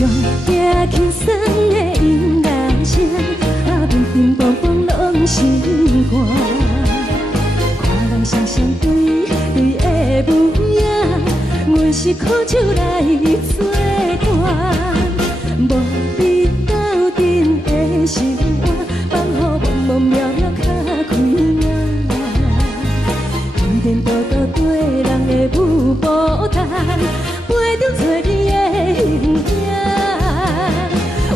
上惊轻松的音乐声，乒乒乓乓拢心肝。看人双双对对的舞影，阮是苦酒来作伴。无你斗阵的生活，放予茫茫渺渺较开眼。颠颠倒倒对人的舞步弹，陪着做你的形影。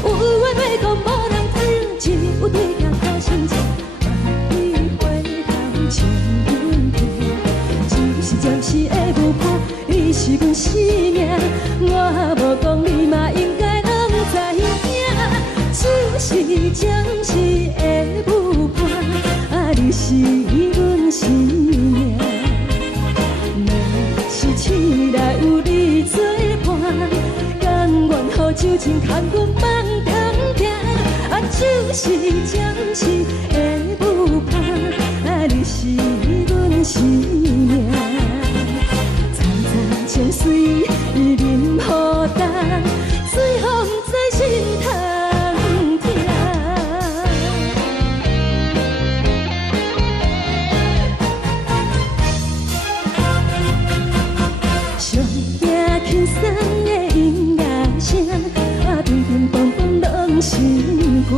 有话要讲，无人听，只有对镜头心情。万里回头像阮听，就是暂时的舞伴，你是阮生命。我无讲，你嘛应该拢知影。就是暂时的舞伴，你是阮生命。若是醒来有你作伴，甘愿予酒精牵阮梦中行。就是暂时的舞伴，你是阮生命。层层情水任何担，水风在心头。轻松的音乐声，乒乒乓乓拢心肝。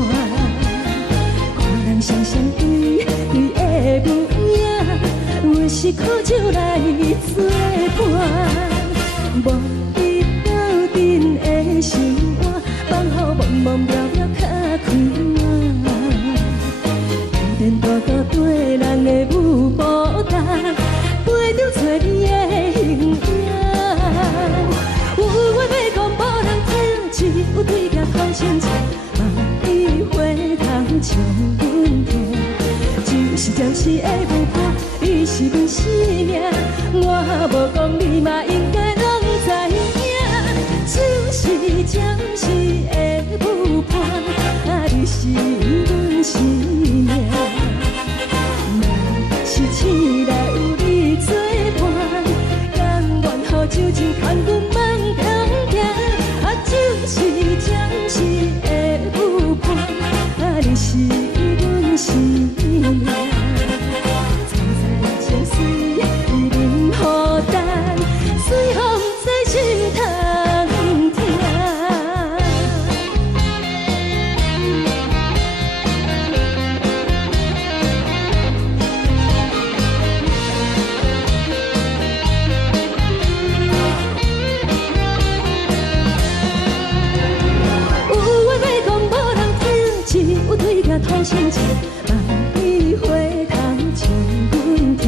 看人双双对对的舞影，阮是苦酒来作伴。无你斗阵的生活，放予茫茫渺渺较开眼。颠颠倒倒对人的舞步弹，陪着做你的形影。有话要讲，无人听，只有对镜头心情。万里回头像阮听，就是暂时的舞伴，你是阮生命。我无讲，你嘛应该拢知影。就是暂时的舞伴，你是阮生命。若是醒来有你作伴，甘愿予酒精牵阮梦。就是暂时的舞伴，你是阮生命。层层情水任何担，随风在心头听。对镜头心情，万里回头像阮听。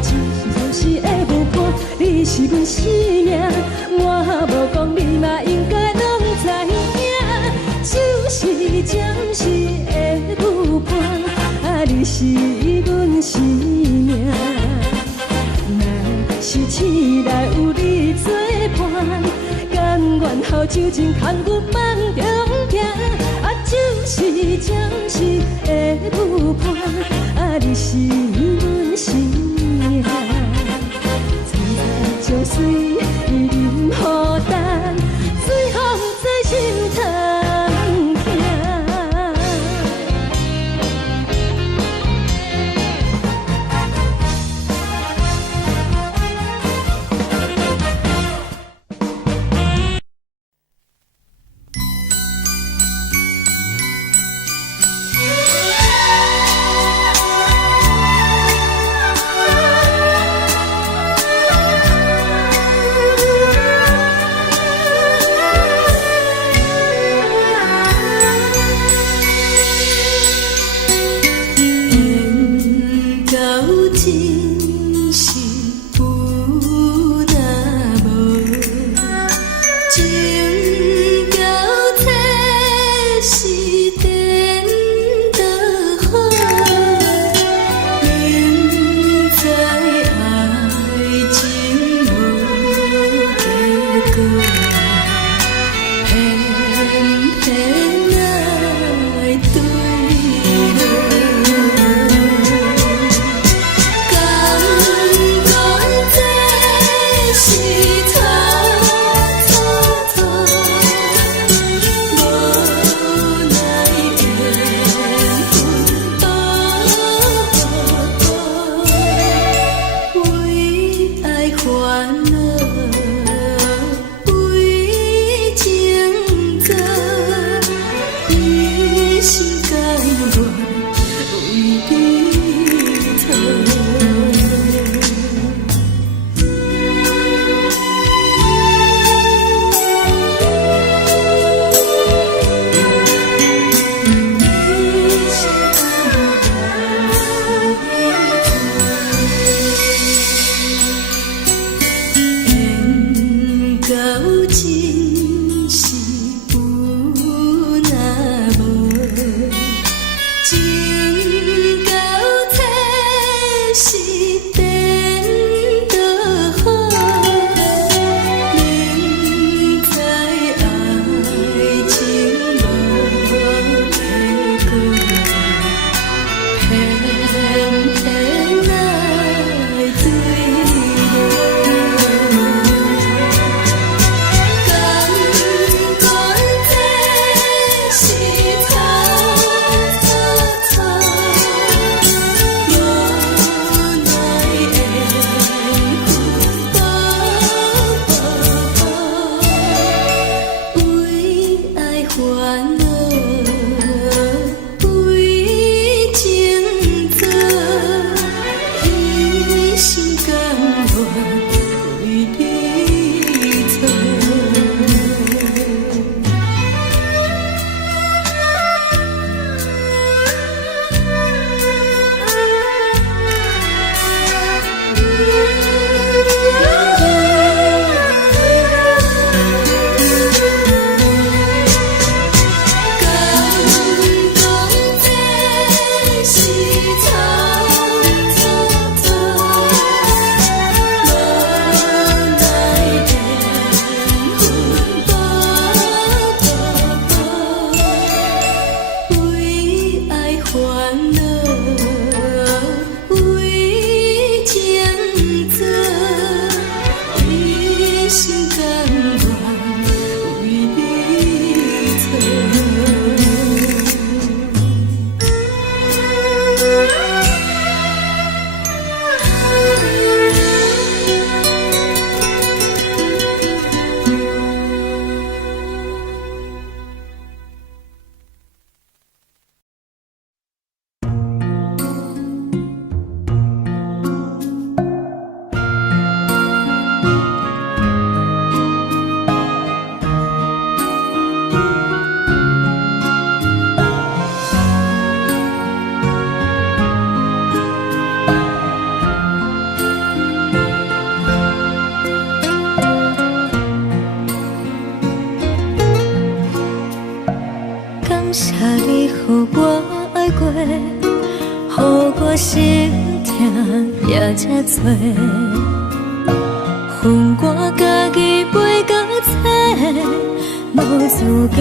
就是暂时的舞伴，你是阮生命。我无讲，你嘛应该拢知影。就是暂时的舞伴，你是阮生命。若是醒来有你作伴，甘愿予酒精牵阮梦中行。就是暂时的舞伴，你是阮生命。层层情水任何担，随风在心头听。真是有那无，情到体是变多好，明知爱情无结果，偏偏来对谢你，予我爱过，予我心痛也这多，恨我家己飞到切，无资格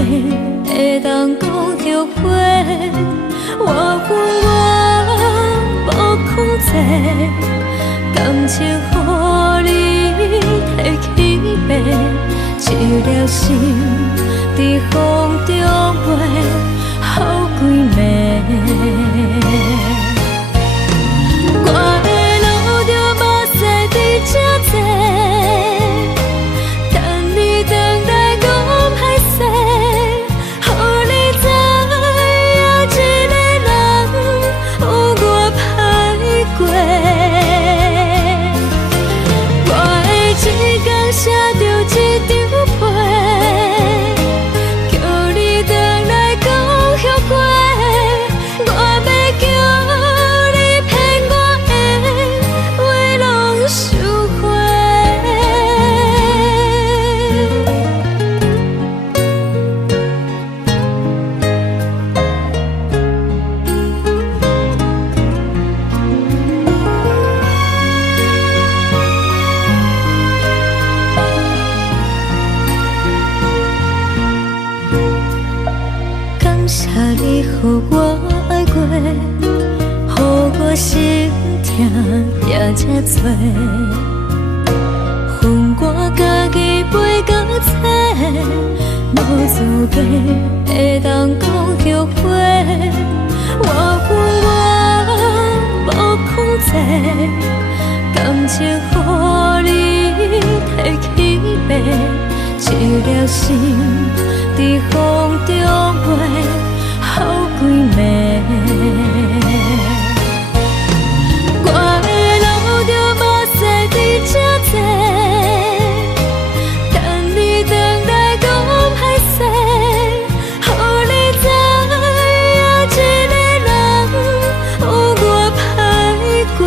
会当讲后悔。我恨我无控制，感情予你提起白，一粒心在风中飞。好几暝，我的路就目屎伫这多，等你等待讲歹势，予你知影一个人有我歹过。我的一天写着一张被，叫你回来讲后悔。我要叫你骗我的话拢收回。感谢你，予我爱过，予我心痛也这多，恨我家己飞到切，无资格会当讲后悔。我恨我无控制，感情予你提起白，一粒心在风中飞。好几暝，我的路就目屎伫这多，等你等待讲歹势，予你知影一个人有我歹过。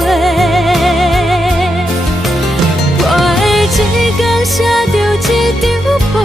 我的一天写着一张被。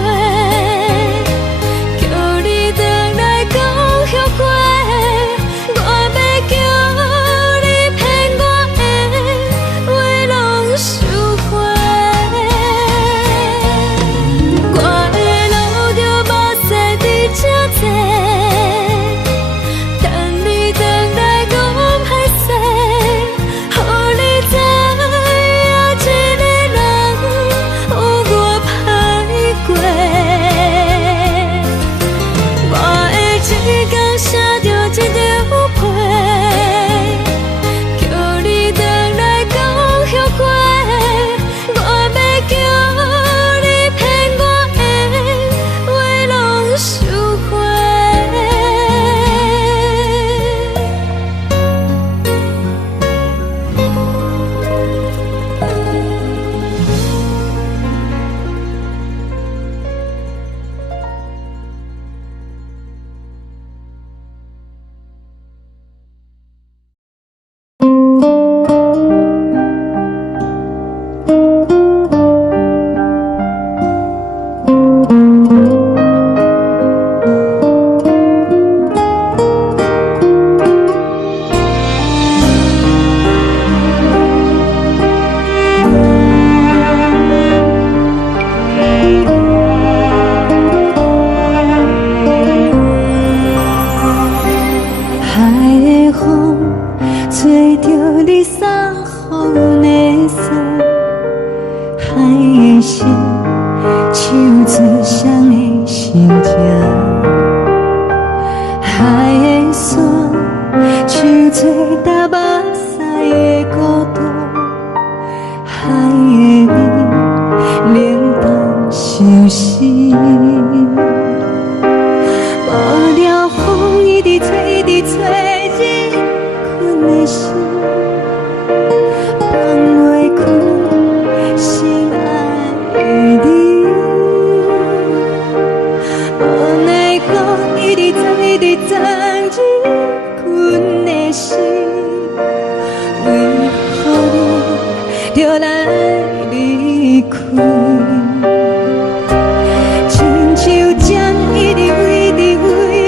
无聊风一直吹，一直吹，日困的心，放袂开心爱的你。无奈风一直撞，一直撞，日困的心，为何你就来离开？亲像针一直围，一直围，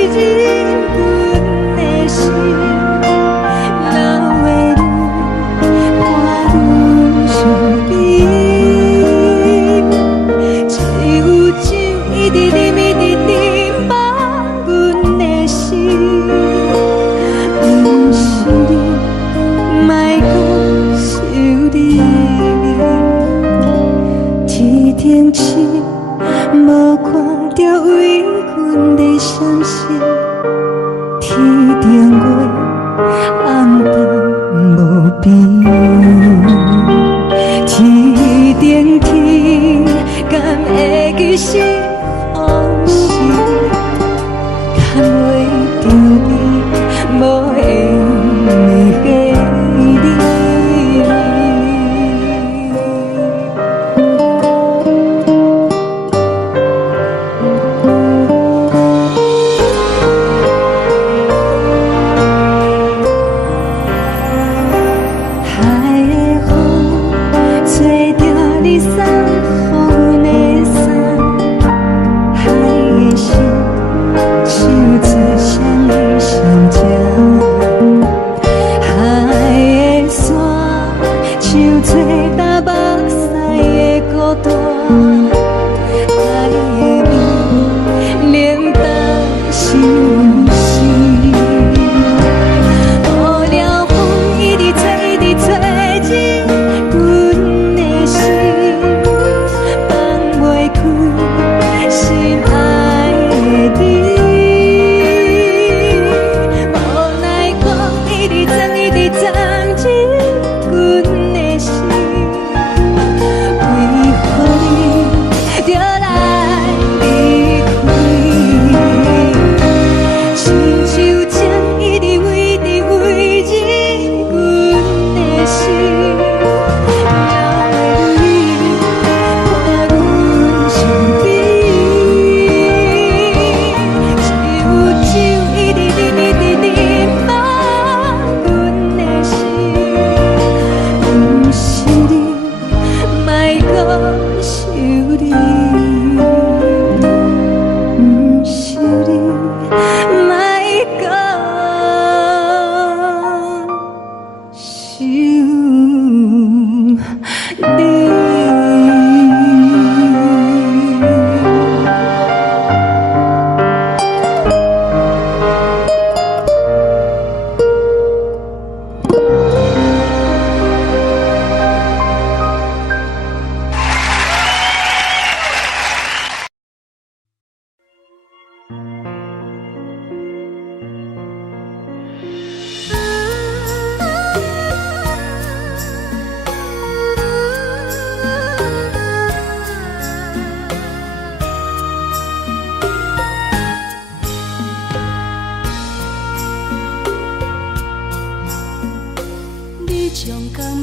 日阮的心，流的泪，看愈伤悲。只有酒一直啉，一直啉，放阮的心，不是你，莫讲想你。天顶星，无看到为阮的伤心；天顶月，暗淡无边。天顶天，敢会记是往事？牵袂着你，无缘的你。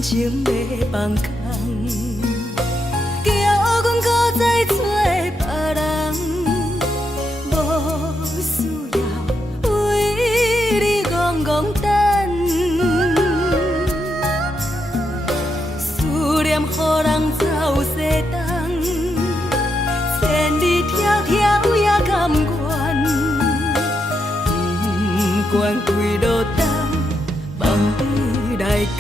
情要放空，叫阮搁再找别人，无需要为你戆戆等。思念予人走西东，千里迢迢也甘愿，不管几路灯，望你来牵。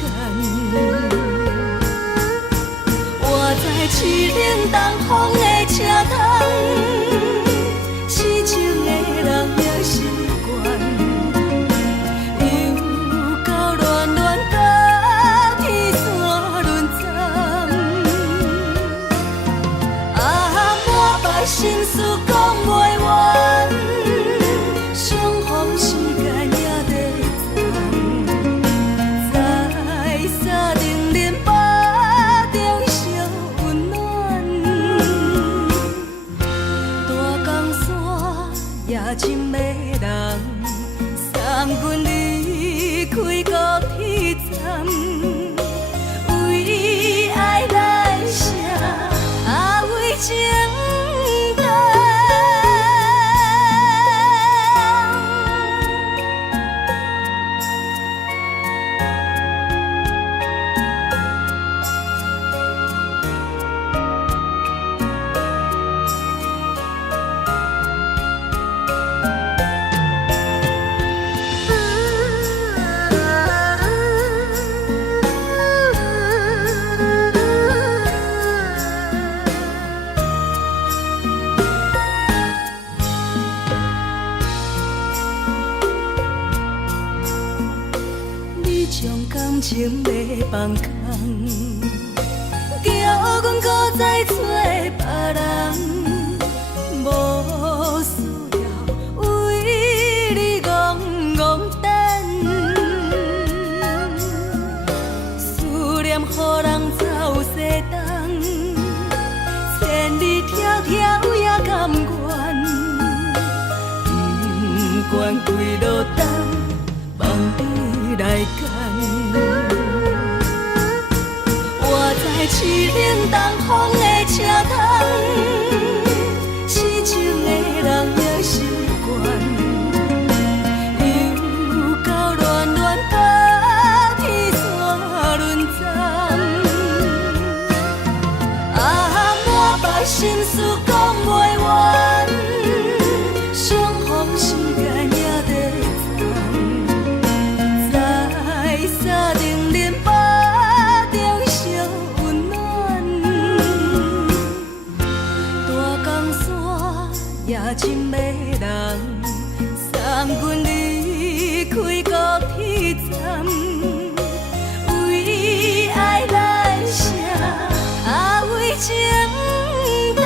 也真迷人，送阮离开高铁站，为爱来写为情重。情要放空，叫阮搁再找别人，无需要为你戆戆等。思念予人走西东，千里迢迢也甘愿，不管几路灯，望你来干。市冷东风的车窗，痴情的人也习惯，又到恋恋把天线轮转。满腹心事讲袂完，相逢时间也在站，在山顶林巴。也真迷人，送阮离开高铁站，为爱来写为情重。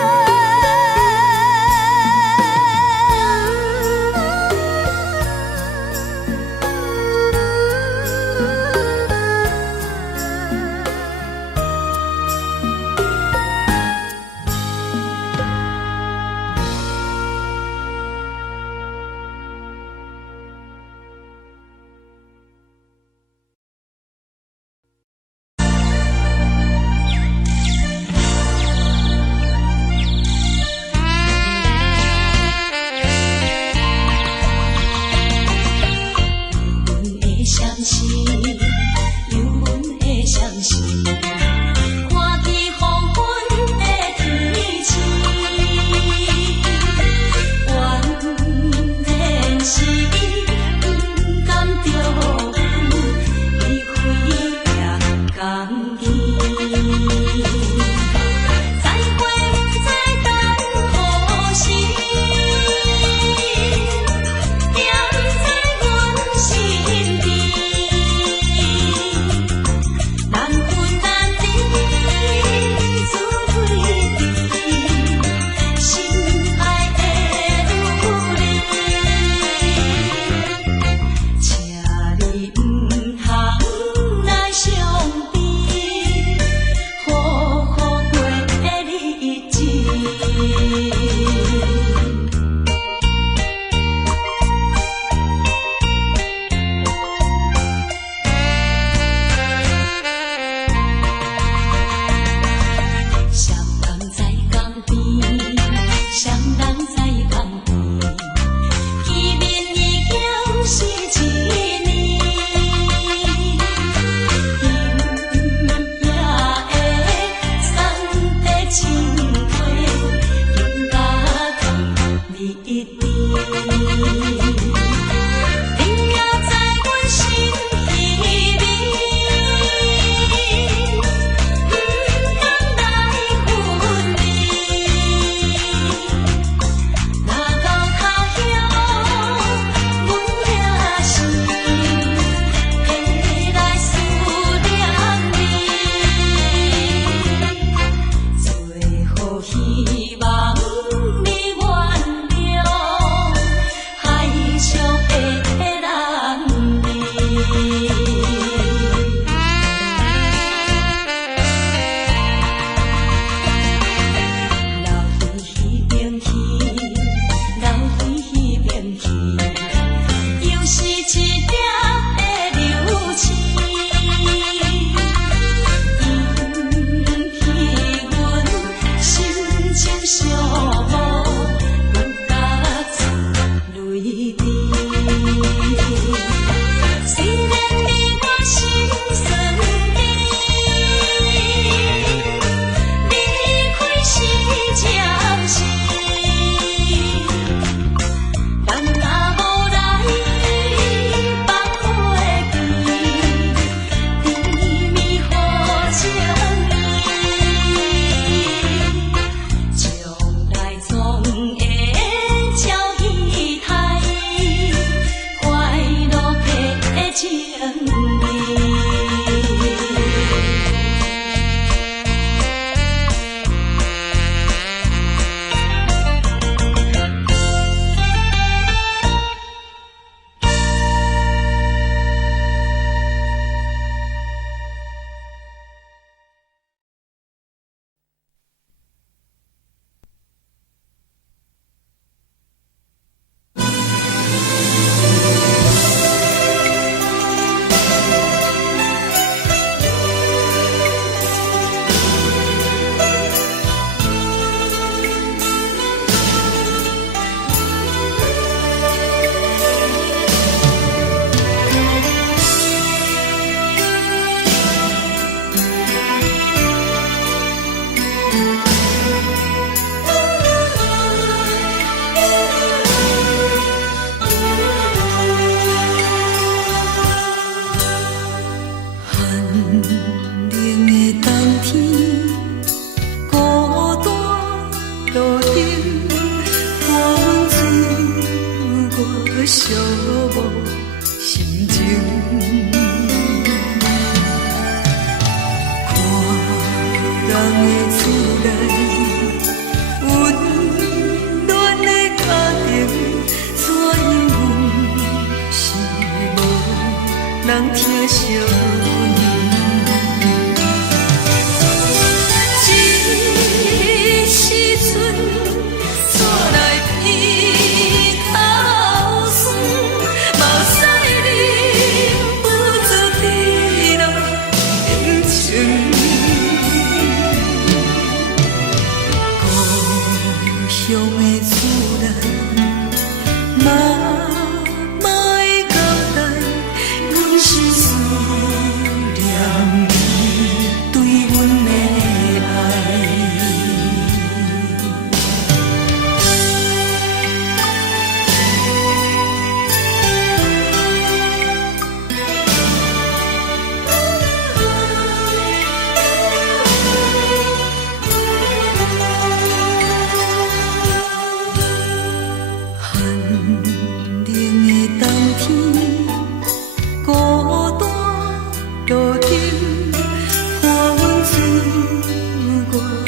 寂寞心情。看人的厝内温暖的家庭，怎因阮是无人疼惜？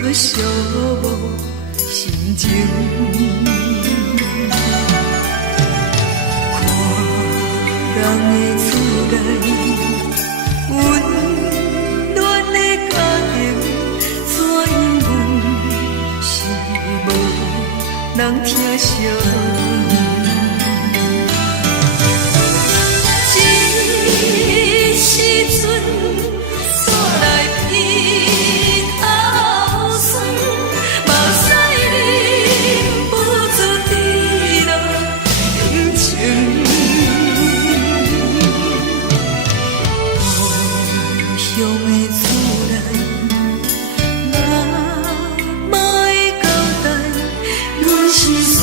寂寞心情，看人的厝内温暖的家庭，怎因阮是无人疼惜？一时阵煞来伊头酸，目屎忍不住滴落眼睛。故乡的厝内，妈妈的交代，阮是思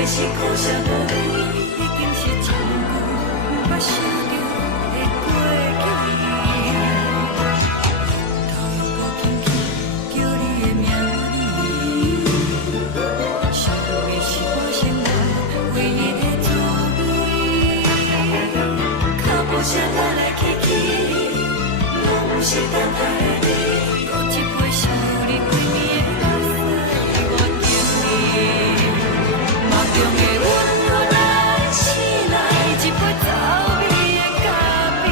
的是苦涩无味，已经是一句我想着的过去。头又搁轻轻叫你的名字，想你是我生活唯一的滋味。脚步声来来去去，拢是等待的你，倒一杯想你几暝的目屎，我敬你。梦中的阮何来醒来，一杯走味的咖啡，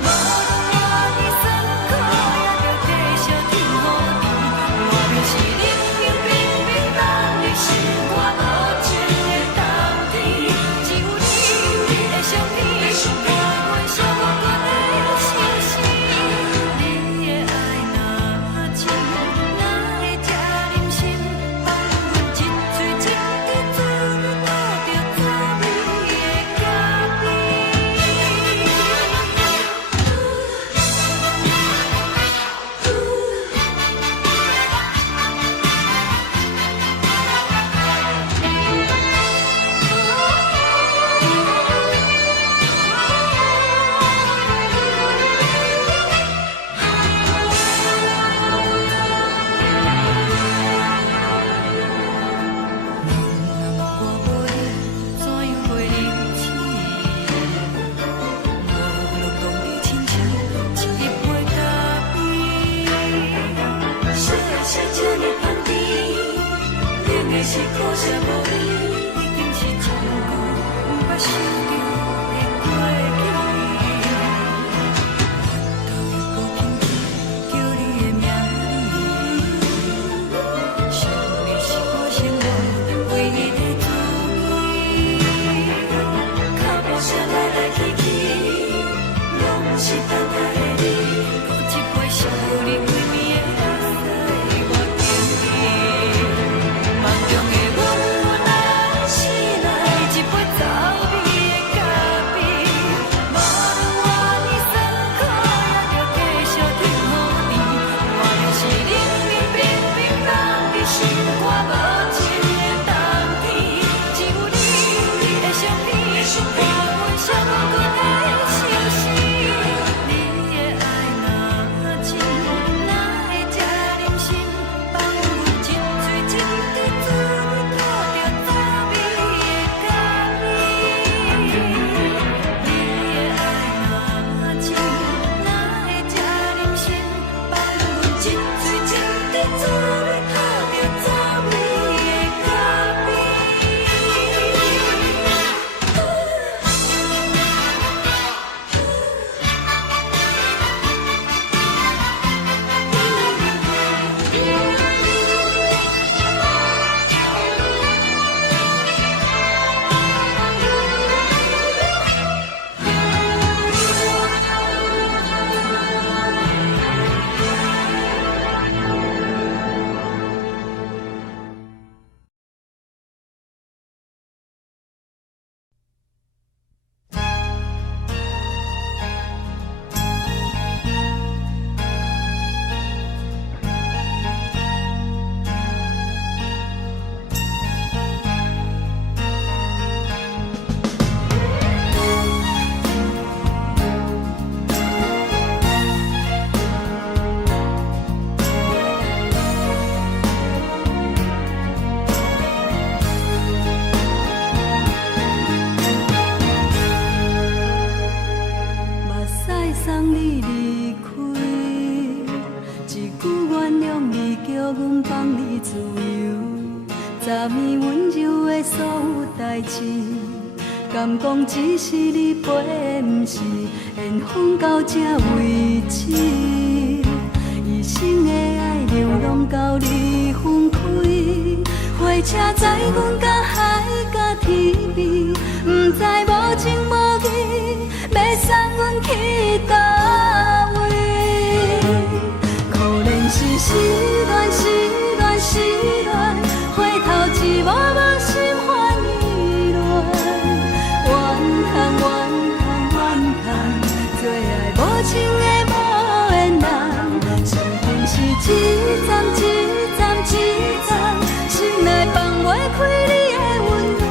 无论我的酸苦，也着继续甜予你。我就是冷冰冰冰冷的心肝，无情的冬天，只有你的相片，陪阮寂寞过的相思。你的爱若真，哪会这忍心放阮一嘴一滴滋味，倒着滋味的咖啡。我无你，怎样过日子？无路当你亲像一杯咖啡，小的是这呢香甜，冷的是苦涩无味，已经是一句我想着的过去。头又搁轻轻叫你的名字，想你是我生活唯一的滋味。脚步声来来去去，拢是等待的你，倒一杯想你几暝的目屎，我敬你。梦中的阮何来醒来，一杯走味的咖啡，无论我的酸苦，也着继续甜予你。我就是冷冰冰冰冷的心肝，无情的冬天，只有你的相片，陪阮寂寞过的相思。你的爱若真，哪会这忍心放阮一嘴一滴滋味，倒着滋味的咖啡。你的爱若真，哪会这忍心放阮一嘴一滴滋味，倒着滋味的咖啡。目屎送你离开，一句原谅你，叫阮放你自由。昨暝温柔的所有代志，敢讲只是你陪，不是缘分到这为止。一生的爱流浪到你分开，火车载阮甲海甲天边，不知无情无义，要送阮去倒位？可能是失恋，失恋，失恋，回头一幕幕心烦意乱，怨叹，怨叹，怨叹，最爱无情的无缘人，生命是一站一站一站，心内放袂开你的温暖。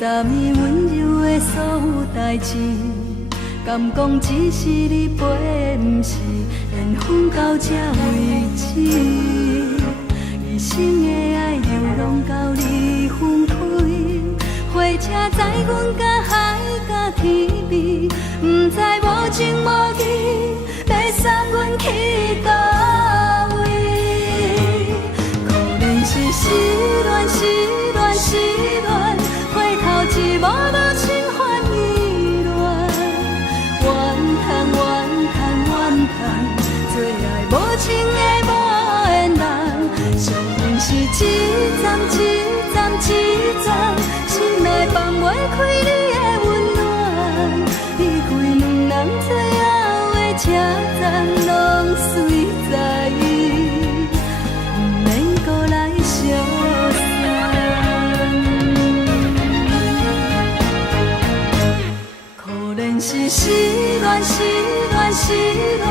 昨暝温柔的所有代志，敢讲只是你陪，不是缘分到这为止。一生的爱流浪到你分开，火车载阮甲海甲天边，不知无情无义，要送阮去倒位？可能是失恋，失恋，失恋，回头一幕幕心烦意乱，怨叹，怨叹，怨叹，最爱无情的无缘人，伤痕是一站一站一站，心内放袂开你的温暖，离开两人最后的车站，拢随在，不免搁来相送。可能是失恋，失恋，失恋，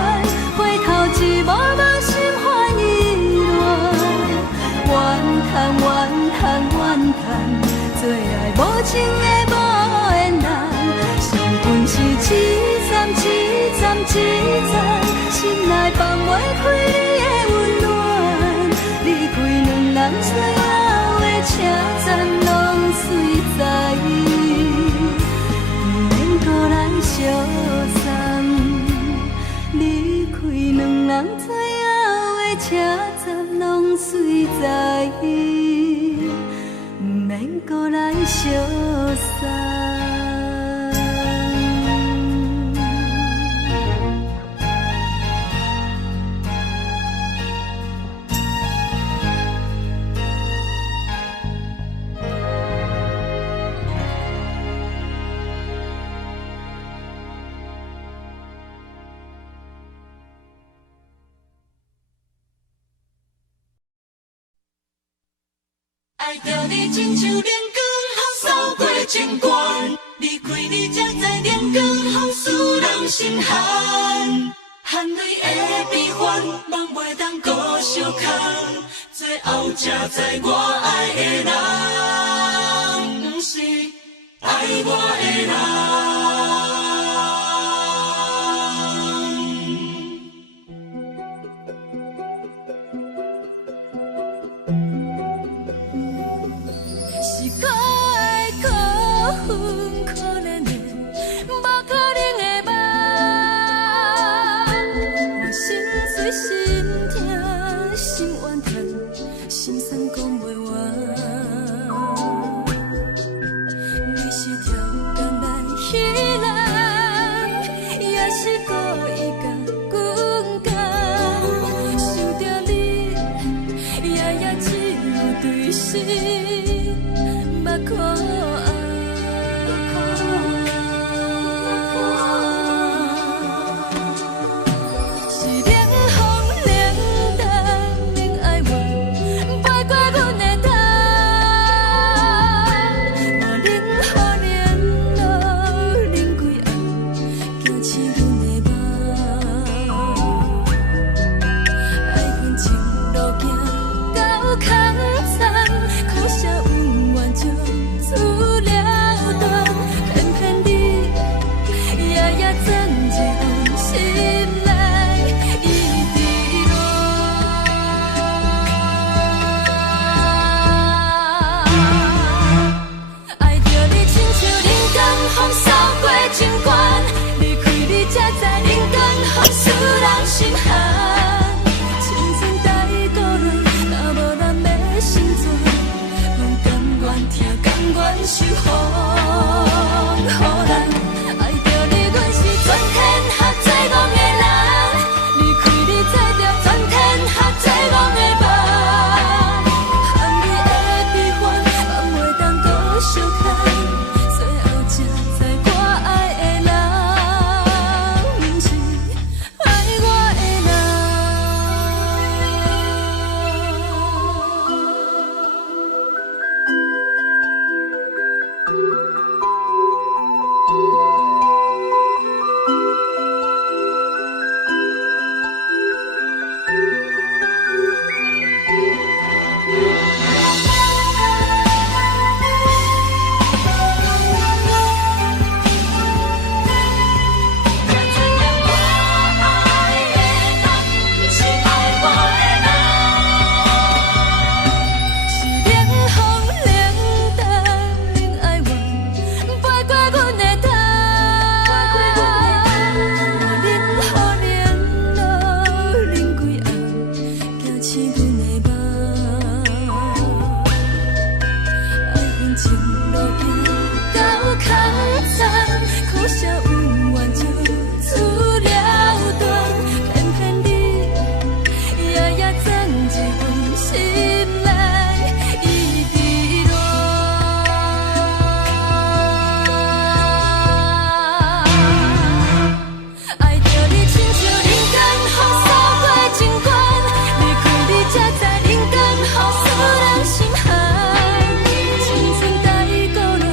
回头一幕幕心烦意乱，怨叹，怨叹，怨叹，最爱无情的无缘人，伤痕是一站一站一站，心内放袂开你的温暖，离开两人最后的车站，拢随在，不免搁来相送。离开两人最后的车站，拢随在，不免搁来相送。爱着你亲像阳光扫过情关，离开你才知阳光风使人心寒。含泪的悲欢，望袂当搁相牵，最后才知我爱的人，不是爱我的人。路行到坎站，苦笑有缘就出了段，偏偏你夜夜藏一份心内伊伫乱。爱着你亲像人间风扫过情关，离开你才知人间雨使人心寒。青春待过了，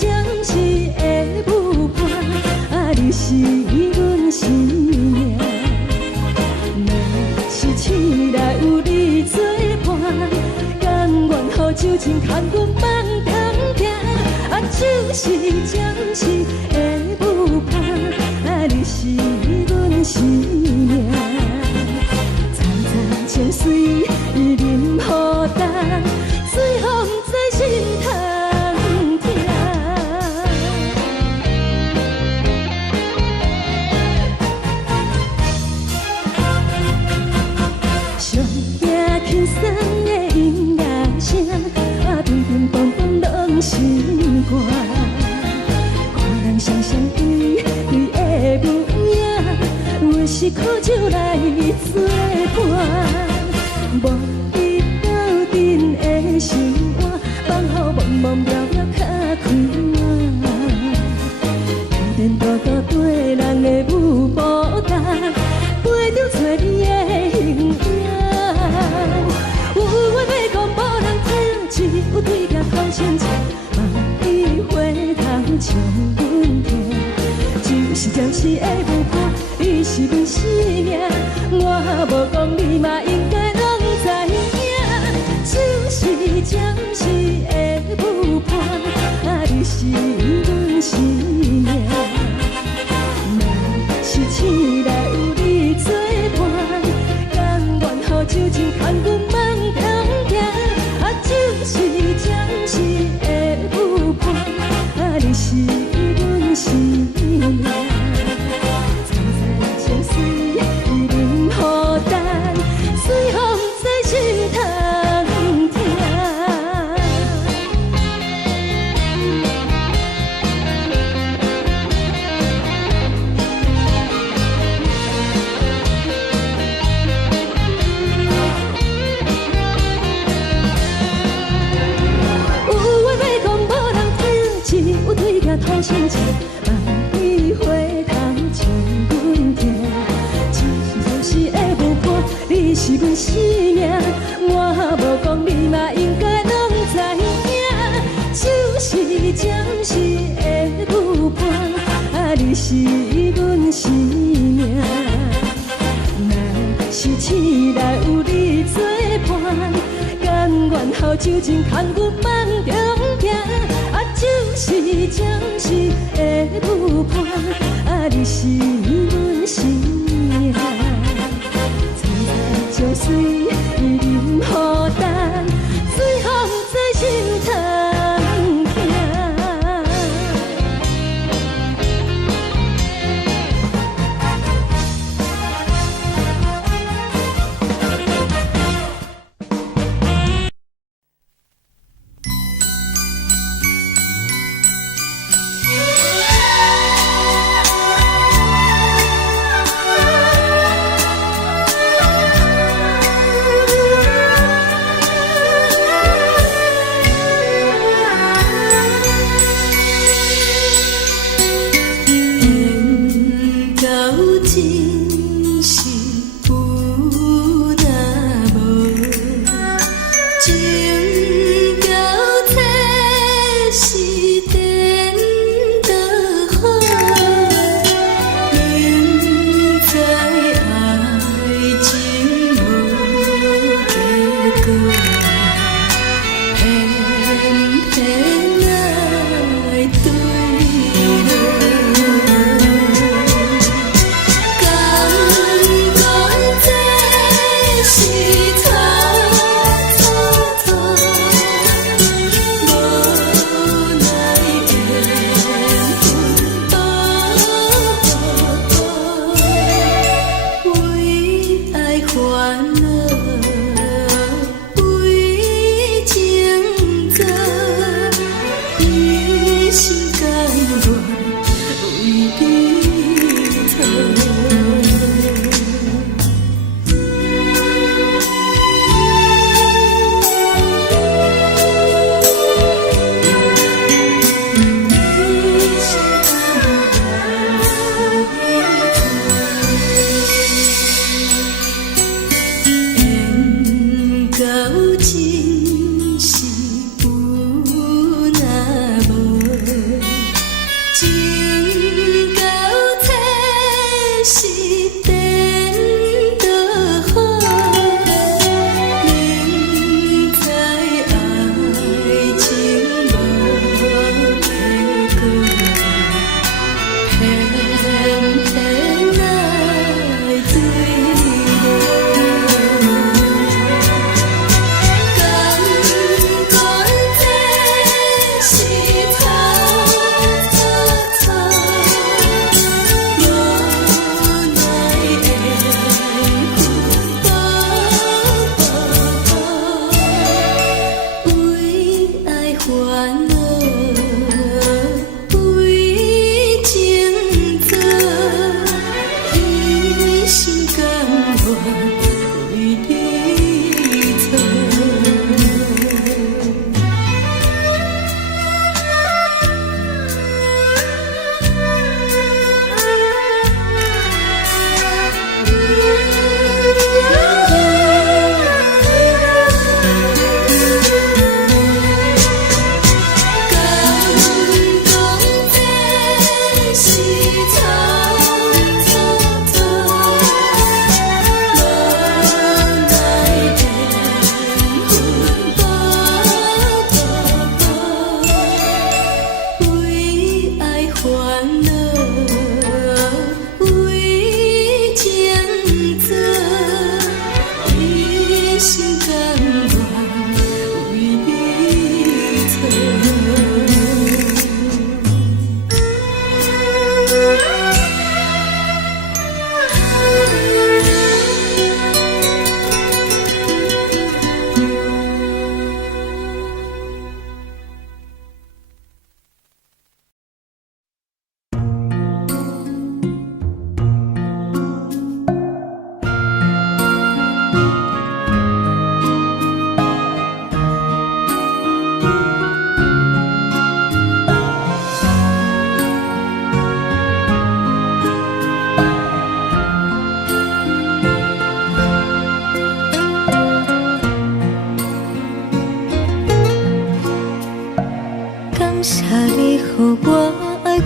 暂时的舞伴，啊，你是阮生命。若是醒来有你作伴，甘愿予酒精牵阮放通行，啊，就是暂时的舞伴，啊，你是阮生命。层层情水任何等，水风在心通听。上听轻松的音乐声，啊，乒乒乓乓拢心肝。看人双双对对的模样，有时苦酒来作伴。无你斗阵的生活，放乎茫茫渺渺较快活。天天度度对人的舞步动，陪着找你的形影。有话要讲无人听，只有对镜头前坐，梦里回头将阮听。就是暂时的舞伴，你是阮生命。我无讲你嘛应该拢知影，就是暂时的舞伴，啊，你是阮生命。若是醒来有你作伴，甘愿予酒精牵阮放通行，啊，就是暂时的舞伴，啊，你是阮生命。层层情水任何等，水风在心通听。有话要讲无人听，只有对镜头前坐，梦里回头将阮听。就是暂时的舞伴，你是阮生命。我无讲你嘛应该拢知影，就是暂时的舞伴，啊，你是阮生命。若是醒来有你作伴，甘愿予酒精牵阮放中行，啊，就是暂时的舞伴，啊，你是阮生命。层层情水任何等，水风在心通听。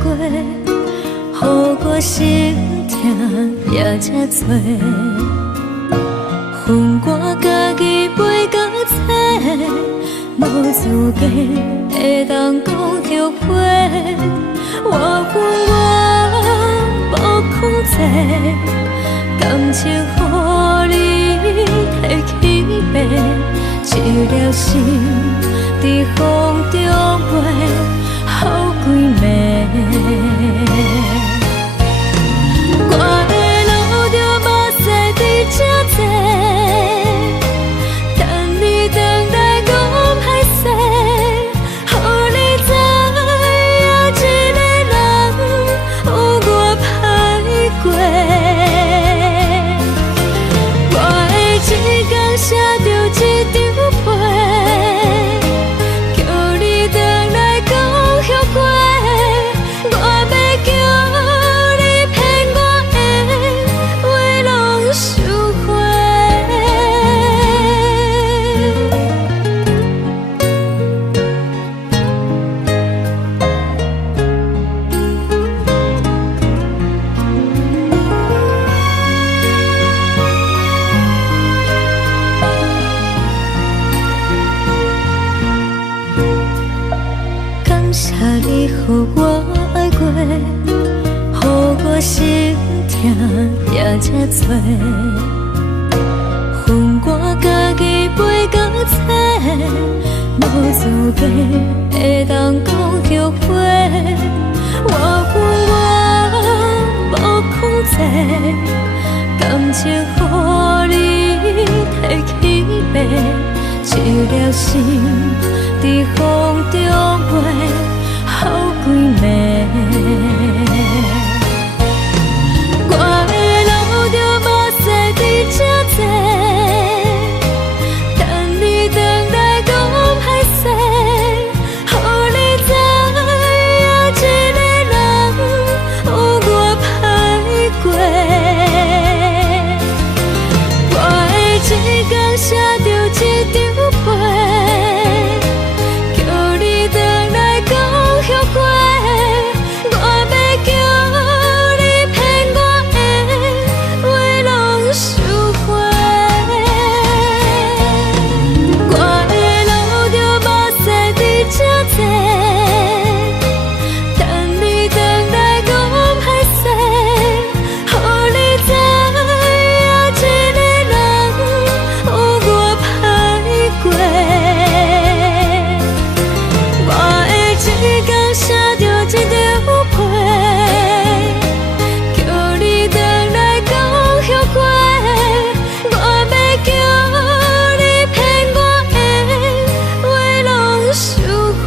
过，予我心痛也才多。恨我家己袂到切，无资格会当讲后悔。我恨我无控制，感情予你提起白，一粒心伫风中飞，好几暝。我的路着目屎伫这多，等你回来讲歹势，予你知影一个人有我歹过。我的一天写着一张被，叫你回来讲后悔。我要叫你骗我的话拢收回。感谢你，予我爱过，予我心痛也才多。恨我家己袂到切，无资格会当讲后悔。我恨我无控制，感情予你提起白，一粒心伫风中飞，好几暝。我的路着目屎伫这多，等你回来讲歹势，予你知影一个人有我歹过。我的一天写着一张被，叫你回来讲后悔。我要叫你骗我的话拢收回。我的路着目屎伫这多，等你回来讲歹势，予你知影一个人有我歹过。我的一天写着一张被，叫你回来讲后悔。我要叫你骗我的话拢收回。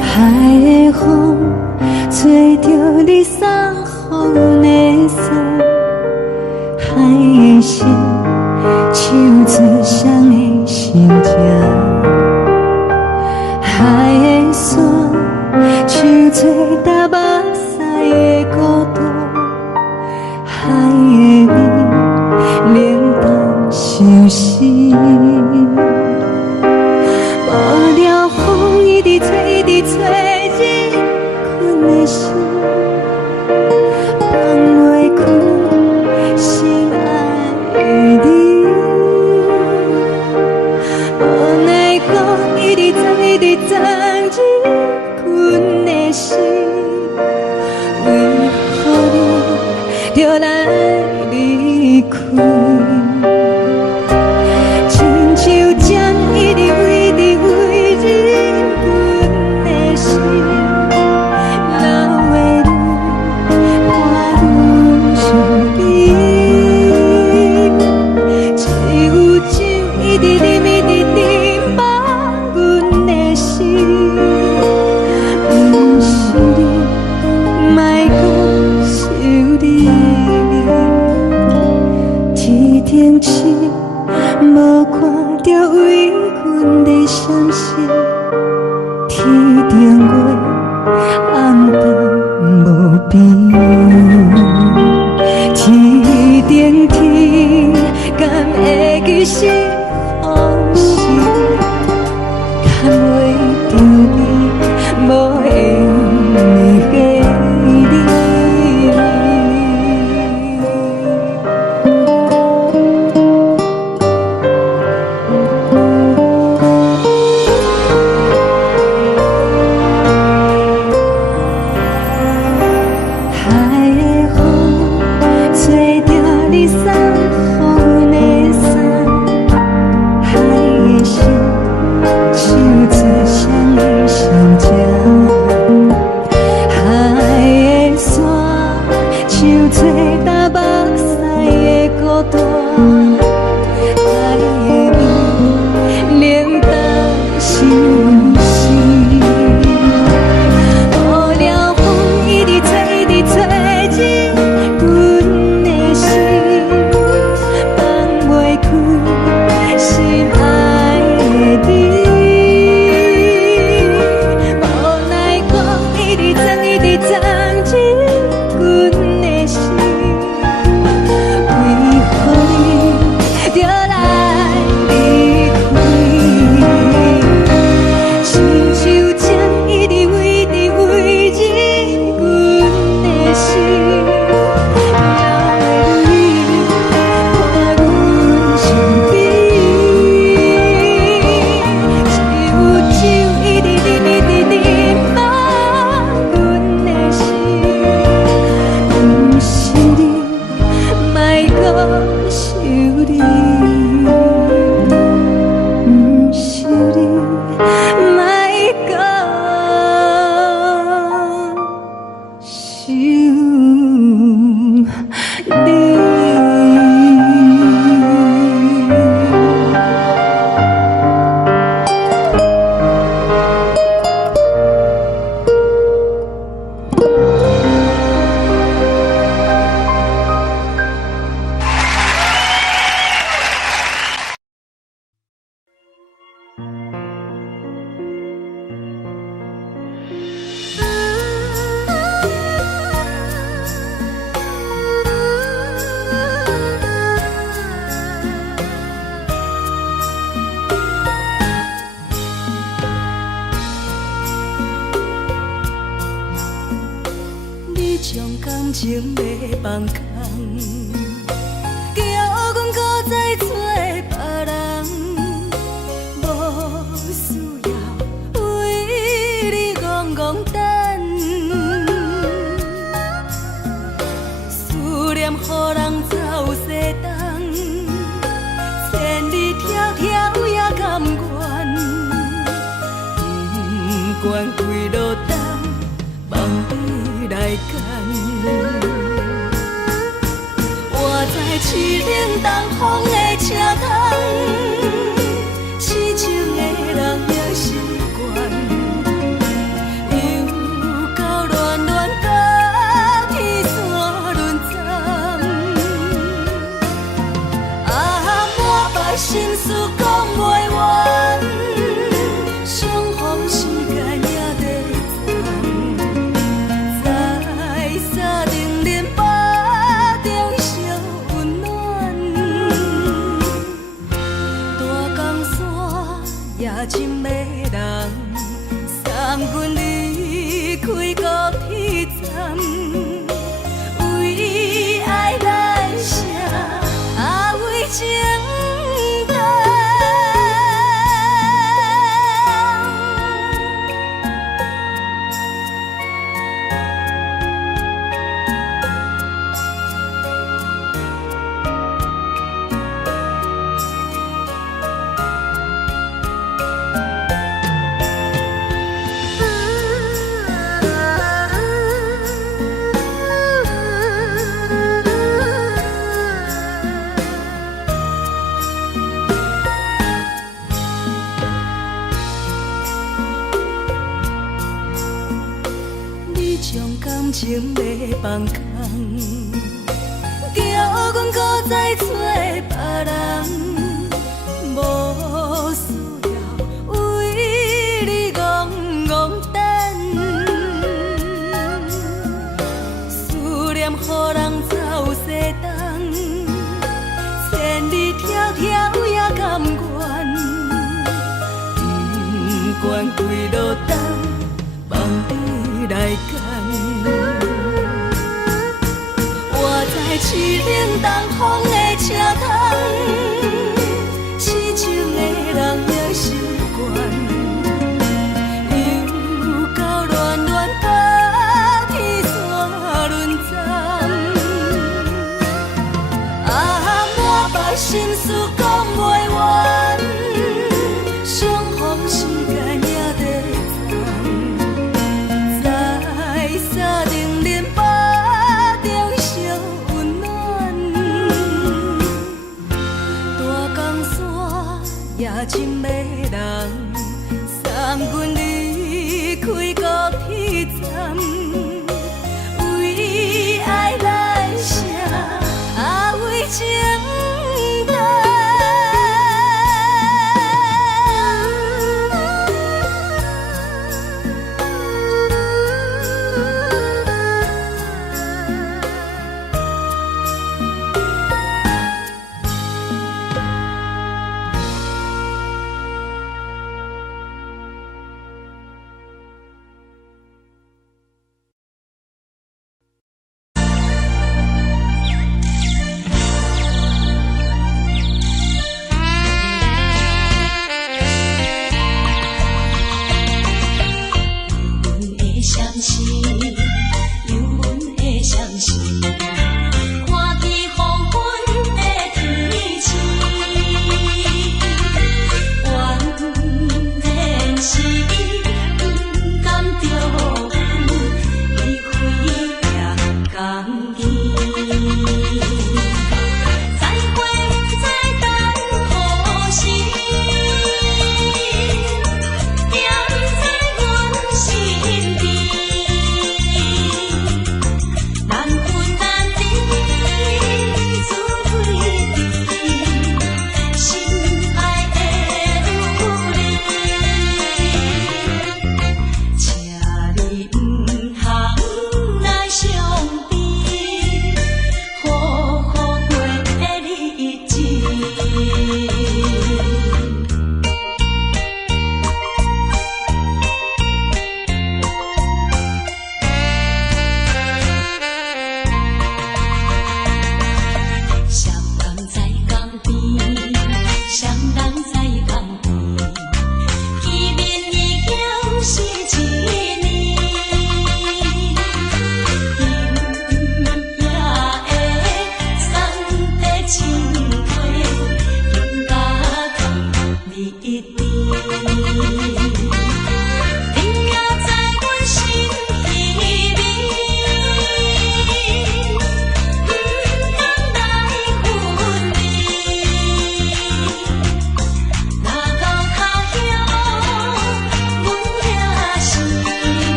海的风吹着你送予的伞，海的心唱出双的心情，海的山唱出搭目屎的孤独，海的美冷淡伤心。无聊风一直吹，一直吹，日困的心，放袂开心爱的你。无奈何一直藏，一直藏，日困的心，为何你就来离开？情月暗淡无边，天顶天，敢会记是往事？看袂着你，无缘给你。海的风吹着你送阮的衫，海的心像做双鱼相争，海的山像做大目屎的孤单，海的味冷淡是温馨。雨了风一直吹，一直吹进阮的心，放袂开心爱的你。无奈讲一直藏，一直藏进阮的心，为何你就来离开？亲像针一直围着围着阮的心，了的你看阮身边，一有酒一直啉一直啉满阮的心，不是你，莫搁想你，不是你，莫搁想你。你将感情要放空，叫阮搁再找别人，无需要为你戆戆等，思念予人走西东，千里迢迢也甘愿，不管几落冬，望你来干。我在市顶东风的车窗，痴情的人也习惯，又到乱乱甲天线轮站，满腹心事讲袂完，相逢时间也在站，在沙丁林巴中烧温暖，大江山夜深的人，送阮离开高铁站，为爱来写为情长。感情要放空，叫阮搁再找别人，无需要为你戆戆等。你来牵。我在市冷东风的车窗，痴情的人也习惯，又到乱乱把天线轮站。满腹心事讲袂完，相逢时间也在站，在沙定林巴中相温暖。大江山也真迷人，送阮离开高铁站，为爱来写为情。是一年。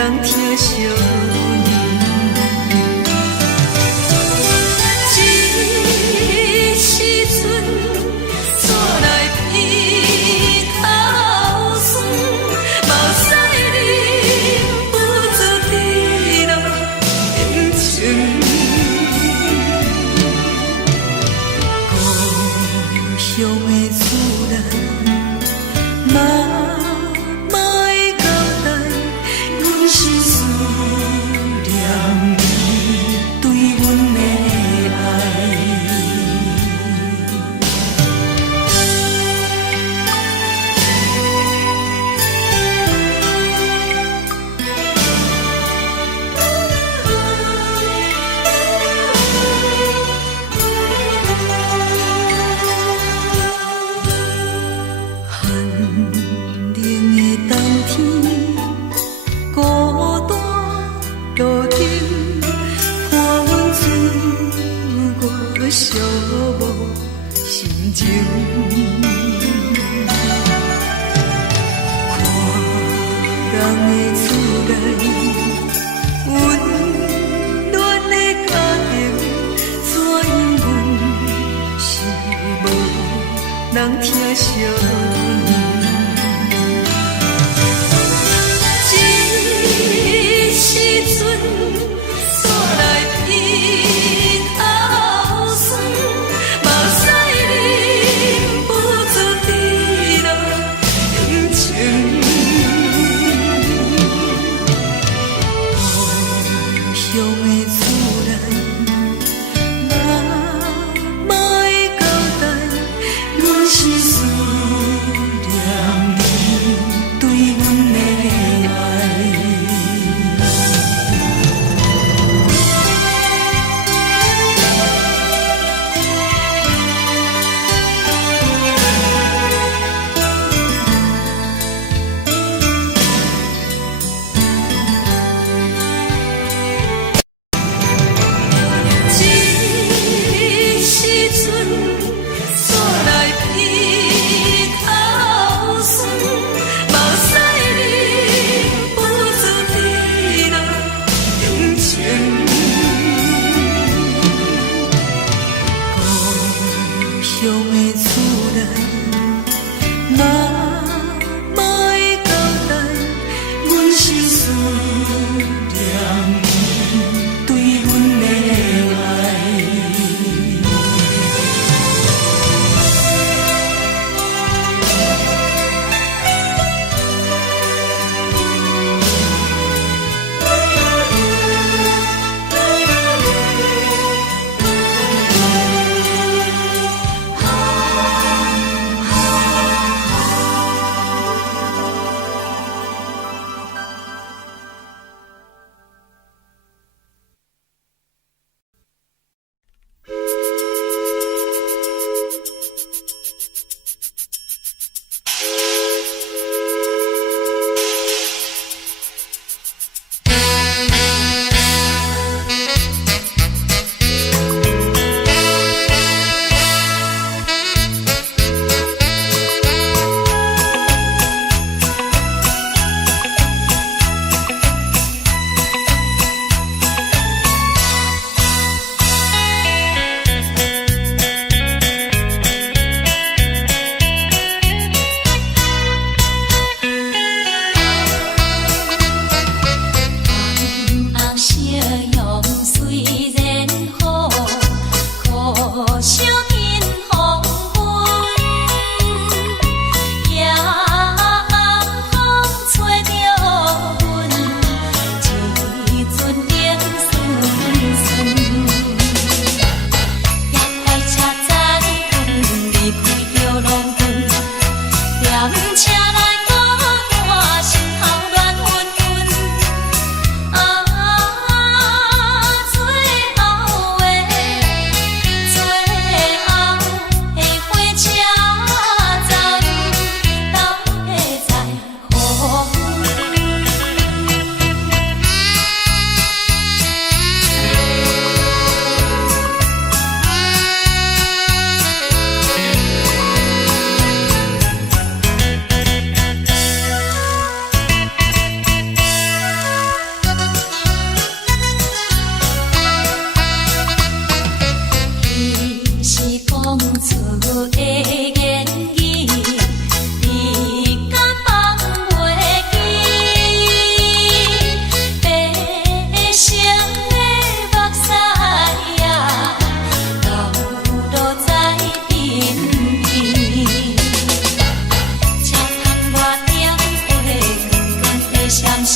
人疼惜你。这时阵怎来鼻口酸，目屎忍不住滴落眼睛。故乡的厝内，妈妈的交代，阮是思念你对阮的爱。寒冷的冬天，孤单路灯，伴阮走过寂寞心情。看人的厝内，温暖的家庭，怎因阮是无人疼惜你？这时阵怎来鼻口酸，目屎忍不住滴落眼睛。故乡的厝内，妈妈的交代，阮是思念你对阮的爱。这时阵怎来鼻口酸，目屎忍不住滴落眼睛。故乡的厝内，妈妈的交代，阮是思念你对阮的爱。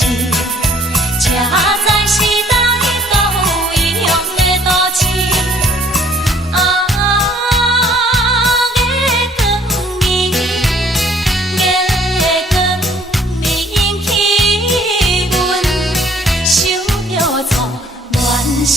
是，车载时代都异乡的都市。月光暝，月光暝引起阮想着错乱世。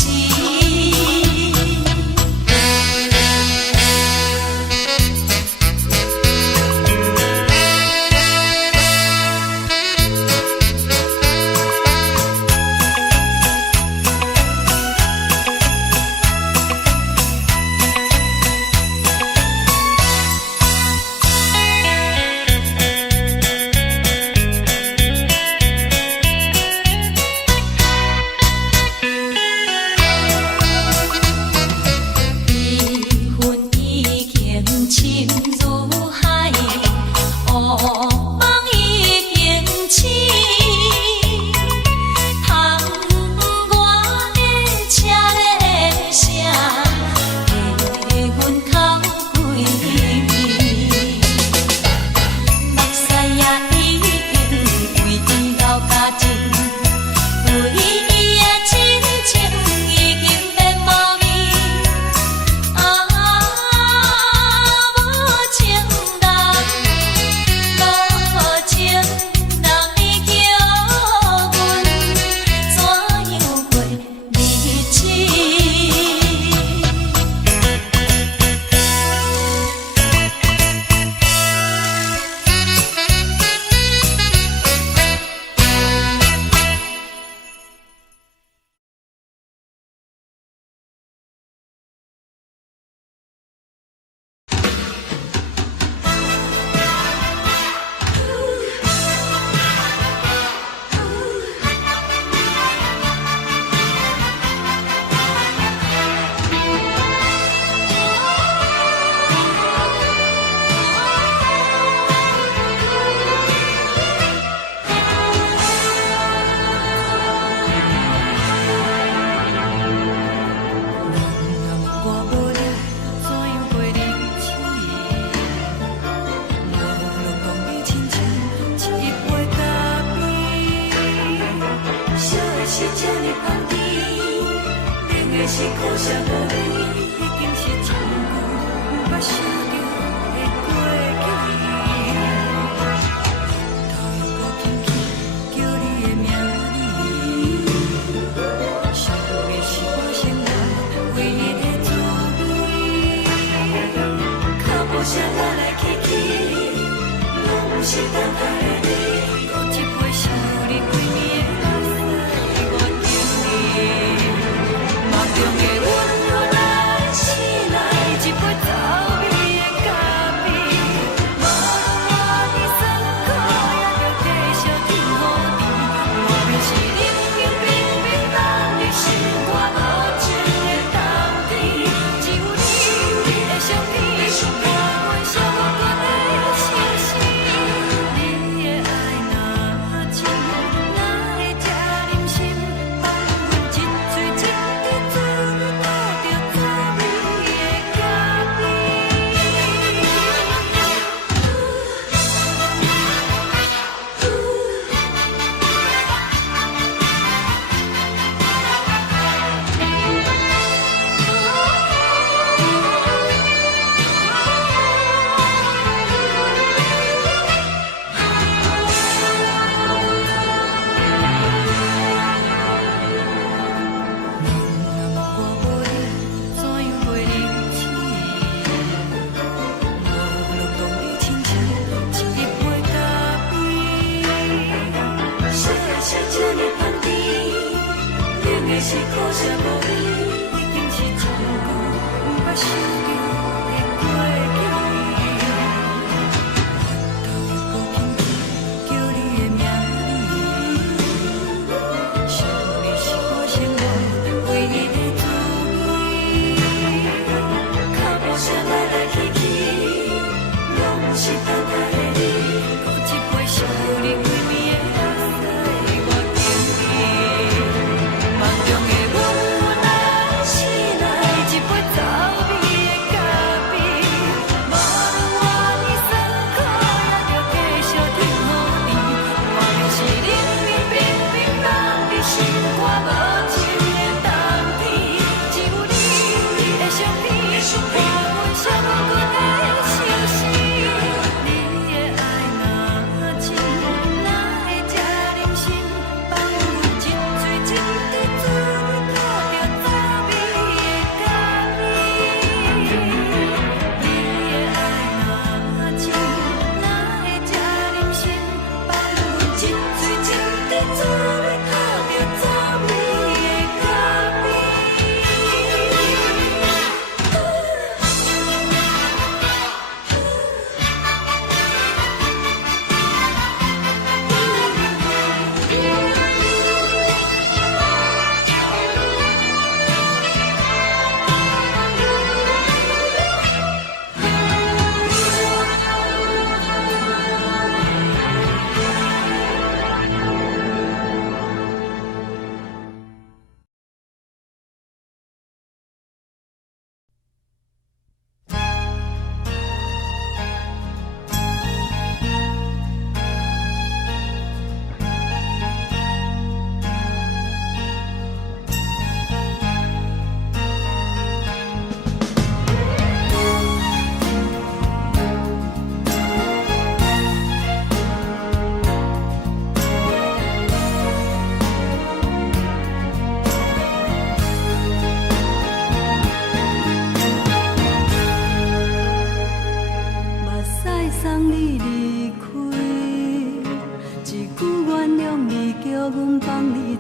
是苦涩无味，已经是一句不捌想着的过去。头又搁轻轻叫你的名字，想你是我生活唯一的滋味。脚步声来来去去，拢是等待的你。搁一杯想你几暝的目屎，我等你。梦中的阮若来醒来，一杯走味的咖啡，无论我的酸苦，也着继续甜好甜。莫名是冷冷冰冰冷入心肝，无情的冬天，只有你的相片，伴阮相伴的心事。你的爱若深，哪会这忍心放阮一嘴一滴水，倒着走味的咖啡。我无你，怎样袂忍起？无路当你亲像一杯咖啡，烧的是这呢香甜，冷的是苦涩无味，已经是一句不捌想着的过去。头又搁轻轻叫你的名字，想你是我生活唯一的滋味。脚步声来来去去，拢是等待的你。搁一杯想你几暝的目屎，我等你。梦中的阮若来醒来，一杯走味的咖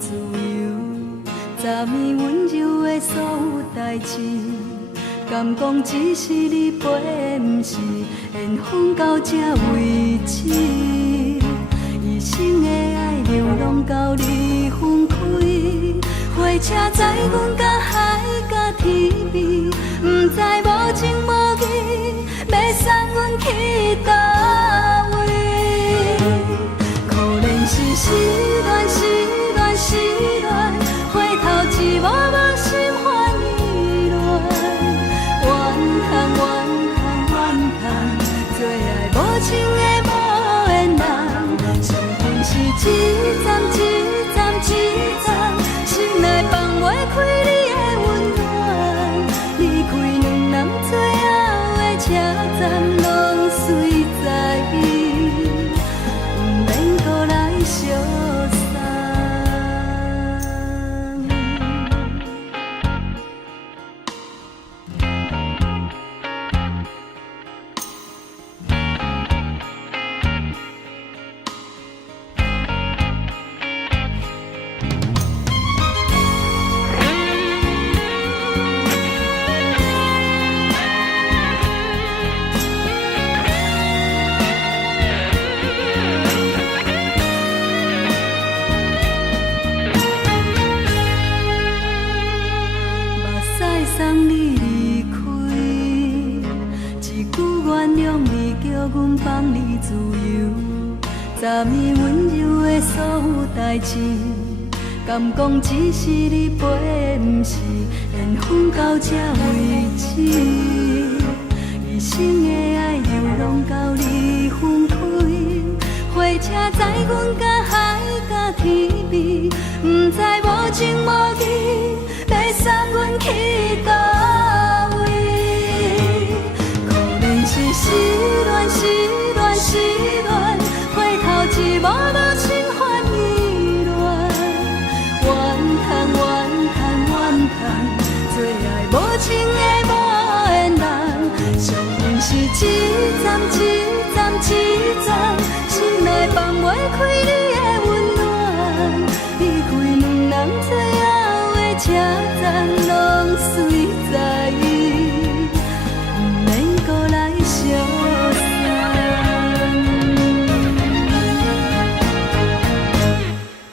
自由，昨暝温柔的所有代志，敢讲只是你陪，不是缘分到这为止。一生的爱流浪到你分开，火车载阮甲海甲天边，不知无情无义，要送阮去倒位？可怜是失恋，失恋，失恋，回头一幕幕心烦意乱，怨叹，怨叹，怨叹，最爱无情的无缘人，伤痕是一站一站一站，心内放袂开你的温暖，离开两人最后的车站，拢随在伊，不免搁来相送。送你离开，一句原谅你，叫阮放你自由。昨暝温柔的所有代志，敢讲只是你陪，不是缘分到这为止。一生的爱流浪到你分开，火车载阮甲海甲天边，不知无情无义，要送阮去倒位？可怜是失恋，失恋，失恋，回头一幕幕心烦意乱，怨叹，怨叹，怨叹，最爱无情的无缘人，伤痕是一站一站一站，心内放袂开你的温暖，离开两人最后的车站，拢随在伊，不免搁来相送。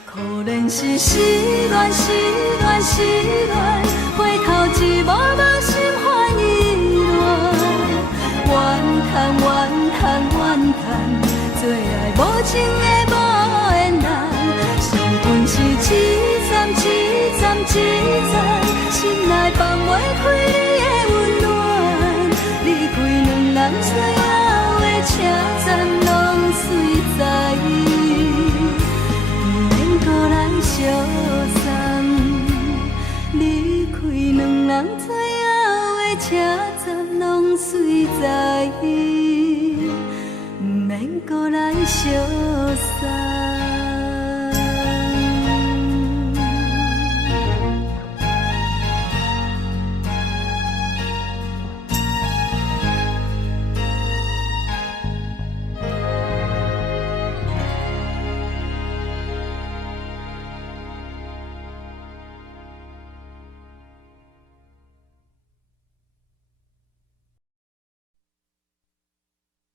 可怜是失恋，失恋，失恋，回头一幕幕心烦意乱，怨叹，怨叹，怨叹，最爱无情的无缘人，伤痕是一站一站一站，心内放袂开你的温暖，离开两人最后的车站，拢随在伊，不免搁来相送。离开两人最后的车站，拢随在伊，不免搁来相送。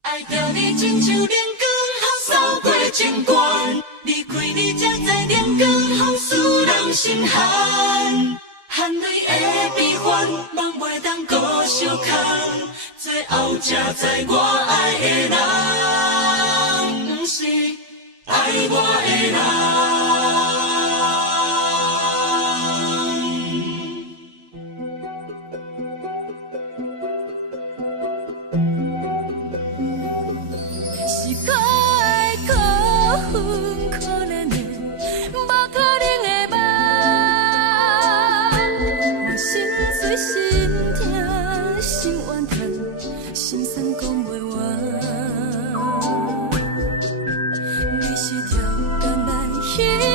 爱着你亲像阳光，扫过情关，离开你才知阳光风使人心寒。含泪的悲欢，望袂当搁相牵，最后才知我爱的人，不是爱我的人。可怜的，无可能的梦，我心碎心痛心怨叹，心酸讲袂完。你是条干来。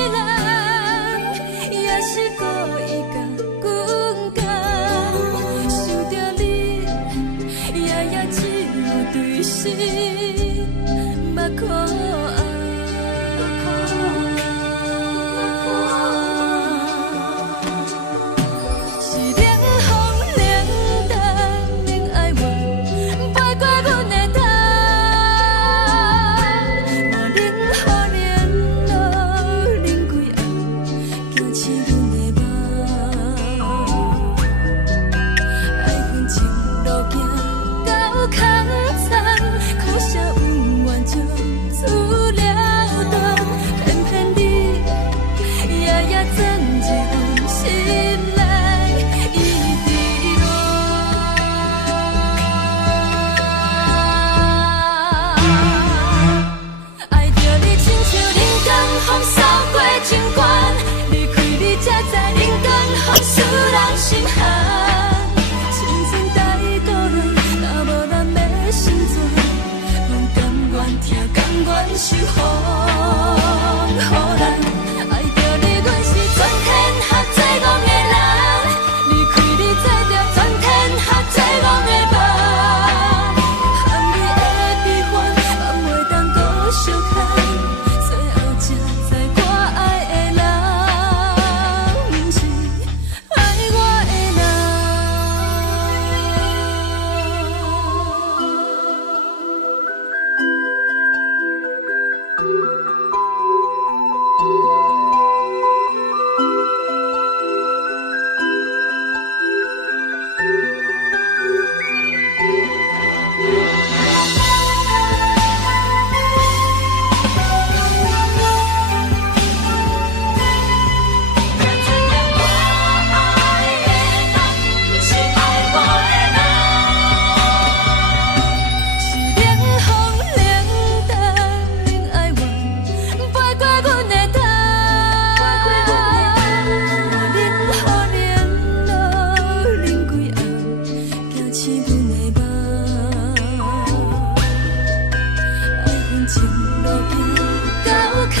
刺阮的梦，爱恨情路行到空残，可惜有缘就此了断，偏偏你夜夜钻入阮心内，伊伫落。爱着你亲像人间风扫过情关，离开你才知人间风使人心寒。青春待孤单，若无咱要成全，阮甘愿听，甘愿受风雨咱。爱着你，阮是全天下最戆的人，离开你才知全天下最戆的梦。含你的悲欢，放袂当搁相牵。最后才知我爱的人，不是爱我的人。情路行到空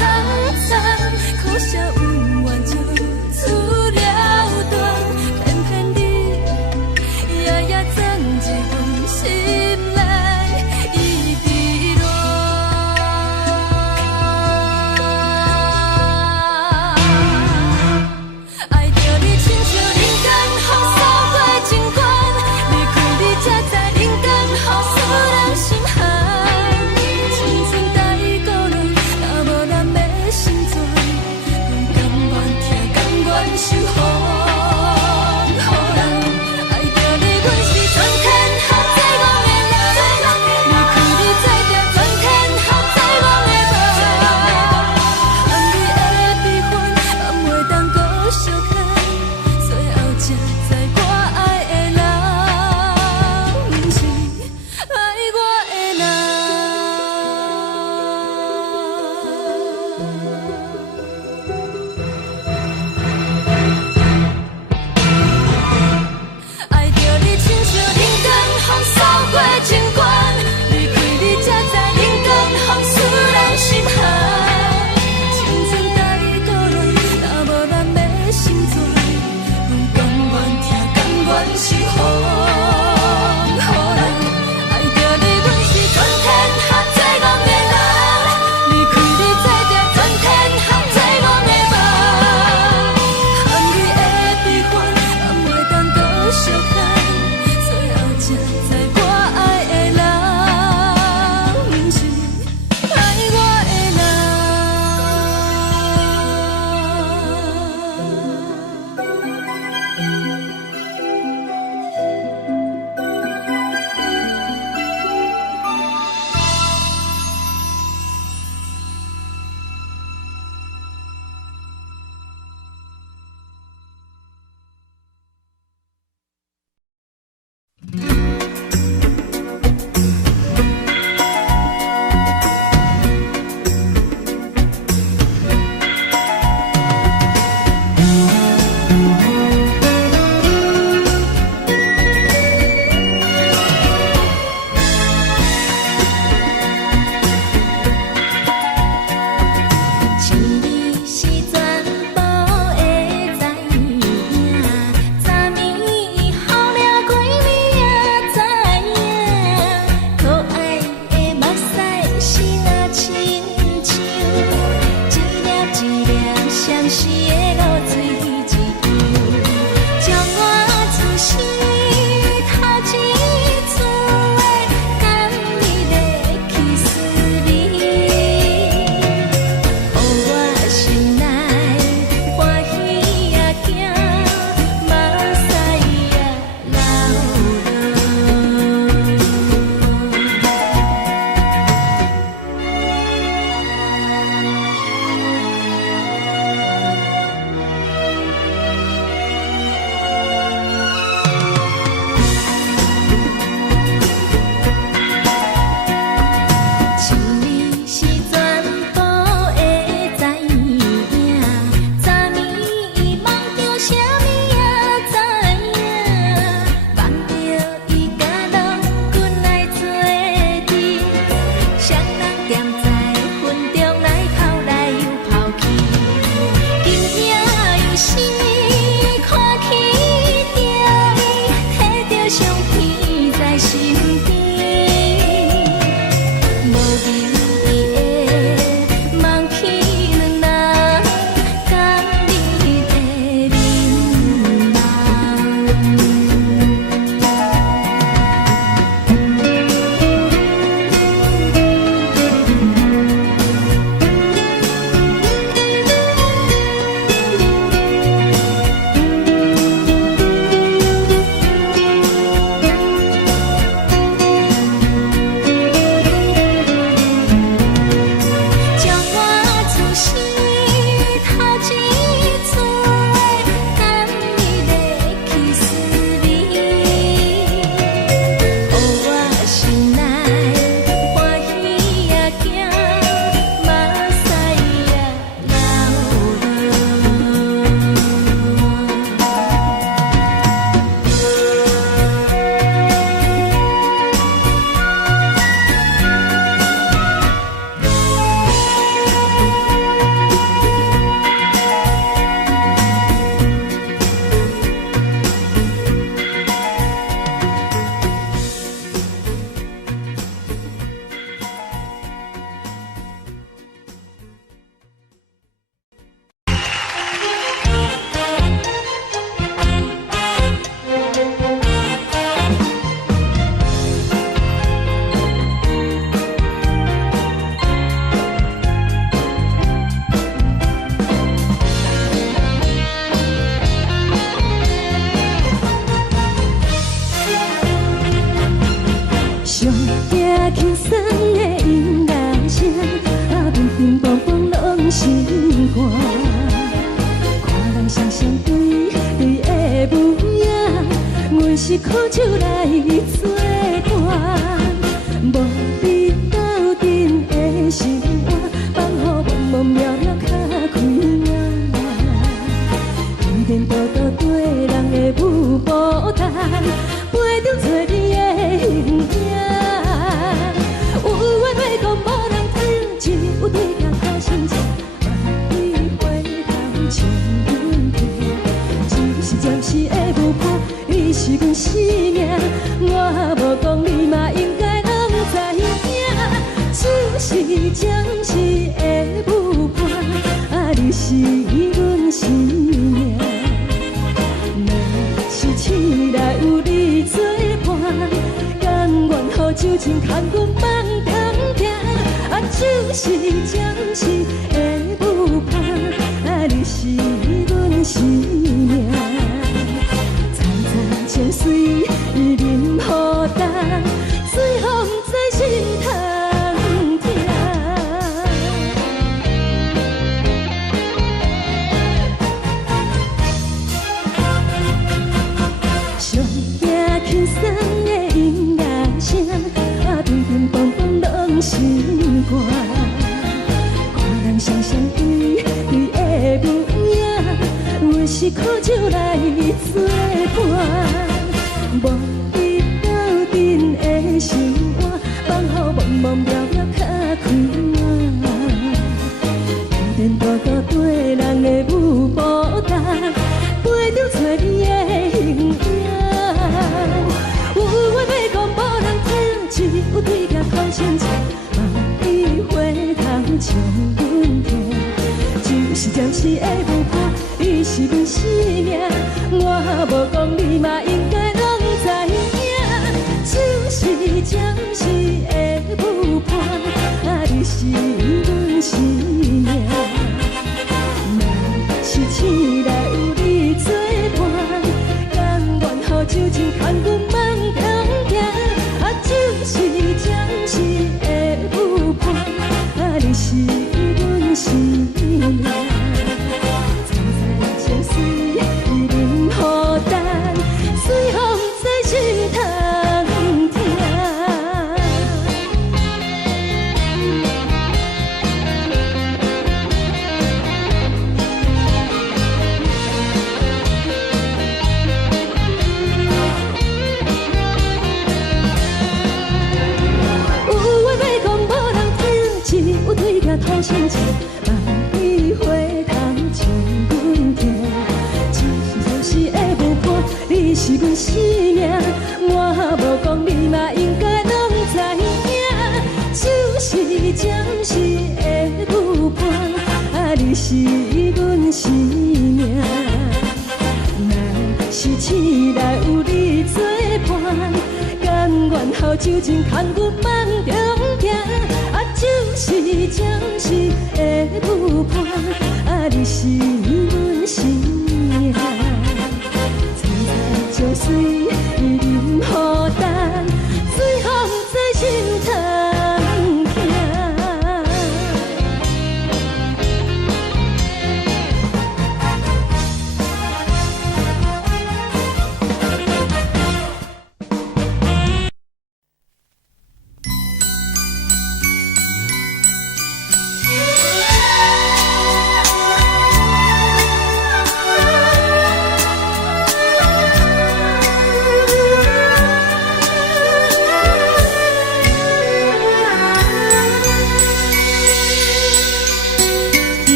残，可惜有缘就此了断，偏偏你夜夜钻入阮心内，伊伫落。爱着你亲像人间风扫过情关，离开你才知人间风使人心寒。受风雨咱，爱着你，阮是全天下最戆的人，离开你才知全天下最戆的梦。含你的悲欢，放袂当搁相牵，最后才知我爱的人，不是爱我的人。相对对的模样，阮是苦酒来作伴，无你斗阵的生活，放予茫茫渺渺较开眼。颠颠倒倒对人的舞步弹，陪着做你的形影。有话要讲无人听，只有对甲头先听。暂时的舞伴，你是阮生命，我无讲你嘛应该拢知影。就是暂时的舞伴，你是阮生命。若是醒来有你作伴，甘愿予酒精牵阮梦中行。就是暂时的舞伴，你是阮生命。泉水伊淋予干，水风在心头疼。上惊轻松的音乐声，乒乒乓乓拢心肝。看人双双对对的模样，阮是苦酒来作伴。无你斗阵的生活，放予茫茫渺渺较开眼。颠颠倒倒对人的舞步弹，陪着做你的形影。有话要讲无人听，只有对甲头前听，梦里花通唱阮听。就是暂时的舞伴，你是阮生命，我无讲你嘛应该。就是暂时的舞伴，你是阮生命。若是醒来有你作伴，甘愿予酒精牵阮梦中行。就是暂时的舞伴，你是阮生命。站在泉水伊淋予干，水风在心头。头先听，梦里花通唱阮听。就是暂时的舞伴，你是阮生命，我无讲你嘛应该拢知影。就是暂时的舞伴，你是阮生命。若是醒来有你作伴，甘愿予酒精牵阮梦中行。就是暂时的舞伴，你是阮生命。站在泉水伊淋予干，水风在心头疼。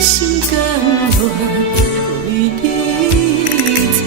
心甘愿为你做。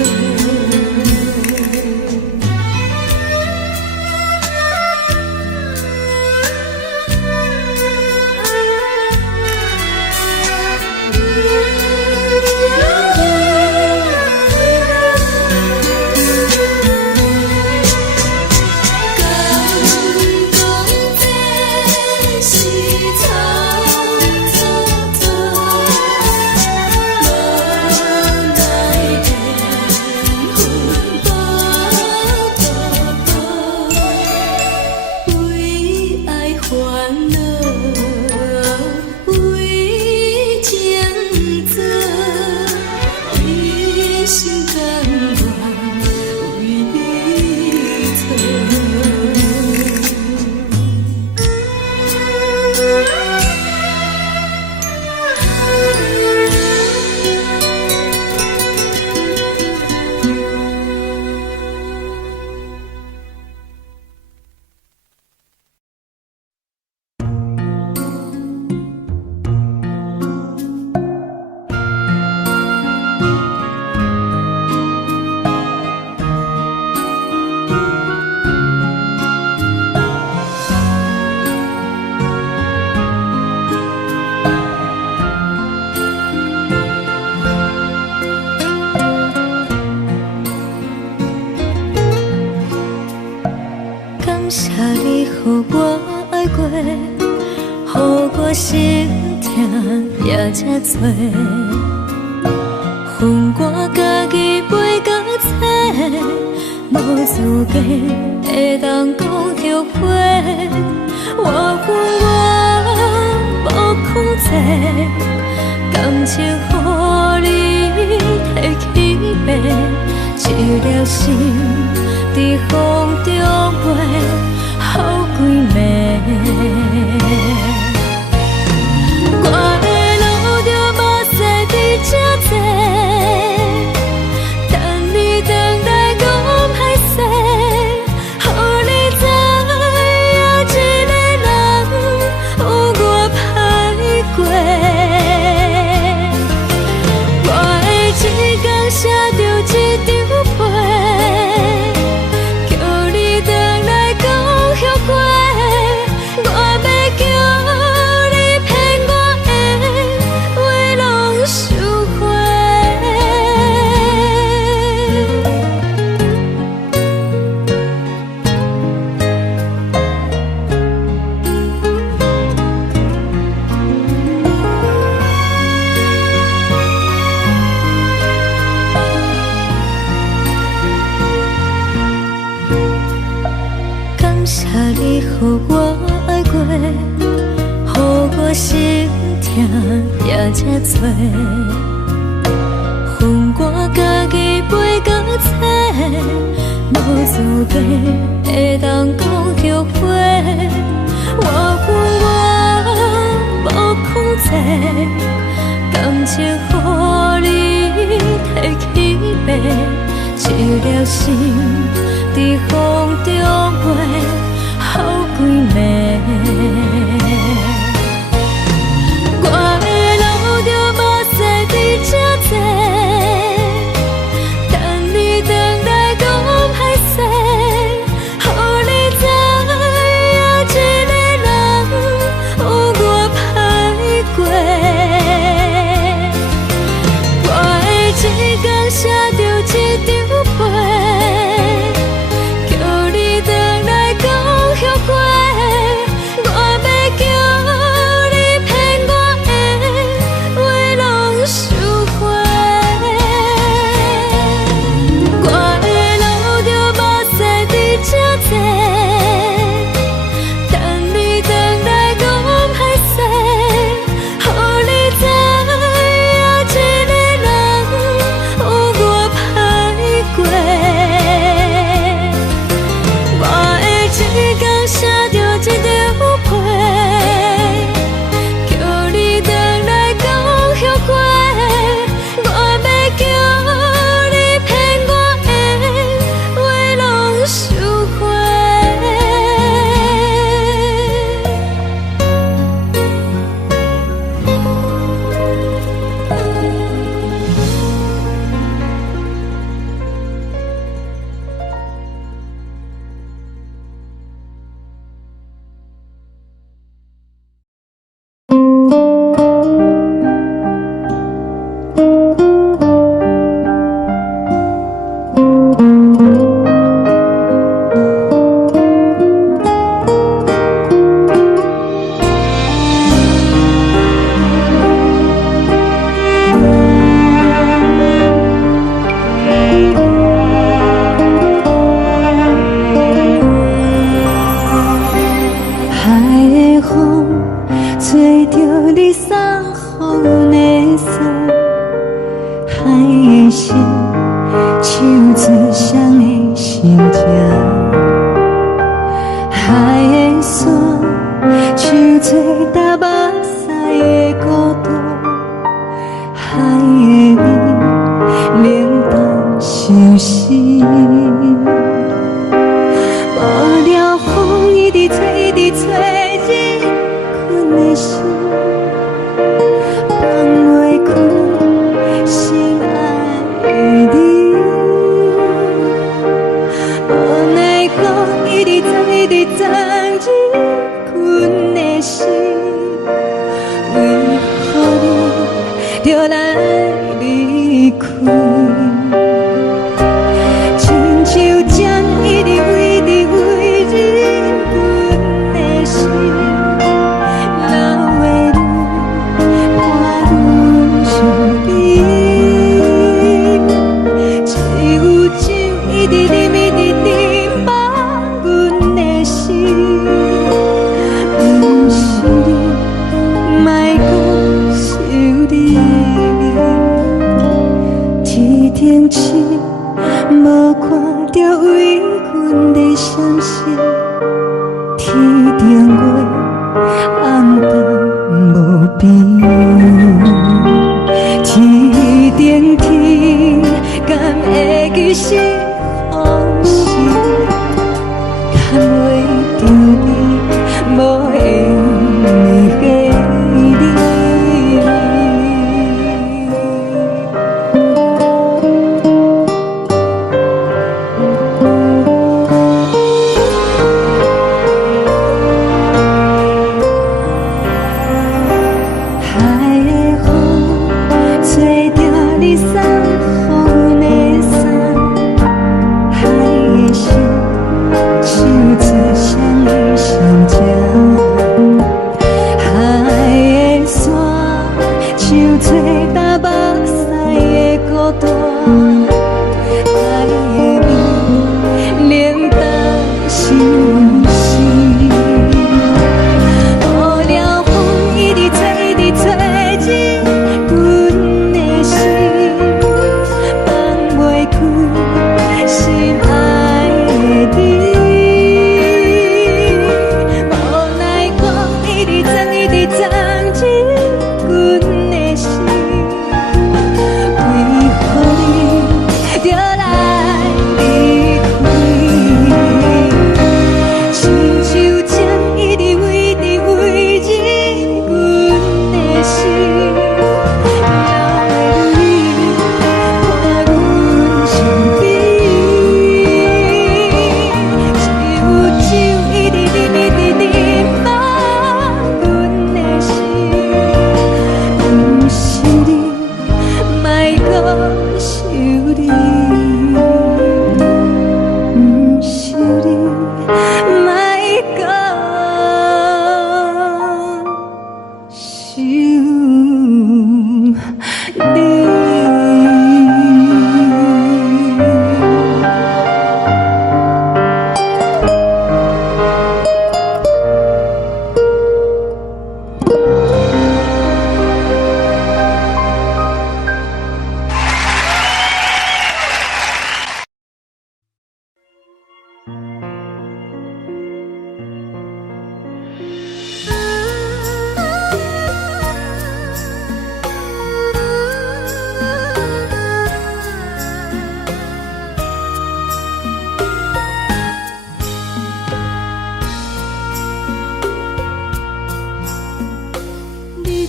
谢你，予我爱过，予我心痛也这多。恨我家己袂到切，无资格会当讲后悔。我恨我无控制，感情予你提起白，一粒心在风中飞。好几暝，我的路着无细比这多，等你回来讲歹势，予你知影一个人有我歹过。我的一天写着一张被，叫你回来讲。后悔，我要叫你骗我的话拢收回。感谢你，予我爱过，予我心痛也这多。恨我家己袂到切，无资格会当讲后悔。我恨我无控制，感情予你提起白，一粒心在风中飞。好几暝，我的路着无细比这多，等你回来讲歹势，予你知影一个人有我歹过。我的一天写着一张被，叫你回来讲。后悔，我的心，手指双的心情。海的山，像做搭目屎的孤独。海的味，冷淡伤心。无聊风一直吹，一直吹日困的心，放袂开心爱的你。无奈讲一直藏，一直藏日困的心，为何你就来离开？亲像针一直围，一直围日阮的心，流的泪伴阮伤悲。只有酒一直啉，一直啉饱阮的心，不是你，莫讲想你。天顶星，无看到为阮的闪烁；天顶月，暗淡无边。天顶天，敢会记是往事？敢袂着你，无缘的你。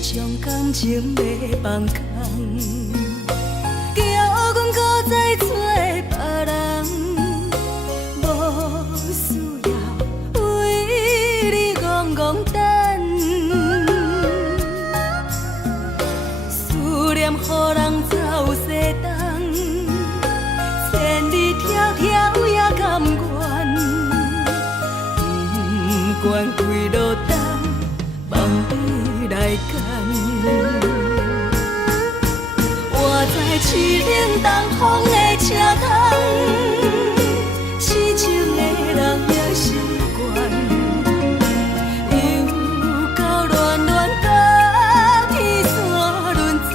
将感情卖放空，叫阮搁再找别人，无需要为你戆戆等。思念予人走西东，千里迢迢也甘愿，不管几路灯，梦比来干。活在凄冷东风的车窗，痴情的人也习惯，又到恋恋甲天线轮转。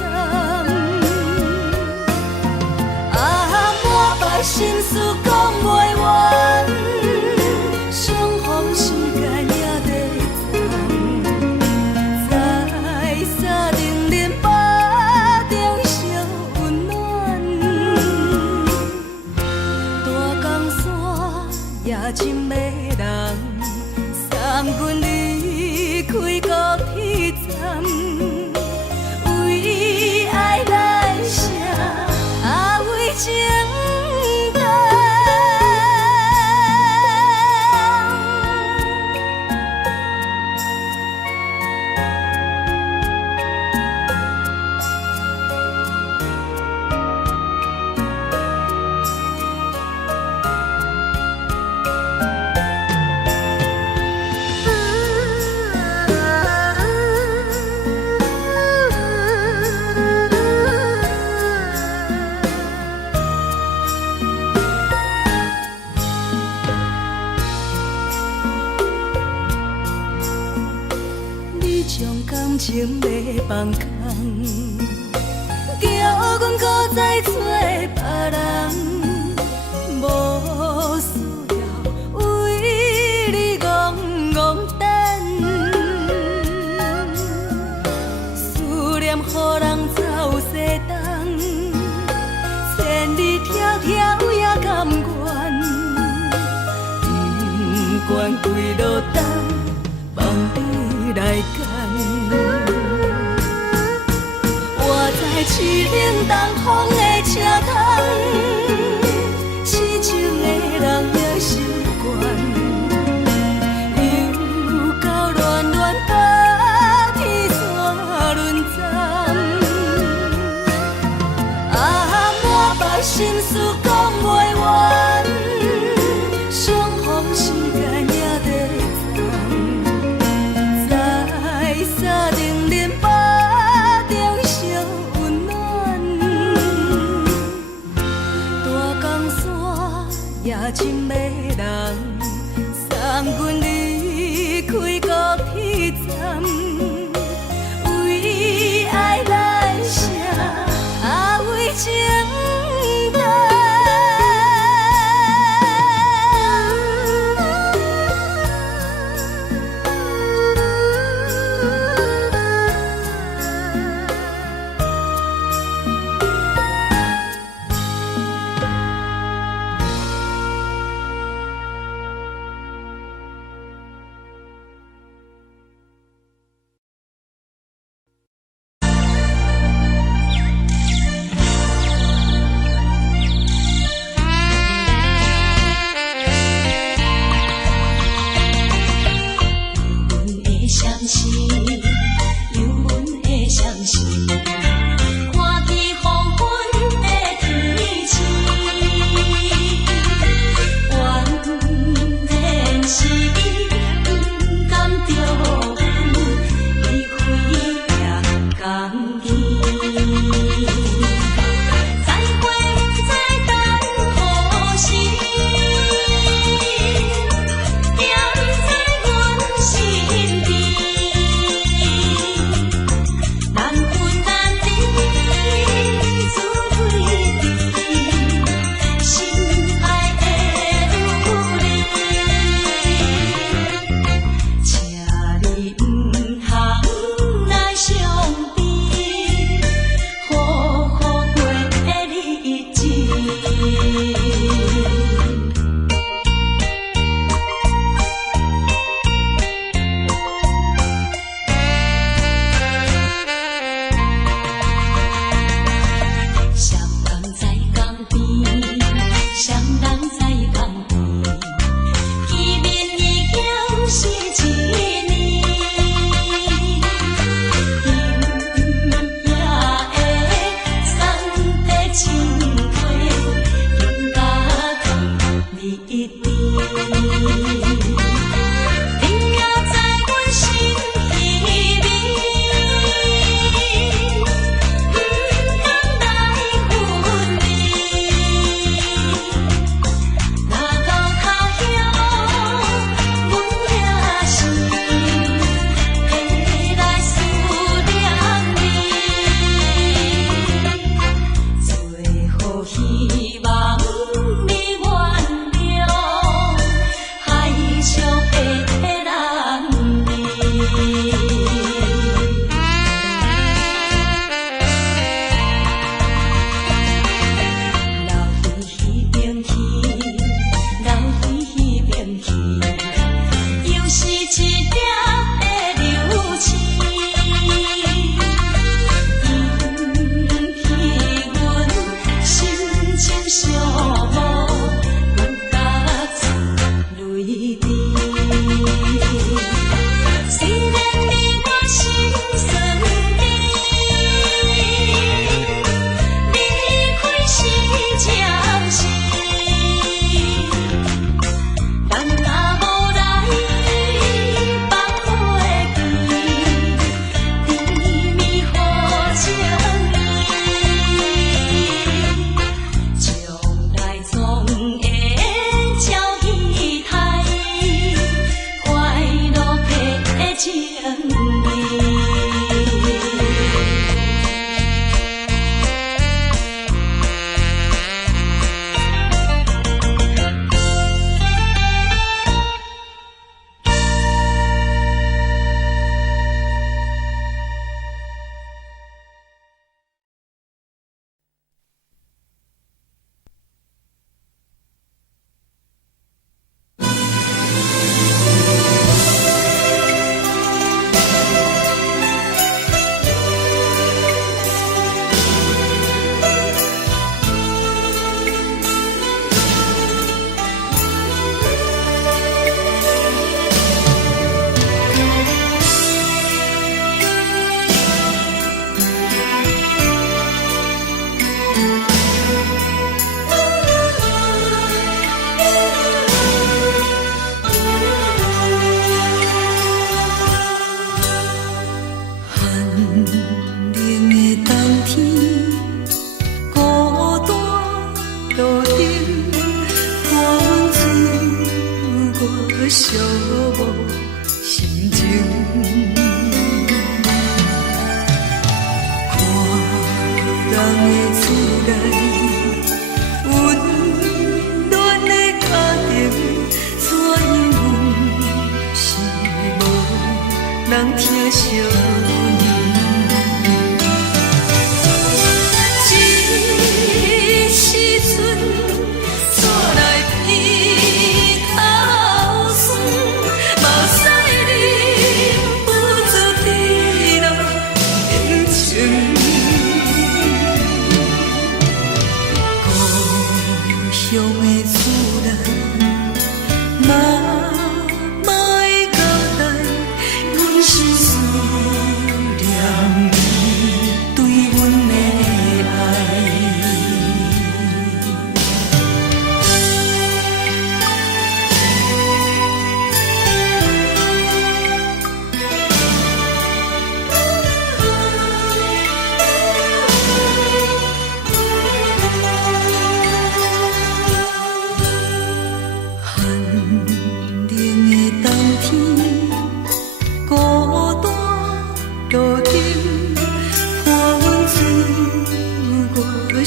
再做别人，无需要为你戆戆等。思念予人走西东，千里迢迢也甘愿，不管几路灯，望你来牵。我在痴冷东风的车窗，痴情的人也习惯，又到恋恋把天线轮转。啊，满腹心事讲袂完，相逢时间也在藏，在沙定林巴中相温暖。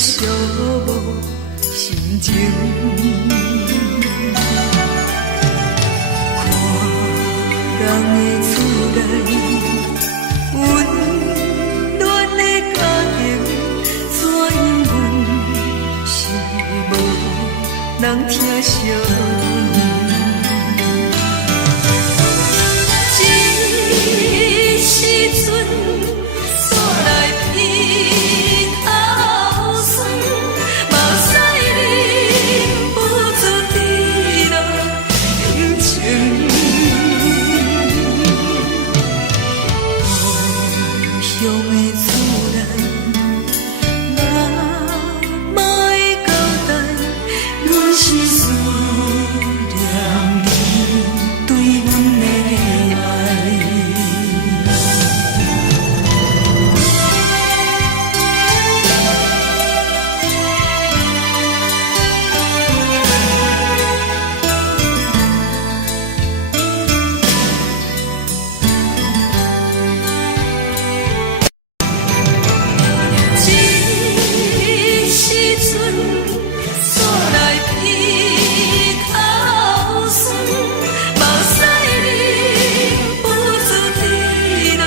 寂寞心情。看人的厝内温暖的家庭，怎因阮是无人疼惜？这时阵煞来鼻口酸，目屎忍不住滴落眼睛。故乡的厝内，嘛会交代，阮是思念你对阮的爱。这时阵煞来鼻口酸，目屎忍不住滴落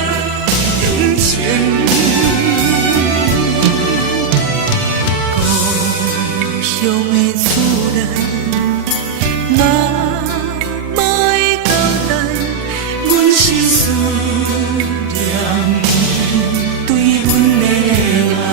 眼睛。故乡的厝内，嘛会交代，阮是思念你对阮的爱。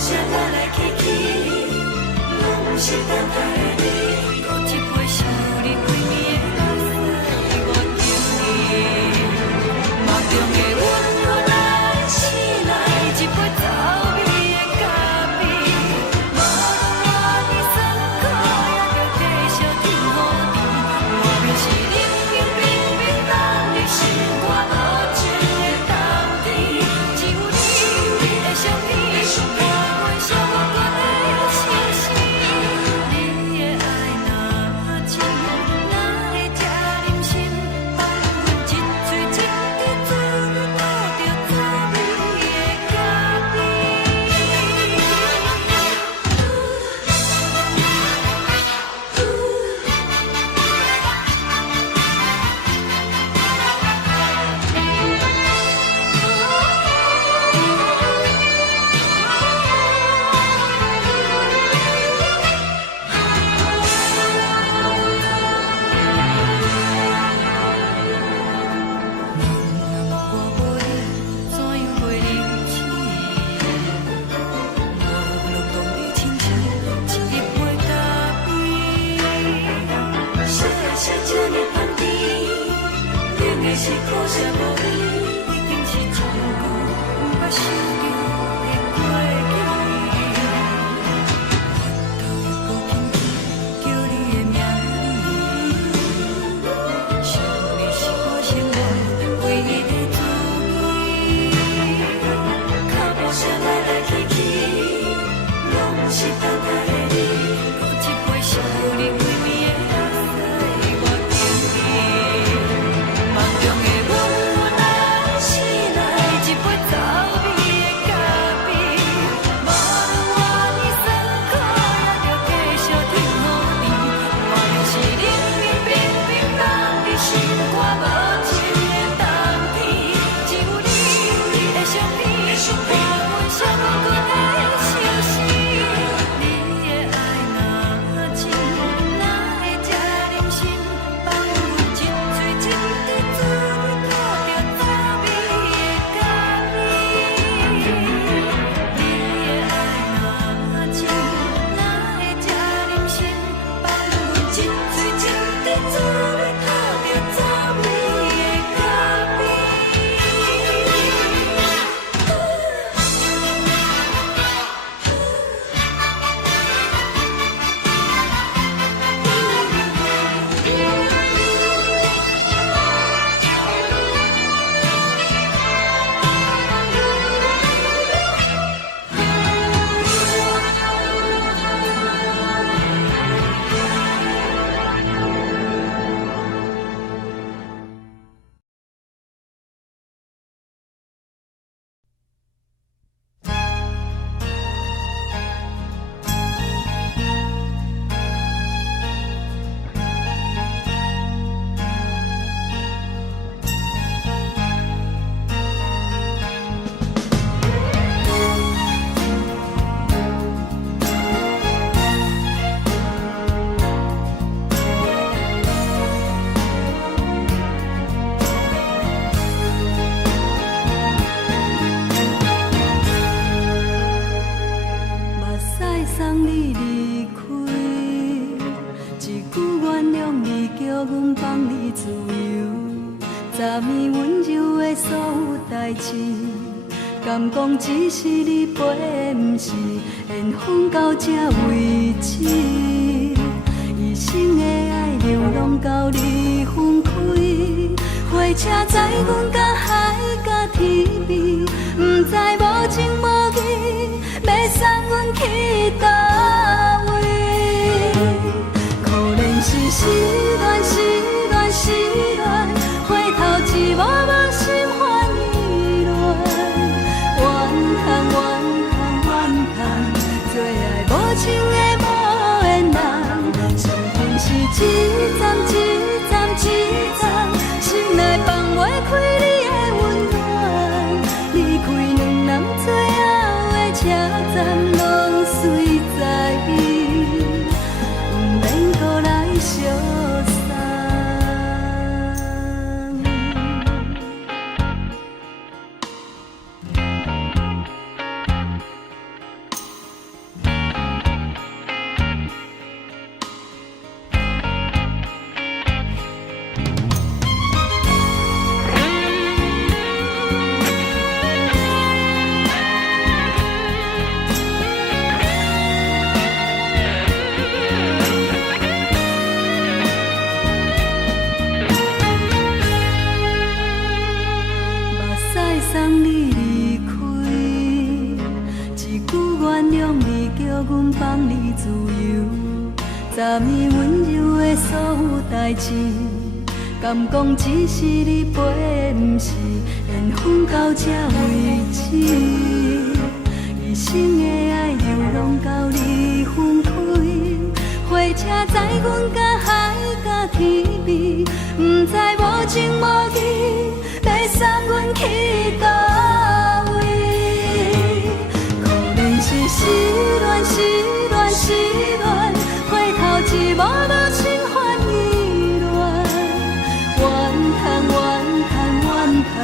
啥来来去去，拢毋是等待的你。搁一杯想你几暝的目屎，我求你。梦中的阮何来醒来，一杯走味的咖啡，无论偌呢酸苦，也着继续甜予你。我就是冷冰冰冰冻在心肝无情的冬天，只有你的相片，伴阮寂寞过的相思。你的爱若真，哪会这忍心放阮一嘴一滴滋味吐着滋味的咖啡？我无你，怎样过日子？无路当你亲像一杯咖啡，小的是这呢香甜，冷的是苦涩无味，一定是一句毋捌想着的过去。我头又搁轻轻叫你的名字，想你是我生活唯一的滋味。脚步声来来去去，拢毋是等待的你。搁一杯想你几暝的目屎，我求你。梦中的阮何来醒来，一杯走味的咖啡，无论偌呢酸苦，也着继续甜予你。我就是冷冰冰冰冻在心肝无情的冬天，只有你的相片，伴阮寂寞过的相思。你的爱若真，哪会这忍心放阮一嘴一滴滋味吐着滋味的咖啡？你的爱若真，哪会这忍心放阮一嘴一滴滋味吐着滋味的咖啡？目屎送你离开，一句原谅你，叫阮放你自由。昨暝温柔的所有代志，敢讲只是你陪，毋是缘分到这为止。一生的爱流浪到你分开，火车载阮甲海甲天边，毋知无情无义，要送阮去倒位？可能是失恋，失恋，失恋，回头一幕幕心烦意乱，怨恨，怨恨，怨恨，最爱无情的无缘人，身份是一站一站一站，心内放袂开你的温暖，离开两人最后的车站，拢随在伊，毋免搁来相送。3年温柔的所有代志，敢讲只是你陪，不是缘分到这为止。一生的爱流浪到你分开，火车载阮甲海甲天边，不知无情无义，要送阮去倒位？可能是失恋，失恋，失恋，回头一幕幕心烦意乱，怨叹，怨叹，怨叹，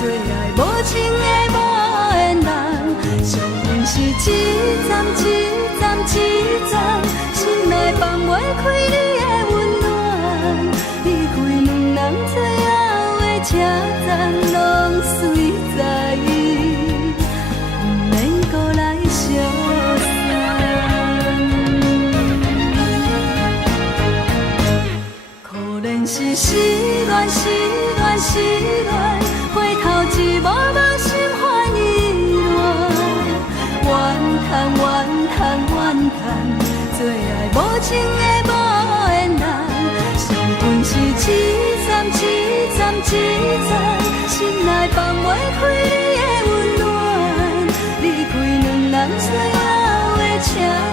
最爱无情的无缘人，上阮是一站一站一站，心内放袂开你的温暖，离开两人最后的车站，拢随在意，不免搁来相送。可能是失恋，失恋，失恋，回头一幕幕心烦意乱，怨叹，怨叹，怨叹，最爱无情的无缘人，上阮是一站一站一站，心内放袂开你的温暖，离开两人最后的车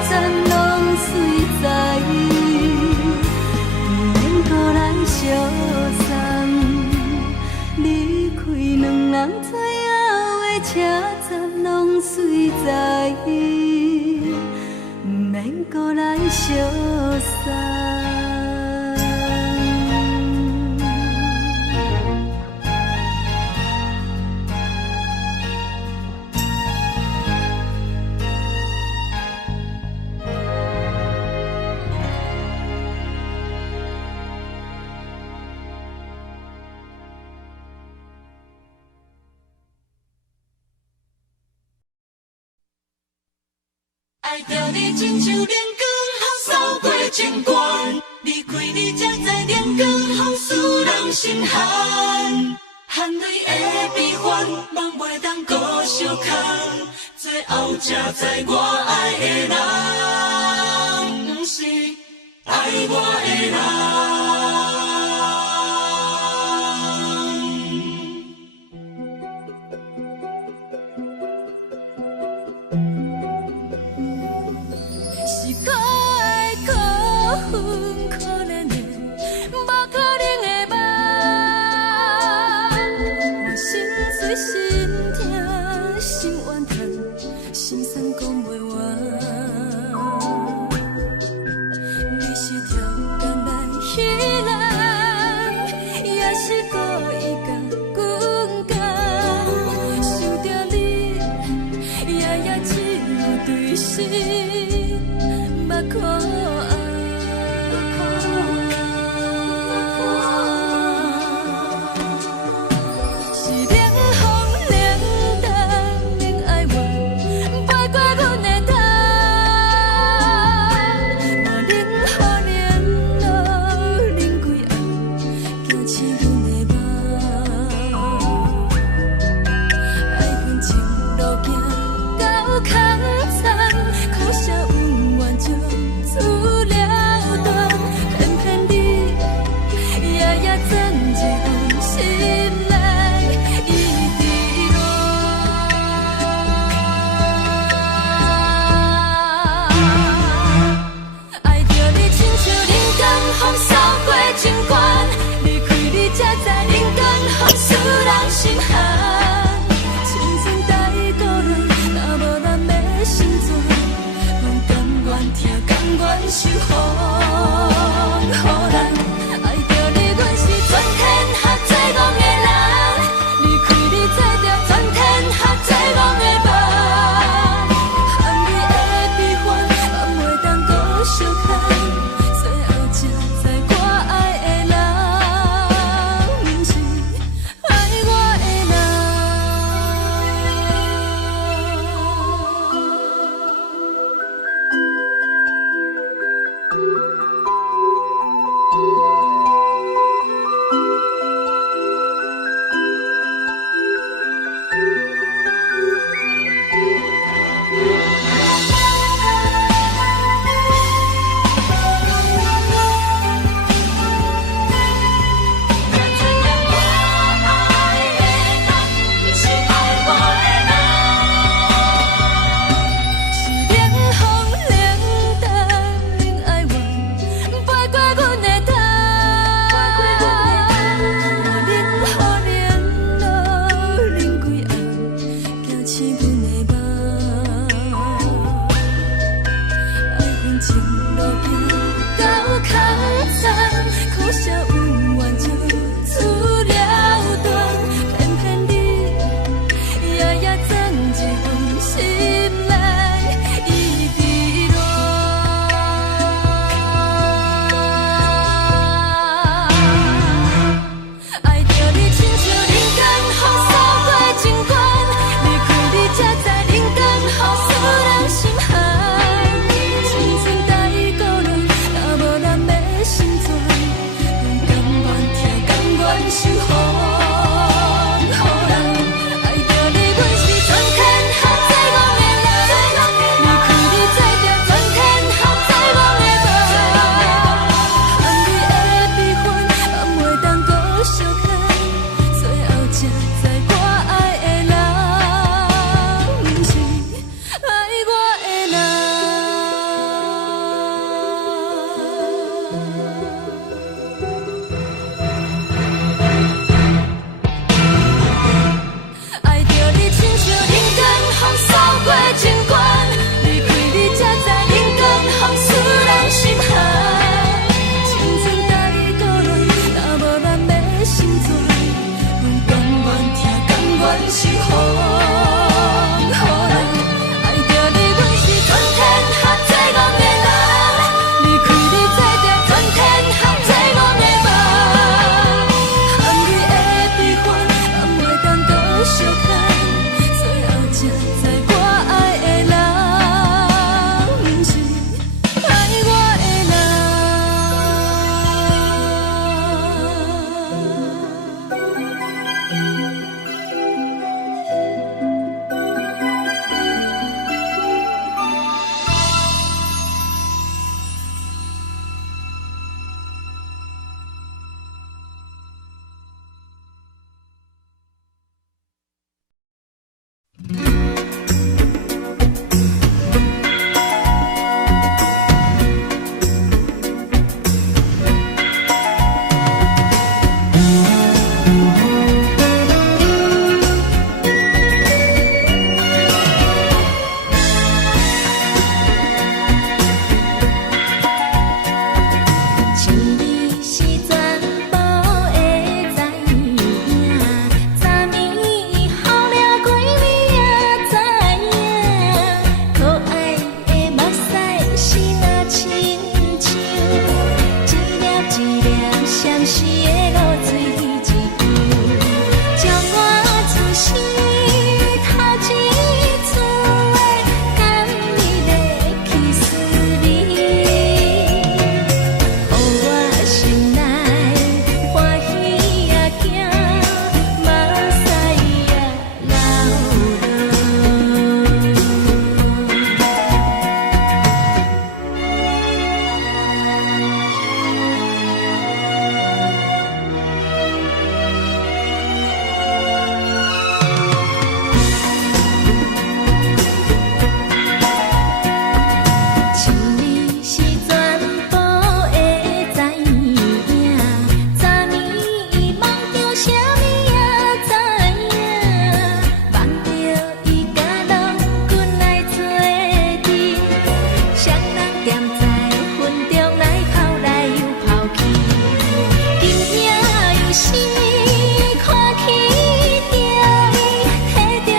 站，拢随在意，不免搁来相送。离开两人最后的车站，拢随在意，不免搁来相送。爱着你亲像连光风扫过情关，离开你才知连光风使人心寒。含泪的悲欢，望袂当搁相牵，最后才知我爱的人，不是爱我的人。是可爱可恨可怜的，无可能的梦。我心碎心痛心怨叹，心酸讲袂完。你是挑工来彼人，也是故意甲阮讲，想着你夜夜只有对视。目看爱，是冷风冷淡冷爱我，飞过阮的头，嘛冷雨冷落冷几暗，惊刺阮的梦。爱阮情路行到空残，苦涩有怨就出了断，偏偏你夜夜钻入阮心内，一直乱。爱着你亲像冷光风扫过情关，离开你才知冷光风使人心寒。青春待故人，若无咱要心怎？甘愿听，甘愿受，予人爱着你，阮是全天下最戆的人，离开你才着全天下最戆的梦。含泪的悲欢，望袂当搁相牵，最后才知我爱的人，不是爱我的人。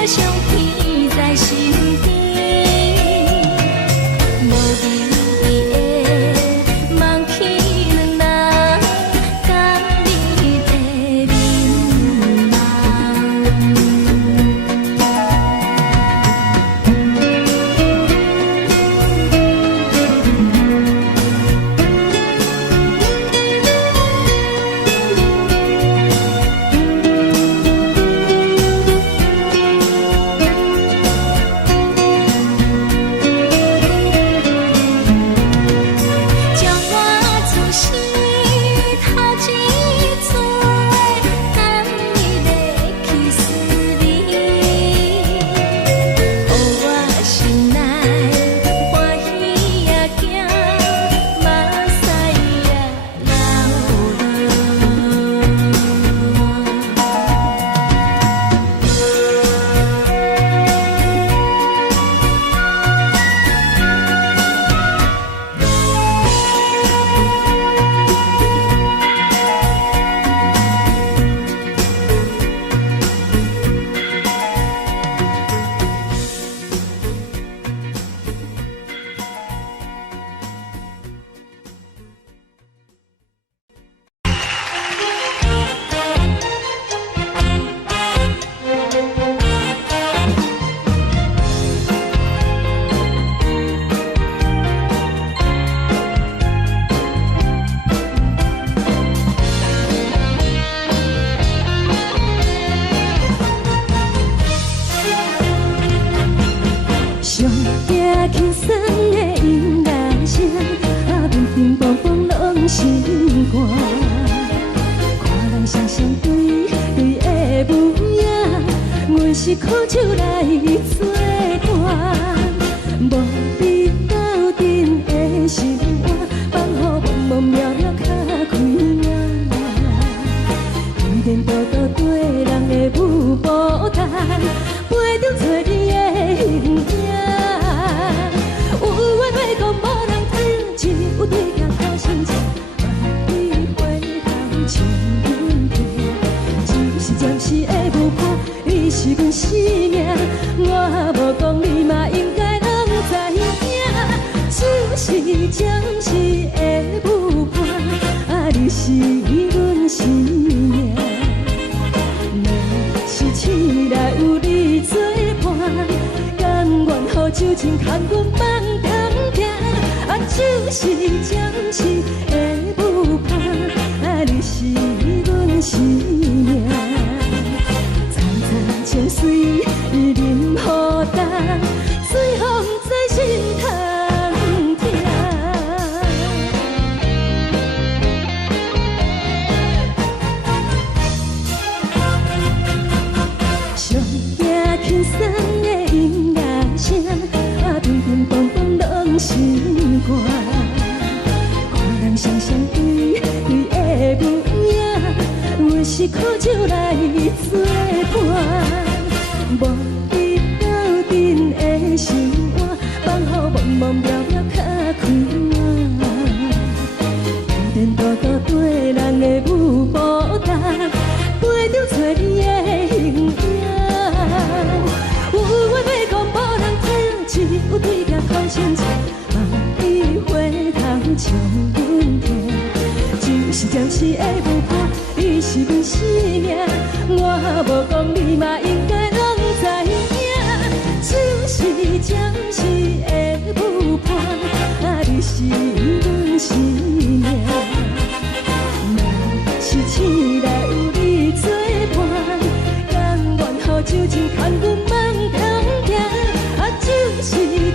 相片在身边，无名义的梦起两人，甘你的面将我自身头一撮，等你的去思念，予我心内欢喜也惊，目屎也上惊轻松的音乐声，乒乒乓乓拢心肝。看人双双对对的模样，阮是苦酒来作伴。无你斗阵的心肝，放予茫茫渺渺较开眼。一点多多对人的舞步弹，陪着找你的形影。有话要讲无人听，只有对镜头先笑，万里回头像阮家。只是暂时的舞伴，你是阮生命，我无讲你嘛应该拢知影。只是暂时的舞伴，你是阮生命。是醒来有你作伴，甘愿予酒精牵阮放通行。就是暂时的舞伴，你是阮生命。层层情水任何担，水风在心通听。上惊轻松的音乐声，乒乒乓乓拢心肝。看人双双对对的模样，阮是苦酒来作伴。无你斗阵的心肝，放予茫茫渺渺较开眼。一点多多对人的舞步弹，陪着找你的形影。有话要讲无人听，只有对镜头先笑，万里回头像阮家。就是暂时的舞伴，你是阮生命，我无讲你嘛应该拢知影。只是暂时的舞伴，你是阮生命。若是醒来有你作伴，甘愿予酒精牵阮放通行。就是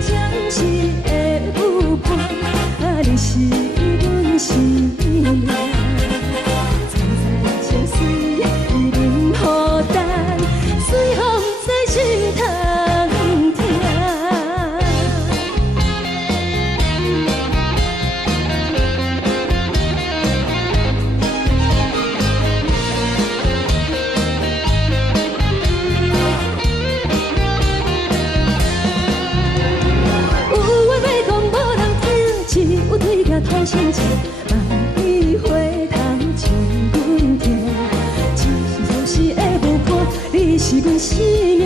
暂时的舞伴，你是阮生命。层层情水任何担，随风在心通听。头先笑，万里回头像阮家。只是暂时的舞伴，你是阮生命。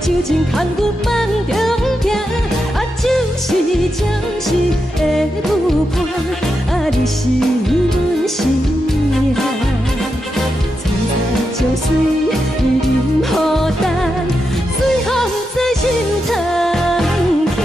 手真牵阮梦中行，啊，就是暂时的舞伴，啊，你是阮生命。青菜椒水，伊啉予等，水风在心头行。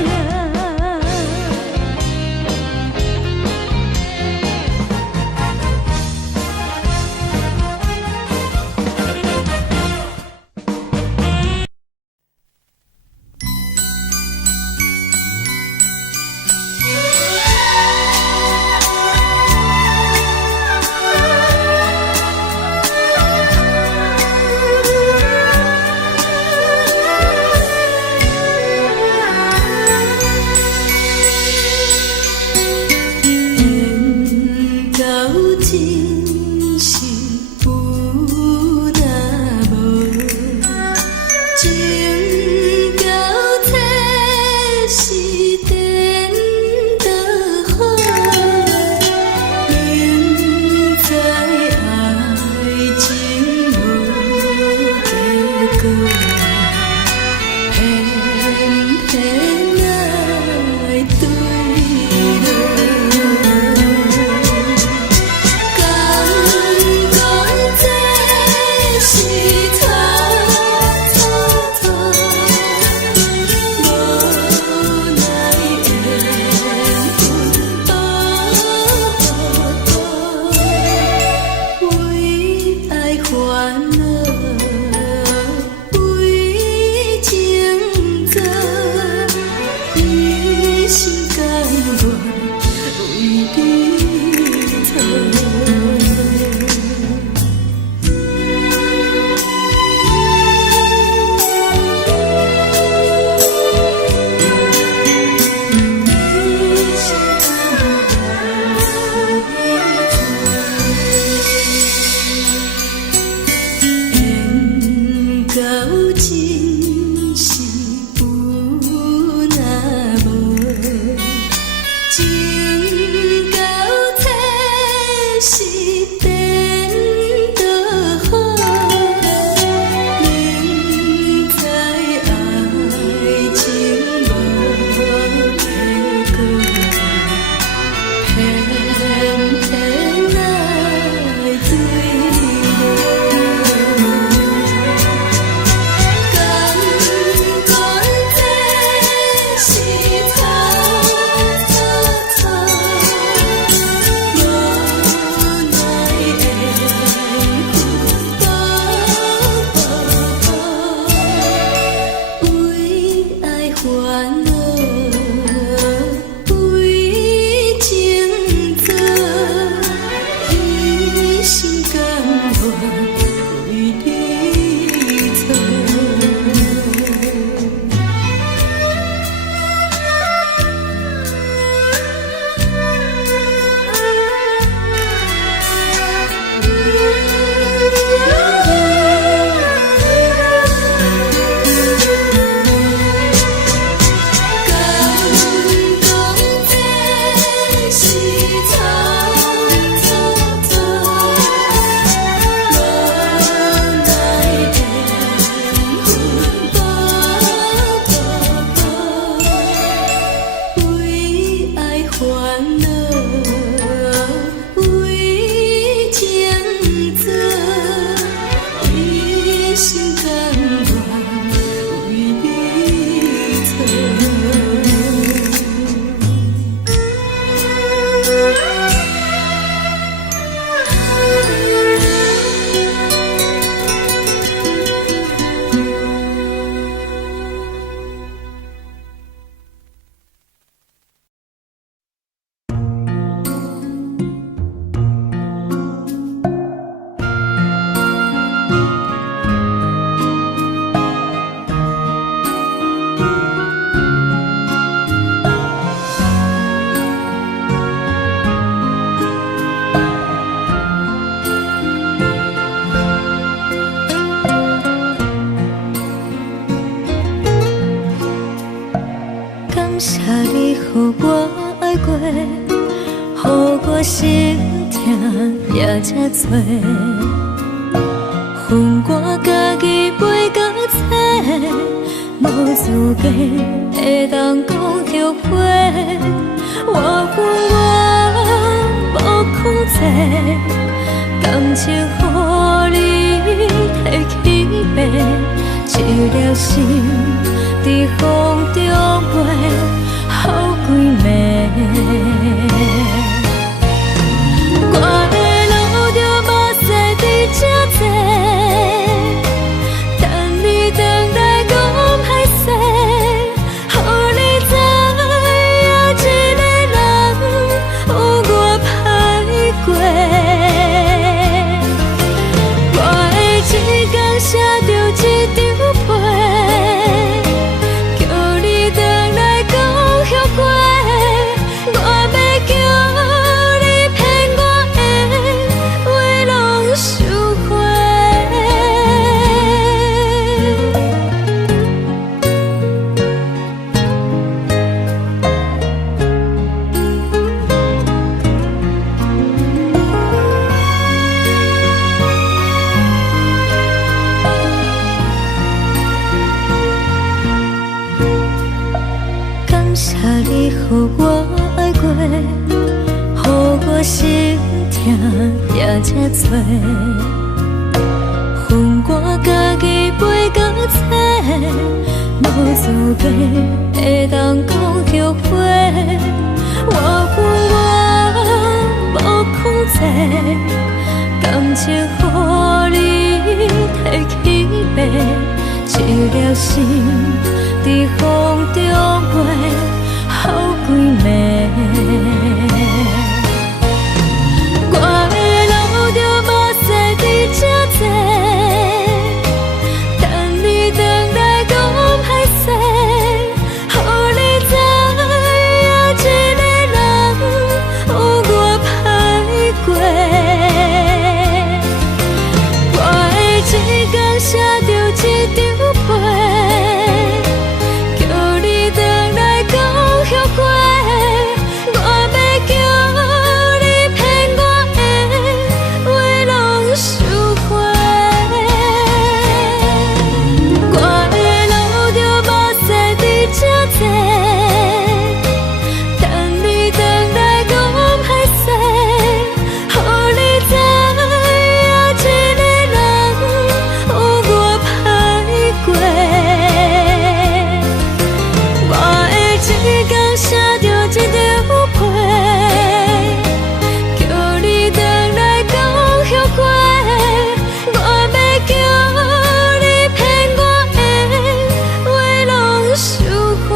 予我爱过，予我心痛也这多，恨我家己袂到切，资格会当讲后悔。我恨我无控制，感情予你提起白，一粒心在风中飞，好几暝。我的路就无西伫这多，等你回来讲歹势，予你知影一个人有我歹过。我的一天写着一张被，叫你回来讲后悔。我要叫你骗我的话拢收回。感谢你予我爱过，予我心痛也这多，恨我家己袂到切，无资格会当讲后悔。我恨我无控制，感情予你提起白，一粒心在风中飞，好几暝。我的路就无西伫这多，等你回来讲歹势，予你知影一个人有我歹过。我的一天写着一张被，叫你回来讲后悔。我要叫你骗我的话拢收回。我的路就无西伫这多，等你回来讲歹势，予你知影一个人有我歹过。我的一天写着一张被，叫你回来讲后悔。我要叫你骗我的话拢收回。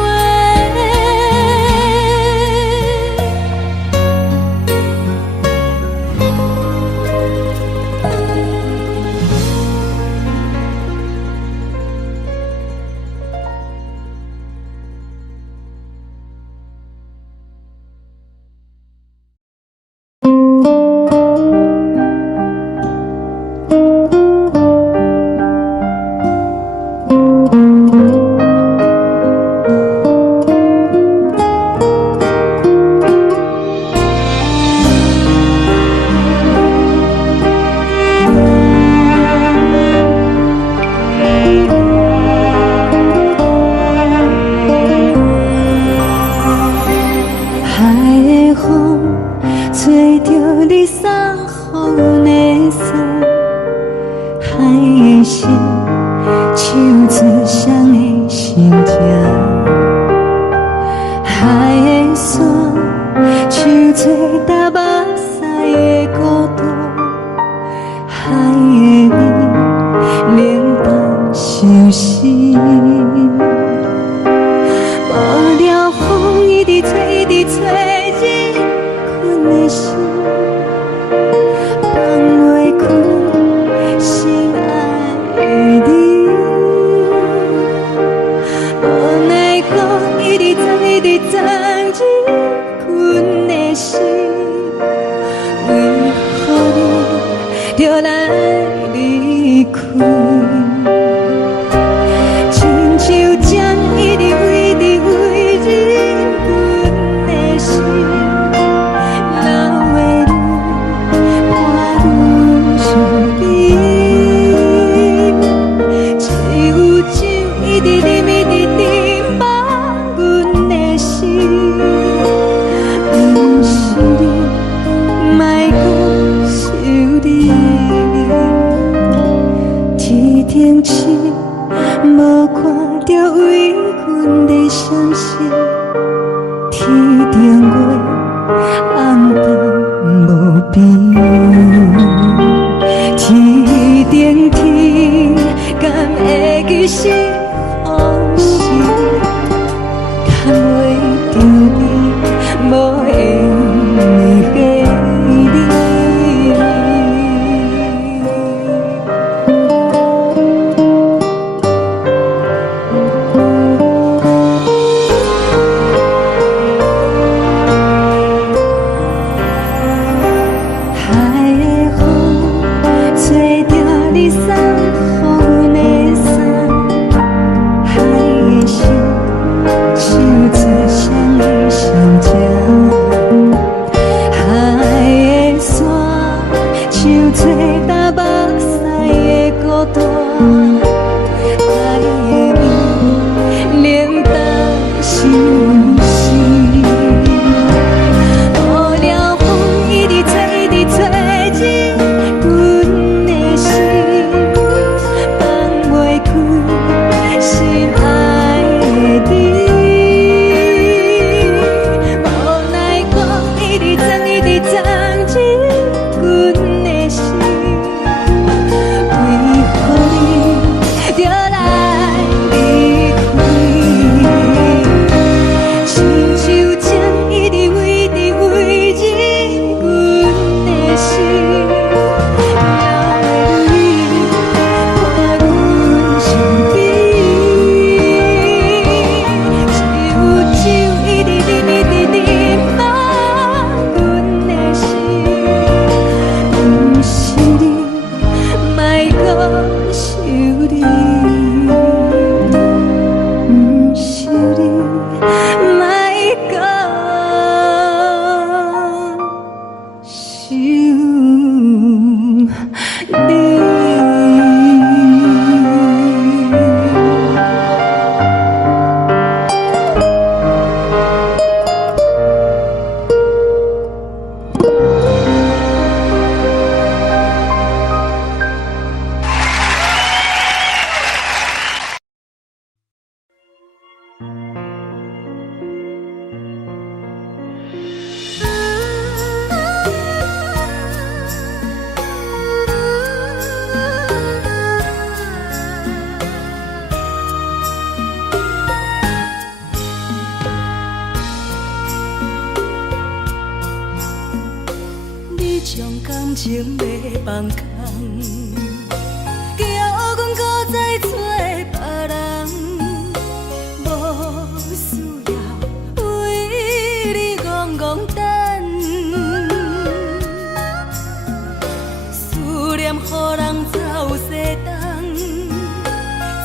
海的风吹着你送予的伞，海的心唱出双的心情，海的山唱出搭目屎的孤独，海的味冷淡伤心。无聊风一直吹，一直吹，日困的心放袂开，心爱的你。无奈何一直藏，一直藏，日困的心，为何你就来离开？亲像将一直为你为日困的心，流的泪伴愈伤悲，只有酒一直啉，一直啉。无看到为阮的闪烁，天顶月，暗淡无边。天顶天，敢会记是往事？敢袂着你，无缘给你。感情要放空，叫阮搁再找别人，无需要为你戆戆等，思念予人走西东，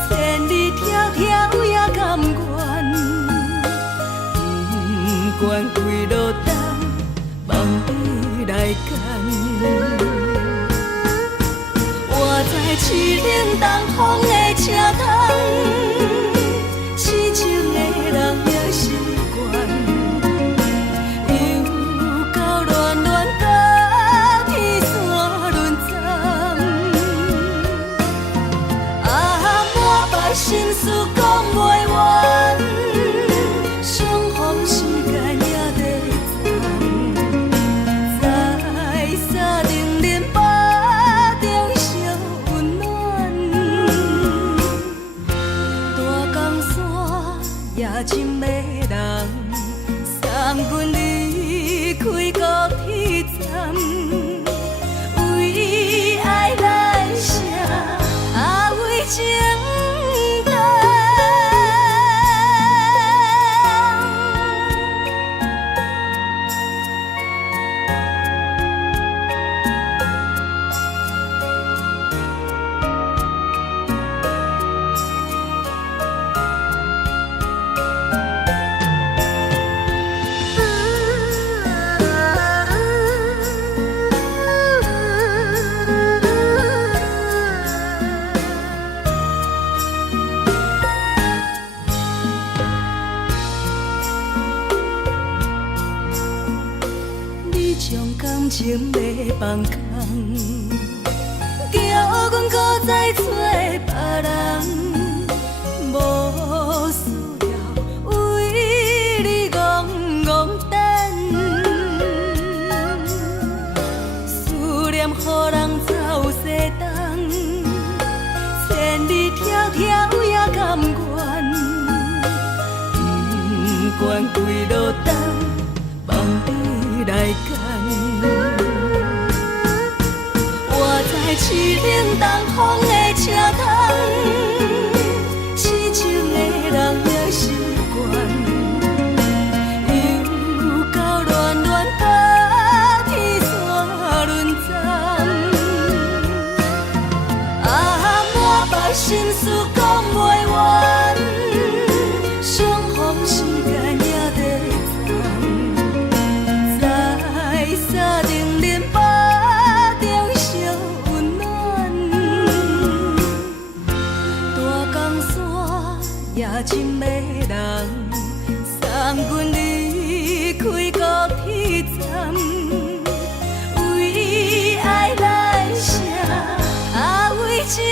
千里迢迢也甘愿，不管几落冬，梦伊来干。活在凄冷东风的车窗，痴情的人也习惯，又到乱乱甲天线轮转。满腹心事讲袂完，相逢时间也在深的人送阮离开高铁站，为爱来写为情重。感情要放空，叫阮搁再找别人，也真要人送阮离开高铁站，为爱来生，为情。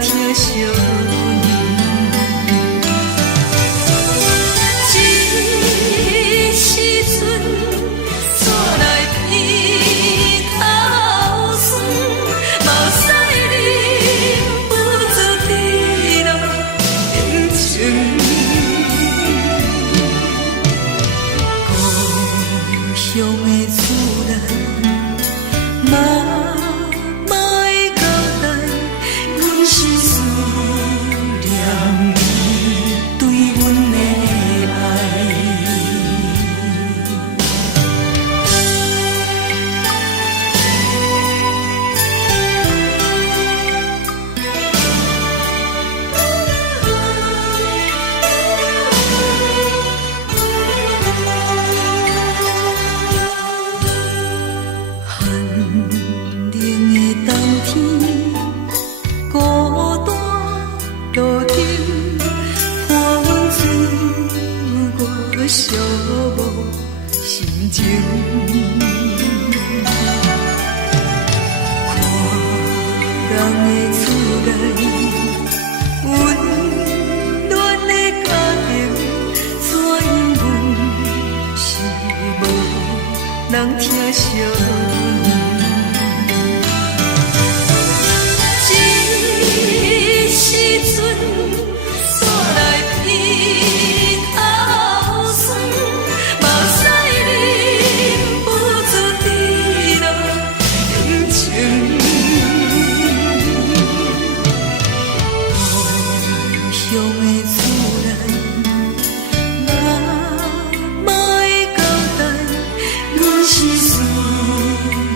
疼惜你。这时阵煞来鼻头酸，嘛有使忍不住滴落眼睛。故乡的厝内，嘛会交代，阮是思念你对阮的爱。寒冷的冬天，孤单路顶，看阮自我寂寞心情。看人的厝内，温暖的家庭，怎因阮是无人疼惜你？这时阵煞来鼻头酸，嘛有使忍不住滴落眼睛。故乡的厝内，嘛会交代，阮是思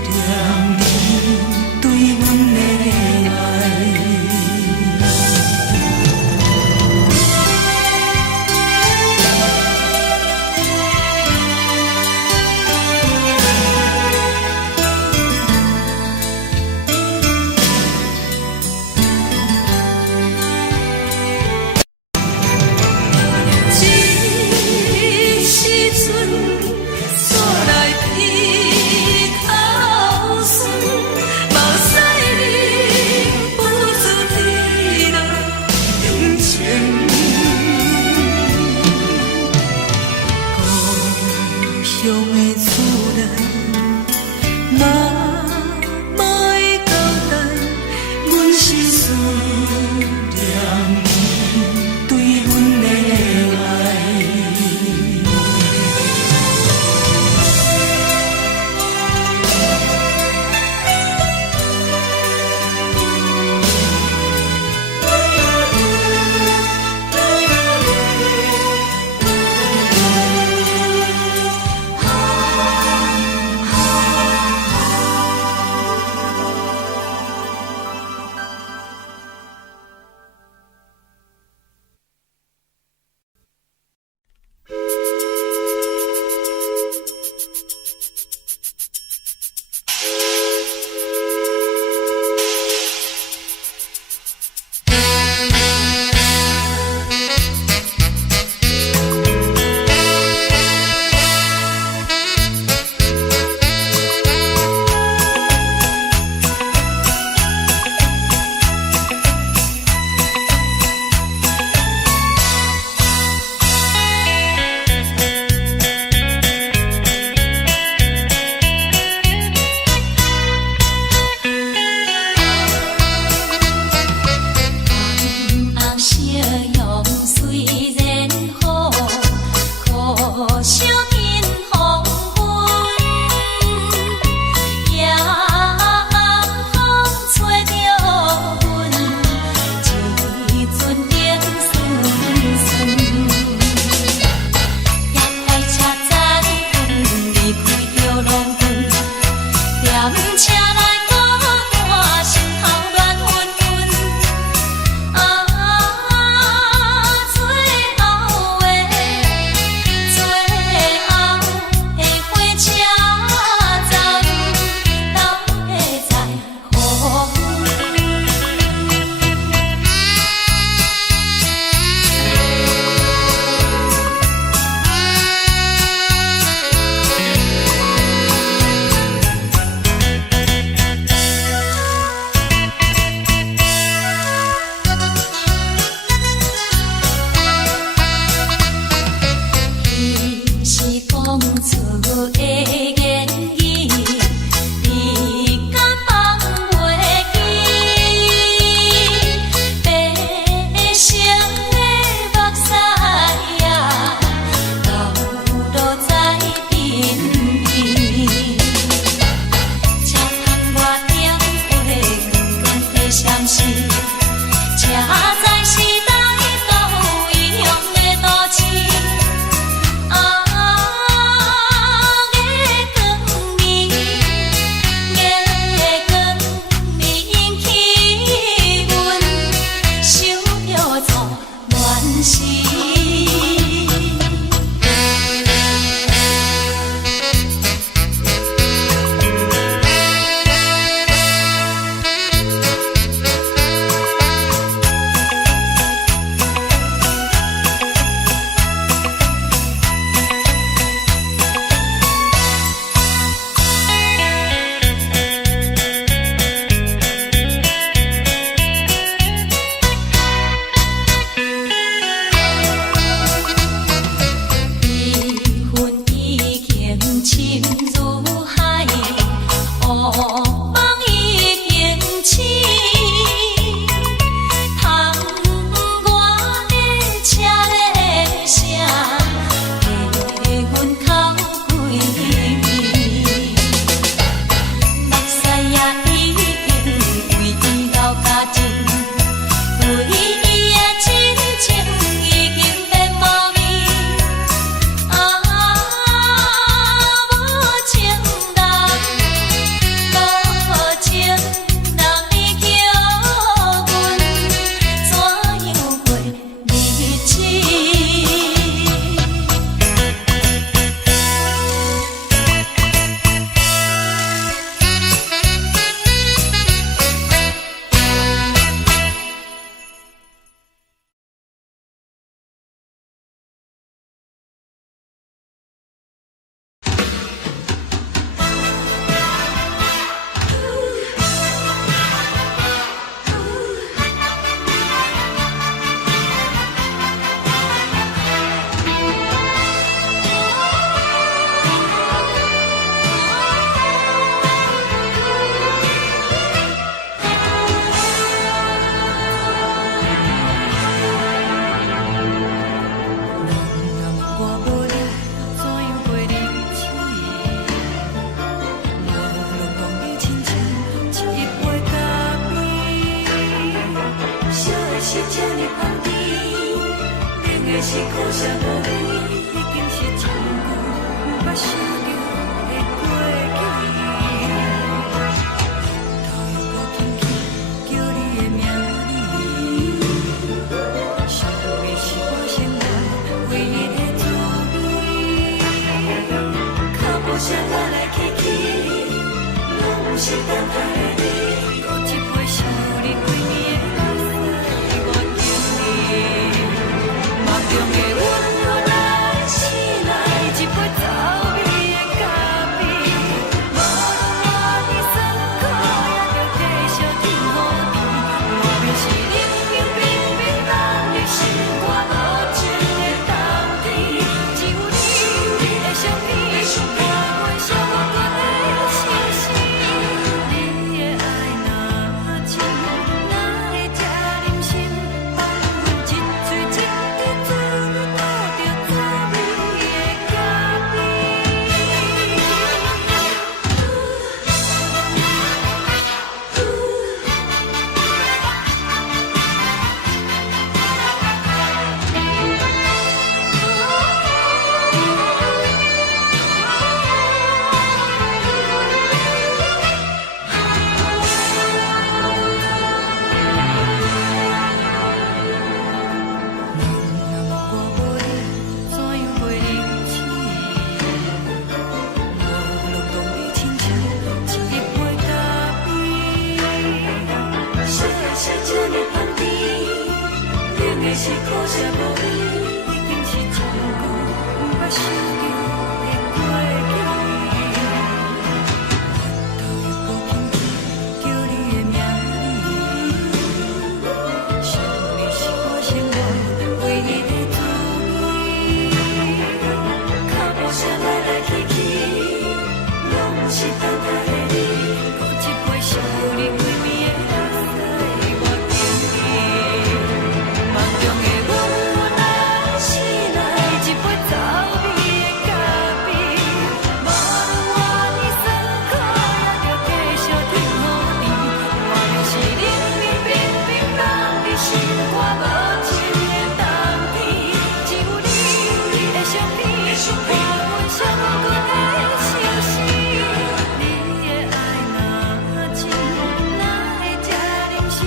念你对阮的爱。这时阵煞来鼻头酸，嘛有使忍不住滴落眼睛。故乡的厝内，嘛会交代，阮是思念你对阮的爱。香甜，冷的是苦涩无味，已经是真久毋捌想着的过去。头又搁轻轻叫你的名字，想你是我生活唯一的滋味。脚步声来来去去，拢是等待的你。搁一杯想你几年的目屎，我敬你。梦中的阮我来醒来，一杯走味的咖啡。无论我的酸苦，也着继续甜乎甜。莫名是冷冰冰冰冷的心肝，无情的冬天。只有你的相片，伴阮寂寞过的心事。你的爱若真，哪会这忍心放阮一嘴一滴水，倒着滋味的咖啡。我无你，怎样袂忍起？无路当你亲像一杯咖啡，小的是这么香甜，冷的是苦涩无味，已经是真久毋捌想着的过去。头又搁轻轻叫你的名字，想你是我生活唯一的滋味。脚步声来来去去，拢是等待的你。搁一杯想你几暝的目屎，我敬你。梦中的阮我来醒来，一杯走味的咖啡。无论我的酸苦，也着继续甜乎甜。莫名是冷冰冰冰冷的心肝，无情的冬天。只有你的相片，伴阮寂寞过的心事。你的爱若真，哪会这忍心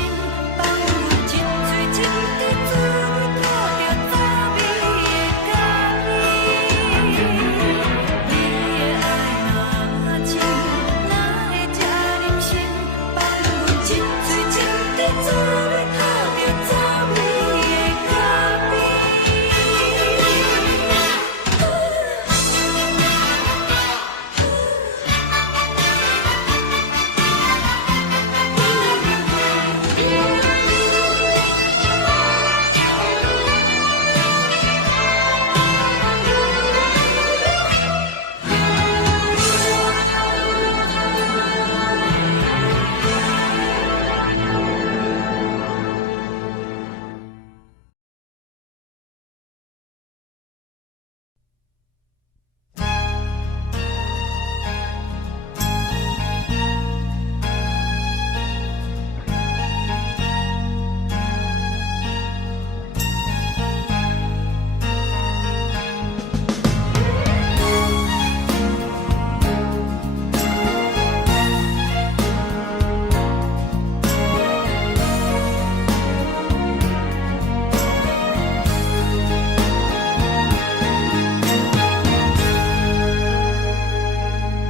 放阮一嘴一滴水，倒着滋味的咖啡。你的爱若真，哪会这忍心放阮一嘴一滴水，倒着滋味的咖啡。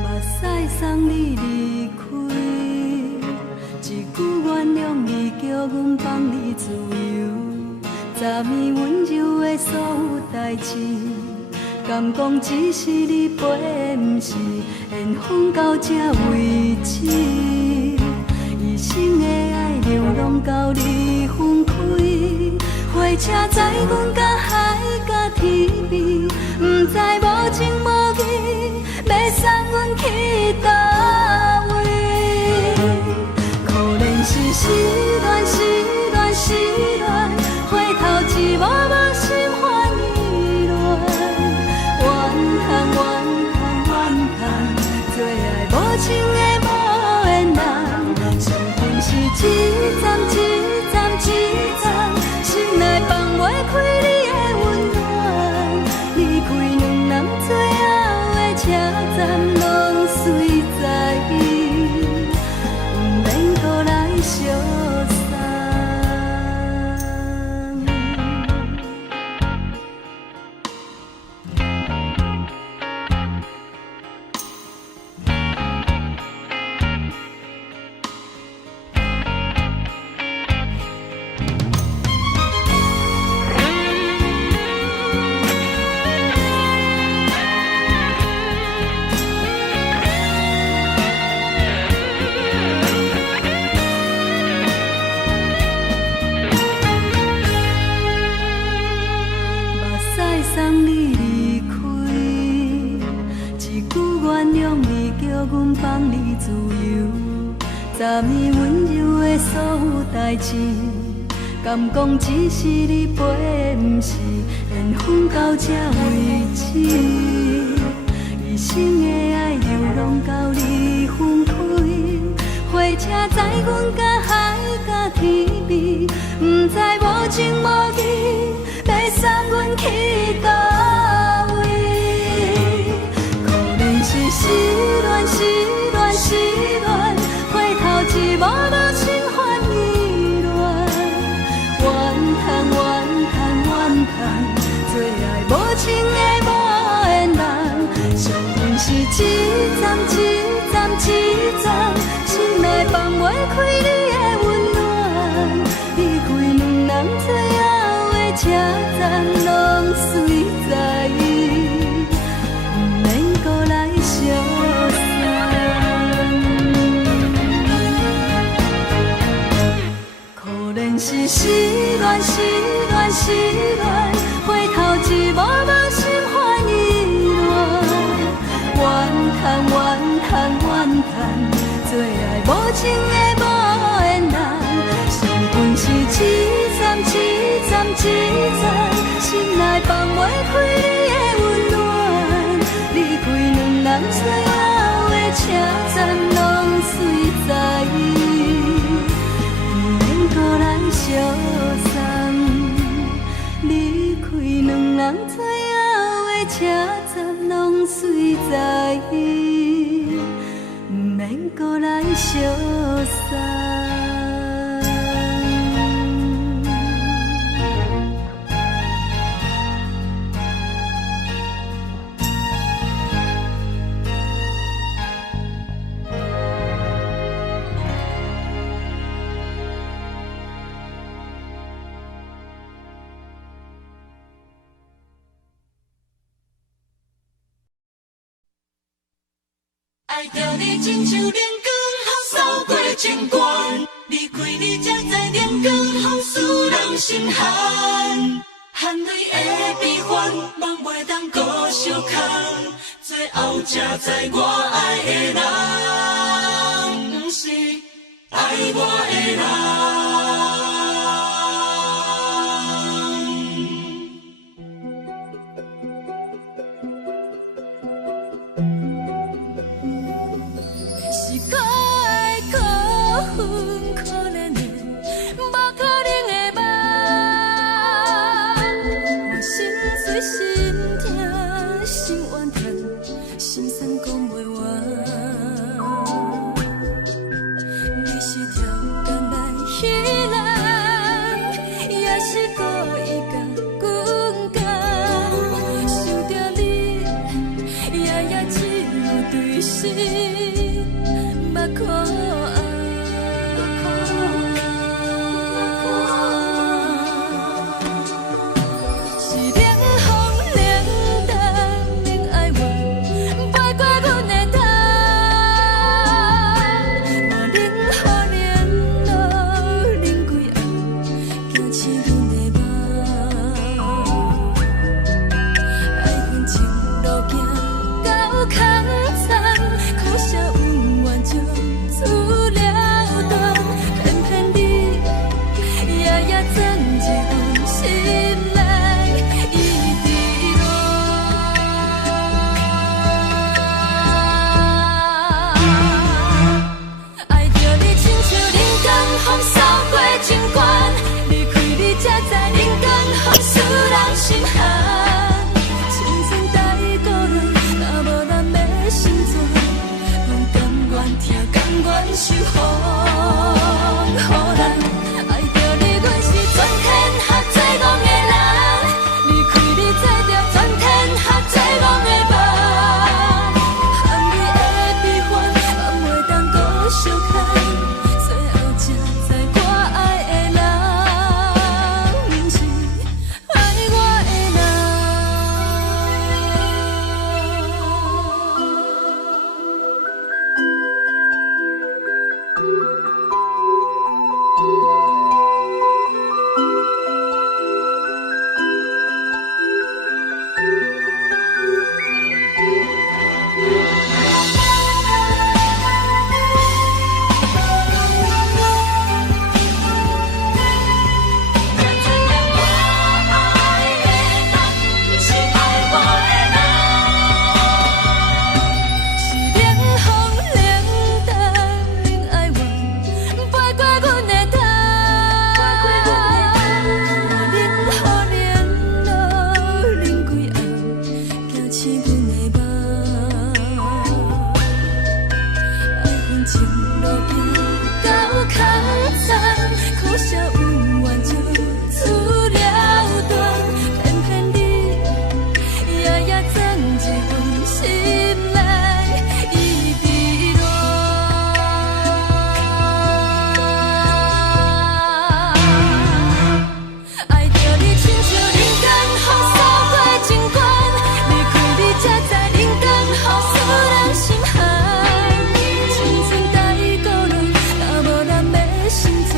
目屎送你离开，一句原谅你，叫阮放你自由。昨暝温柔的所有代志，敢讲只是你陪，毋是缘分到这为止。一生的爱流浪到你分开，火车载阮甲海甲天边，毋知无情无义，要送阮去倒位？可能是失恋，失恋，失恋，回头一幕幕心烦意乱，怨叹，怨叹，怨叹，最爱无情的无缘人，伤痕是一站一站一站，心的你自由，昨暝温柔的所有代志，敢讲只是你陪，不是缘分到这为止。一生的爱流浪到你分开，火车载阮甲海甲天边，不知无情无义，要送阮去倒位？可能是失恋，失恋，失恋，回头一幕幕心烦意乱，怨叹，怨叹，怨叹，最爱无情的无缘人，上恨是一站一站一站，心内放袂开你的温暖，离开两人最后的车站，拢随在伊，不免搁来相送。可能是失恋，失恋，失恋，回头一幕幕心烦意乱，怨叹，怨叹，怨叹，最爱无情的无缘人，上恨是一站一站一站，心内放袂开你的温暖，离开两人最后的车站，拢随在伊，不免搁来相送。离开两人最后的车站，拢随在伊，不免搁来相送。爱着你亲像连光风扫过情关，离开你才知连光风使人心寒。含泪的悲欢，望袂当搁相牵，最后才知我爱的人，不是爱我的人。是可爱可恨可怜的，无可能的梦。我心碎心痛心怨叹，心酸讲袂完。你是条工来彼人，也是故意甲阮讲，想着你夜夜只有对视。看爱，是冷风冷淡冷爱我，飞过阮的头，我冷雨冷落冷几暗，惊醒阮的梦，爱恨情路行到空残，苦涩温婉就出了断，偏偏你夜夜钻入阮心内，一直乱。爱着你亲像冷光风扫过情关，离开你才知冷光风使人心寒。青春待故人，若无咱要心怎？甘愿听，甘愿受风雨人。爱着你，阮是全天下最戆的人，离开你才着全天下最戆的梦。含泪的悲欢，望袂当搁相牵，最后才知我爱的人，不是爱我的人。人情路行到较惨，可惜有缘就出了断，偏偏你夜夜藏一份心内伊伫乱。爱着你亲像人间雨扫过情关，离开你才知人间雨使人心寒。青春甲伊过落，若无咱的心存。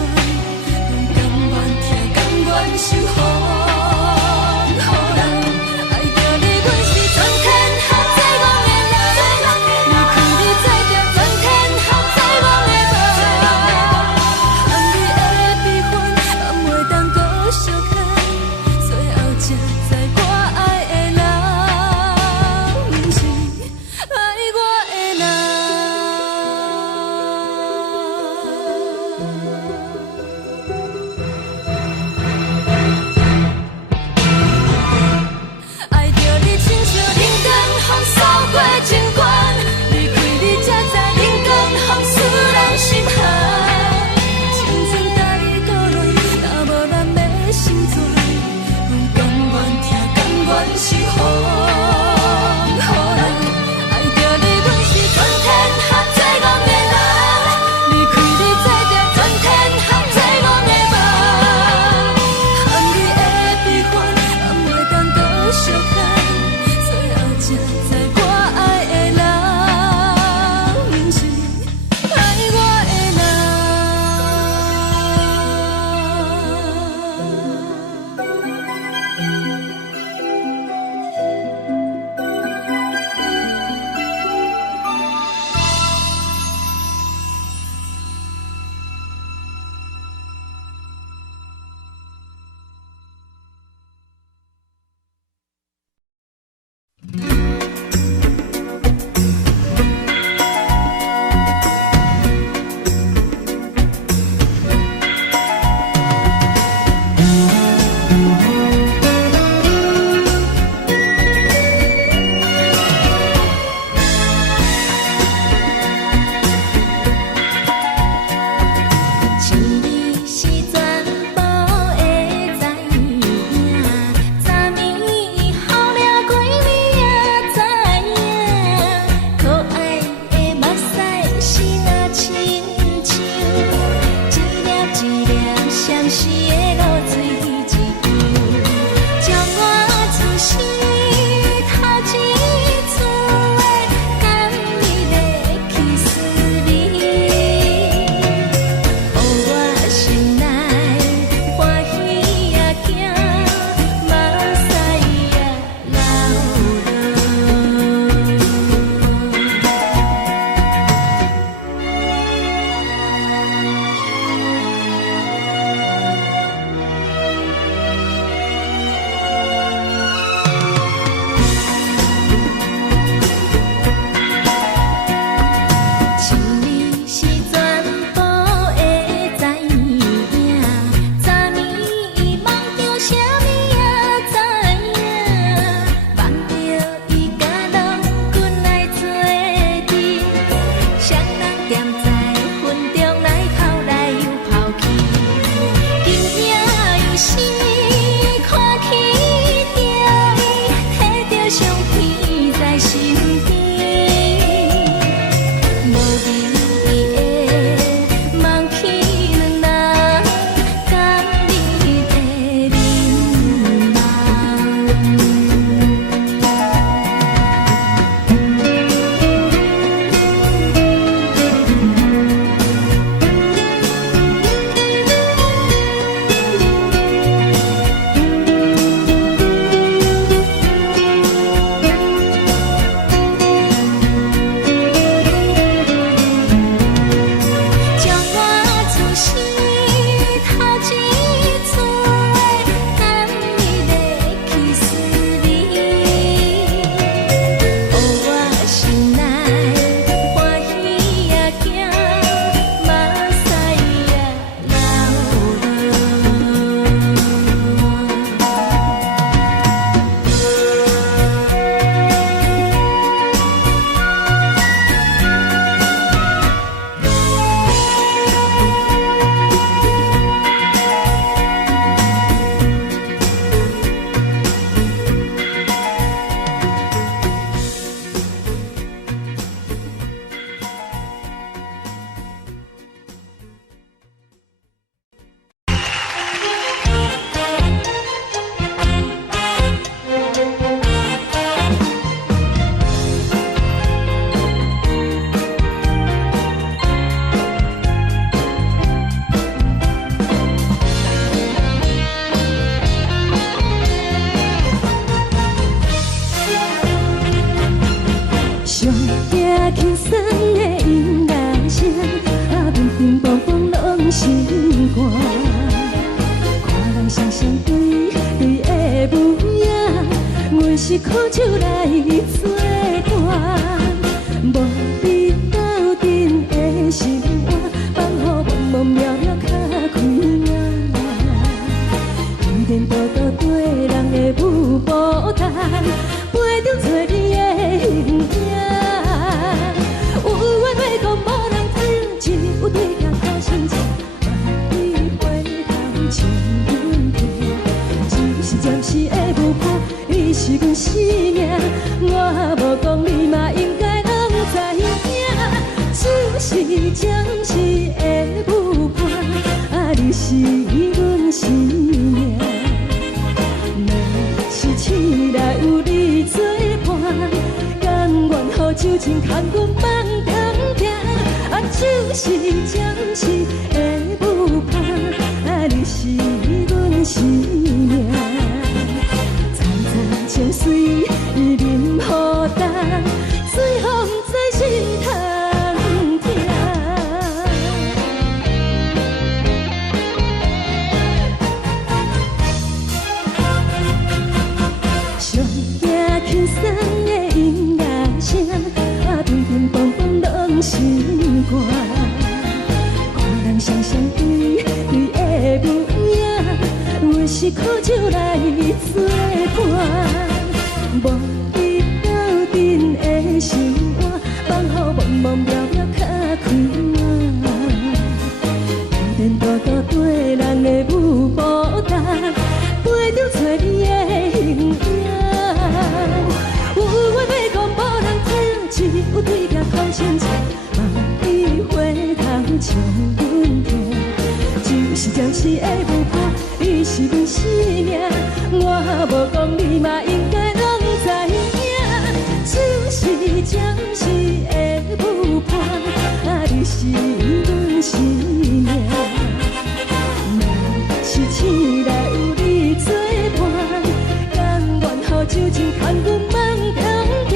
是苦酒来作伴，无你斗阵的生活，放予茫茫渺渺较开眼。一颠倒倒对人的舞步弹，陪着做你的形影。有话要讲无人听，只有对镜头心情，万里回头将阮听。只是暂时的舞伴，你是阮生命，我无讲你嘛应该拢知影。只是暂时的舞伴，你是阮生命。若是醒来有你作伴，甘愿予酒精牵阮梦中行。就是暂时的舞伴，你是阮生命。层层情水任何担，随风在心头听。上惊轻松的音乐声，乒乒乓乓拢心肝。看人双双对对的舞影，有时苦酒来作伴。无你斗阵的生活，放予茫茫渺渺较开眼。一颠倒倒对人的舞步弹，陪着做你的形影。有话要讲无人听，只有对镜头心情，万里回头将阮听。就是暂时的舞伴，你是阮生命，我无讲你嘛应该拢知影。就是暂时的舞伴，你是阮生命。若是醒来有你作伴，甘愿予酒精牵阮梦中行。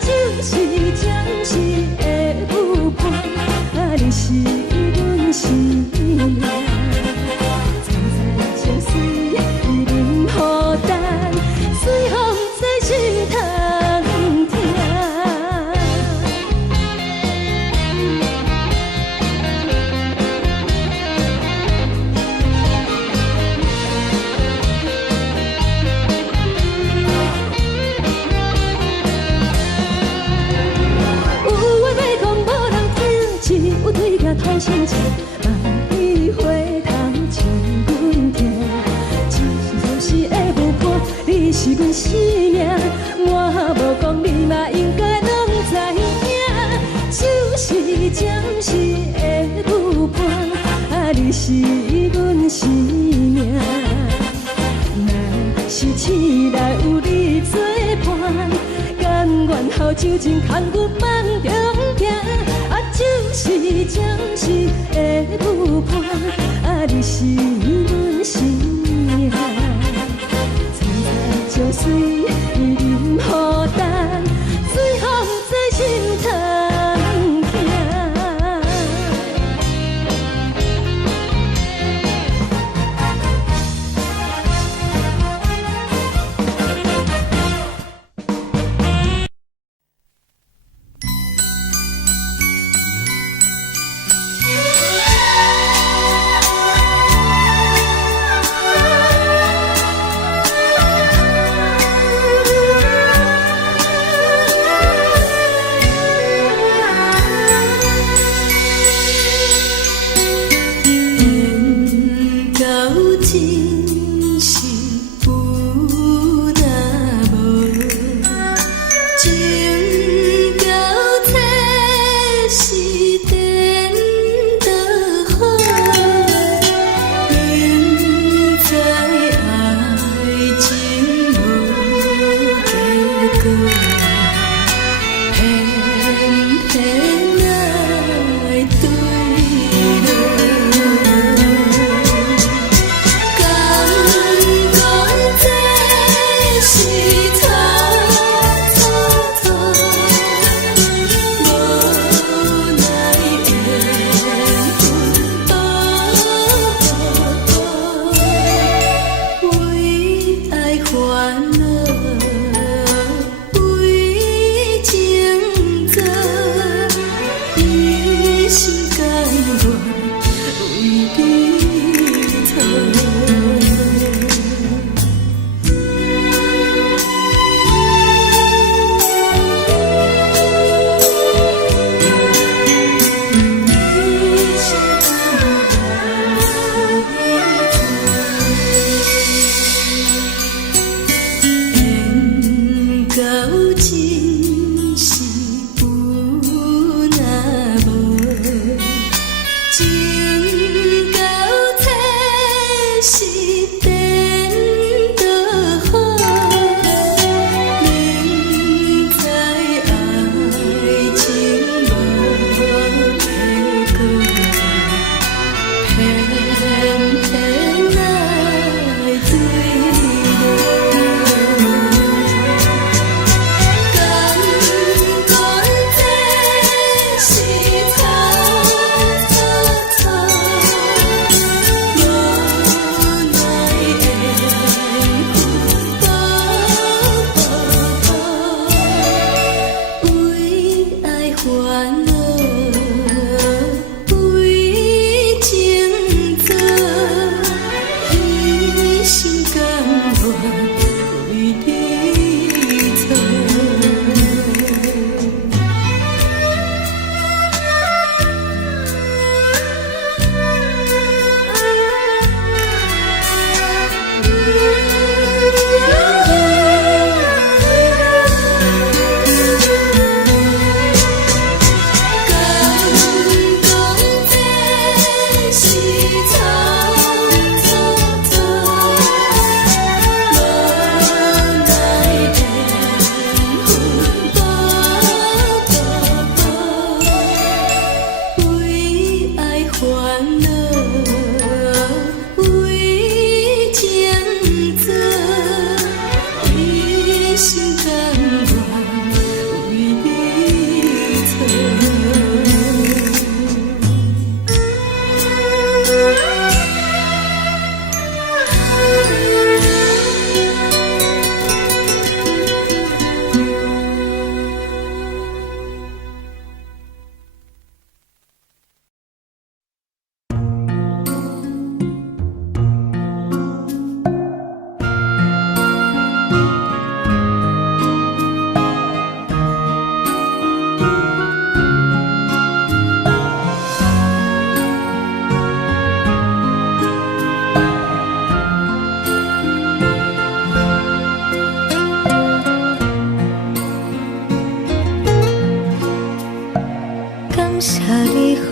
就是暂时的舞伴，你是阮生命。层层情水任何担，随风在心头听。有话要讲无人听，只有对镜头心情，万里回头将阮听。就是暂时的舞伴，你是阮生命，我无讲你嘛应该拢知影。就是暂时的舞伴，你是阮生命。若是醒来有你作伴，甘愿予酒精牵阮梦中行。就是暂时的舞伴，你是阮生命。层层情水任何担，随风在心头听。心甘愿为你操。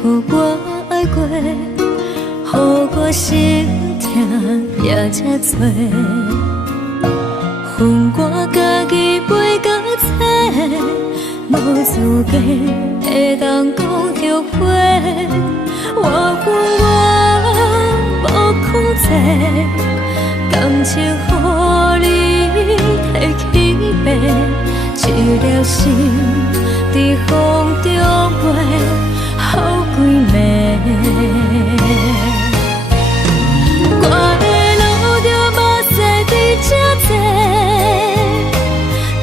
予我爱过，予我心痛也这多，恨我家己袂到切，无资格会当讲后悔。我恨我无控制，感情予你摕去卖，一粒心在风中飞。好几暝，我的路着目屎伫这多，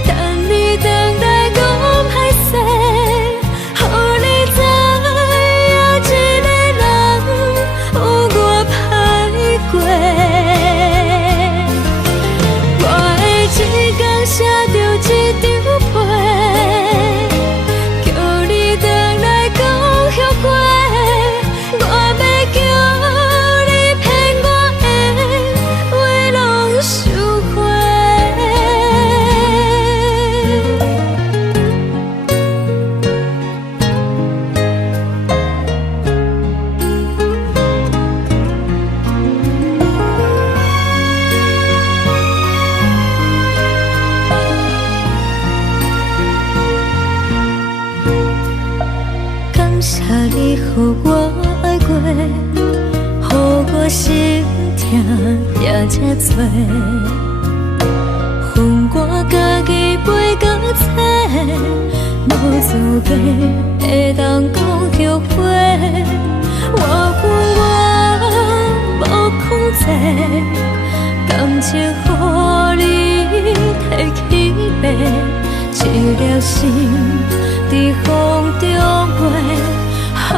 等你回来讲歹势，予你知影一个人有我歹过。我的一天写着一张被。你予我爱过，予我心痛也这多，恨我家己袂到切，无资格会当讲后悔。我恨我无控制，感情予你摕去卖，一粒心在风中飞。好。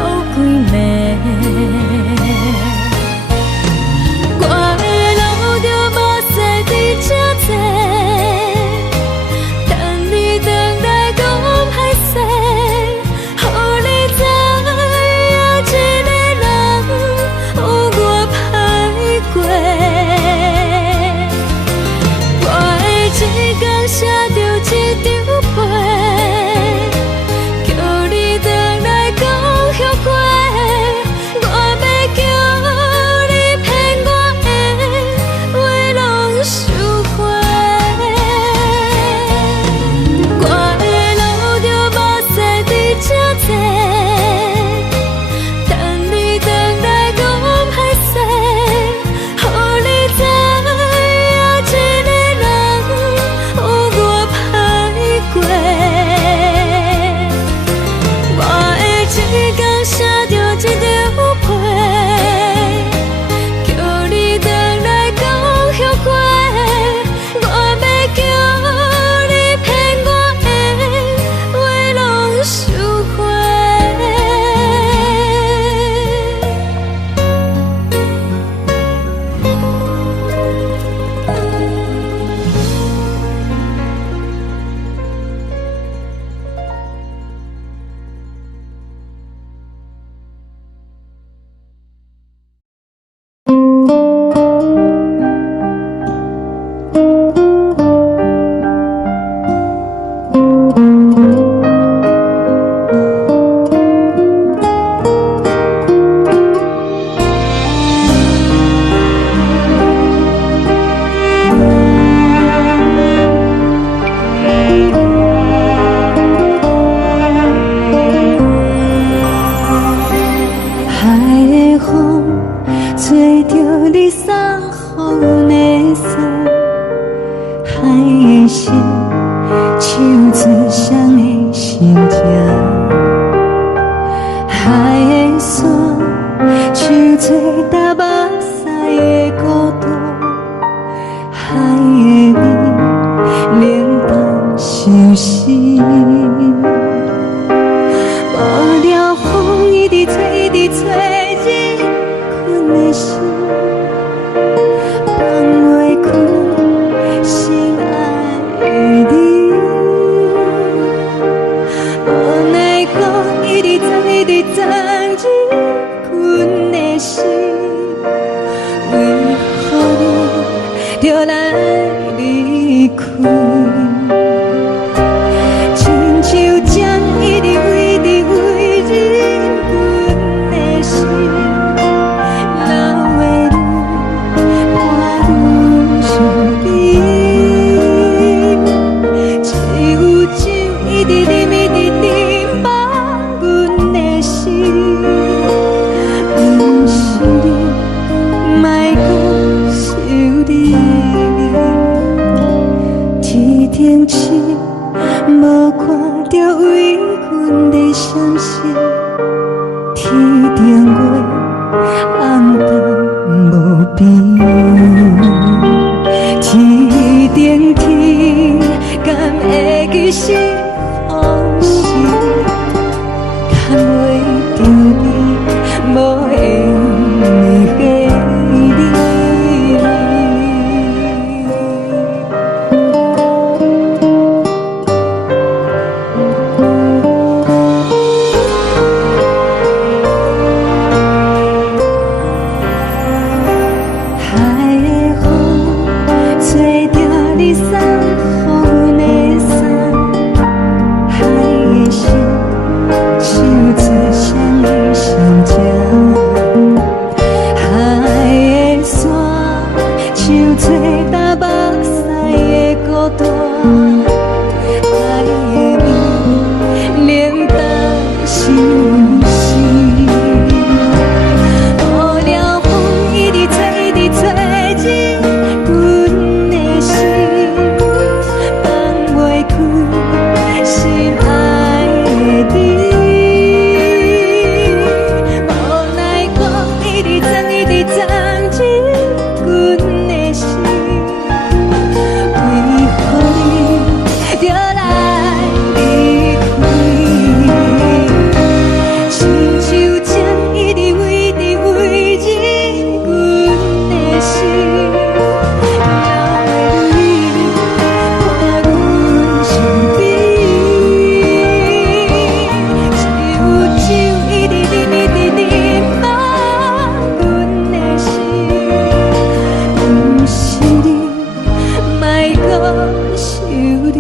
做着你送予的伞，海的心，手做双的心情。海的山，手做搭目屎的孤单。海的味，冷淡相思。无聊风一直吹，一直吹，日困的心，放袂开心爱的你。无奈我一直藏，一直藏日困的心，为何你就来离开？亲像针一直围，一直围日阮的心，流的泪，看愈伤悲。只有酒一直啉，一直啉，放阮的心。不是你，莫搁想你。天顶星，无看到为阮的闪烁；天顶月，暗淡无边。天顶天，敢会记是往事？敢袂着你，无缘的你。海的风，吹着你送予的伞。海的心，手做双的心情。海的山，手做搭目屎的孤单。海的味，冷淡相思。无聊风一直吹，一直吹，日阮的心，放袂开心爱的你。无奈我一直藏，一直藏日阮的心，为何你就来离开？亲像针一直围，一直围日阮的心，流的泪，看阮伤悲。只有酒一直啉，一直啉，放阮的心。不是你，莫搁想你。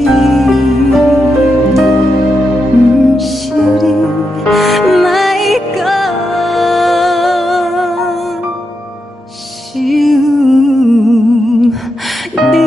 不是你，莫搁想你。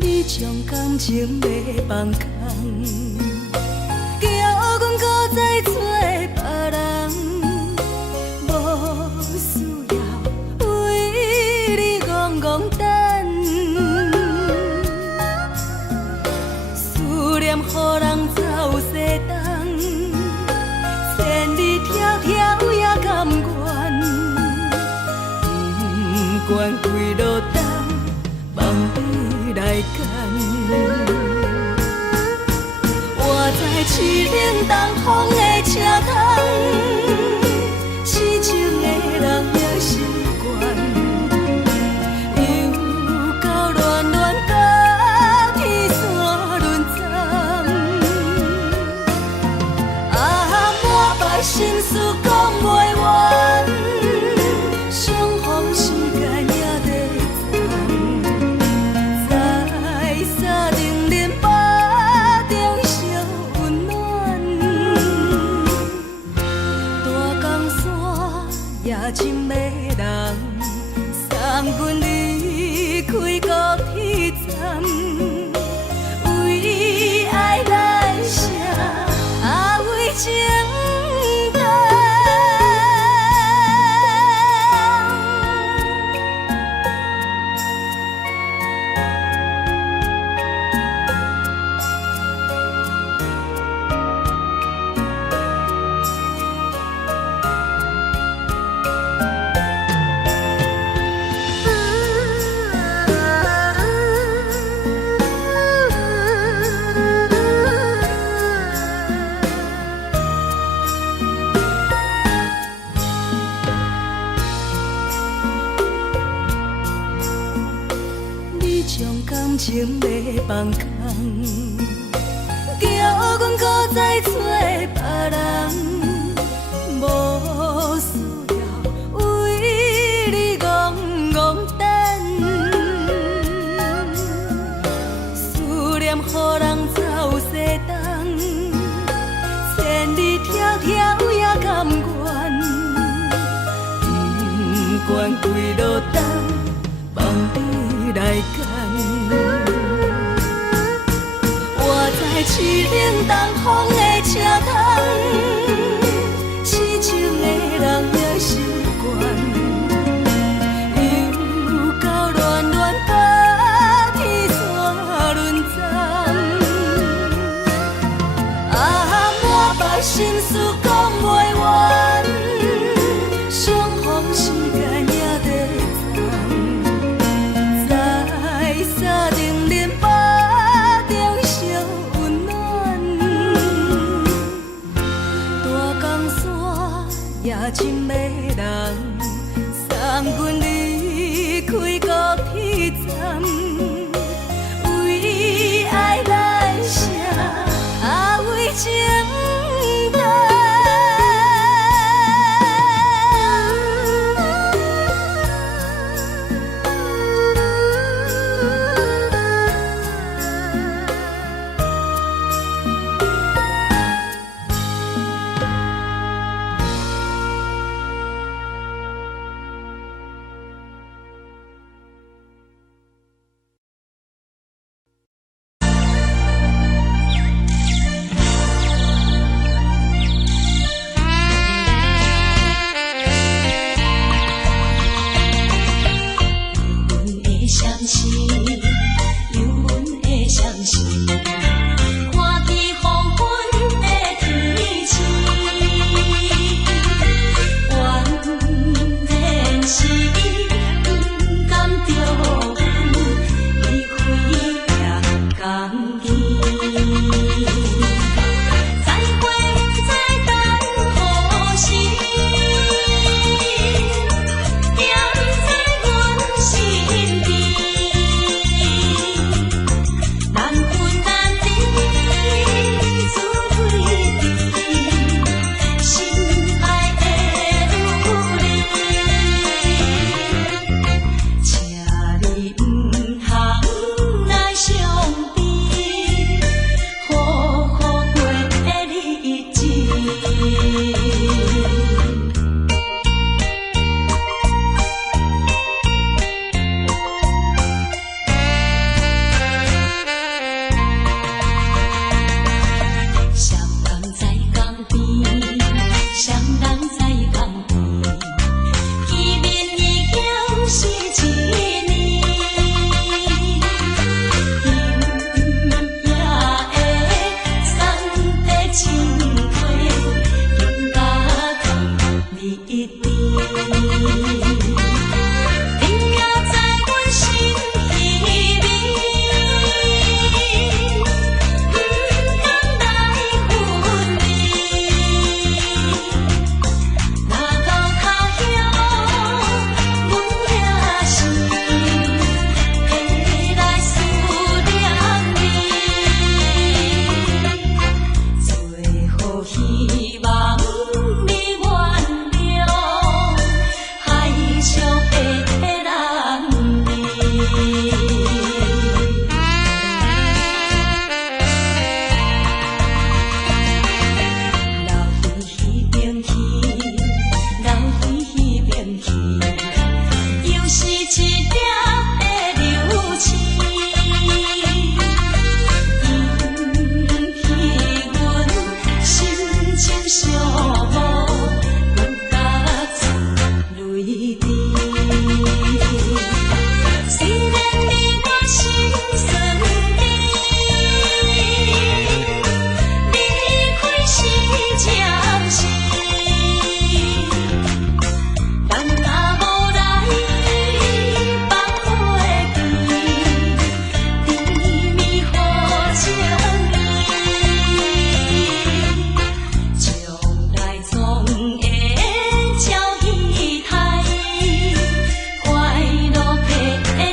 你将感情要放空，叫阮搁再找别人，无需要为你戆戆等。思念予人走西东，千里迢迢也甘愿，不管几路灯，望你来牵。我在凄冷东风的车窗，痴情的人也习惯，又到恋恋阮离开高铁站，为爱来写为情重。你将感情要放空，叫阮搁再找别人，无需要为你戆戆等。思念予人走西东，千里迢迢也甘愿，不管几落冬，放你来干。我在市顶东风的车窗，痴情的人也习惯，又到恋恋把天线轮转。满腹心事讲袂完，相逢时间也在藏，在沙定林巴中烧温暖。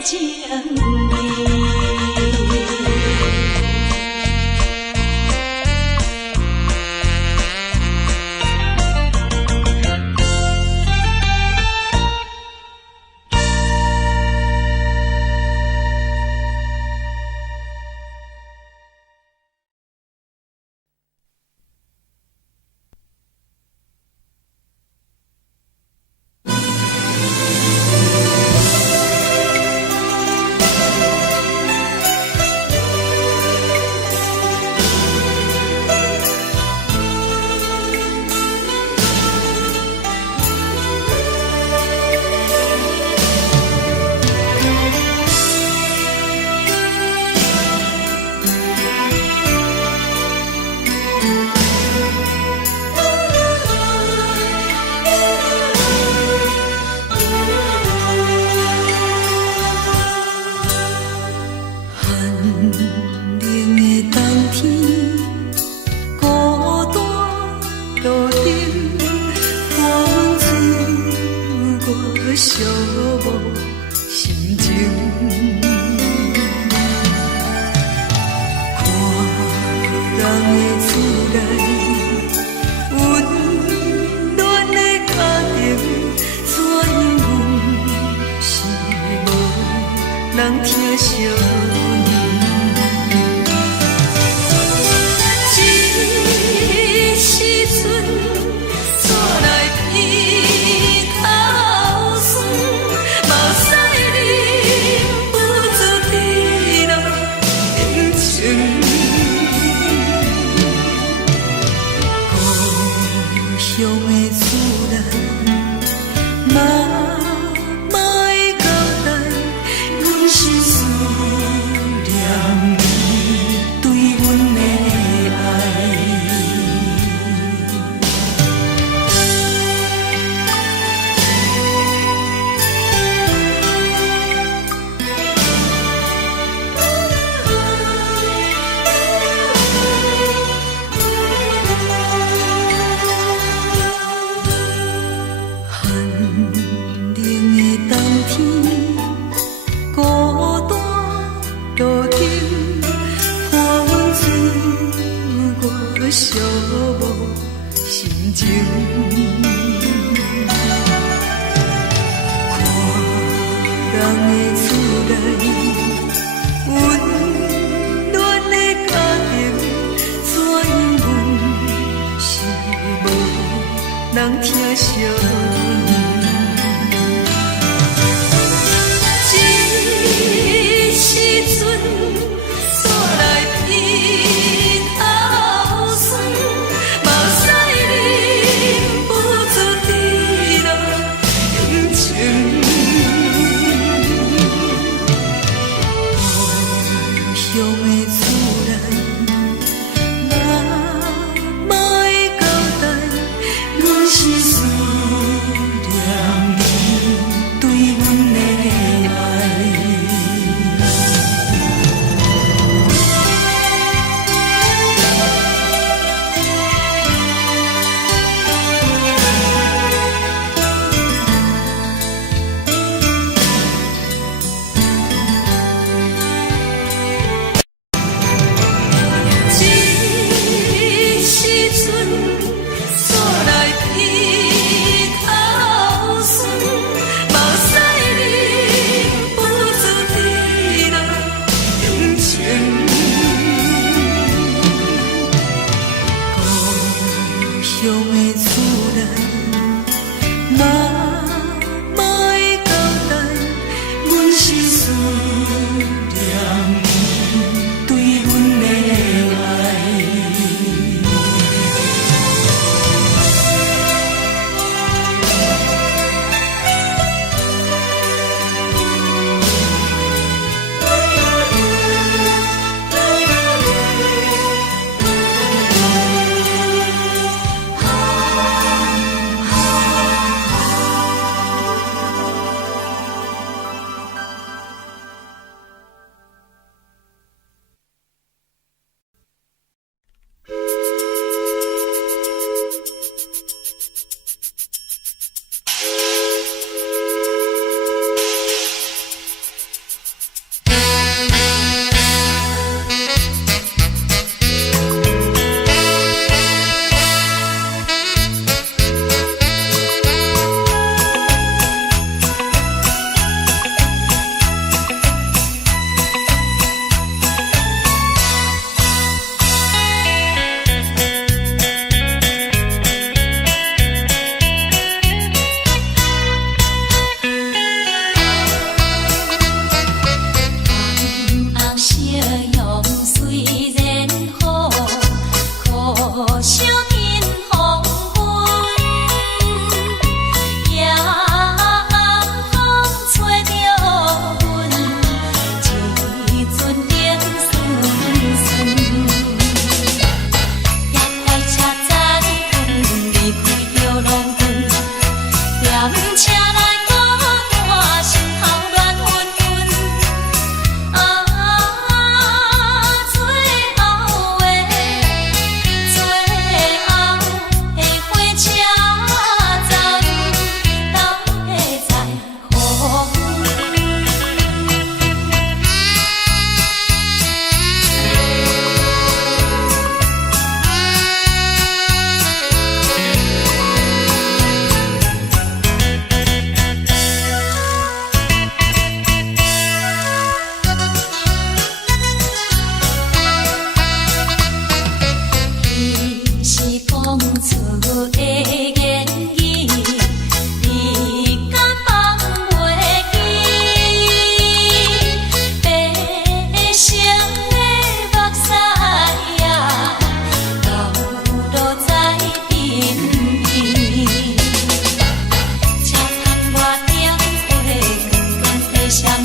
情意。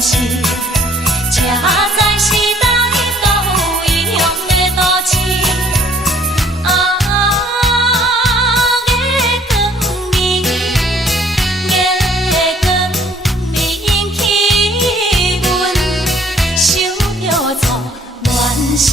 是，车载时代都一样的都市。月光明，月光明起阮想要做暖心。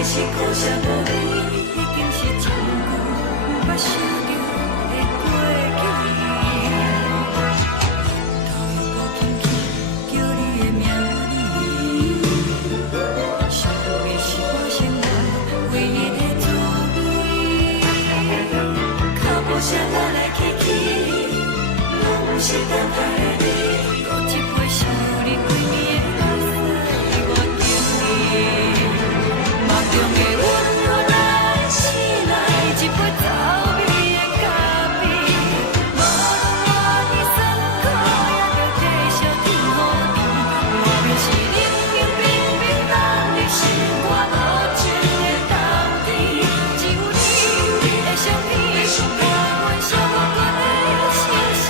是苦涩无味，已经是真久捌想着的过去。头又搁轻轻叫你的名字，想你是我生活唯一的滋味。脚步声来来去去，拢是等待的你，搁一回想你几年的目屎，我等你。梦中的阮，我来醒来，一杯走味的咖啡，无论我的酸苦，也着继续甜予你。无论是冷冰冰冰冷的心，我无情的冬天，只有你的相片，伴阮寂寞过的心事。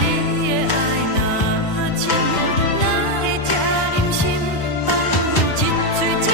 你的爱若真，哪会这忍心放阮一嘴一滴？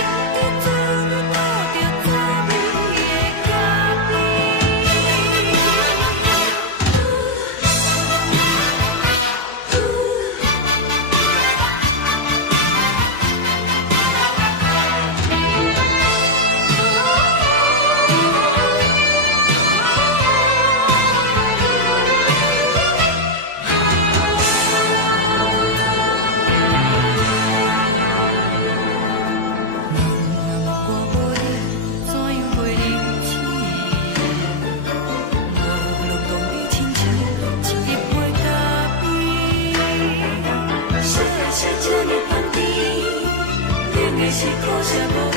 是苦涩无味，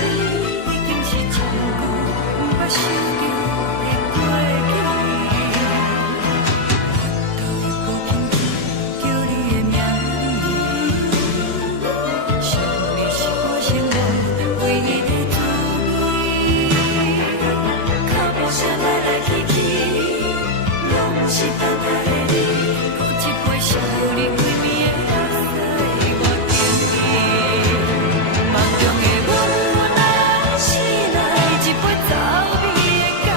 已经是真久捌想着的过去。头又搁轻轻叫你的名字，想你是我生活唯一的滋味。脚步声来来去去，拢是等待的你，搁一杯想你几暝的目屎，我等你。梦中的阮，我来醒来，一杯走味的咖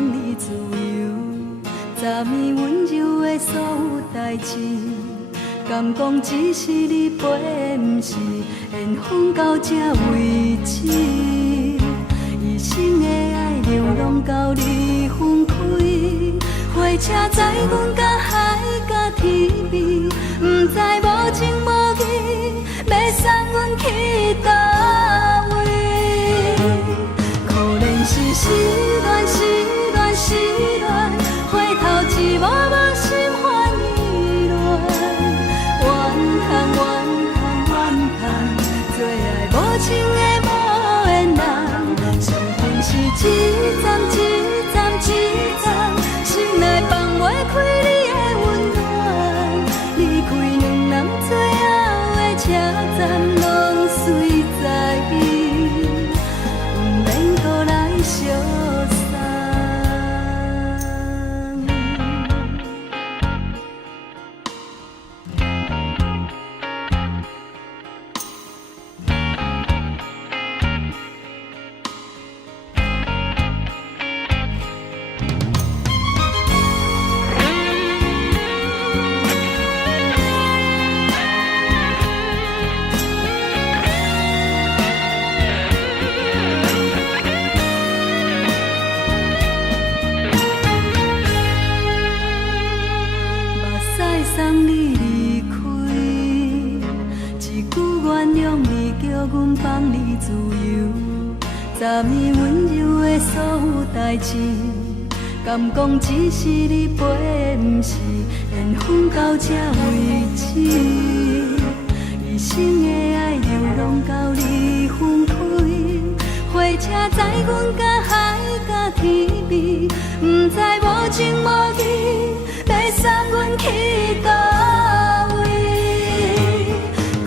放你自由，昨暝温柔的所有代志，敢讲只是你陪，不是缘分到这为止。一生的爱流浪到你分开，火车载阮到海甲天边，不知无情无义，要送阮去倒位？可怜是失恋，失恋，失恋，回头一幕幕心烦意乱，怨叹，怨叹，怨叹，最爱无情的无缘人，上恨是一站一站一站，心内放袂开你的温暖，离开两人最后的车站，拢随在伊，不免搁来相送。送你离开，一句原谅你，叫阮放你自由。昨暝温柔的所有代志，敢讲只是你陪，不是缘分到这为止。一生的爱流浪到你分开，火车载阮到海甲天边，不知无情无义，要送阮去倒位？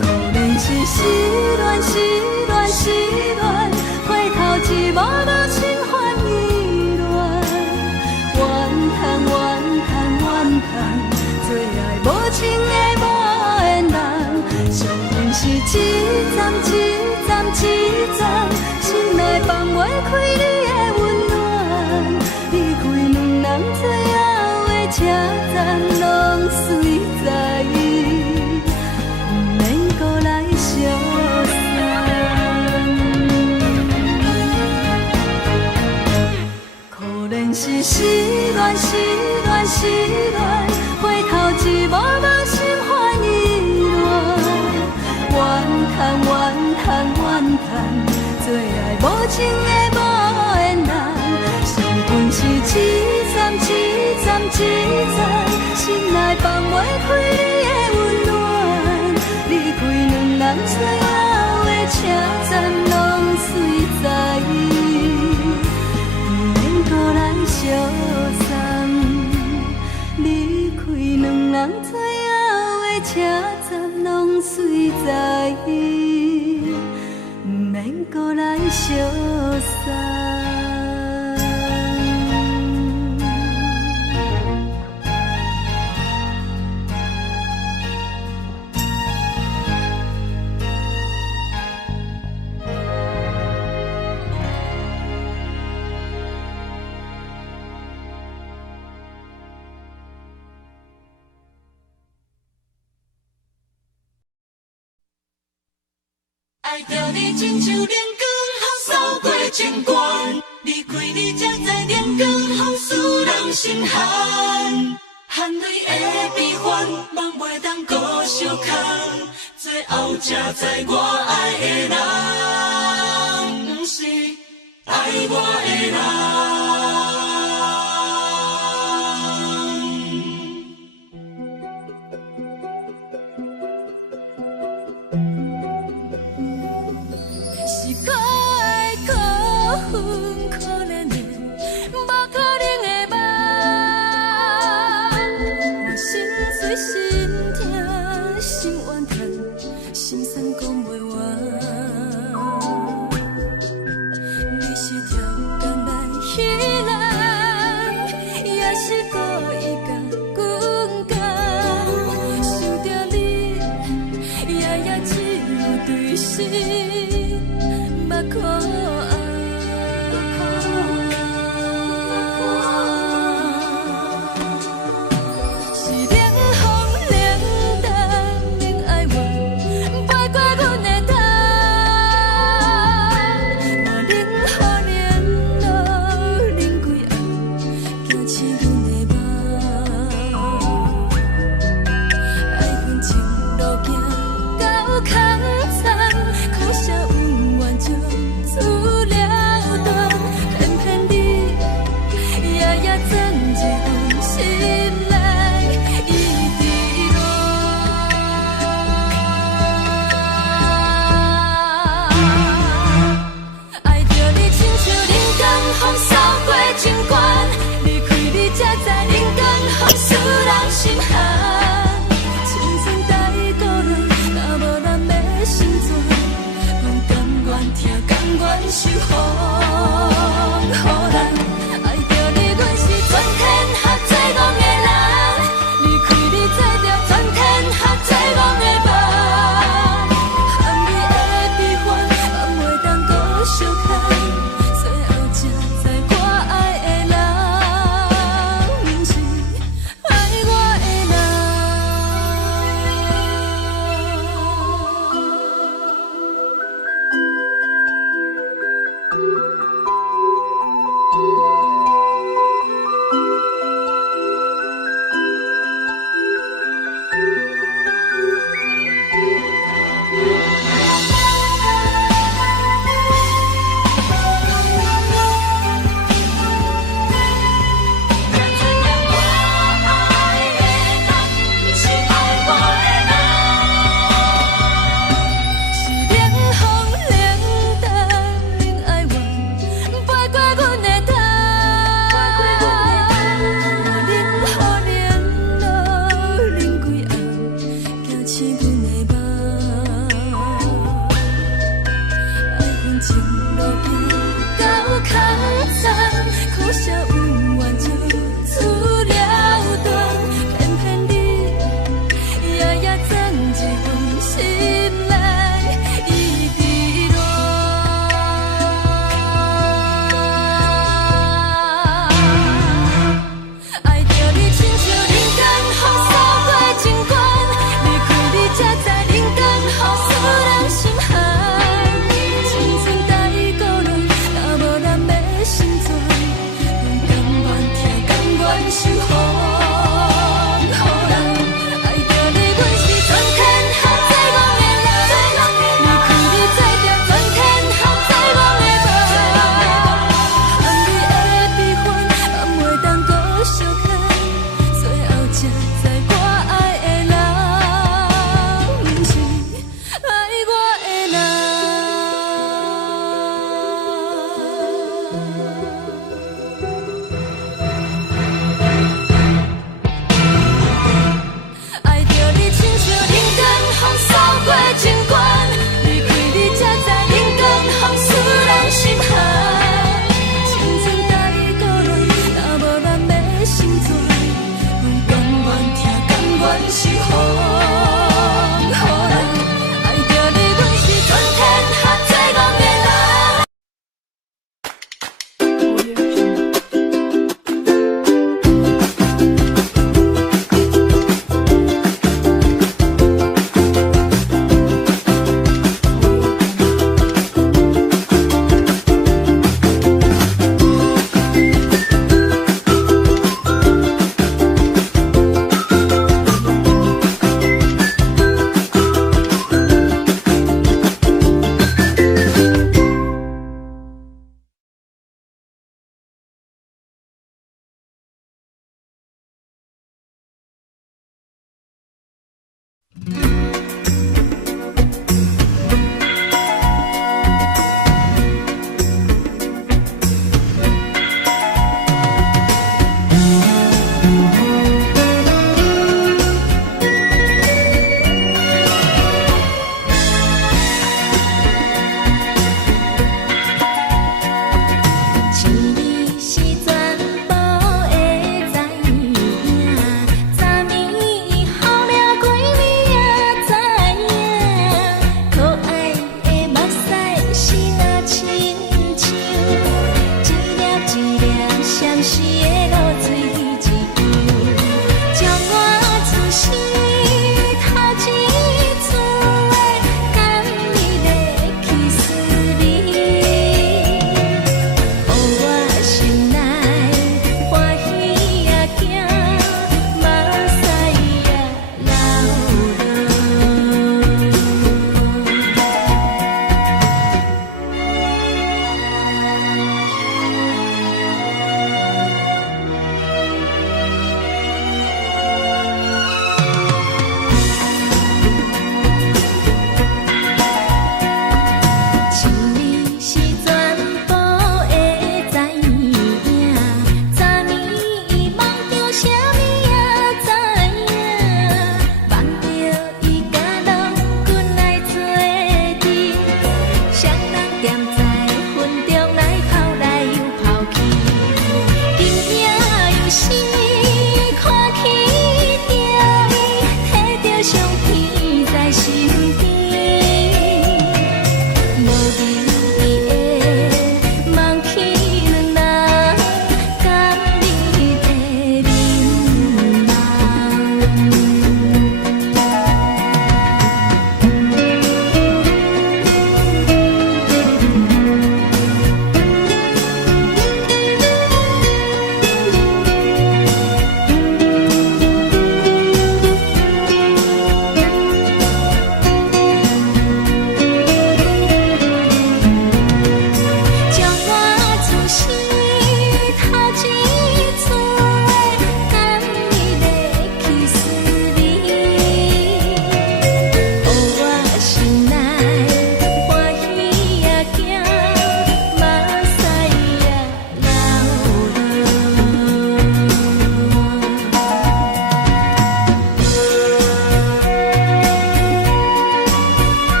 可怜是失恋，失恋，失恋，回头一幕幕心烦意乱，怨叹，怨叹，怨叹，最爱无情的无缘人，上恨是一站一站一站，心内放袂开你的温暖，离开两人最后的车站，拢随在伊，不免搁来相送。可怜是失恋，失恋，失恋，回头一幕幕心烦意乱，怨叹，怨叹，怨叹，最爱无情的无缘人，上恨是一站一站一站，心内放袂开你的温暖，离开两人最后的车站，拢随在伊，不免搁来相送。离开两人最后的车站，拢随在伊，不免搁来相送。爱着你亲像阳光，扫过情关，离开你才知阳光风使人心寒。含泪的悲欢，望袂当搁相牵，最后才知我爱的人，不是爱我的人。是可爱可恨可怜的，无可能的梦。我心碎心痛心怨叹，心酸讲袂完。你是条工来彼来。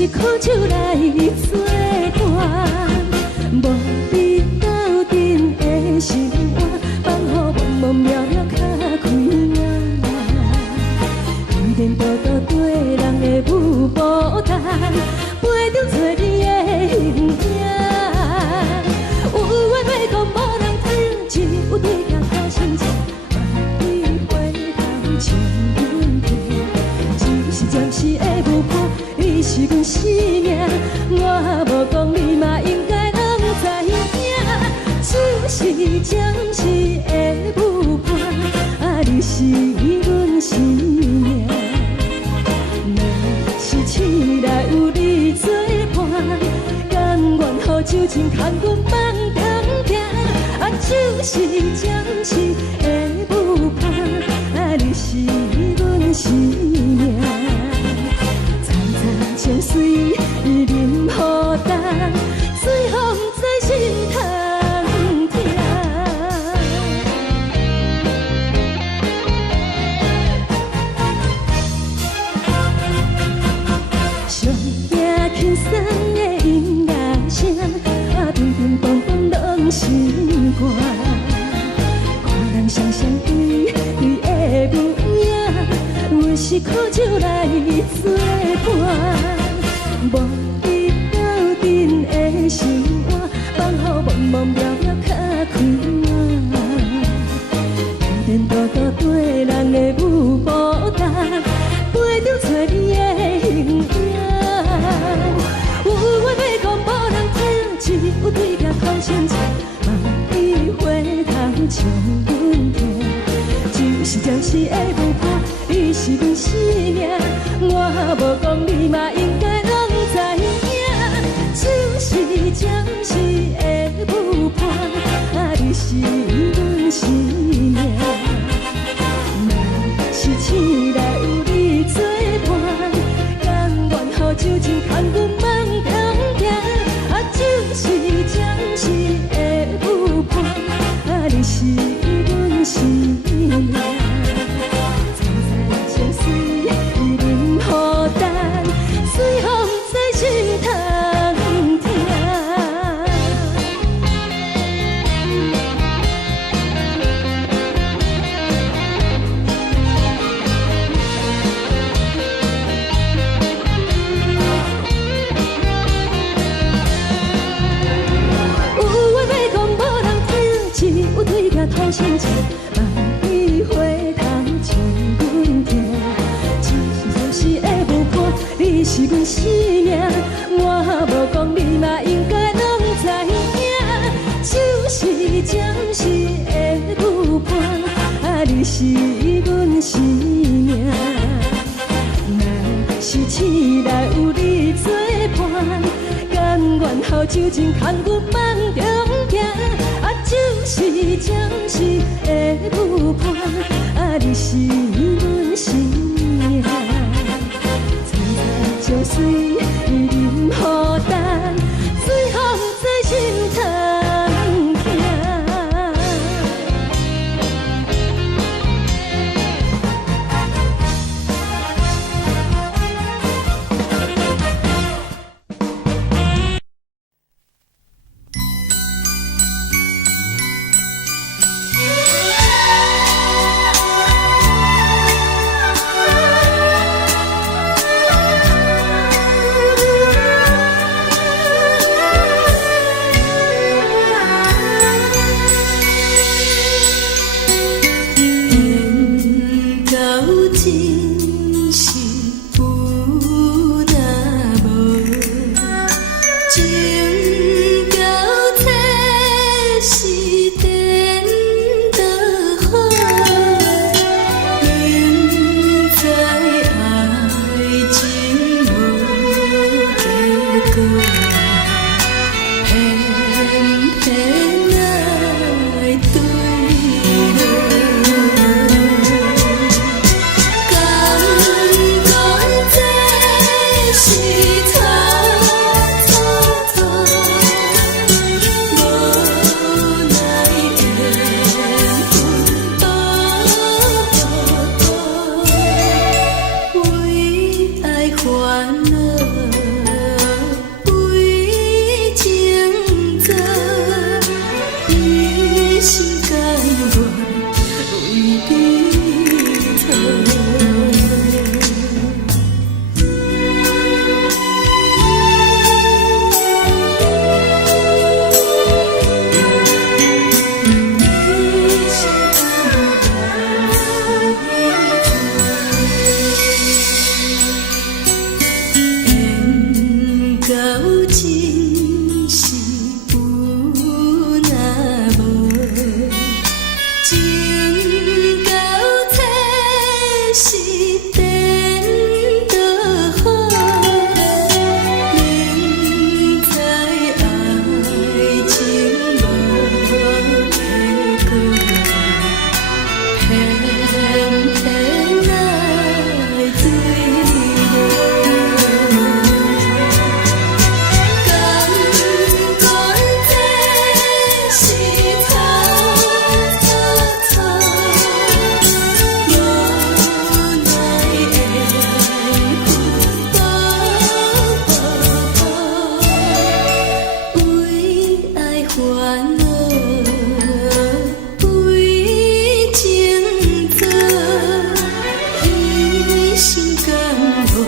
是苦酒来作伴，无你斗阵的生活，放乎茫茫渺渺较开眼。一点多多对人的舞步弹，陪着做你的形影。有话要讲无人听，只有对镜头心情，万里回头将阮听。只是暂时的舞伴，你是阮生命，我无讲你嘛应该拢知影。只是暂时的舞伴，啊，你是阮生命。若是醒来有你作伴，甘愿予酒精牵阮放长行。啊，就是暂时的舞伴，啊，你是阮生命。层层情水任何等，随风在心通听。上听轻松的音乐声，啊，乒乒乓乓拢心肝。看人双双对对的模样，我是苦酒来作伴。无你斗阵的生活，放乎茫茫渺渺较开眼。一点多多对人的舞步弹，陪着做你的形影。有话要讲无人听，只有对镜头心情，万里回头将阮听。就是暂时的舞伴，你是阮生命，我无讲你嘛应该拢知影。就是暂时的舞伴，啊，你是阮生命。若是醒来有你作伴，甘愿予酒精牵阮放长行。啊，就是暂时的舞伴，啊，你是阮生命。层层情水任何等，随风在心通听。有话要讲无人听，只有对镜头心情，万里回头将阮听。只是暂时的舞伴，你是阮生命，我无讲你嘛应该拢知影。就是暂时的舞伴，啊，你是阮生命。若是醒来有你作伴，甘愿予酒精牵阮放长行。啊，就是暂时的舞伴，啊，你是阮生命。层层情水任何等，随风在心通听。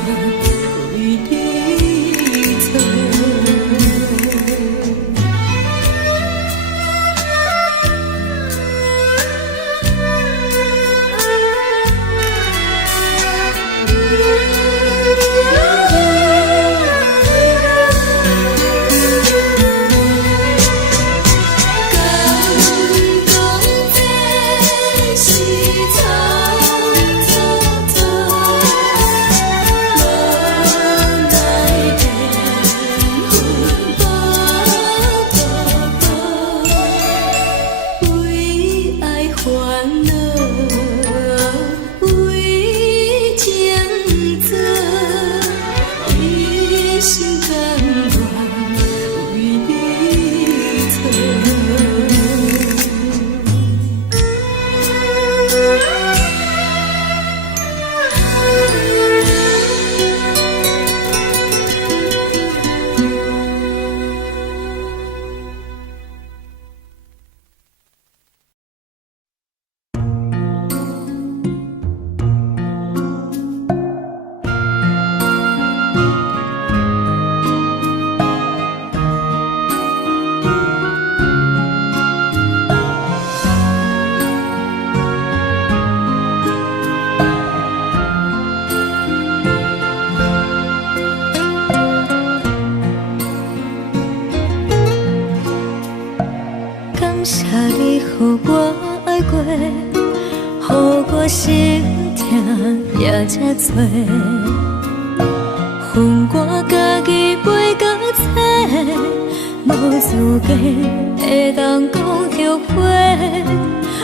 为你做。感谢你，予我爱过，予我心痛也这多。恨我家己袂到切，无资格会当讲后悔。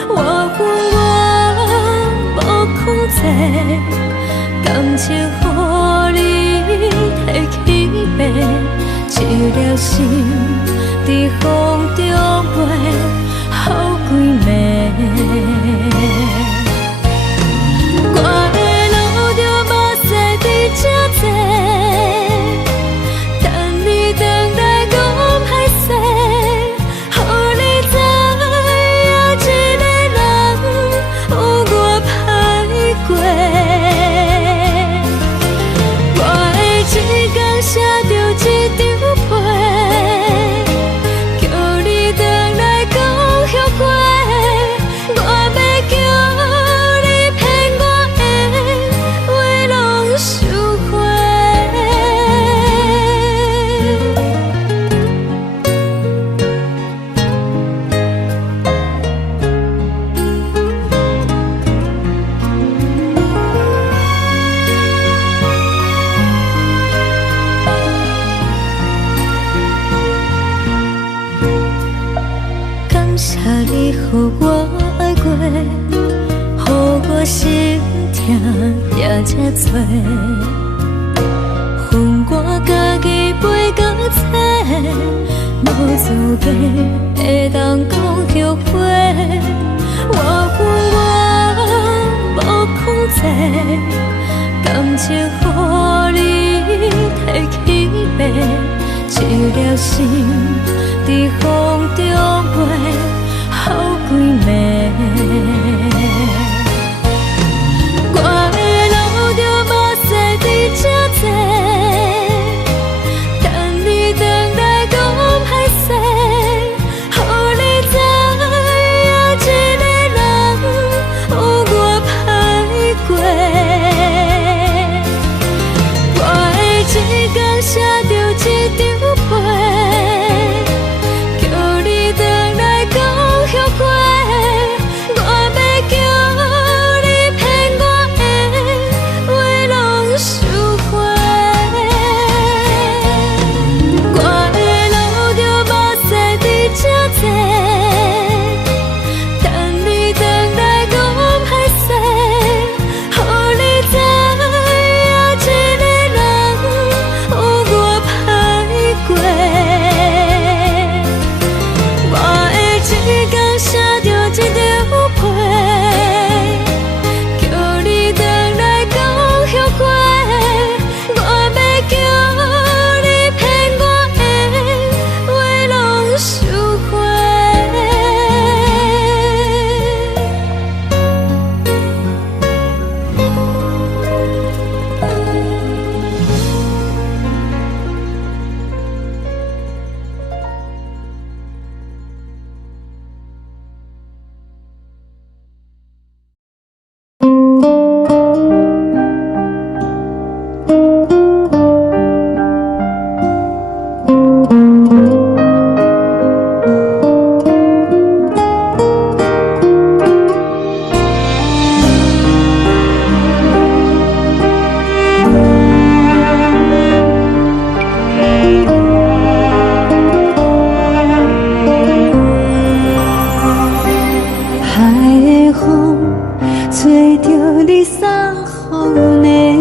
我恨我无控制，感情予你摕去卖，一粒心在风中飞，好几暝。我的路着目屎在这多，等你回来讲歹势，予你知影一个人有我歹过。我的一天写着一张被，叫你回来讲后悔。我要叫你骗我的话拢收回。感谢你，予我爱过，予我心痛也这多。恨我家己袂到切，无资格会当讲后悔。我恨我无控制，感情予你摕去卖，一粒心在风中飞，好几暝。我的路着目屎在这多，等你回来讲歹势，予你知影一个人有我歹过。我的一天写着一张被，叫你回来讲后悔。我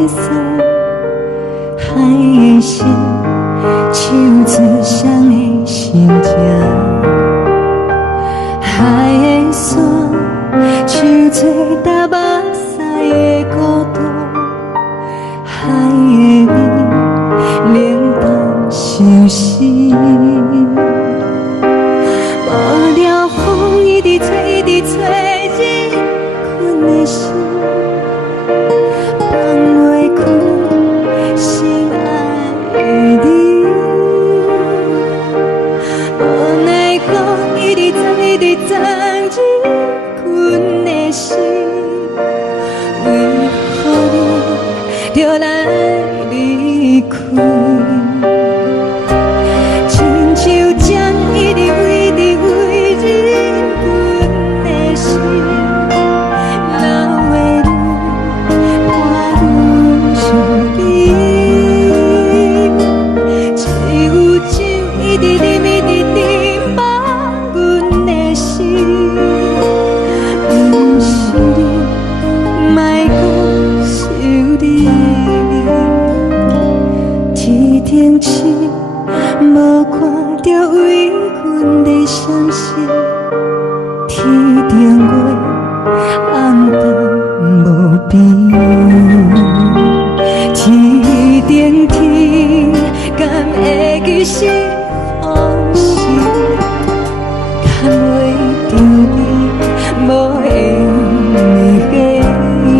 锁，海的心，手指双的心情。海的山，像做搭目屎的孤独。海的味，冷淡伤心。无聊风一直吹，一直吹，日困的心。放袂开心爱的你，无奈何一直藏，一直藏日困的心，为何你就来离开？亲像针一直围，一直围日困的心。天星无看到为阮的伤心，天顶月暗淡无边，天顶天敢会记是往事，敢袂着你无缘的你。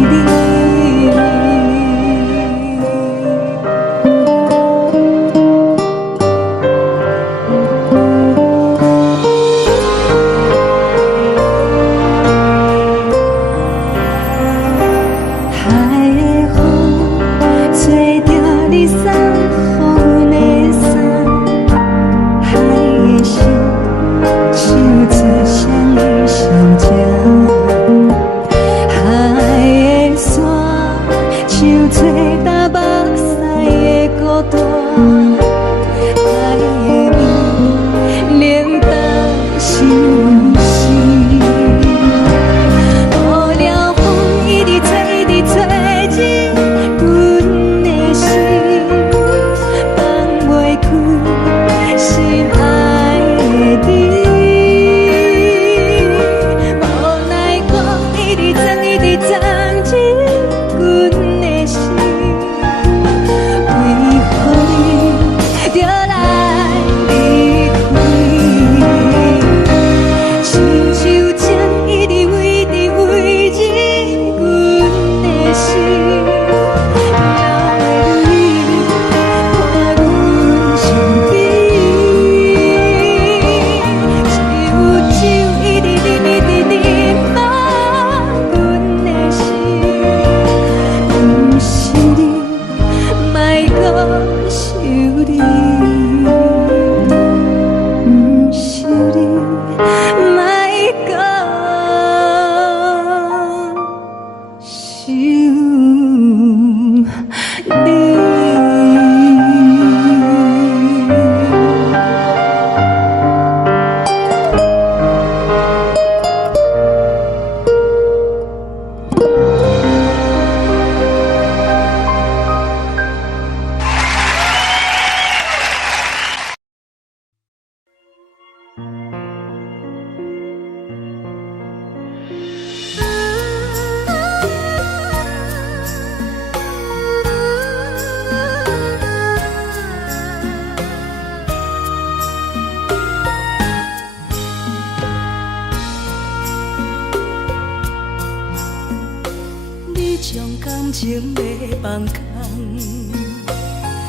感情要放空，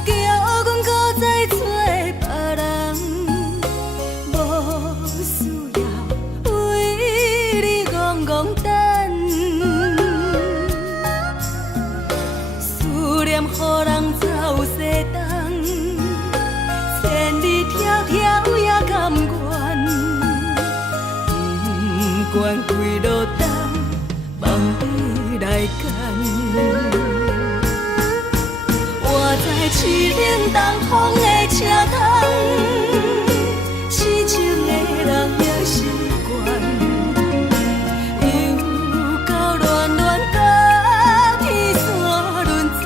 叫阮搁再找别人，无需要为你戆戆等，思念予人走西东，千里迢迢也甘愿，不管几路灯，望你来干。我在凄冷东风的车窗，痴情的人也习惯，又到暖暖甲天线轮转。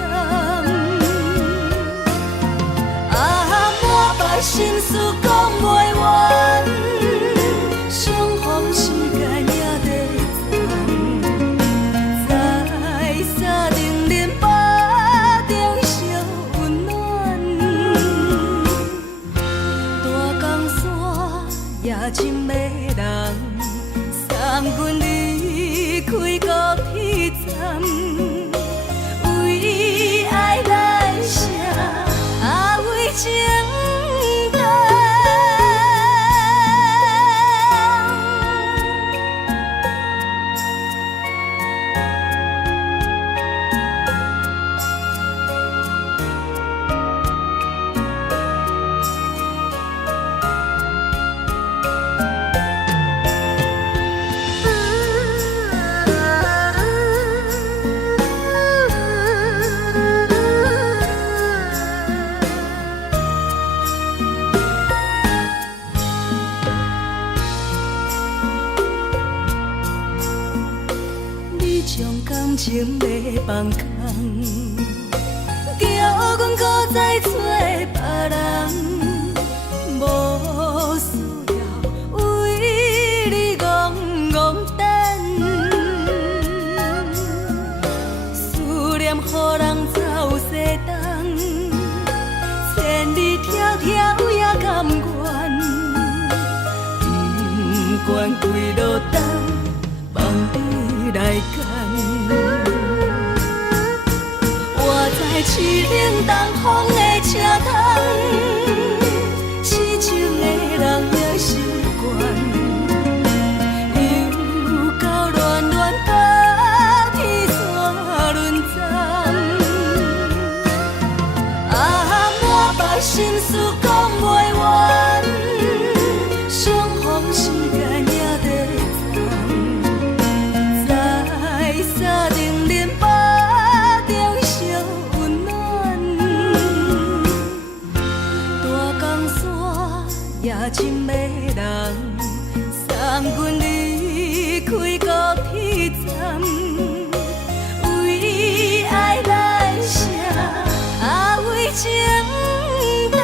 情要放空，叫阮搁再找别人，无需要为你戆戆等，思念予人走西东，千里迢迢也甘愿，不管几路灯，望你来牵。我在市顶东风的车窗，痴情的人也习惯，又到乱乱把天线轮转。啊，满腹心事讲袂完，双方时间也在站，在沙定林巴中烧温暖，大江山也深的人，送阮离开高铁站，为爱来写，啊为情等。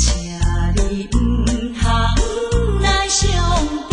请你唔通来伤悲。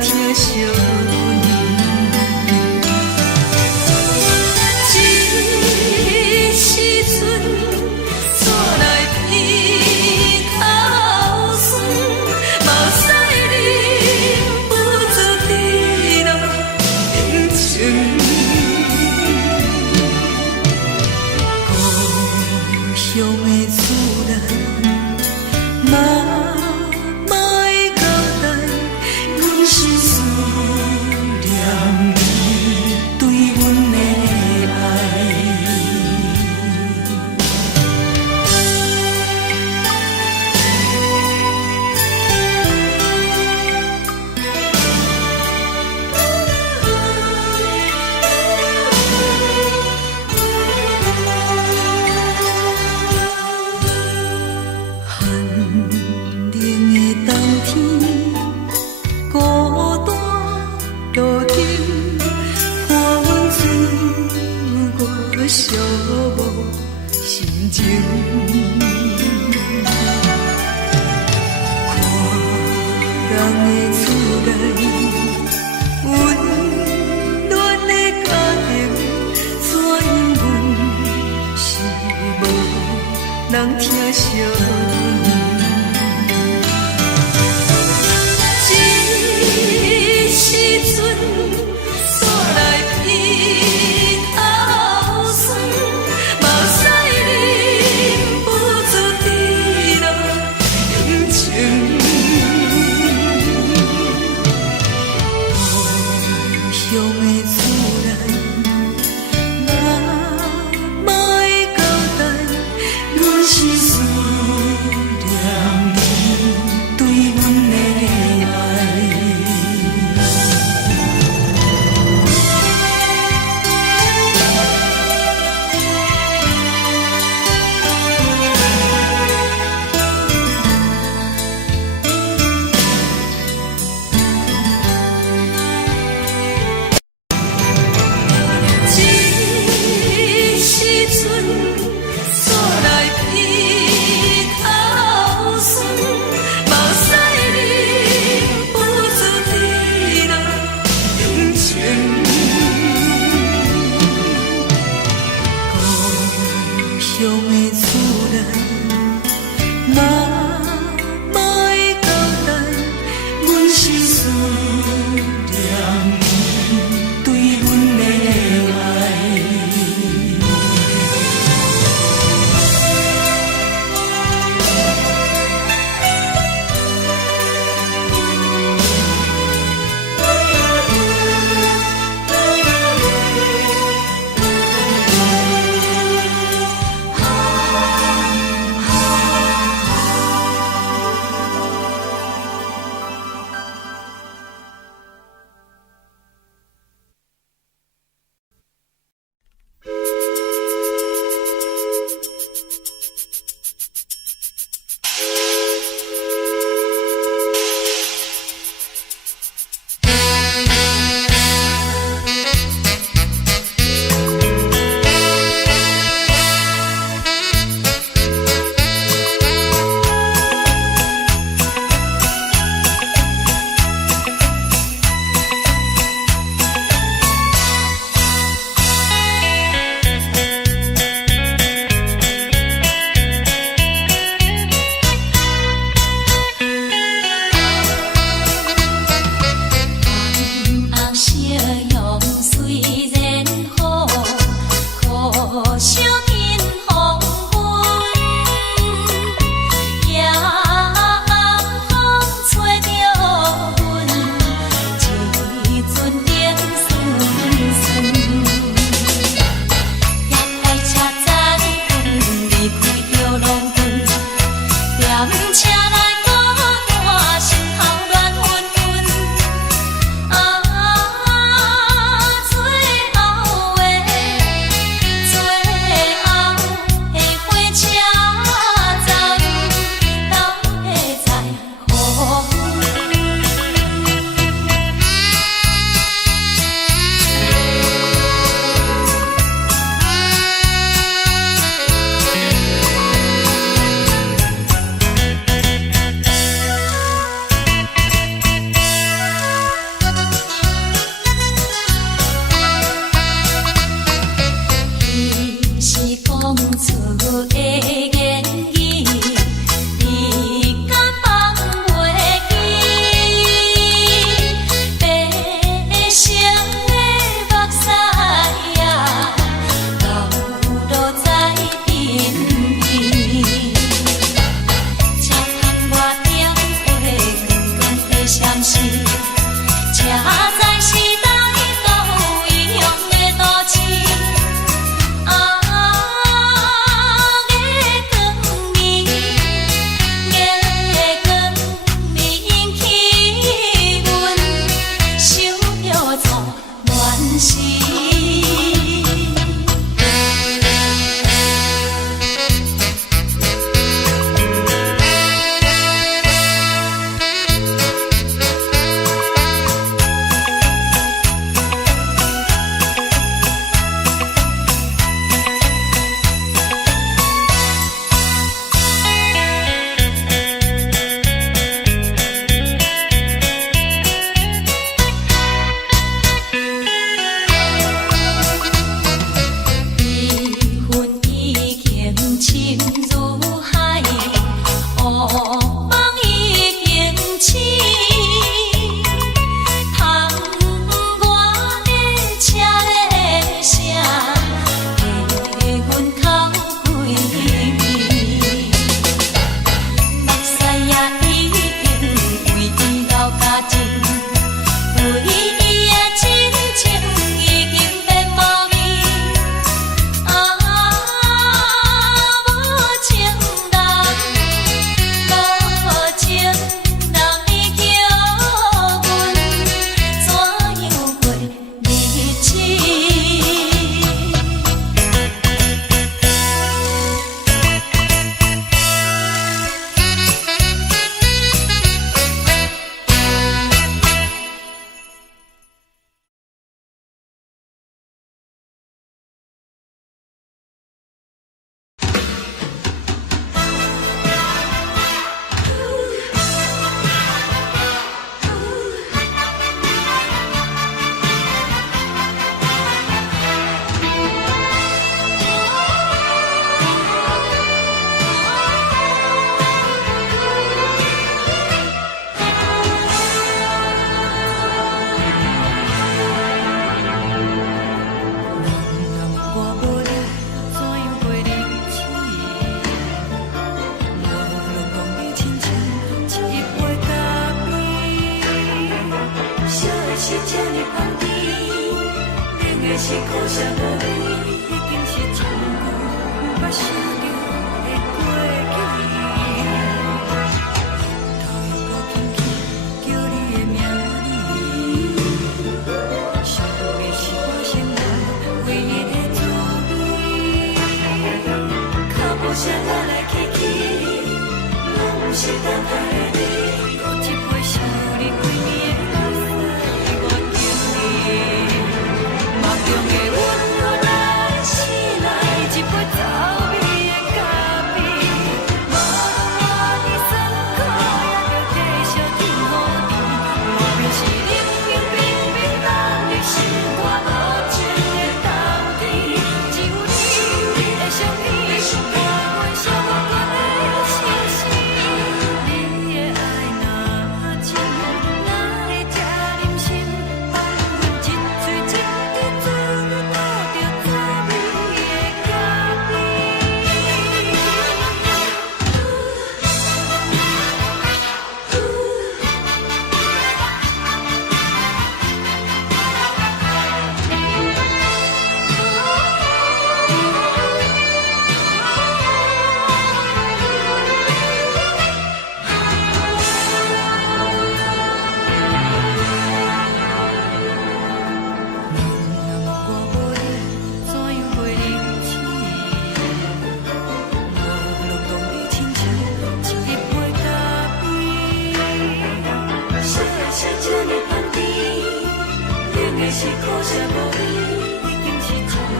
疼惜你。这时阵怎来鼻口酸，嘛使忍不住滴落眼睛。故乡的厝内，妈妈的交代，阮是思念你对阮的爱。寒冷的冬天，孤单路顶，看阮自我寂寞心情。看人的厝内，温暖的家庭，怎因阮是无人疼惜你？这时阵怎来鼻口酸，嘛使忍不住滴落眼睛。故乡的厝内，妈妈的交代，阮是思是苦涩无味，已经是一句有捌想着的过去。头又搁轻轻叫你的名字，想你是我生活唯一的滋味。脚步声来来去去，拢是等待的你，喝一杯想你几年的目屎，我敬你。梦中的阮落来醒来，一杯走味的咖啡，无论我的酸苦，也着继续甜予你。我就是冷冷冰冰放入心肝无情的冬天，只有你的相片，我阮寂寞阮的心事。你的爱若真，哪会这忍心放阮一嘴一滴水，倒着滋味的咖啡。我无你，怎样过日子？无路当你亲像一杯咖啡，小的是这呢香甜，冷的是苦涩无味，已经是一句有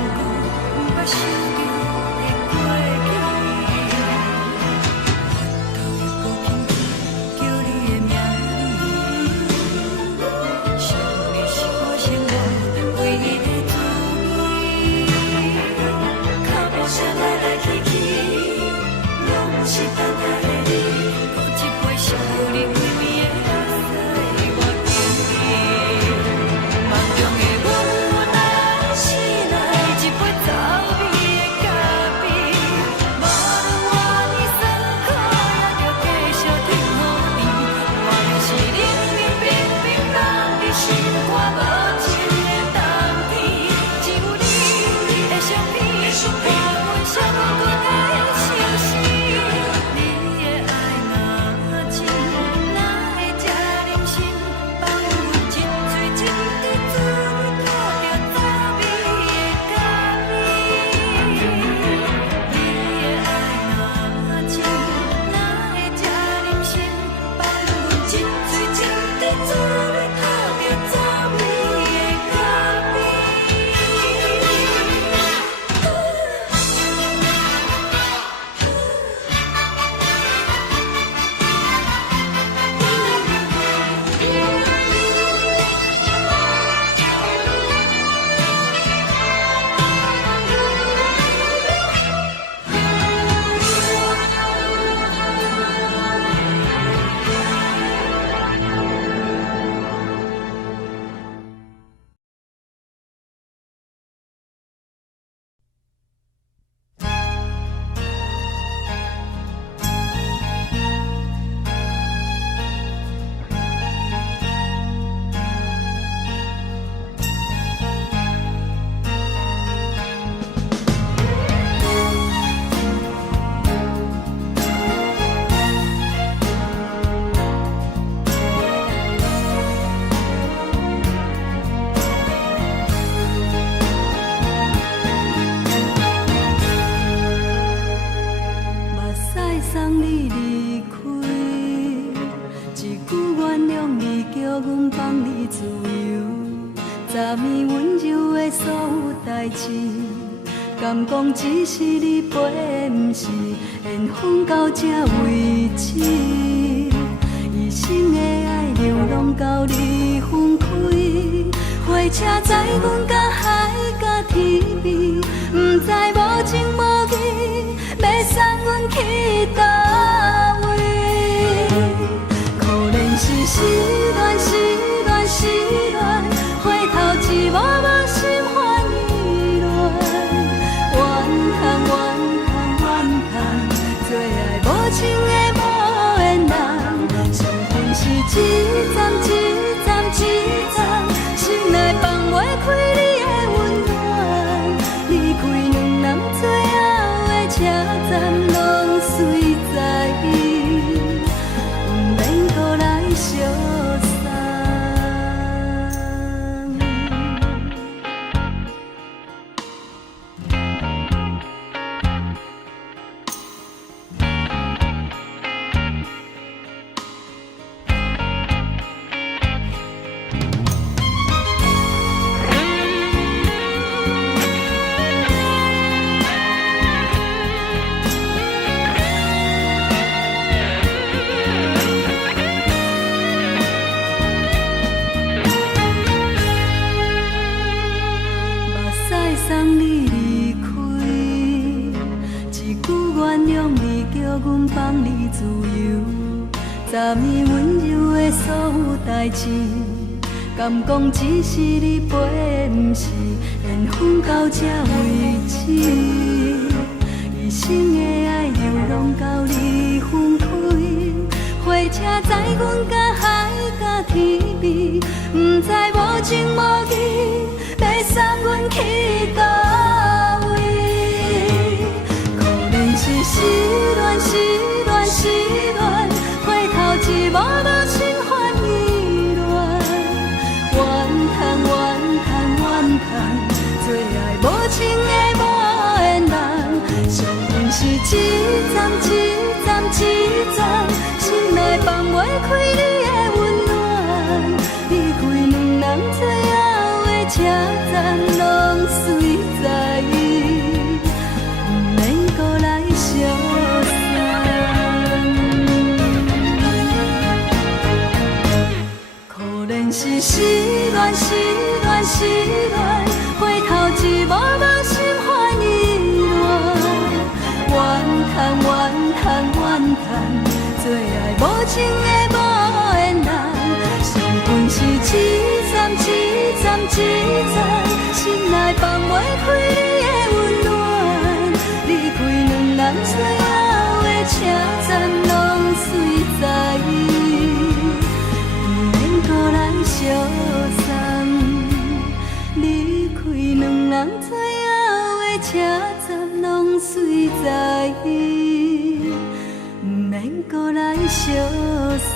捌想着的过去。头又搁轻轻叫你的名字，想你是我生活唯一的滋味。脚步声来来去去，拢是等待的你，喝一杯想你几暝的目屎，我敬你。梦中的阮落来醒来，一杯走味的咖啡，无论我的酸苦，也着继续甜予你。我就是冷冷冰冰放入心肝无情的冬天，只有你的相片，我阮寂寞阮的心事。你的爱若真，哪会这忍心放阮一嘴一滴水，倒着滋味的咖啡。你的爱若真，哪会这忍心放阮一嘴一滴水，倒着滋味的咖啡。目屎送你离开，一句原谅你，叫阮放你自由。昨暝温柔的所有代志，敢讲只是你陪，毋是缘分到这为止。一生的爱流浪到你分开，火车载阮甲海甲天边，毋知无情无义，要送阮去倒位？可能是失恋，失恋，失恋，回头一幕幕心烦意乱，怨叹，怨叹，怨叹，最爱无情的无缘人，伤痕是一站一站一站，心内放袂开你的温暖。送你离开，一句原谅你，叫阮放你自由。昨暝温柔的所有代志，敢讲只是你陪，不是缘分到这为止。一生的爱流浪到你分开，火车载阮甲海甲天边，不知无情无义，要送阮去倒位？可能是失恋，失恋，失恋，回头一幕幕心烦意乱，怨叹，怨叹，怨叹，最爱无情的无缘人，上恨是一站一站一站，心内放袂开你的温暖，离开两人最后的车站，拢随在意，不免搁来相送。可能是失恋，失恋，失恋，回头一幕幕心烦意乱，怨叹，怨叹，怨叹，最爱无情的无缘人，上恨是一站一站一站，心内放袂开你的温暖，离开两人最后的车站，拢随在意，不免搁来相送。离开两人最后的车站，拢随在意，不免搁来相送。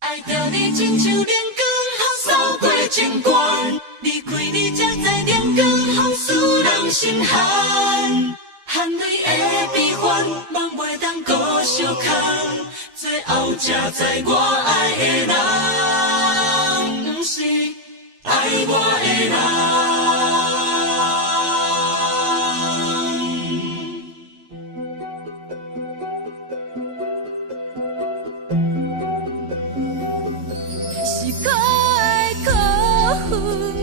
爱着你，亲像连光风扫过情关，离开你才知连光风使人心寒。含泪的悲欢，望袂当搁相牵，最后才知我爱的人，不是爱我的人。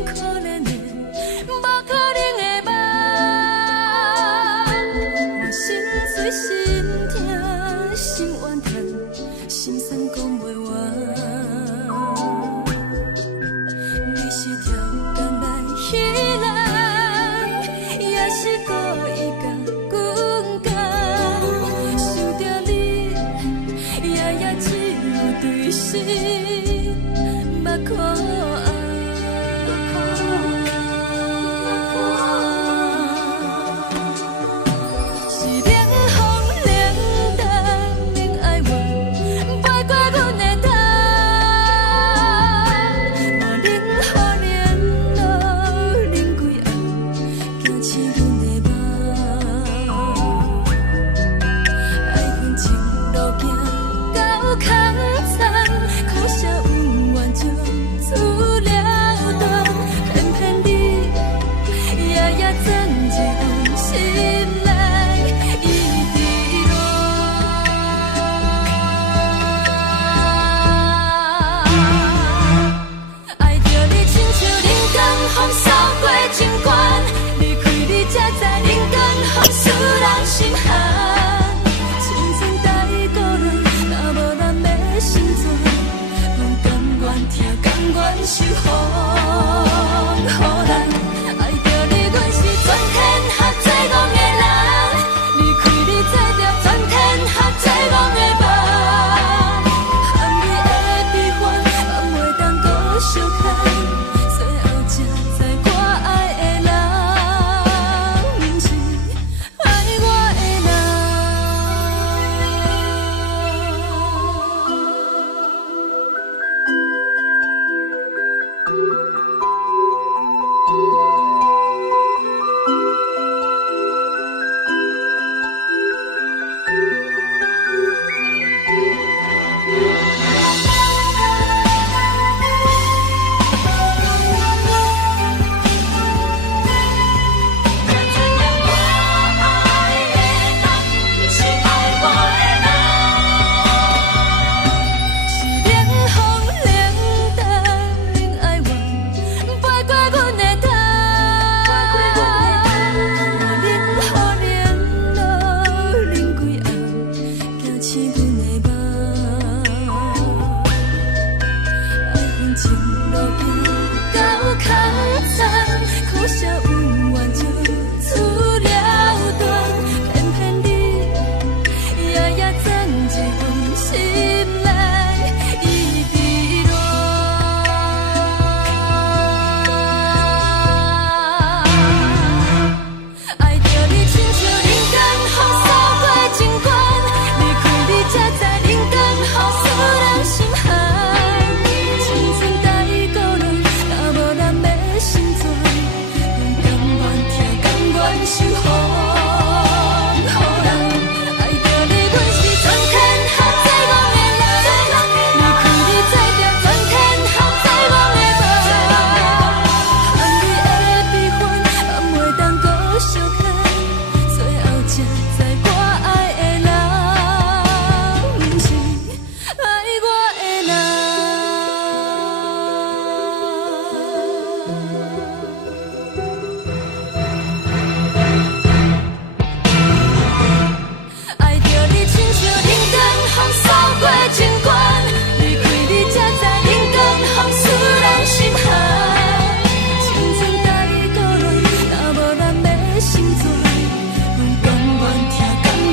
可怜的，无可能的梦，我心碎心痛心怨叹，心酸讲袂完。你是条工来彼人，也是故意甲阮讲，想着你，夜只有对视，目看。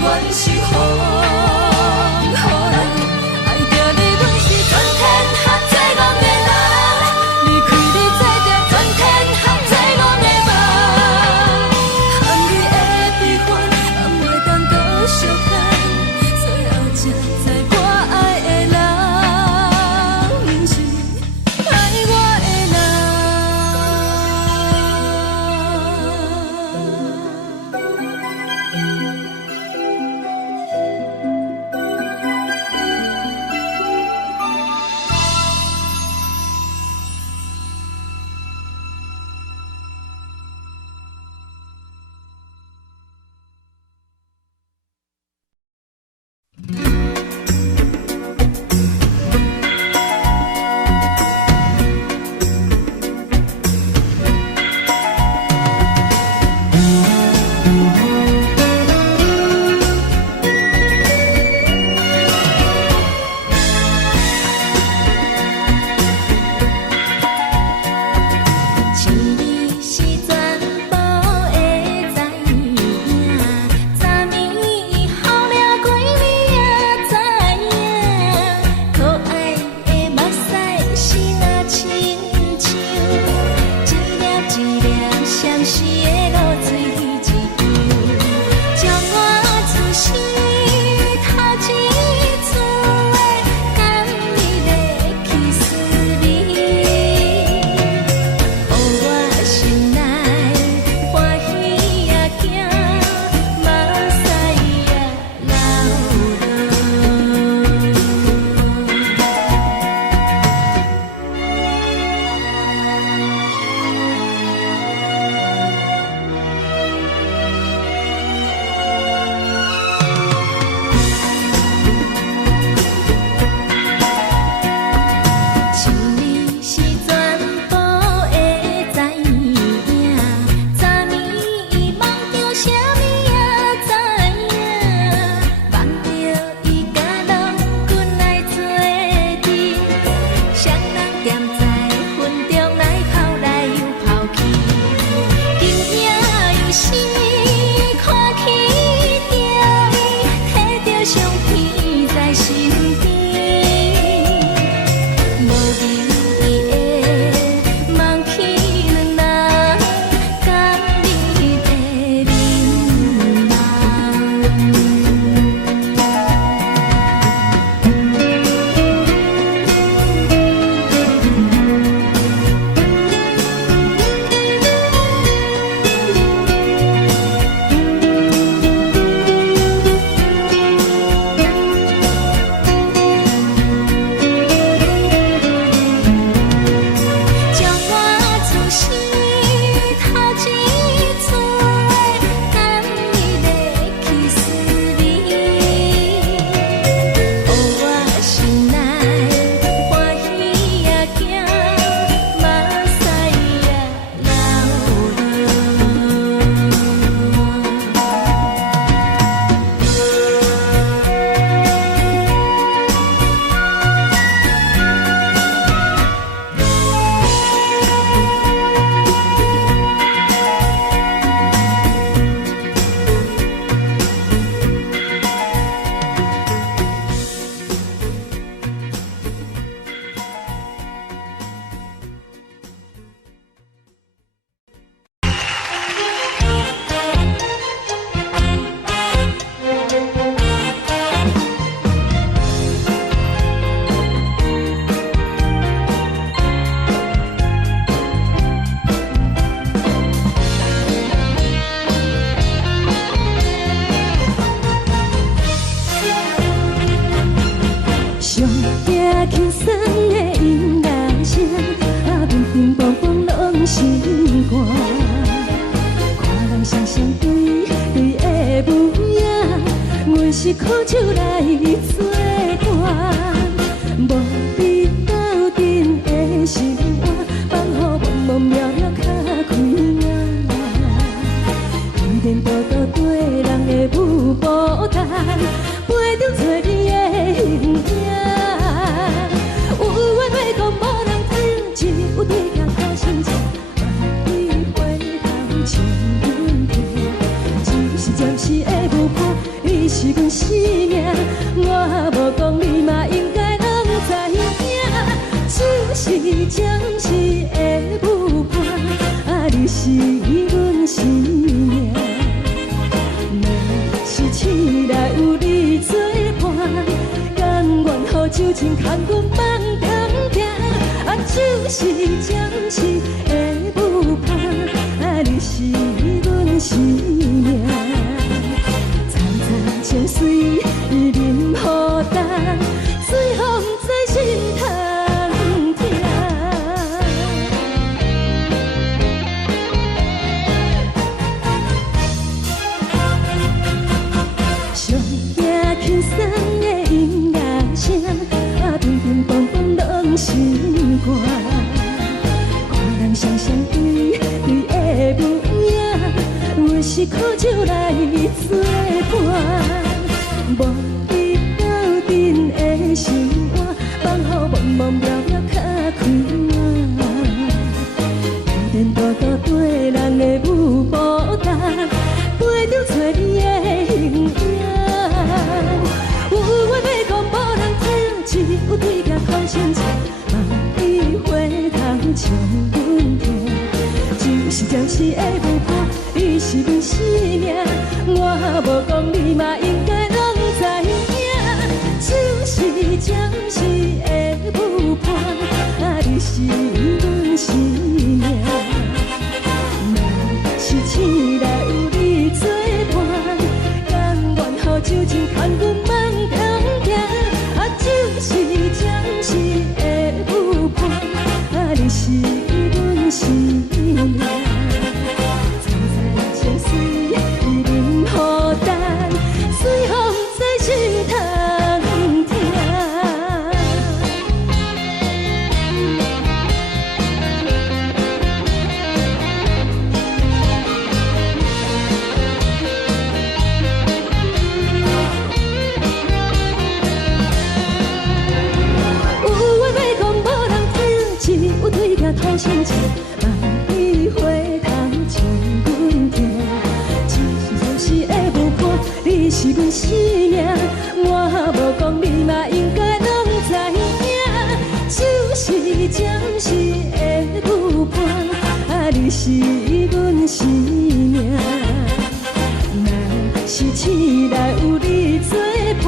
阮是风，予人爱着你，阮是全天下最戆的人。离开你做着全天下最戆的梦，含你的悲欢，也袂当搁相牵。最后才知我爱的人，毋是爱我的是苦酒来作伴，无你斗阵的生活，放予茫茫渺渺较开眼。颠颠倒倒对人的舞步弹，陪着找你的形影。有缘要讲无人知，只有对镜头心情，万里回头唱一遍，暂时的舞伴。是阮生命，我无讲你嘛应该拢知影，就是暂时的舞伴，啊，你是阮生命。若是醒来有你作伴，甘愿予酒精牵阮梦中行，啊，就是暂时的舞伴，啊，你是阮生命。情水伊淋雨淡，水风在心头痛。上听轻松的音乐声，啊，乒乒乓乓拢心肝。看人双双对对的模样，我是苦酒来作伴。无你斗阵的心肝，放予茫茫渺渺较开满。电电大大对人的舞步动，背中找你的形影。有话要讲无人听，只有对甲口声唱，梦里花香将阮听。就是暂时的舞伴，你是阮生命，我无讲你嘛应该拢知影，就是暂时的舞伴，啊，你是阮生命。若是醒来有你作伴，甘愿予酒精牵阮梦中行，啊，就是暂时的舞伴，啊，你是阮生命。情水伊淋雨淡，水风在心头痛。有话要讲无人听，只有对甲口声唱，梦里花香将阮听。你是阮生命，我无讲你嘛应该拢知影，就是暂时的舞伴，啊，你是阮生命。若是醒来有你作伴，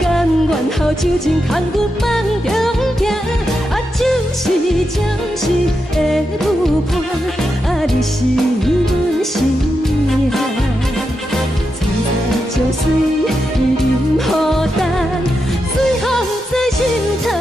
甘愿予酒精牵阮梦中行，啊，就是暂时的舞伴，啊，你是阮生命。情水伊淋雨淡，水风在心头痛。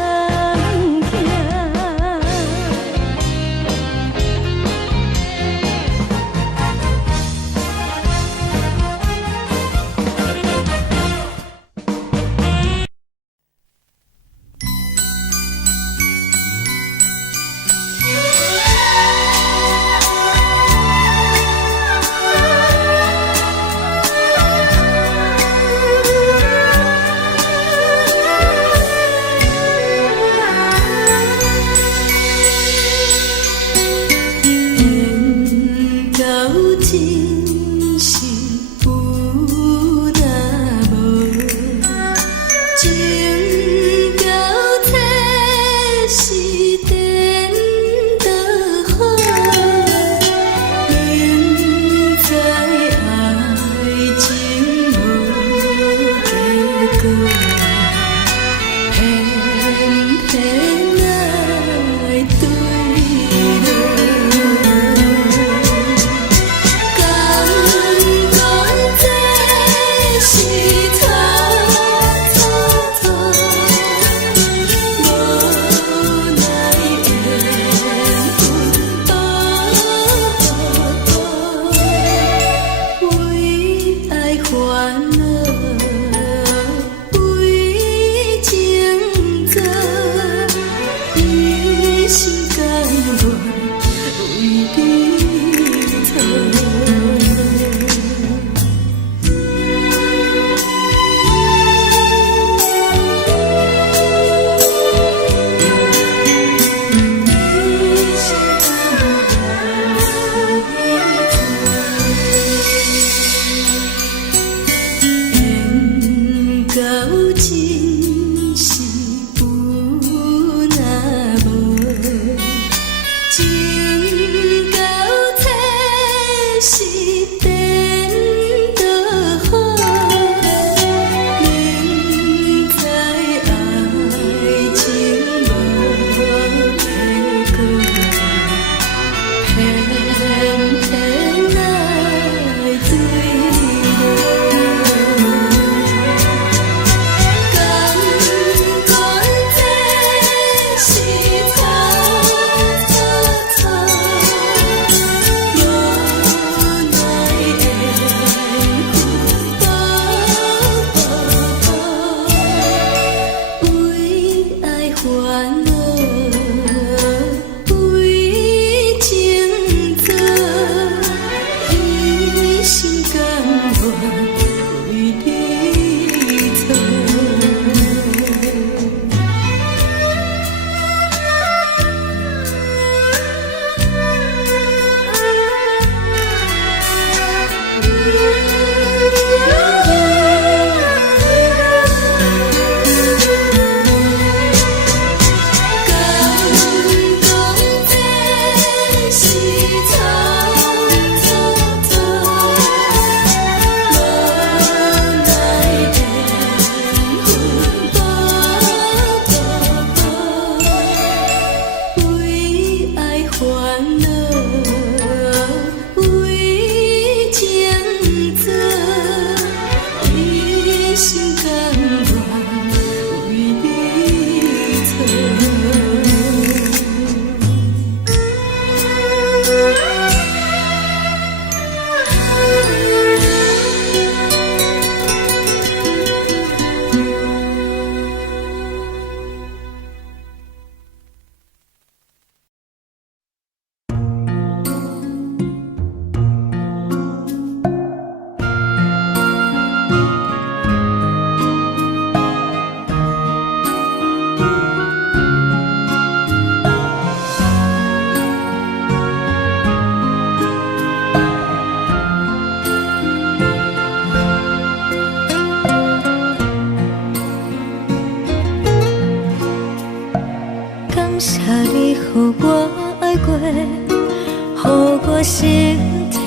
心痛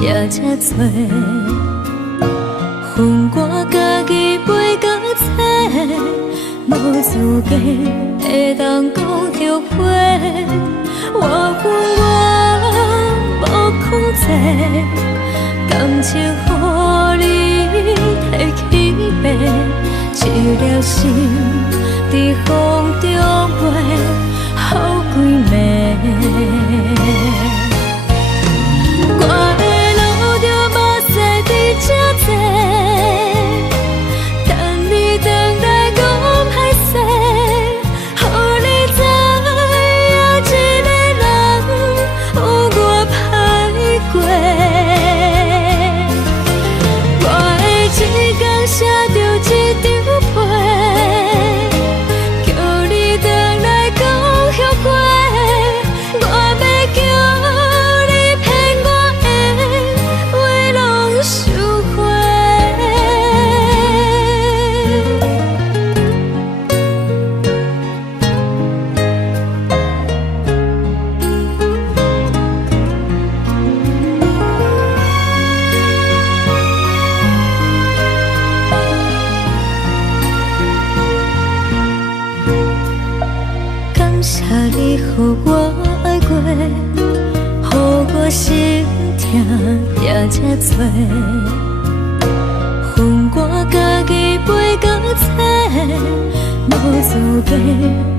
也这多，恨我家己袂到切，无资格会当讲后悔。我恨我无控制，感情予你提起白，一粒心伫风中飞，好几暝。我的路就无细伫这多，等你回来讲歹势，予你知影一个人有我歹过。我的一天写着一张被，叫你回来讲后悔。我要叫你骗我的话拢收回。感谢你予我爱过，予我心痛也这多，恨我家己袂到切，无资格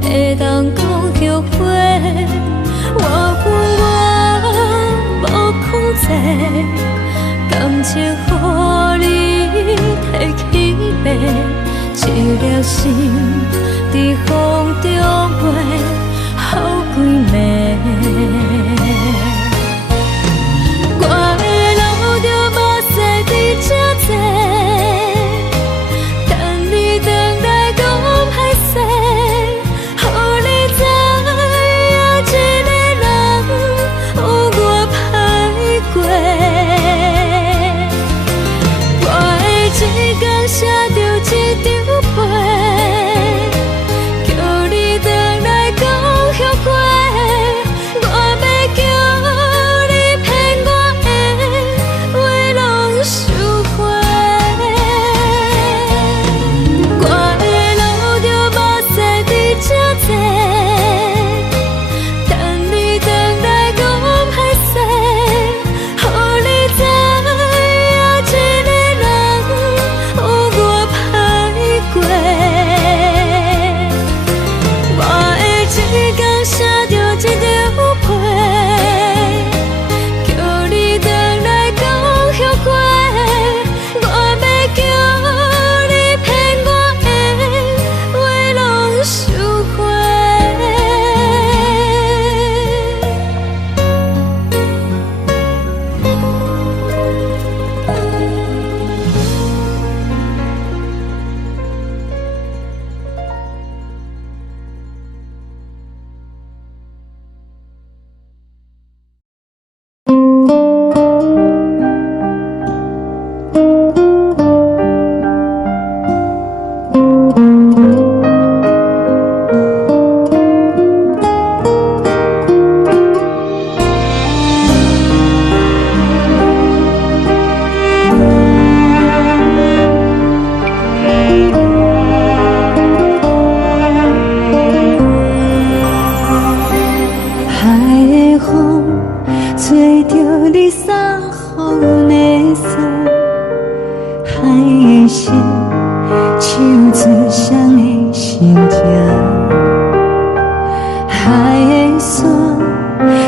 会当讲后悔。我恨我无控制，感情予你提起白，一粒心伫风中飞，好几暝。我的路就无细伫这多，等你回来讲歹势，予你知影一个人有我歹过。我的一天写着一张被，叫你回来讲后悔。我要叫你骗我的话拢收回。我的路就无细伫这多，等你回来讲歹势，予你知影一个人有我歹过。我的一天写着一张被，叫你回来讲后悔。我要叫你骗我的话拢收回。海的风吹着你送风的伞，海的心唱出双的心情，海的山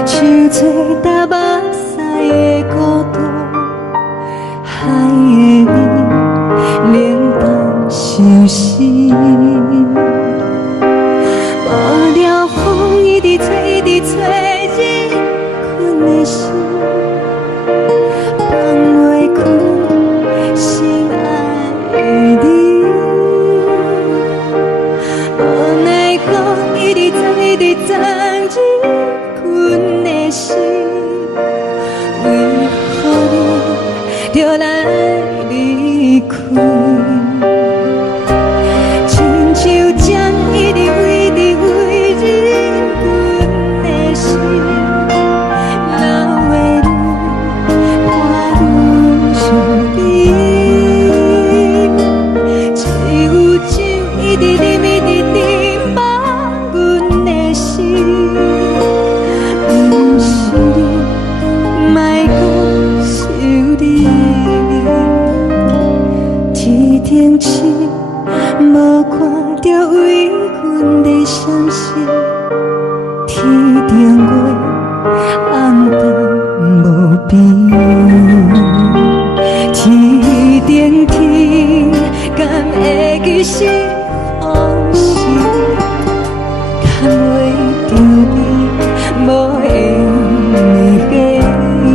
唱出搭目屎的孤独，海的味冷淡伤心。无聊风一直吹，一直吹，日困的心，放袂开心爱的你。无奈一直念一直念望阮的心，不是你，莫讲想你。天顶星无看到为阮的闪烁，天顶月暗淡无边，天顶天敢会记是往事，敢袂着你无缘的你。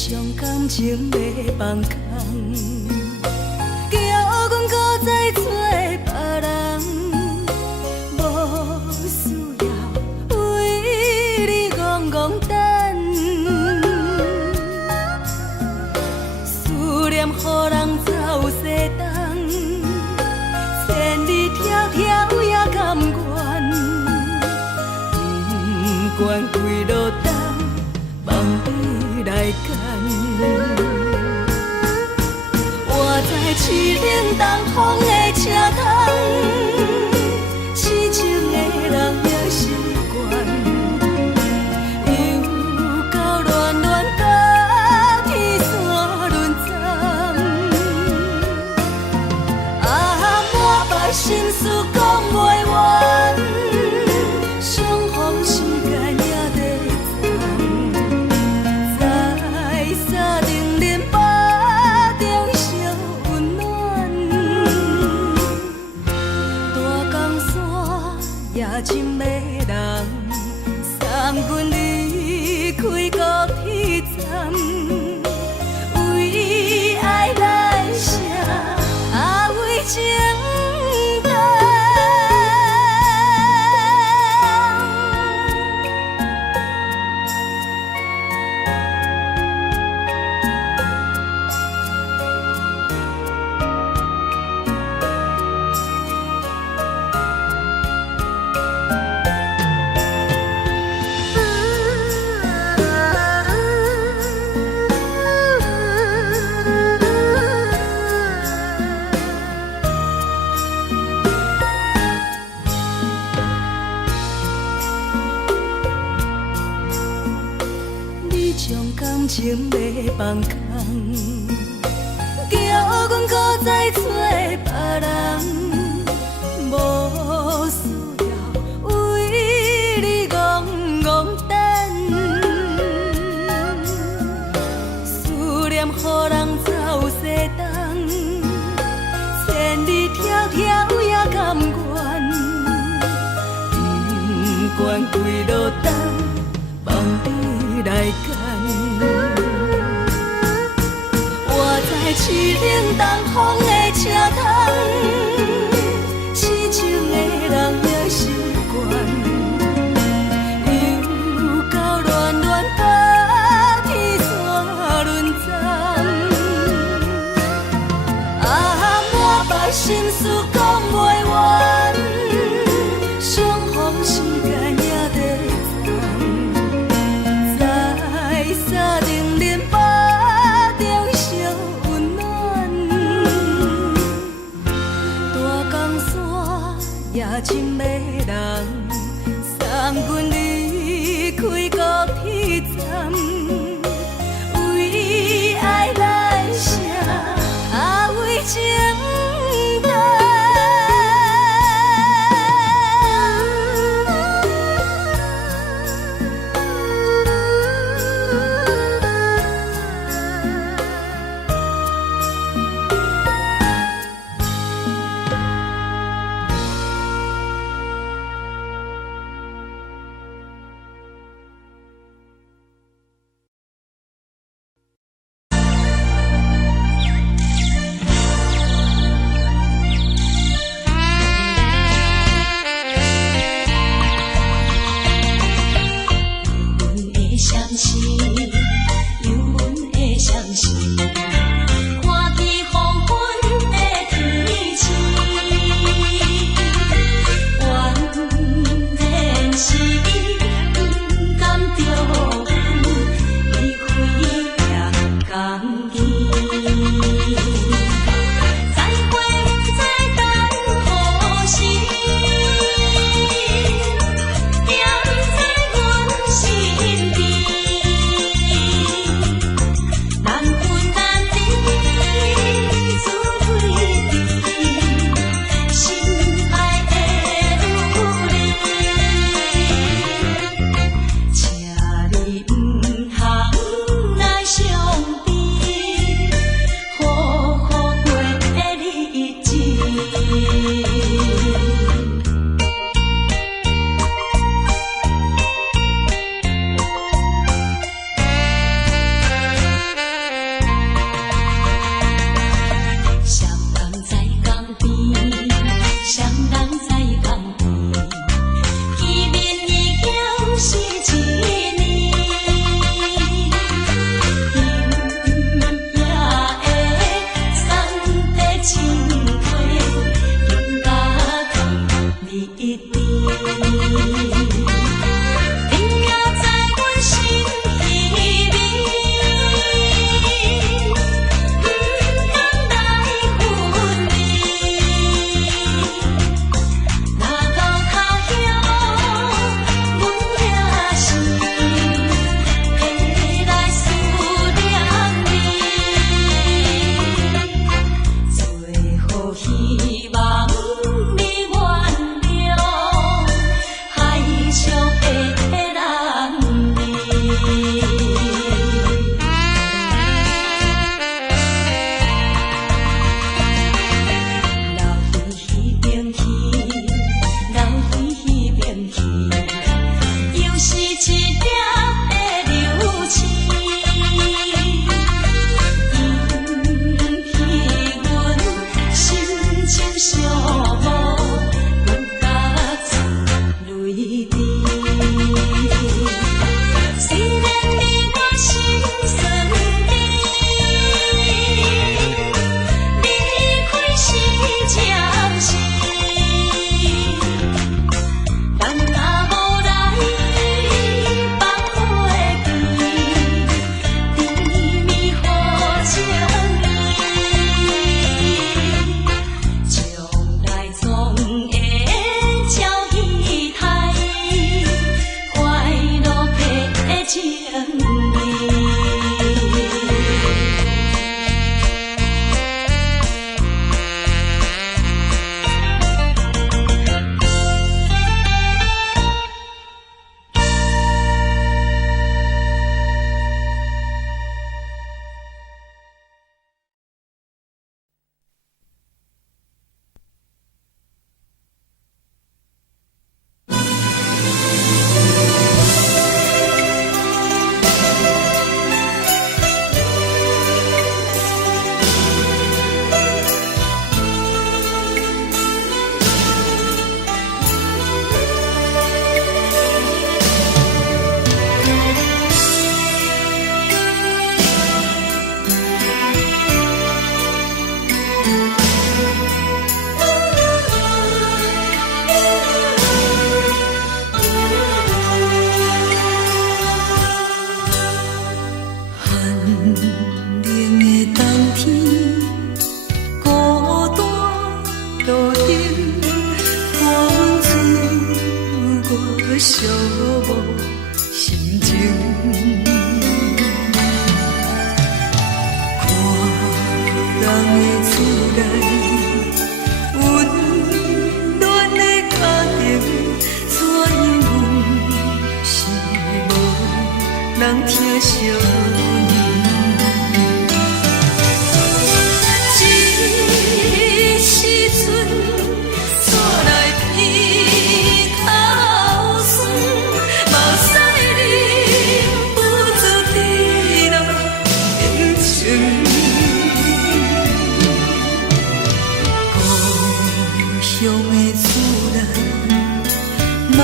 将感情卖放空，叫阮搁再找别人，无需要为你戆戆等，思念予人走西东，千里迢迢也甘愿，不管几路东，梦伊来干。我在凄冷东风的车窗，痴情的人也习惯，又到恋恋甲天山论战。啊，满腹心事讲袂完，相逢时间也在站，在山顶林北中烧温暖，大江山夜深的人，送阮离开高铁站，为爱来写，为情等。感情要放空，叫阮搁再找别人，无需要为你戆戆等。思念予人走西东，千里迢迢也甘愿，不管几落冬，梦你来干。我在市顶东风的车窗，痴情的人也习惯，又到恋恋把天线轮转。啊，满腹心事讲袂完，相逢时间也在藏，在沙定林巴中烧温暖。大江山夜深迷人，送阮离开高铁站，为爱来写，为情等。人疼惜你。这时阵煞来鼻口酸，目屎忍不住滴落眼睛。故乡的厝内，妈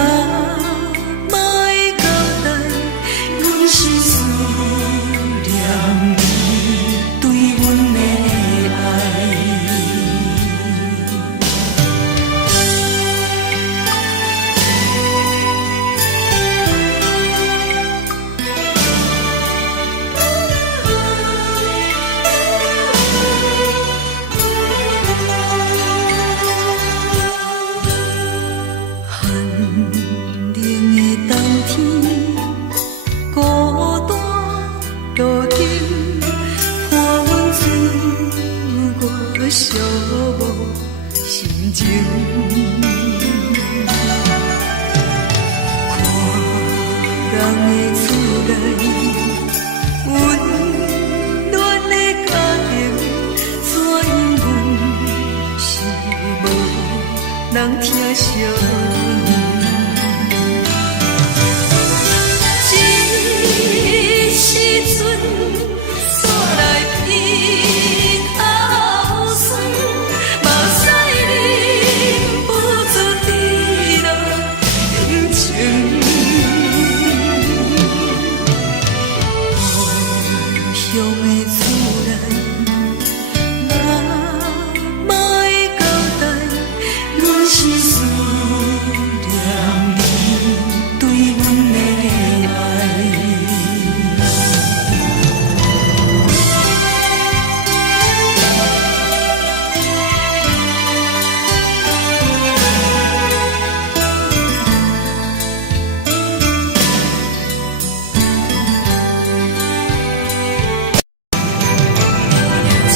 妈的交代，阮是思念你对阮的爱。寒冷的冬天，孤单路程，看阮自我寂寞心情。看人的厝内，温暖的家庭，怎因阮是无人疼惜你？这时阵煞来鼻口酸，目屎忍不住滴落眼睛。故乡的厝内，妈妈的交代，阮是思念你对阮的爱。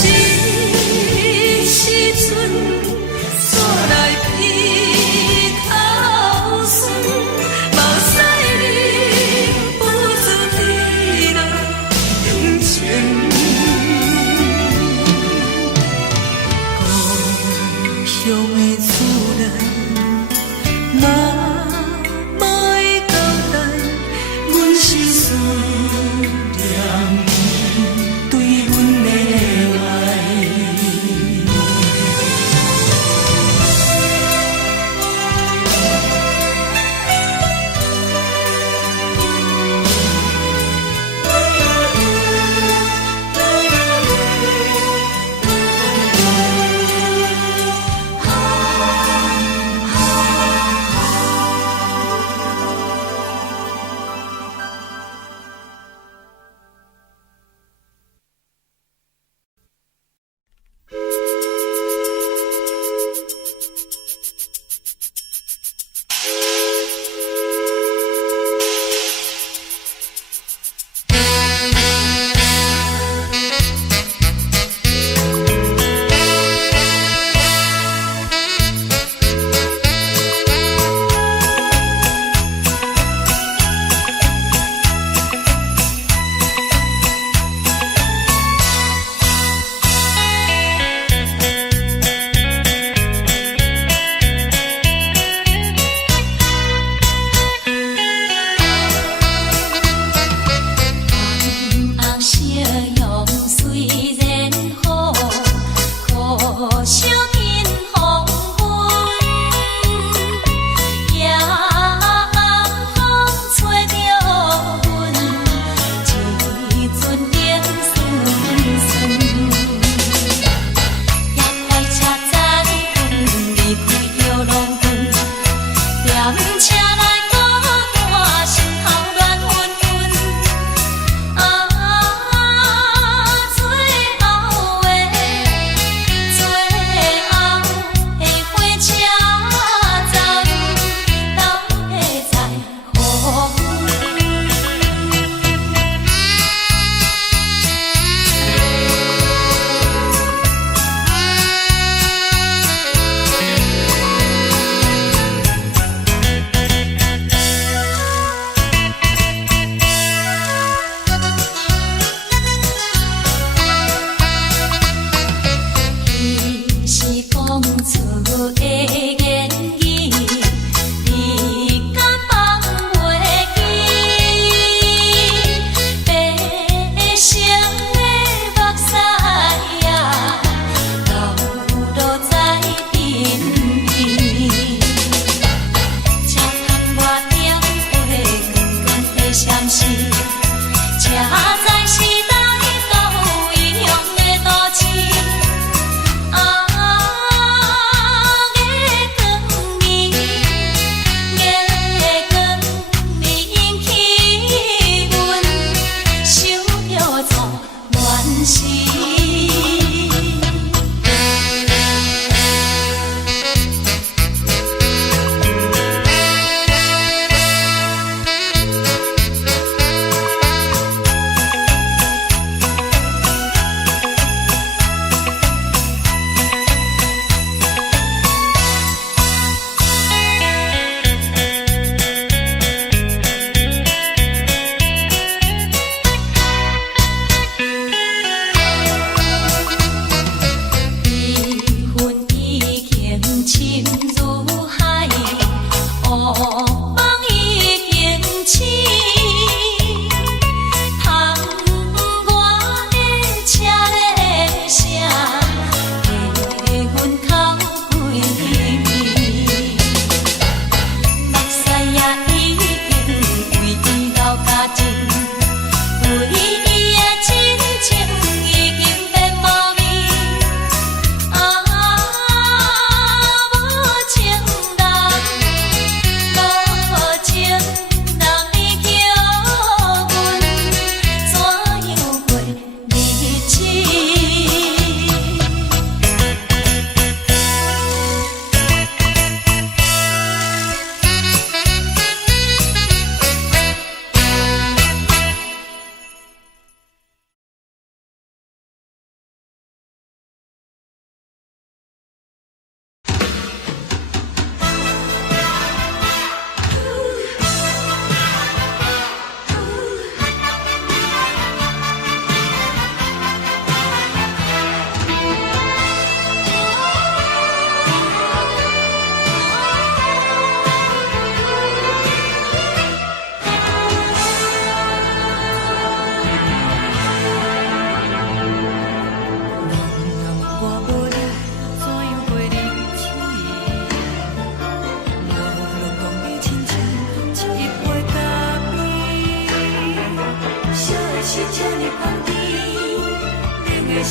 这时阵煞来鼻口酸，目屎忍不住滴落眼睛。故乡的厝内，妈妈的交代，阮是思念你对阮的爱。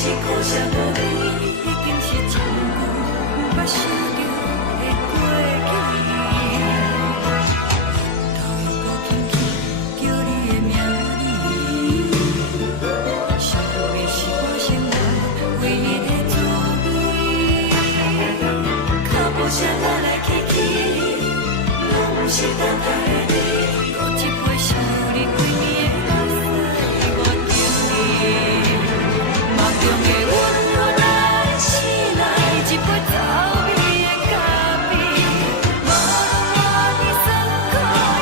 是苦涩无味，已经是真久有捌想着的过去。头又搁轻轻叫你的名字，想你是我生活唯一的滋味。脚步声来来去去，拢是等待你，搁一杯想你几年的目屎，我求你。梦中的阮何来醒来，一杯走味的咖啡，无论我的酸苦，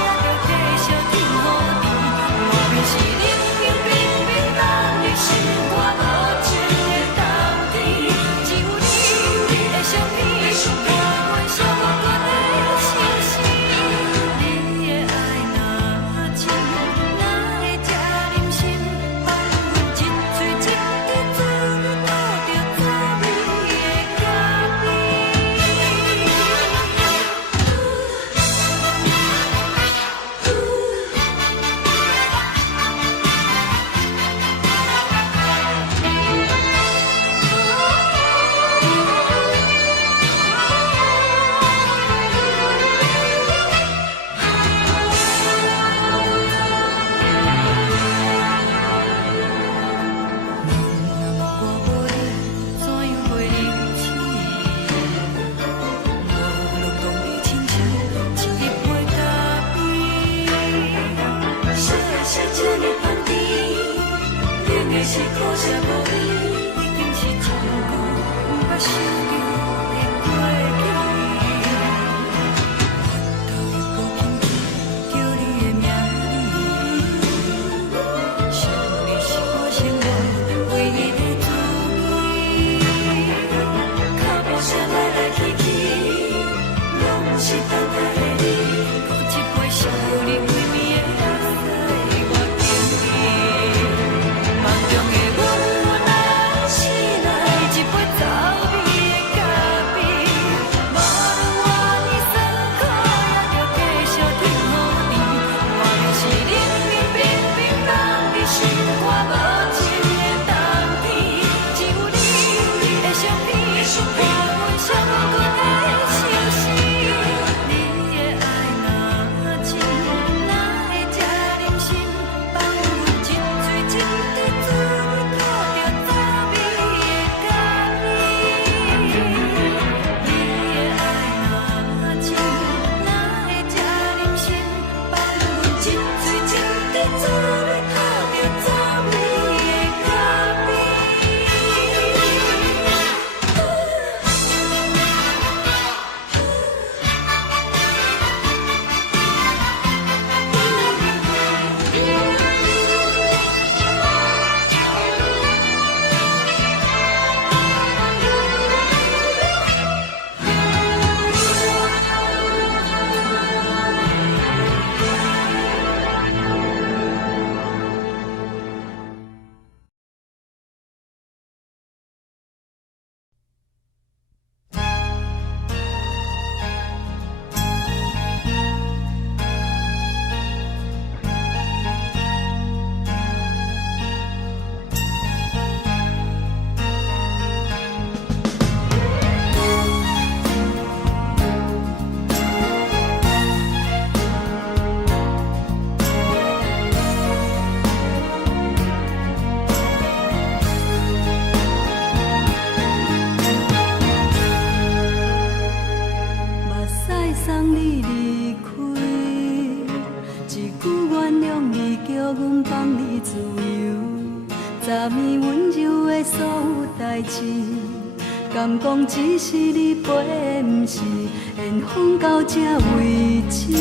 也着继续甜乎甜。莫名是冷冷冰冰放入心肝无情的冬天，只有你的相片，伴阮寂寞过的心事。你的爱若真，哪会这忍心放阮一嘴一滴滋味，吐着滋味的咖啡。我无你，怎样袂忍起？无论讲你亲像一杯咖啡，烧的是这呢香甜，冷的是苦涩无味，已经是真久有捌想着的过去。头又搁轻轻叫你的名字，想你是我生活唯一的滋味。脚步声来来去去，拢是等待你，搁一杯想你几暝的目屎，我求你。梦中的阮原来醒来，一杯走味的咖啡，无论我的酸苦，也着继续甜乎甜。莫名是冷冷冰冰放入心肝无情的冬天，只有你的相片，伴阮寂寞过的心事。你的爱若真，哪会这忍心放阮一嘴一滴滋味，吐着滋味的咖啡。你的爱若真，哪会这忍心放阮一嘴一滴滋味，吐着滋味的咖啡。目屎送你离开，一句原谅你，叫阮放你自由。昨暝温柔的所有代志，敢讲只是你陪，不是缘分到这为止。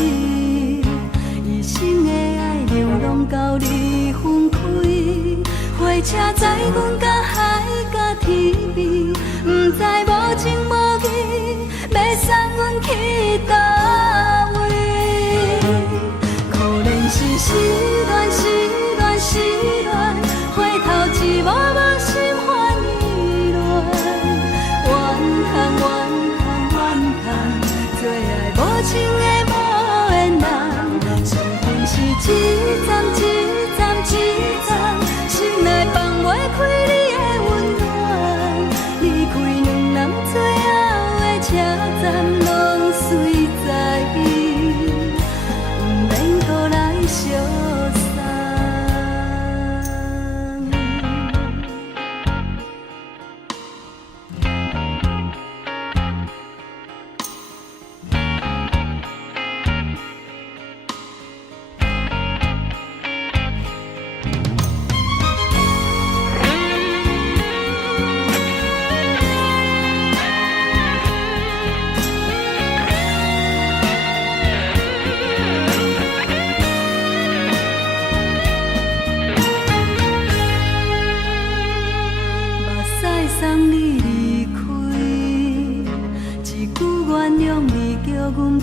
一生的爱流浪到你分开，火车载阮甲海甲天边，不知无情无义，要送阮去倒位？可能是失恋，失恋，失恋，回头一幕幕心烦意乱，怨叹，怨叹，怨叹，最爱无情的无缘人，缘分是一站一站一站，心内放袂开你的温暖。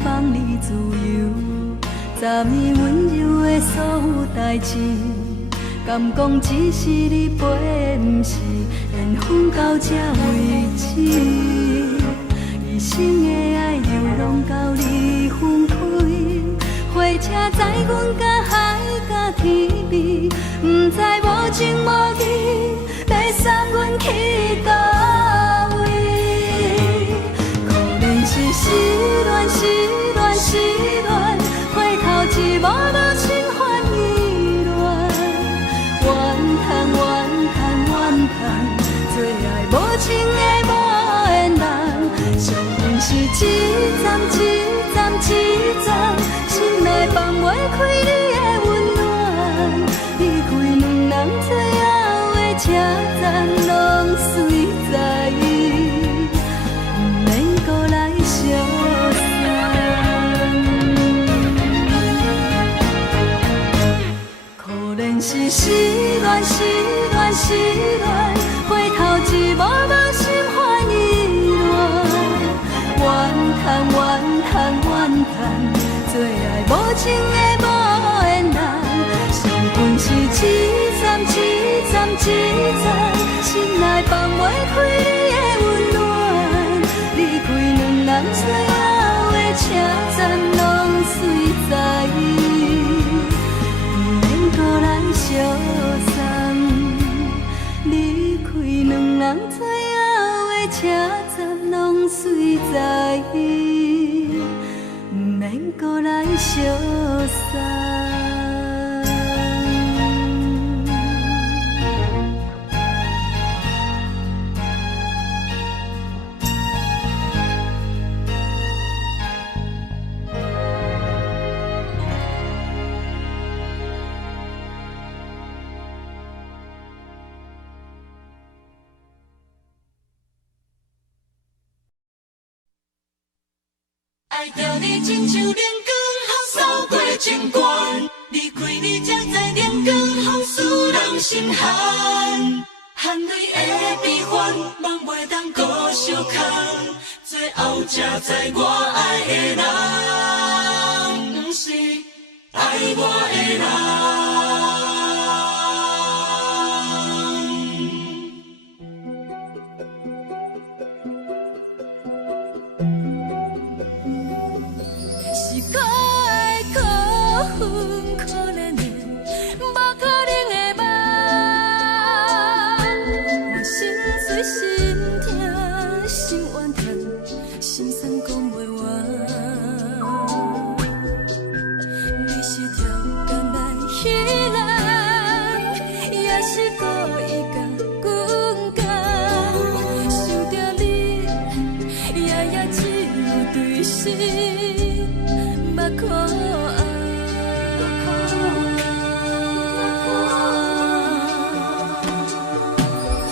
放你自由，昨暝温柔的所有代志，敢讲只是你陪，不是缘分到这为止。一生的爱又拢到你分开，火车载阮甲海甲天边，不知无情无义，要送阮去倒位？可怜是失恋，失恋，失恋，回头一幕幕心烦意乱，怨叹，怨叹，怨叹，最爱无情的无缘人，伤痕是一站一站一站，心内放袂开你的温暖，离开两人最后的车站，拢随在意，不免搁来相送。可怜是失恋，失恋，失恋，回头一幕幕心烦意乱，怨叹，怨叹，怨叹，最爱无情的无缘人，伤痕是一站一站一站，心内放袂开你的温暖，离开两人最后的车站，拢随在意，不免搁来相送。离开两人最后的车站，拢随在意，不免搁来相送。爱着你亲像阳光，扫过情关，离开你才知阳光风使人心寒。含泪的悲欢，望袂当搁相牵，最后才知我爱的人，不是爱我的人。是可爱可恨可怜的，无可能的梦。我心碎心痛心怨叹，心酸讲袂完。你是挑工来彼人，也是故意甲阮讲，想着你夜夜只有对视。目看爱，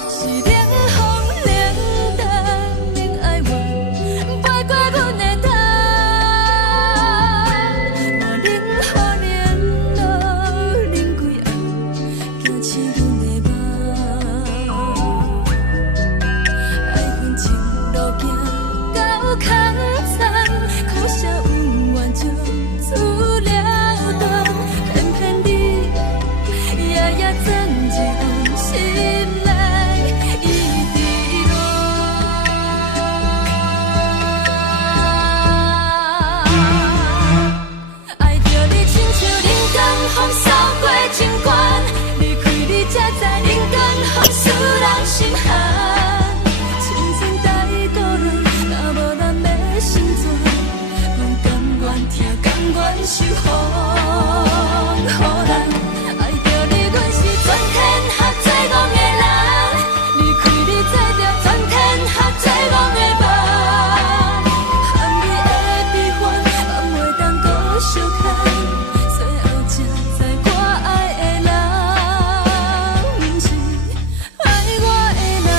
是冷风冷淡，免爱我，飞过阮的头，我忍好忍落，忍几暗，惊醒阮的梦，爱恨情路行到空残，苦涩有怨就出了断，偏偏你夜夜钻入阮心内，一直乱。爱着你亲像冷光风扫过情关，离开你才知冷光风使人心寒。青春带倒来，若无咱要心怎？甘愿受风雨人，爱着你，阮是全天下最戆的人，离开你才着全天下最戆的梦。含泪的悲欢，望袂当搁相牵，最后才知我爱的人，不是爱我的人。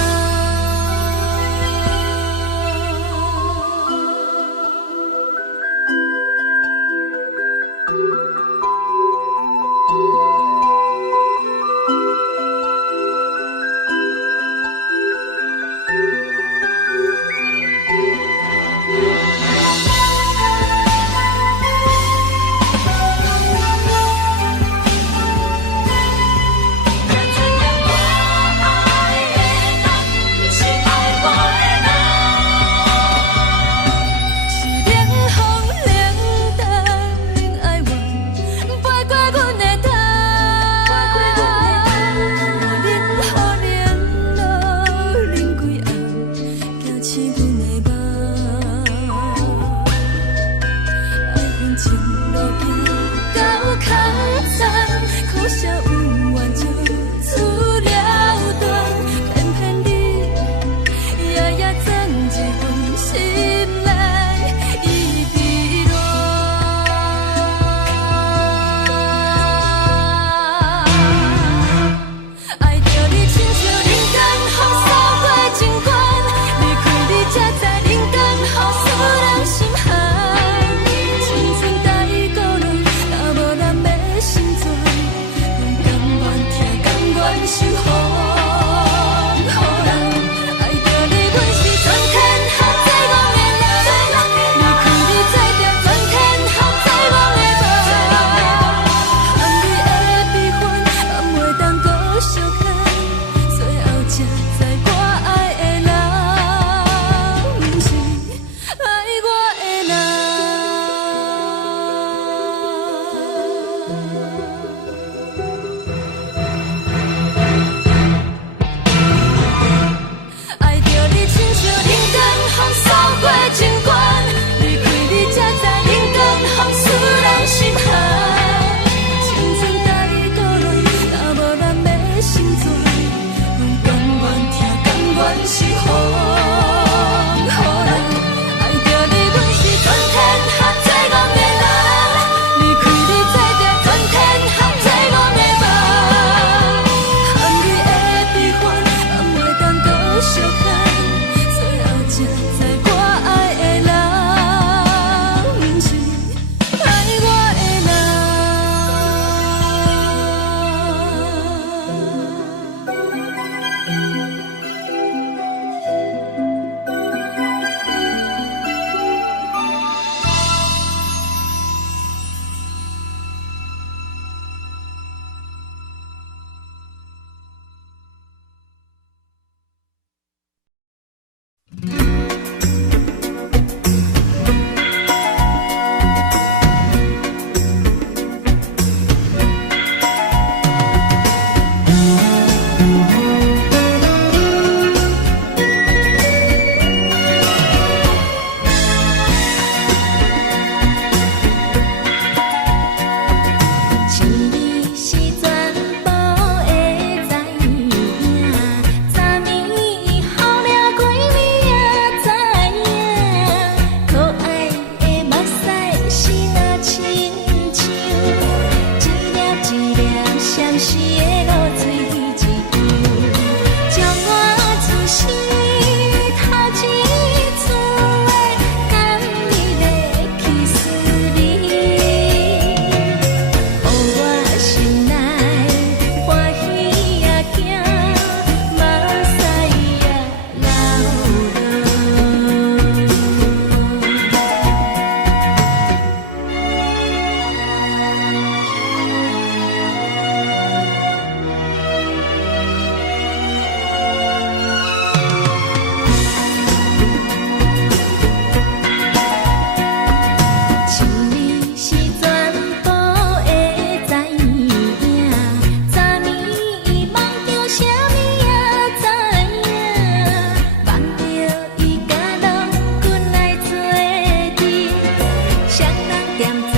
双人踮在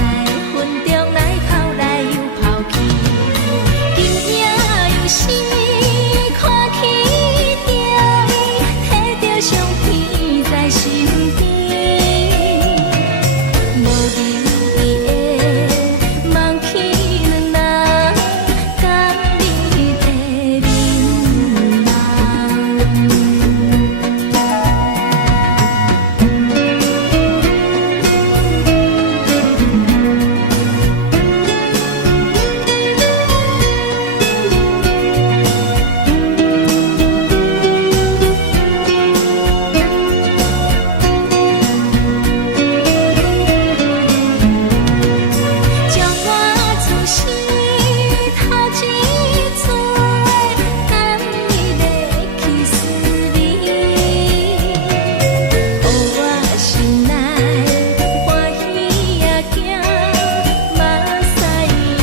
云中来跑来又跑去，今夜又是看起着伊，摕着相片在身边，无留意的梦起两人，甘你的面梦。将我自是头一次甘伊的去思你，予我心内欢喜也惊，目屎也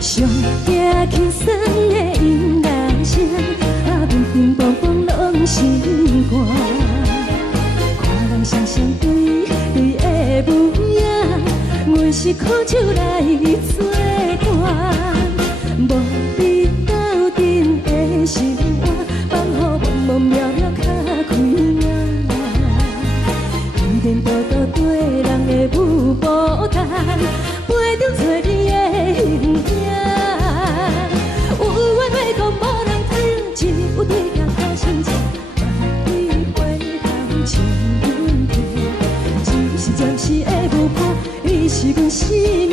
上惊轻松的音乐声，面面梆梆拢心肝。看人双双对对的模样，阮是苦酒来作伴。无你斗阵的生活，放予茫茫渺渺较开眼。颠颠倒倒对人的舞步弹，陪着找你的形影。有话要讲无人听，有对角好心切，万里回头像阮家。只是暂时的舞伴，你是阮生命，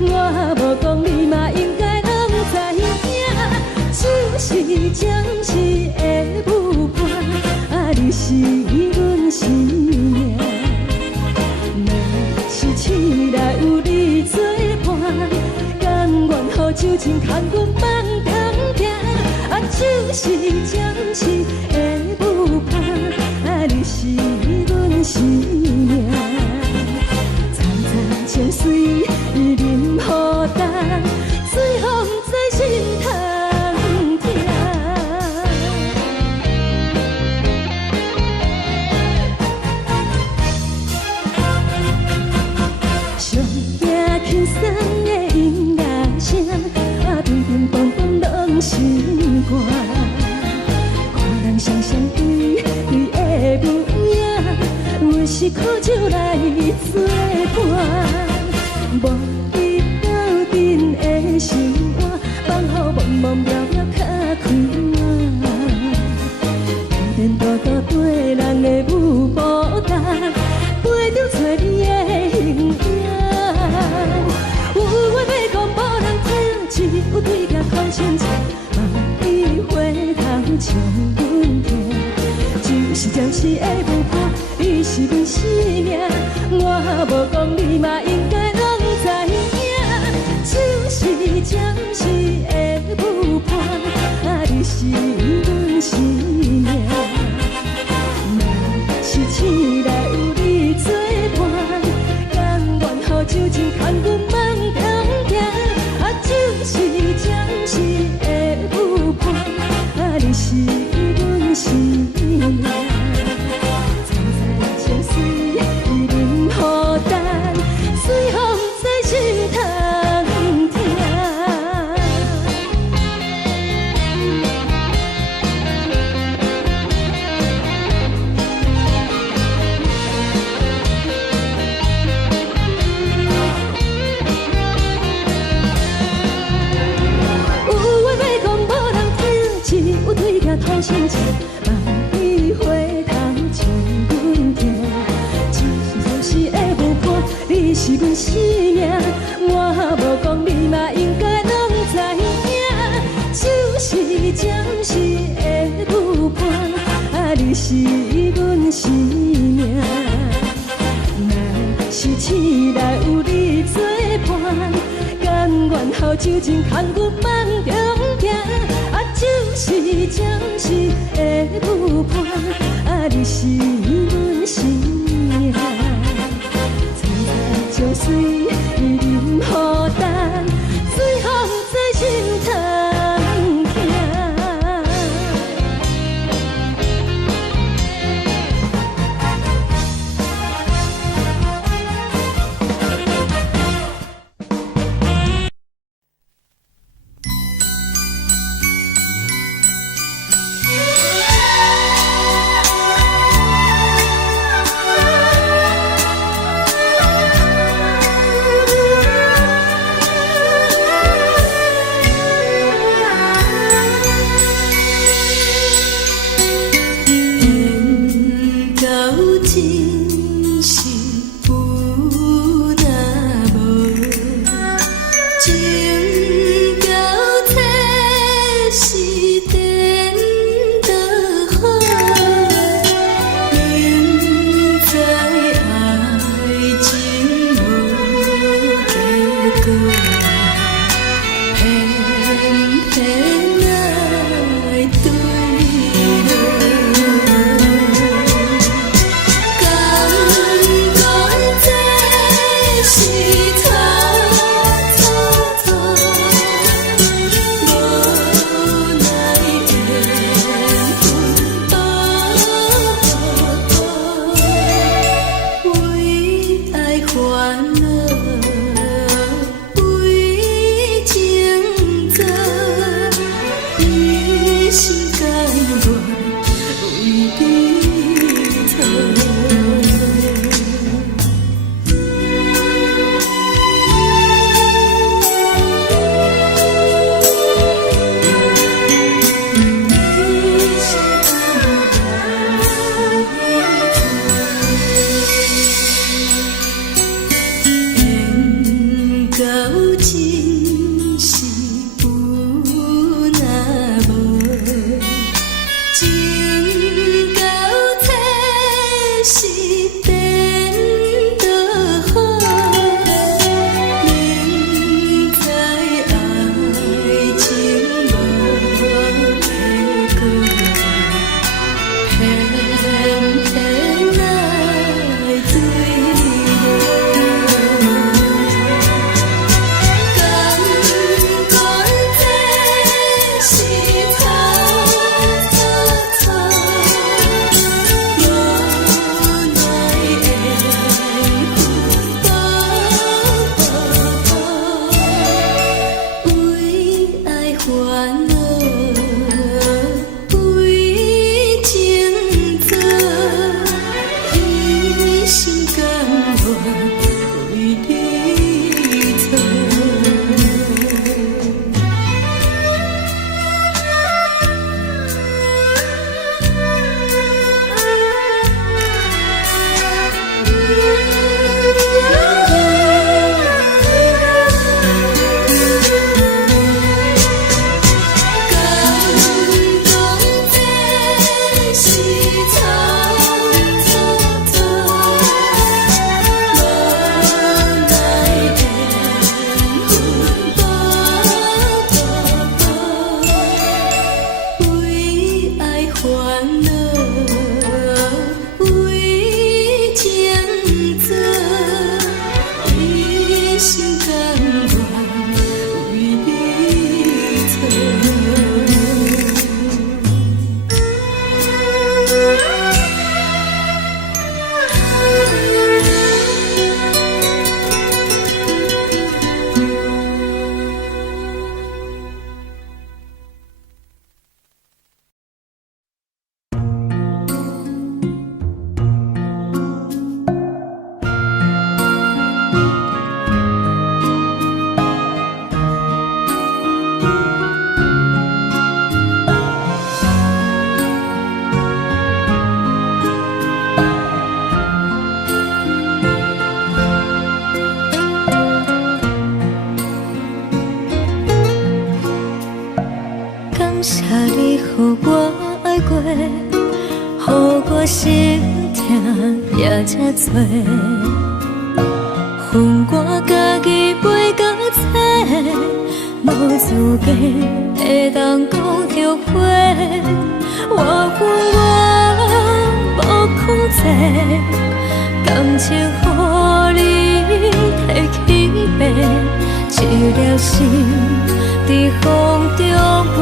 我无讲你嘛应该拢知影。只是暂时的舞伴，你是阮生命。若是醒来有你作伴，甘愿予酒精牵阮放通行。就是暂时的舞伴，你是阮生命。惨惨情绪任何等，随风在心通听。上惊轻松的音乐声，乒乒乓乓拢心肝。看人双双对对的模样，阮是苦酒来作伴。无你斗阵的生活，放予茫茫渺渺较开眼。颠颠倒倒对人的舞步弹，陪着找你的形影。有话要讲无人听，只有对角看清楚，万里回头像阮家。只是暂时的舞伴，你是阮生命，我无讲你嘛应该拢知影。只是暂时的舞伴，你是阮生命。若是醒来有你作伴，甘愿予酒精牵阮放通行。就是暂时的舞伴，你是阮生命。惨惨情绪任何等，随亲切，万里花头将阮听。一时会有伴，你是阮生命，我无讲你嘛应该拢知影。就是暂时的有伴，啊，你是阮生命。若是醒来有你作伴，甘愿好酒情空阮梦中行。啊，就是暂时的有伴，啊，你是阮生命。青菜椒水伊啉予等，水风在心头。谢你，予我爱过，予我心痛也这多。恨我家己袂到切，无资格会当讲后悔。我恨我无控制，感情予你提起白，一粒心在风中飞，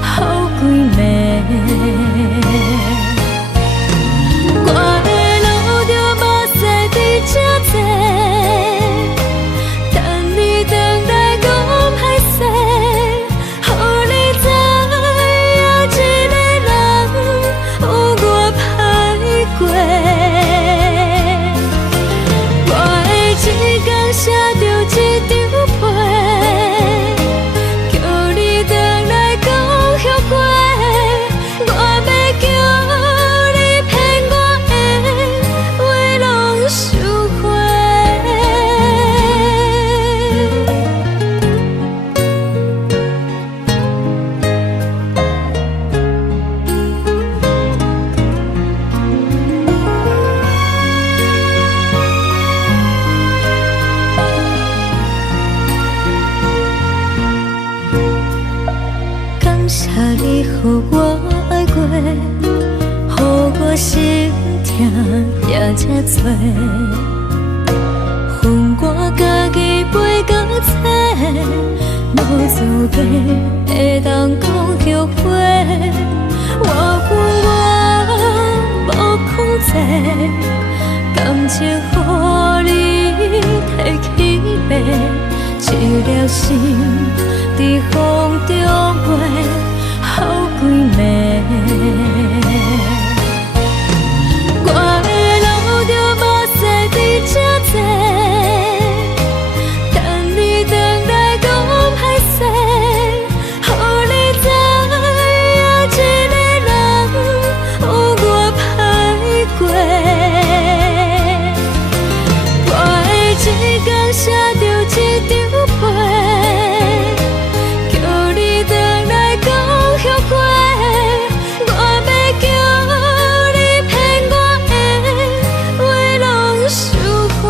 好几暝。我的路着目屎在这多，等你回来讲歹势，予你知影一个人有我歹过。我的一天写着一张被，叫你回来讲后悔。我要叫你骗我的话拢收回。感谢你，予我爱过，予我心痛也这多。恨我家己袂到切，无资格会当讲后悔。我恨我无控制，感情予你提起白，一粒心在风中飞，好几暝。我的路着目屎在这多，等你回来讲歹势，予你知影一个人有我歹过。我的一天写着一张被，叫你回来讲后悔。我要叫你骗我的话拢收回。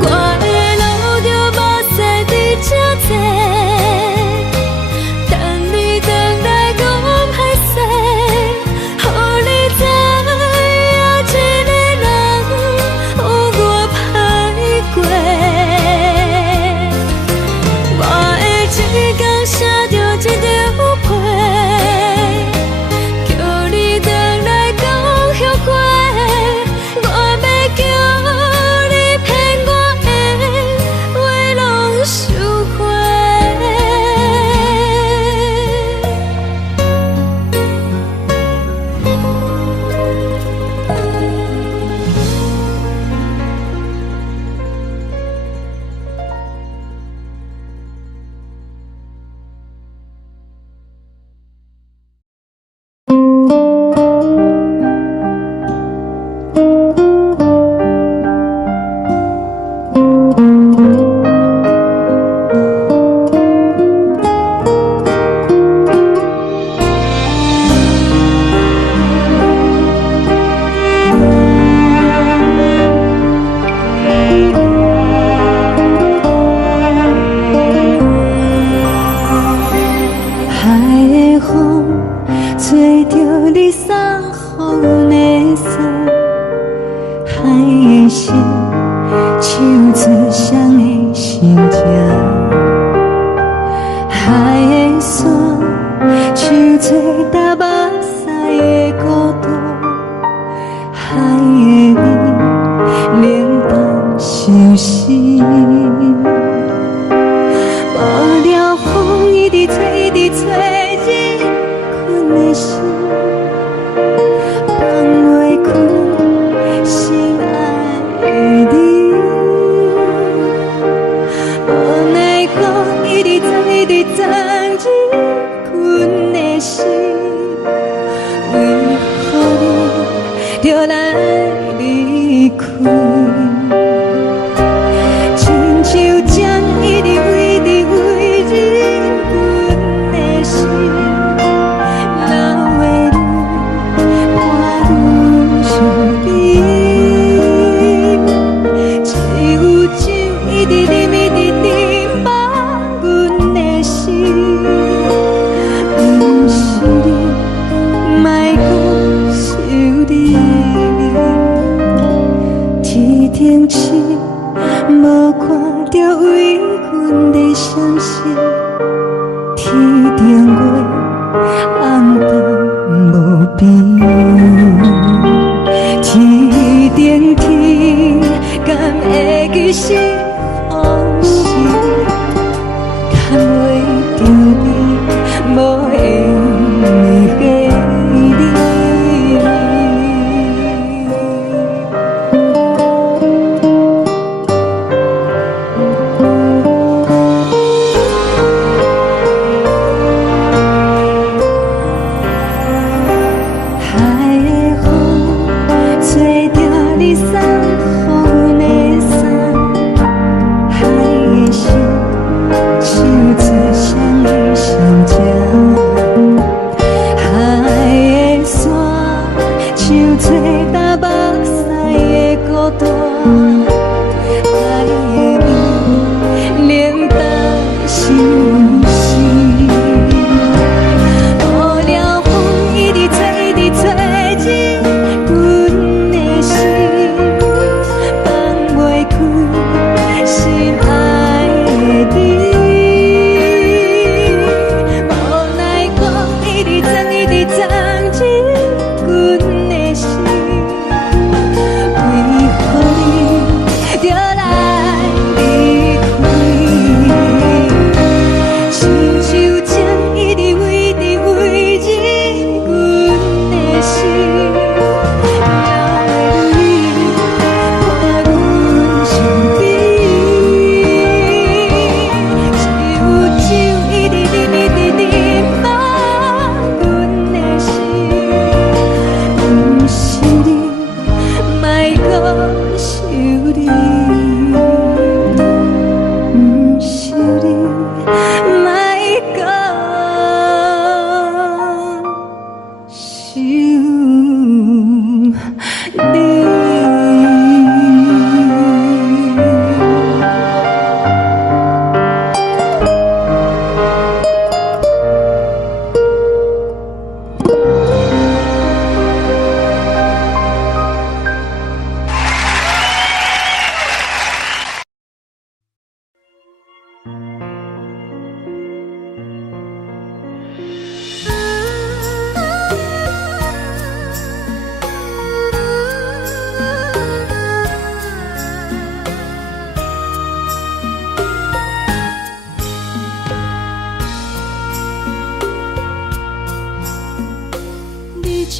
我的路着目屎在这多，等你回来讲歹势，予你知影一个人有我歹过。我的一天写着一张被，叫你回来讲后悔。我要叫你骗我的话拢收回。海的风吹着你送予的伞，海的心唱出双的心情，海的山唱出搭目屎的孤独，海的你冷淡伤心。无聊风一直吹，一直吹，日困的心放袂开，心爱的你。无奈风一直走，一直走，日困的心，为何你就来离开？亲像针一直为日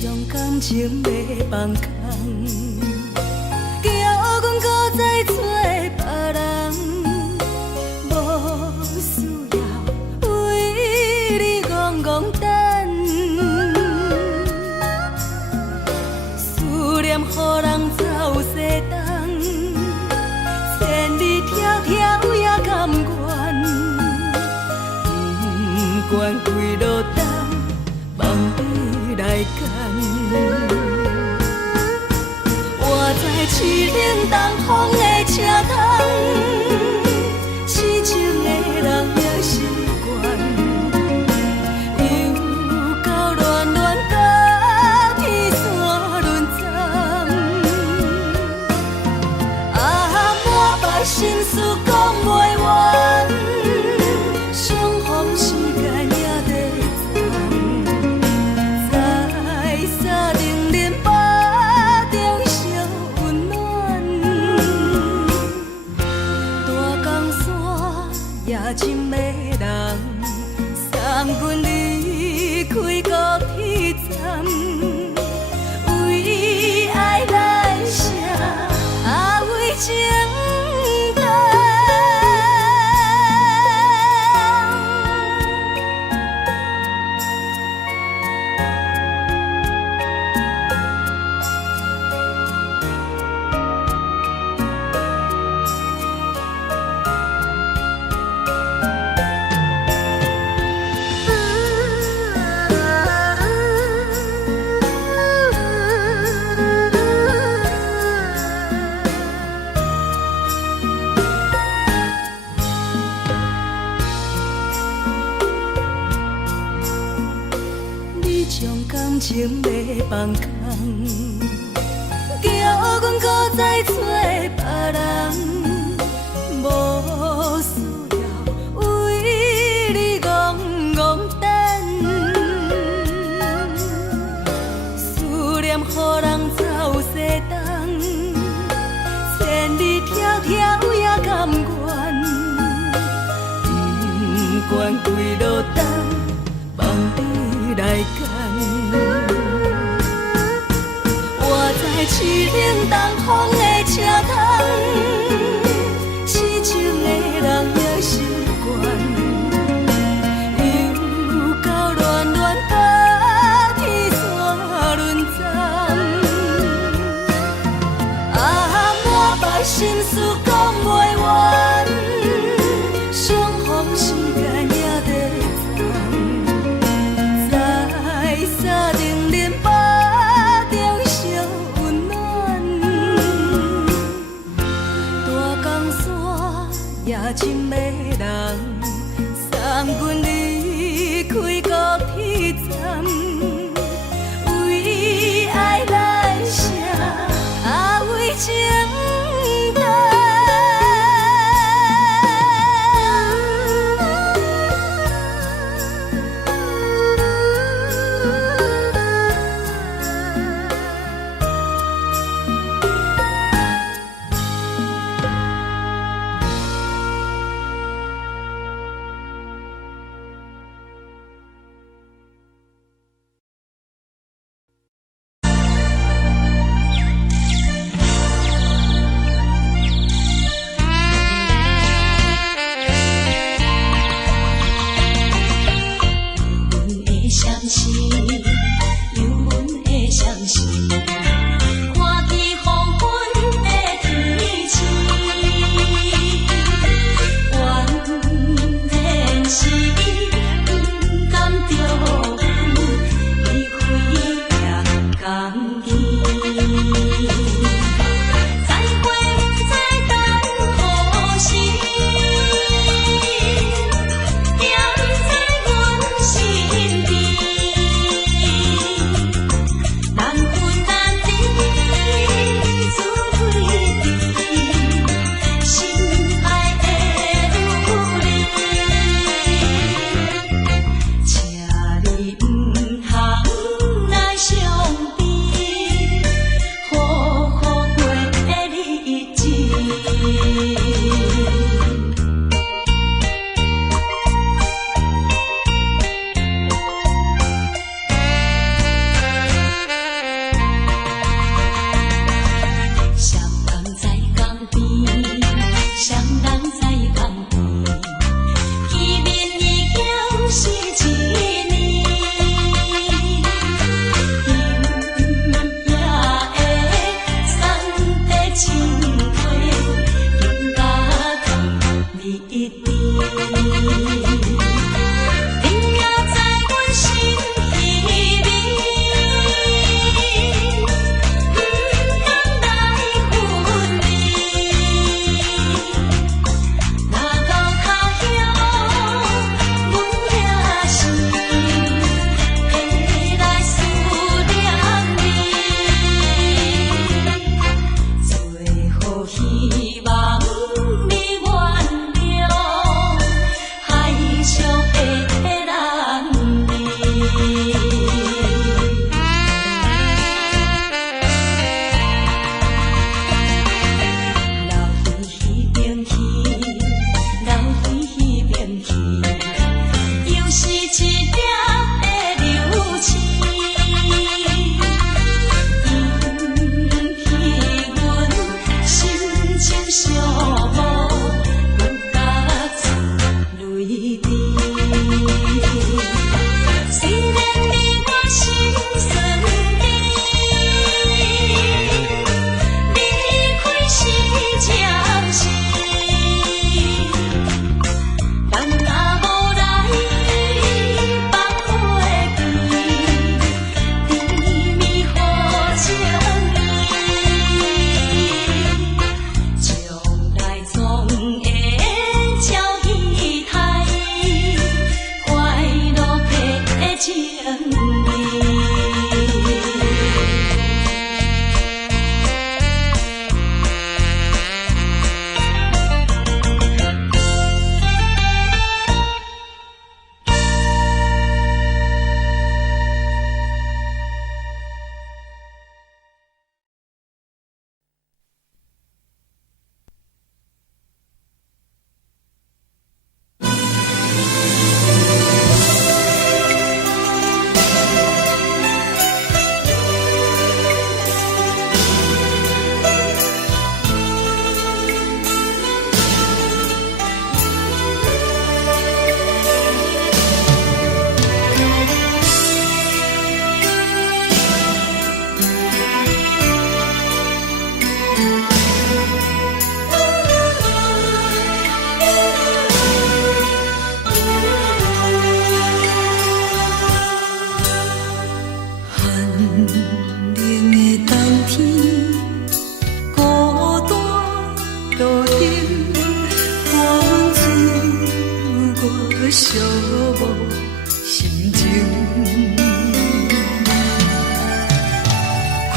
伤感情要放空，叫阮搁再找别人，无需要为你戆戆等，思念予人走西东，千里迢迢也甘愿，不管几路灯，望你来牵。我在市冷东风的车窗，痴情的人也习惯，又到恋恋甲天山沦陷。啊，满腹心事讲袂完，相逢时间也在站，在沙定林巴中烧温暖。大江山也深的人，送阮离开高铁站，为爱来写，为情等。你将感情要放空，叫阮搁再找别人，无需要为你戆戆等，思念予人走西东，千里迢迢也甘愿，不管几路灯，望你来牵。我在市冷东风的车窗，痴情的人也习惯，又到恋恋甲天山沦陷。啊，满腹心事讲袂完，相逢时间也在站，在沙定林巴中烧温暖。大江山也深的人，送阮离开高铁站，为爱来写，为情等。无心情。看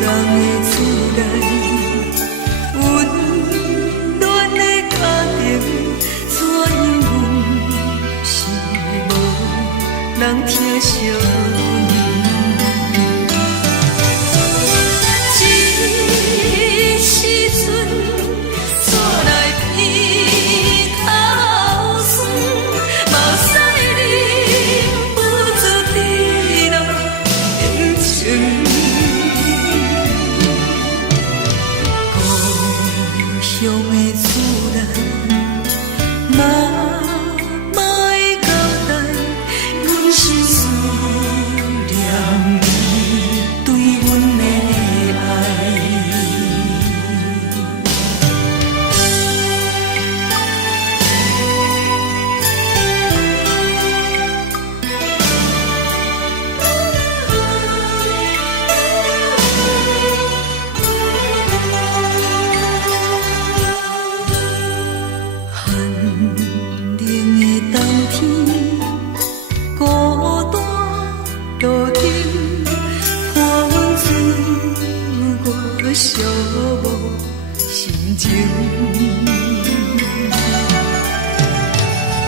人的厝内温暖的家庭，怎因阮是无人疼惜？寂无心情，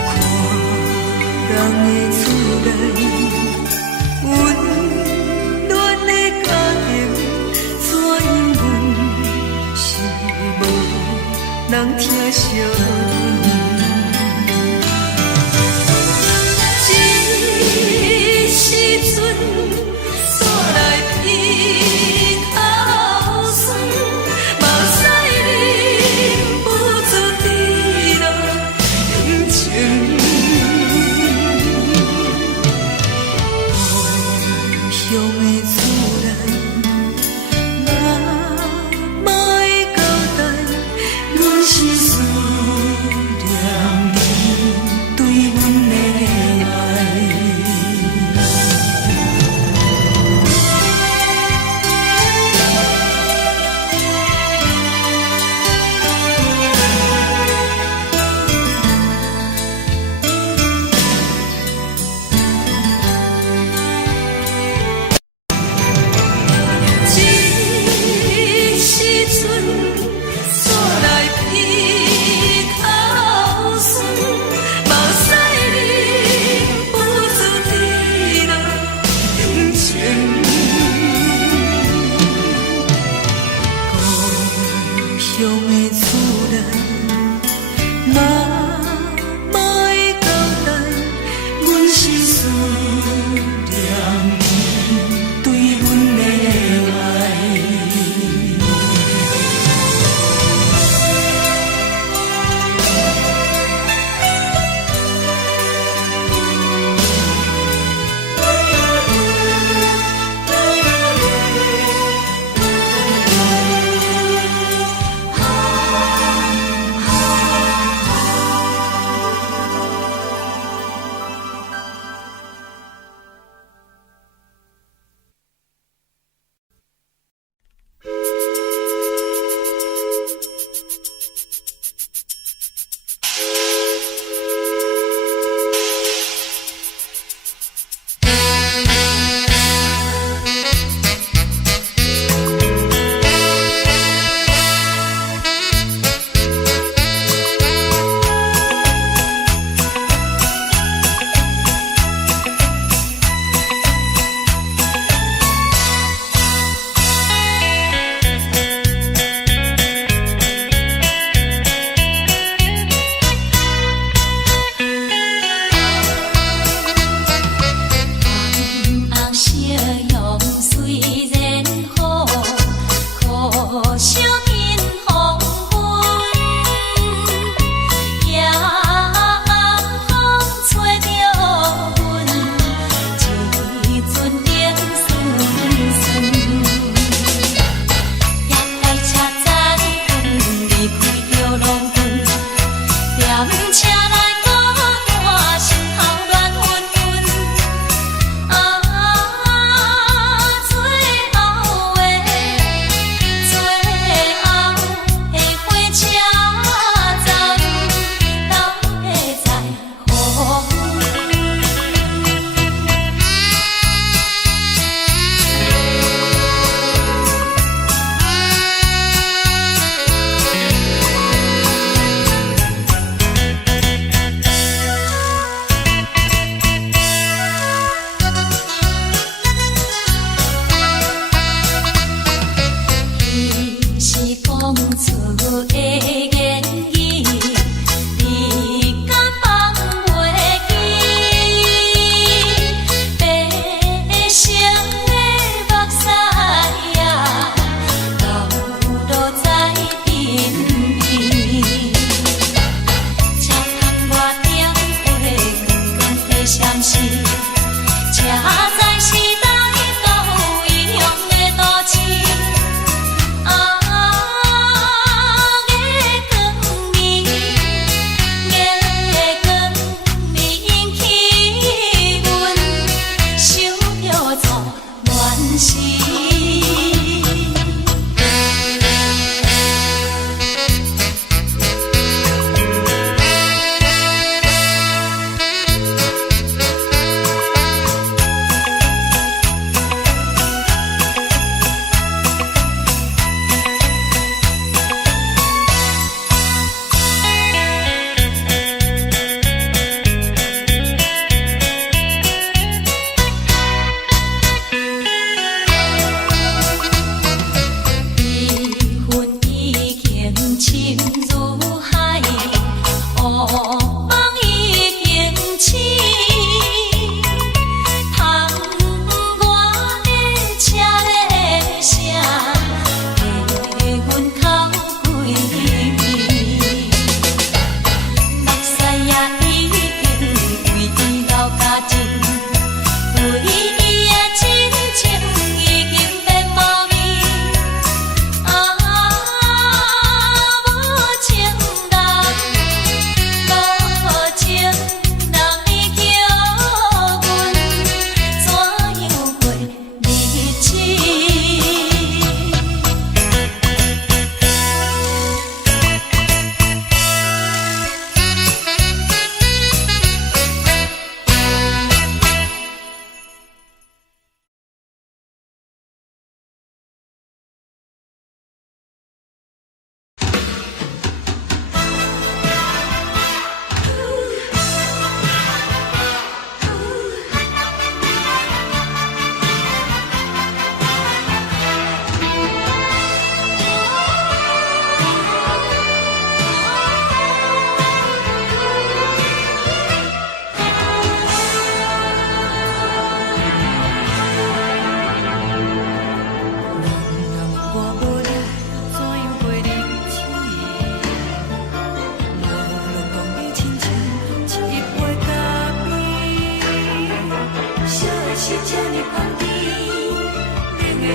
看人的厝内温暖的家庭，怎因阮是无人疼惜？一时阵煞来鼻头酸，目屎忍不住滴落眼睛。故乡的厝内，若莫交代，阮是思关心，车载时代都异乡的都市。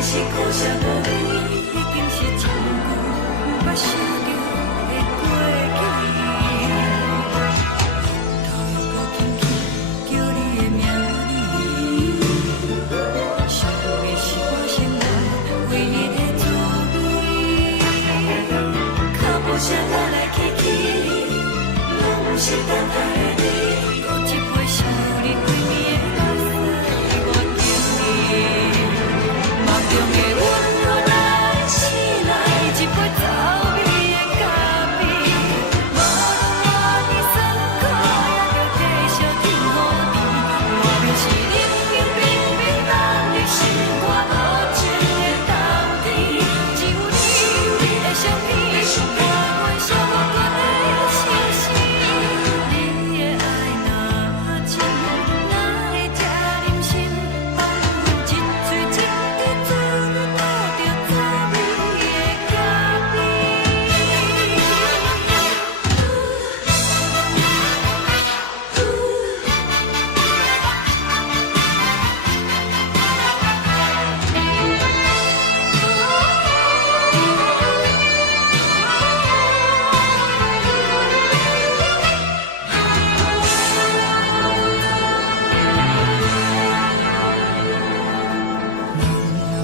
是苦涩无味，已经是一句无法想着的过去。头又搁轻轻叫你的名字，想的是我生活唯一的滋味。脚步声来来去去，拢是等待的你，搁一杯想你几年的目屎，我敬你。梦中的阮落来醒来，一杯走味的咖啡，无论你酸苦，也着继续甜予甜。莫名是冷冰冰冰冷的心肝，无情的冬天，只有你的相片，换阮伤过的心事。你的爱若真，哪会这忍心放阮一嘴一滴水，倒着滋味的咖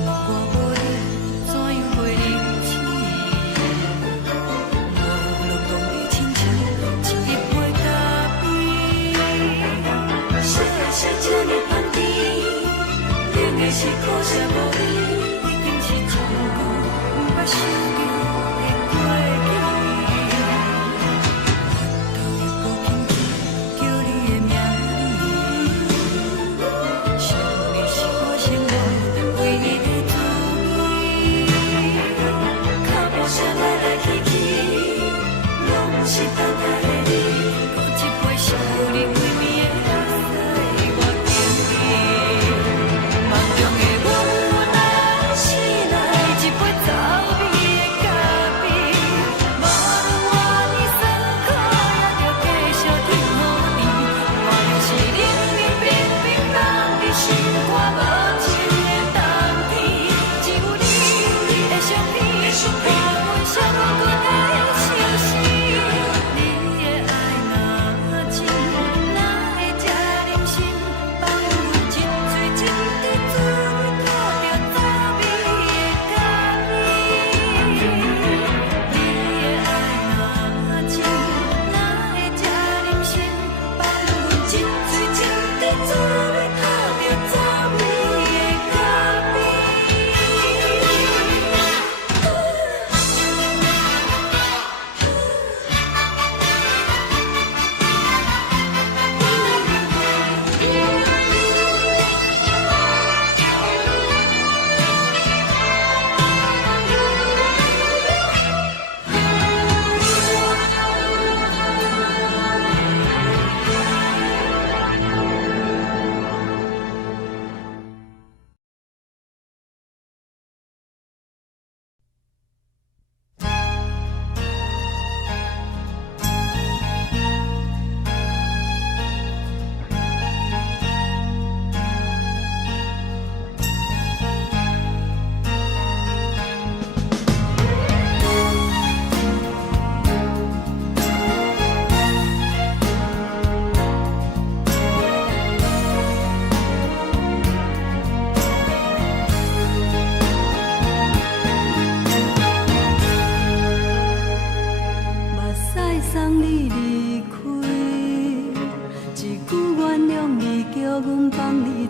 我无你，怎样袂忍气？无论讲你亲像一杯咖啡，烧的是这呢香甜，冷的是苦涩无味，已经是一句无法想着的过去。头又搁轻轻叫你的名字，想的是我生活唯一的滋味。脚步声来来去去，拢是等待的你，搁一杯想你几暝的目屎，我敬你。梦中的阮来醒来，一杯走味的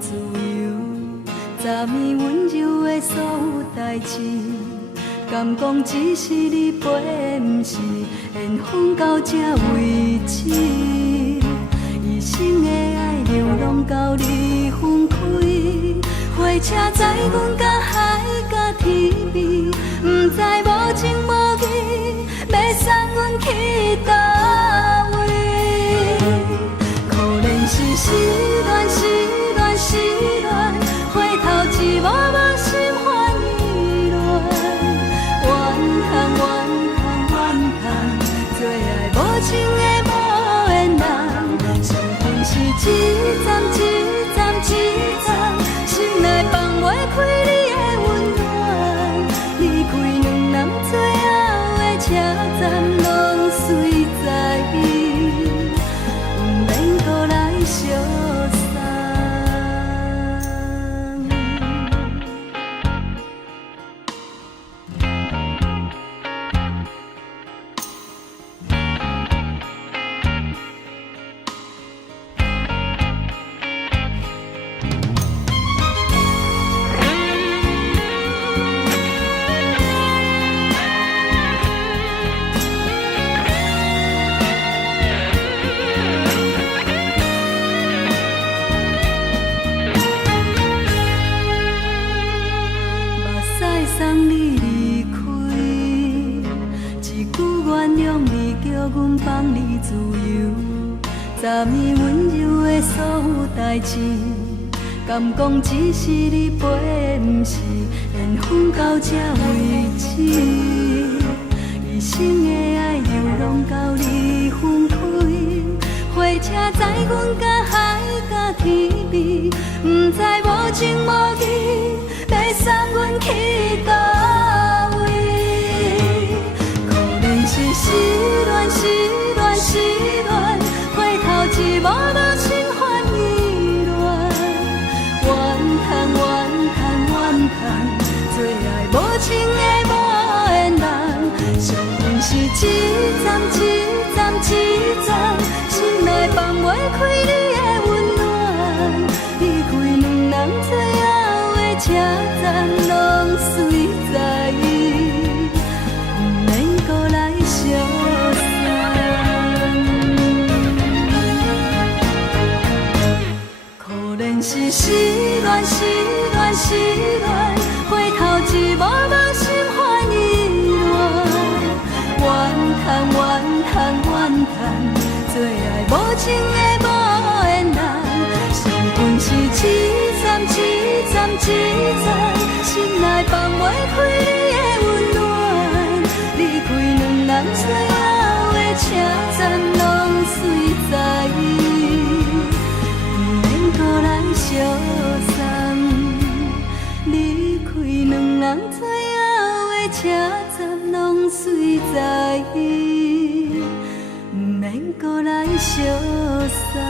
自由，昨暝温柔的所有代志，敢讲只是你陪，不是缘分到这为止。一生的爱流浪到你分开，火车载阮到海甲天边，不知无情无义，要送阮去倒位？可怜是失恋，失恋，失恋，回头一幕幕心烦意乱，怨叹，怨叹，怨叹，最爱无情的无缘人，上恨是一站一站一站，心内放袂开你的温暖，离开两人最后的车站，拢随在伊，不免搁来相送。送你离开，一句原谅你，叫阮放你自由。昨暝温柔的所有代志，敢讲只是你陪，不是缘分到这为止。一生的爱流浪到你分开，火车载阮到海甲天边，不知无情无义，要送阮去倒位？可怜是失恋，失恋，失恋，回头一幕幕心烦意乱，怨叹，怨叹，怨叹，最爱无情的无缘人，上恨是一站一站一站，心内放袂开你的温暖，离开两人最后的车站，拢随在伊，不免搁来相送。可怜是失恋，失恋，失恋，回头一幕幕心烦意乱，怨叹，怨叹，怨叹，最爱无情的无缘人，上恨是一站一站一站，心内放袂开你的温暖，离开两人最后的车站，拢随在伊，不免搁来相送。离开两人最后的车站，拢随在伊，不免搁来相送。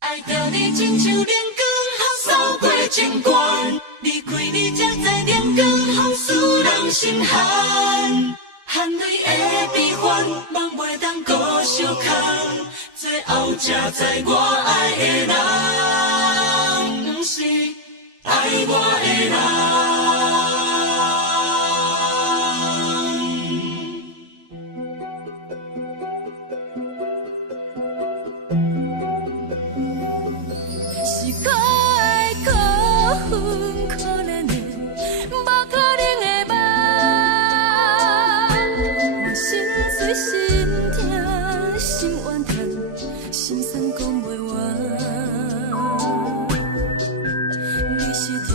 爱着你亲像阳光，扫过情关，离开你才知阳光风使人心寒。含泪的悲欢，望袂当搁相牵，最后才知我爱的人，不是爱我的人。你是条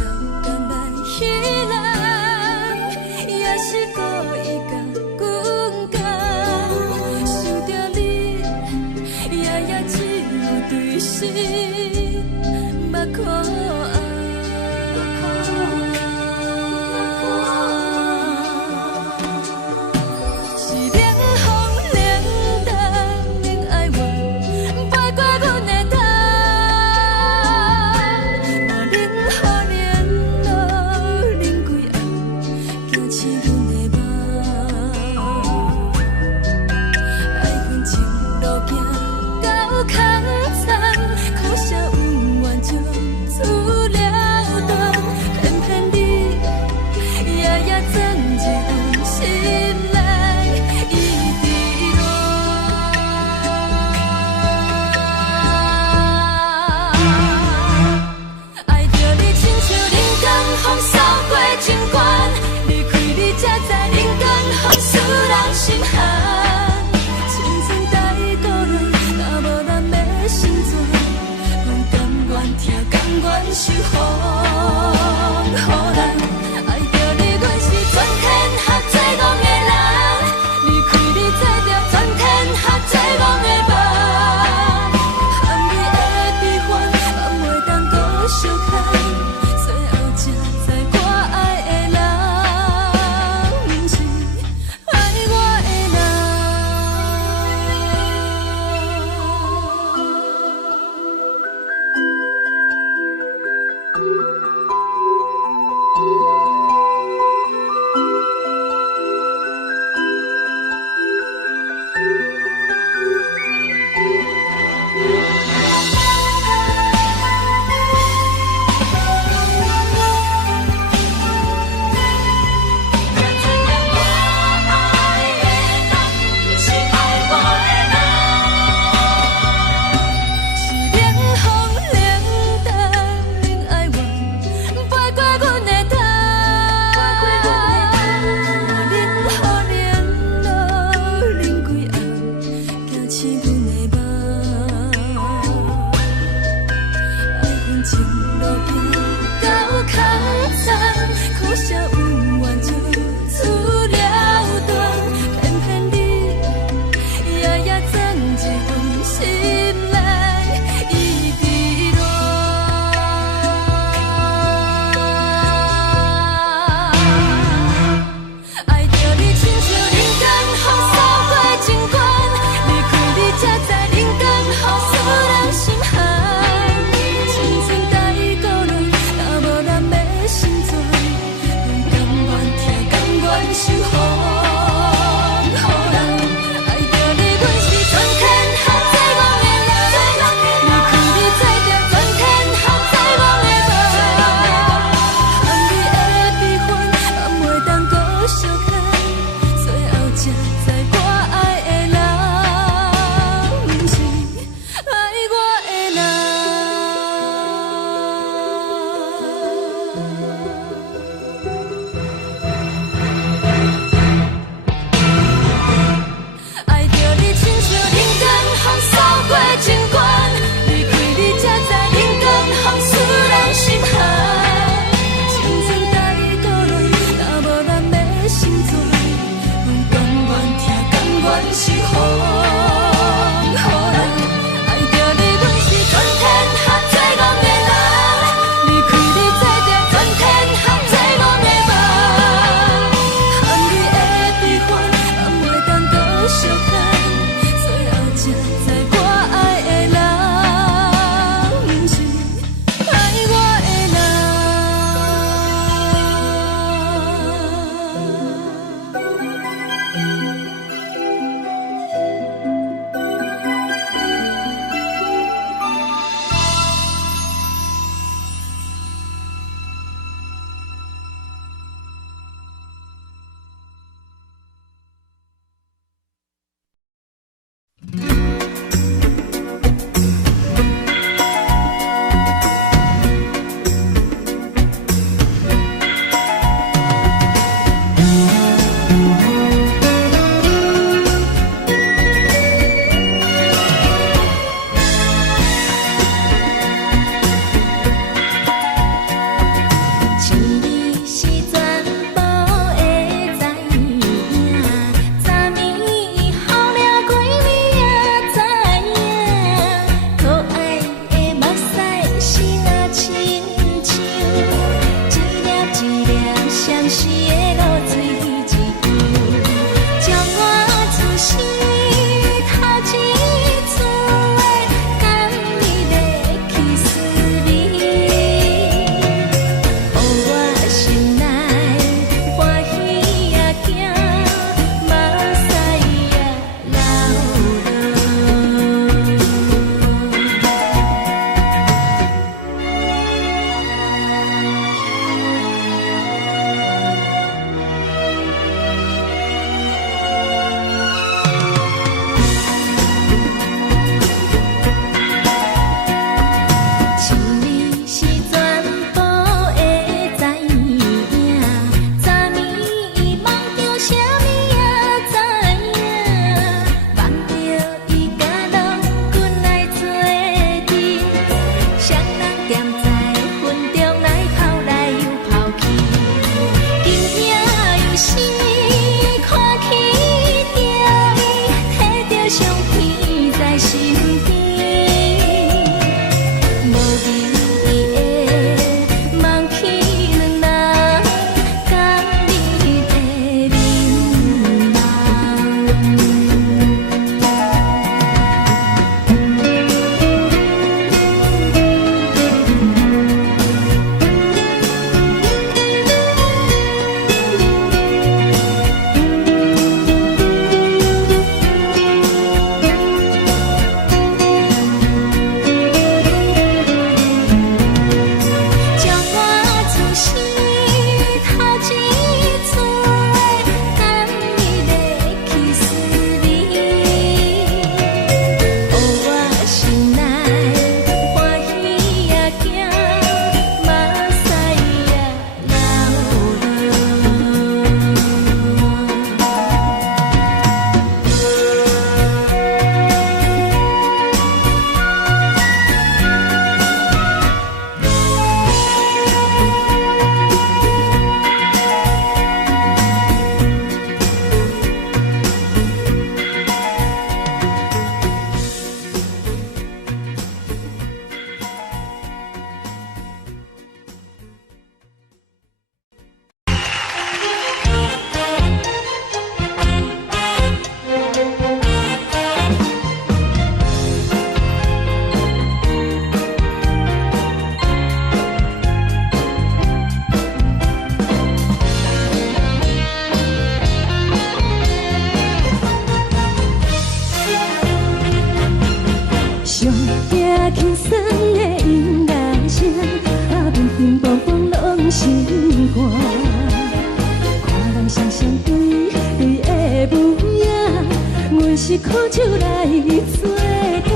暂时的露水一支，将我出生头一次的感你的起思味，予我心内欢喜也惊，目屎也流落。心里是全部会知影，昨暝梦着啥物也知影，梦着伊甲郎君来做阵，双人踮在云中来跑来又跑去，今夜有时看起着伊，摕着相片在身边。无意的梦起两人，甲你的眠将我出生头一次的感你的起思味，予我心内欢喜也惊，目屎也上惊轻松的音乐声，乒乒乓乓拢心肝。看人双双对对的模样，阮是苦酒来做伴。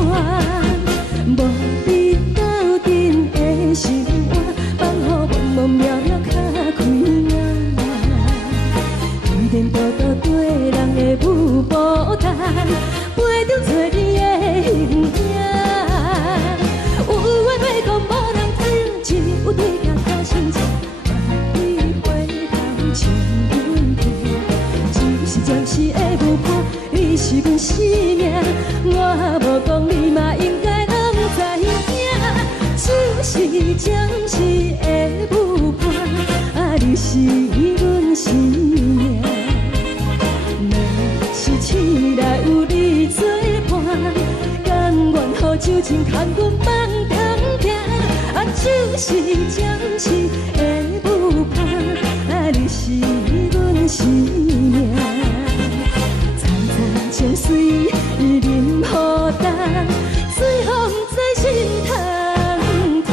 无你斗阵的生活，放予茫茫渺渺较开眼。一颠倒倒对人的舞步弹，陪着做你的形影。有话要讲无人听，只有对家靠心情，你回头将阮听。就是暂时的舞伴，你是阮生命，我无讲你嘛应该拢知影。就是暂时的舞伴，你是阮生命。是醒来有你作伴，甘愿予酒精牵阮放通行。就是暂时的舞伴，你是阮生命。层层情水任何重，随风在心通听。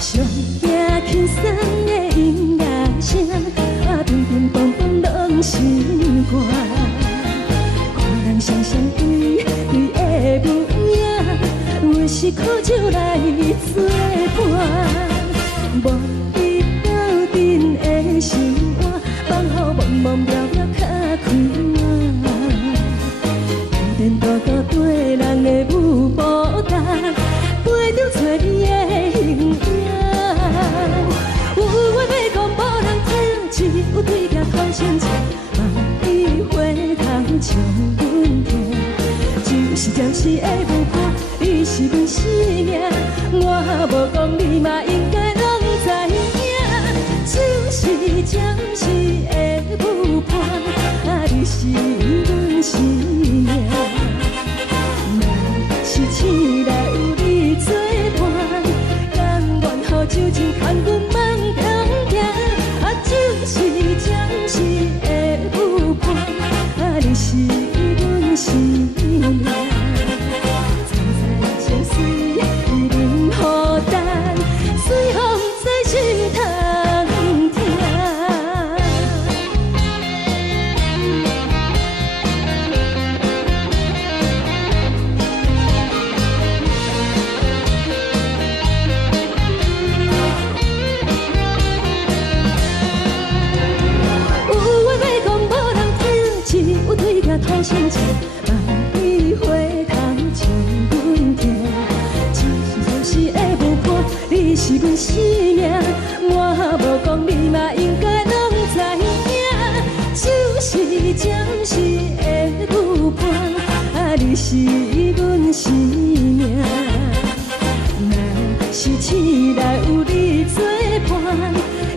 上惊轻松的音乐声，乒乒乓乓拢心肝。看人双双对对的模样，阮是苦酒来做伴。无你斗阵的生活，放予茫茫渺渺较开眼。一颠倒倒对人的舞步弹，陪着做你的形影。有话要讲无人听，只有对家靠心情，望你回头将阮听。是暂时的无伴，你是阮生命。我无讲，你嘛应该拢知影，就是暂时的无伴，你是阮生命。若是醒来有你作伴，甘愿予酒精牵阮梦中行，就是暂时的有伴，你是阮生命。站在情水，伊忍孤单，随风在心头疼。土生情，万里花香将阮听。就是暂时的无伴，你是阮生命。我无讲，你嘛应该拢知影，就是暂时的有伴，你是阮生命。若是醒来有你作伴，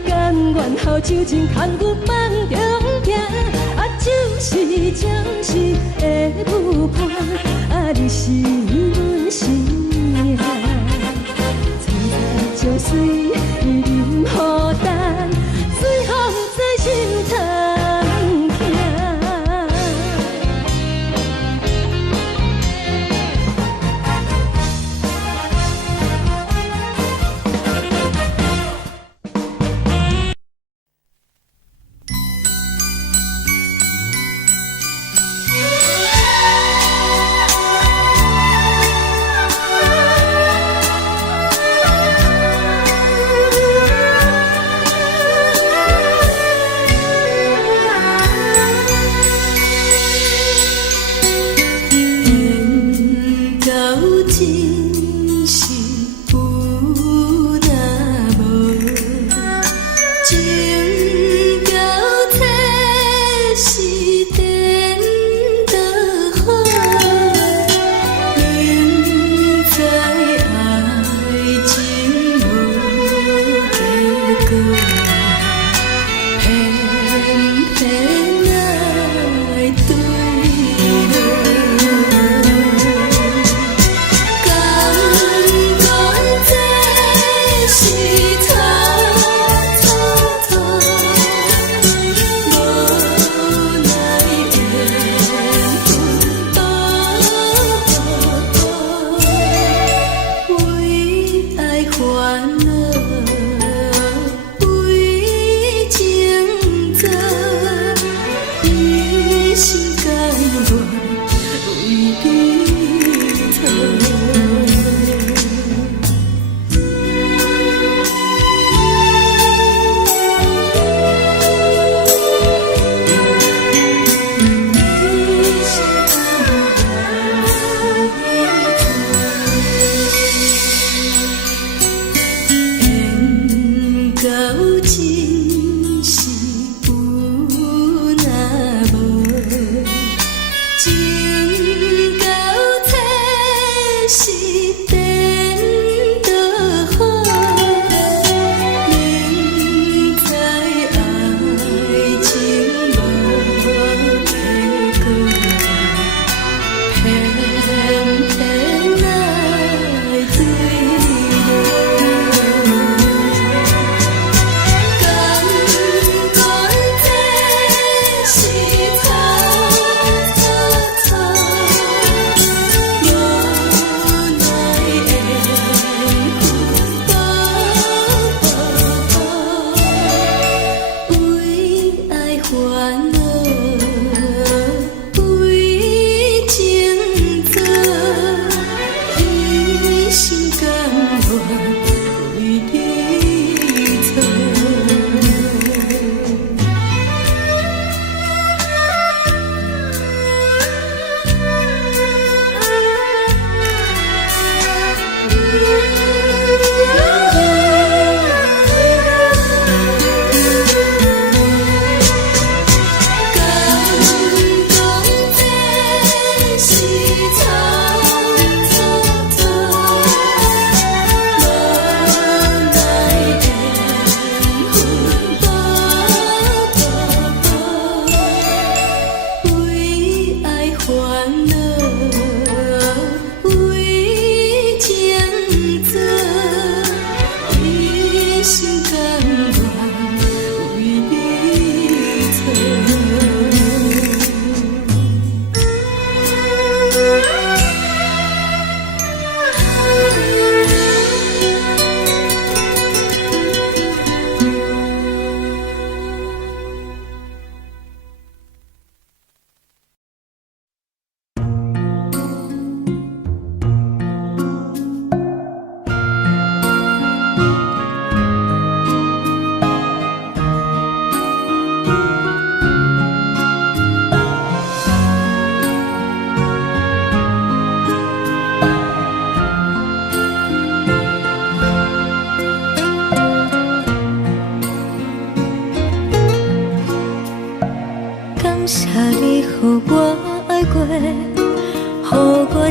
甘愿予酒精牵阮梦中行。就是暂时的有伴，你是阮生命。站在石水，伊忍孤单，随风在心头疼。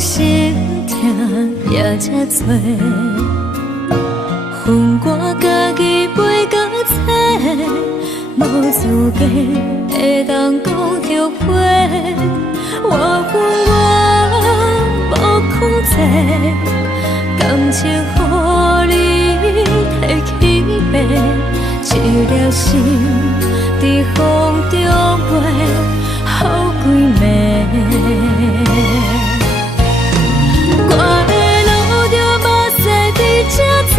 心痛也这多，恨我家己袂到切，无资格会当讲后悔。我恨我无控制，感情予你摕去卖，一粒心在风中飞，好几暝。我的路着无细伫这多，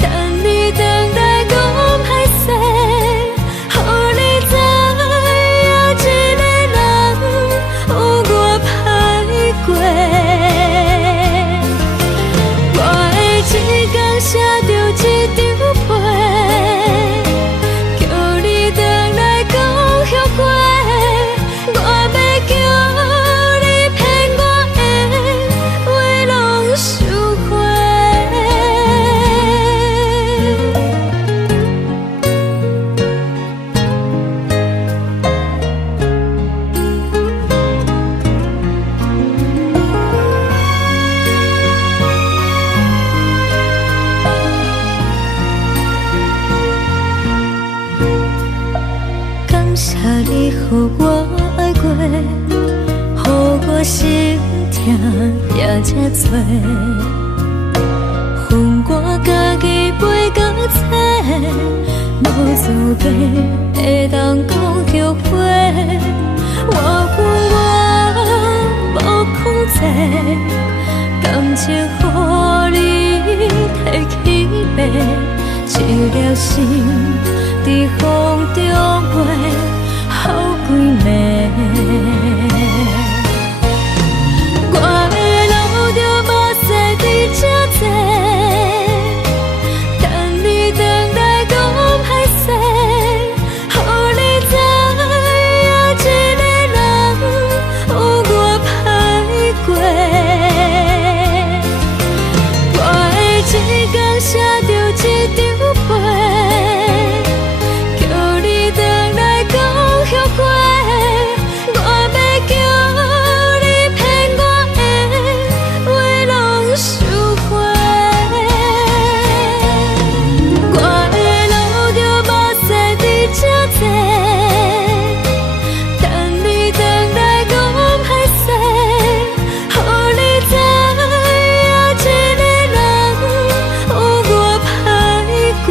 等你回来讲歹势，予你知影一个人有我歹过。我的一天写着一张被，叫你回来讲后悔。我要叫你骗我的话拢收回。感谢你予我爱过，予我心痛也这多，恨我家己袂到切，无资格会当讲后悔。我恨我无控制，感情予你摕去卖，一粒心在风中飞，好几暝。我的路着无细伫这多，等你回来讲歹势，予你知影一个人有我歹过。我的一天写着一张被，叫你回来讲后悔。我要叫你骗我的话拢收回。我的路着无细伫这多，等你回来讲歹势，予你知影一个人有我歹过。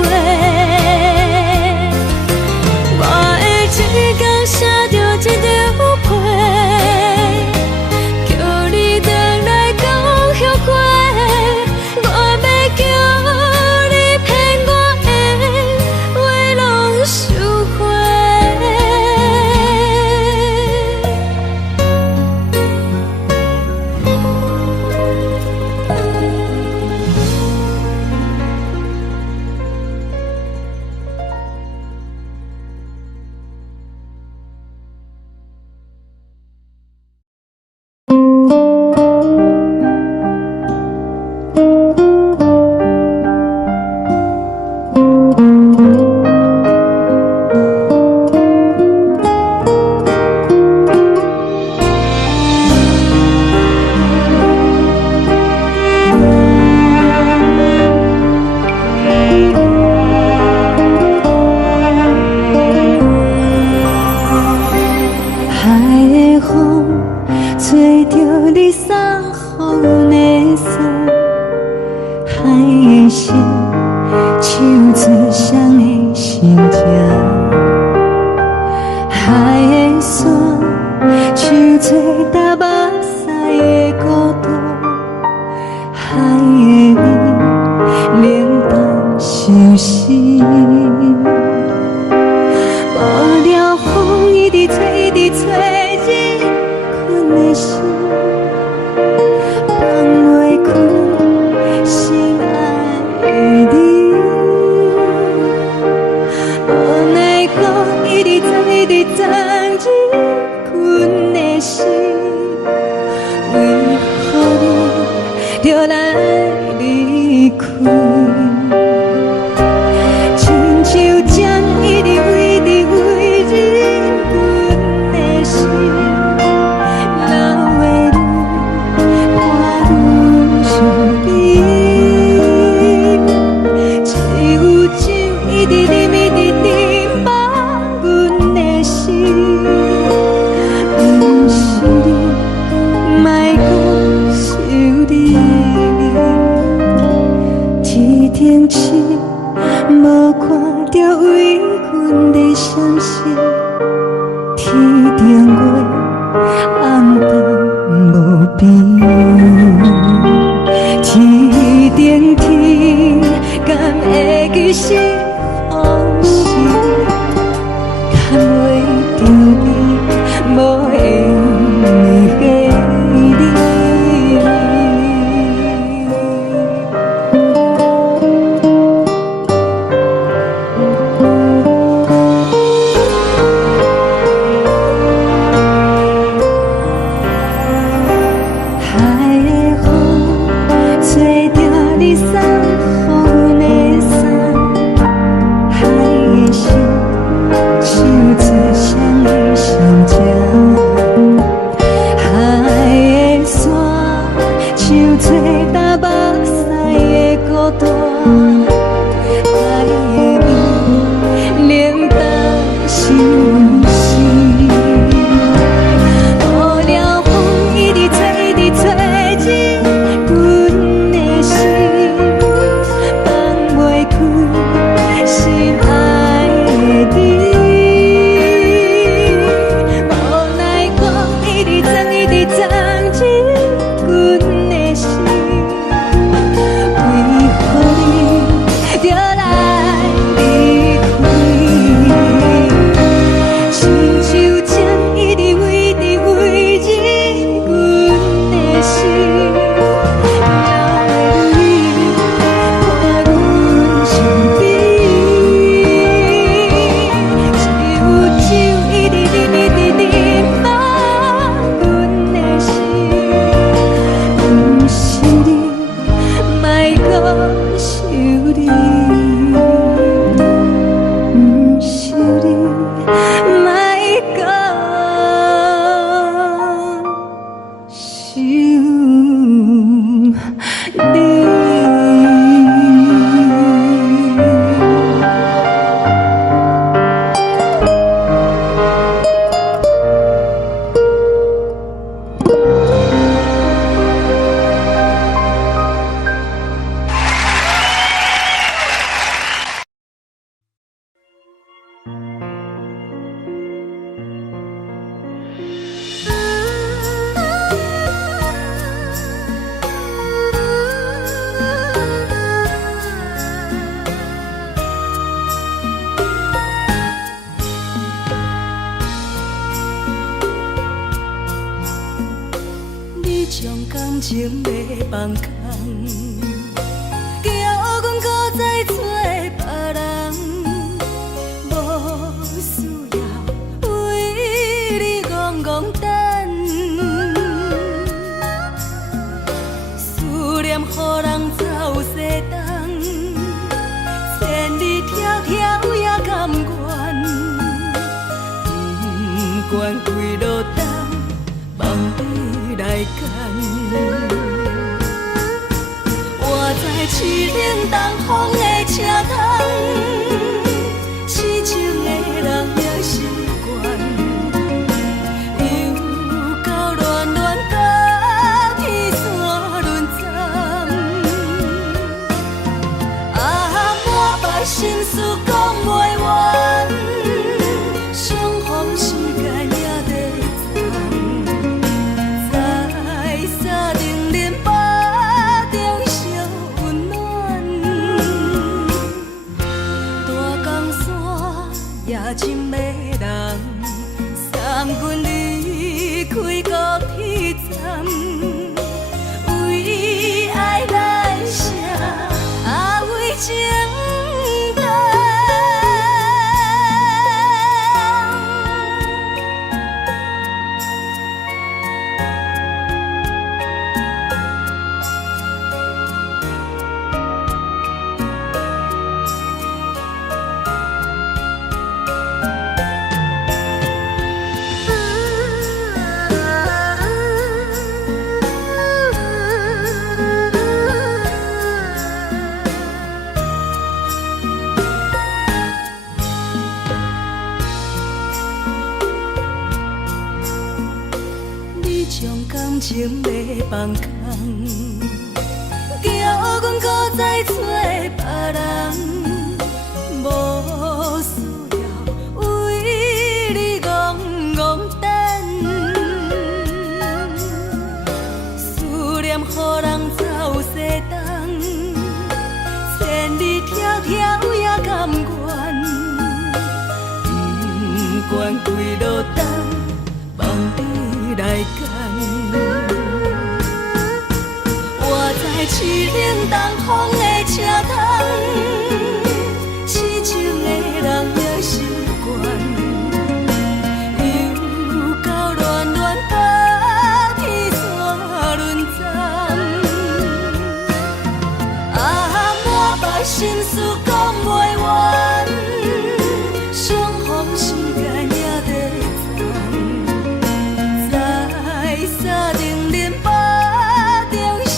我的一天写着一张被，叫你回来讲后悔。我要叫你骗我的话拢收回。海的风吹着你送予的伞，海的心唱出双的心情，海的山唱出搭目屎的孤独，海的你冷淡伤心。无聊风一直吹，一直吹，日困的心，放袂开心爱的你。无奈我一直在，一直在日困的心，为何你就来离开？亲像针一直为你为日困的心，流的泪。想找搭目屎的孤单，爱的味冷淡心事。雨了风一直吹，一直吹进阮的心，放袂开心爱的你。无奈风一直撞，一直撞进阮的心，为何你就来离开？亲像针一直围着围入阮的心，了袂你看阮伤悲，只有酒一直啉一直啉放阮的心，不是你，莫搁想你，不是你，莫搁想你。你将感情要放空，叫阮搁再找别人，无需要为你戆戆等。思念予人走西东，千里迢迢也甘愿，不管几落冬，望你来干。我在凄冷东风的车窗，痴情的人也习惯，又到恋恋甲天山沦陷。满腹心事讲袂完，相逢时间也在藏。在沙丁林巴中烧温暖，大江山夜深的人，送阮离开高铁站，为爱来写为情长。你将感情要放空，叫阮搁再找别人，无需要为你戆戆等。思念予人走西东，千里迢迢也甘愿，不管几落冬，望你来干。我在凄冷东风的车窗，痴情的人也习惯，又到恋恋甲天山沦陷。满腹心事讲袂完，相逢时间也在藏。在沙丁林巴中烧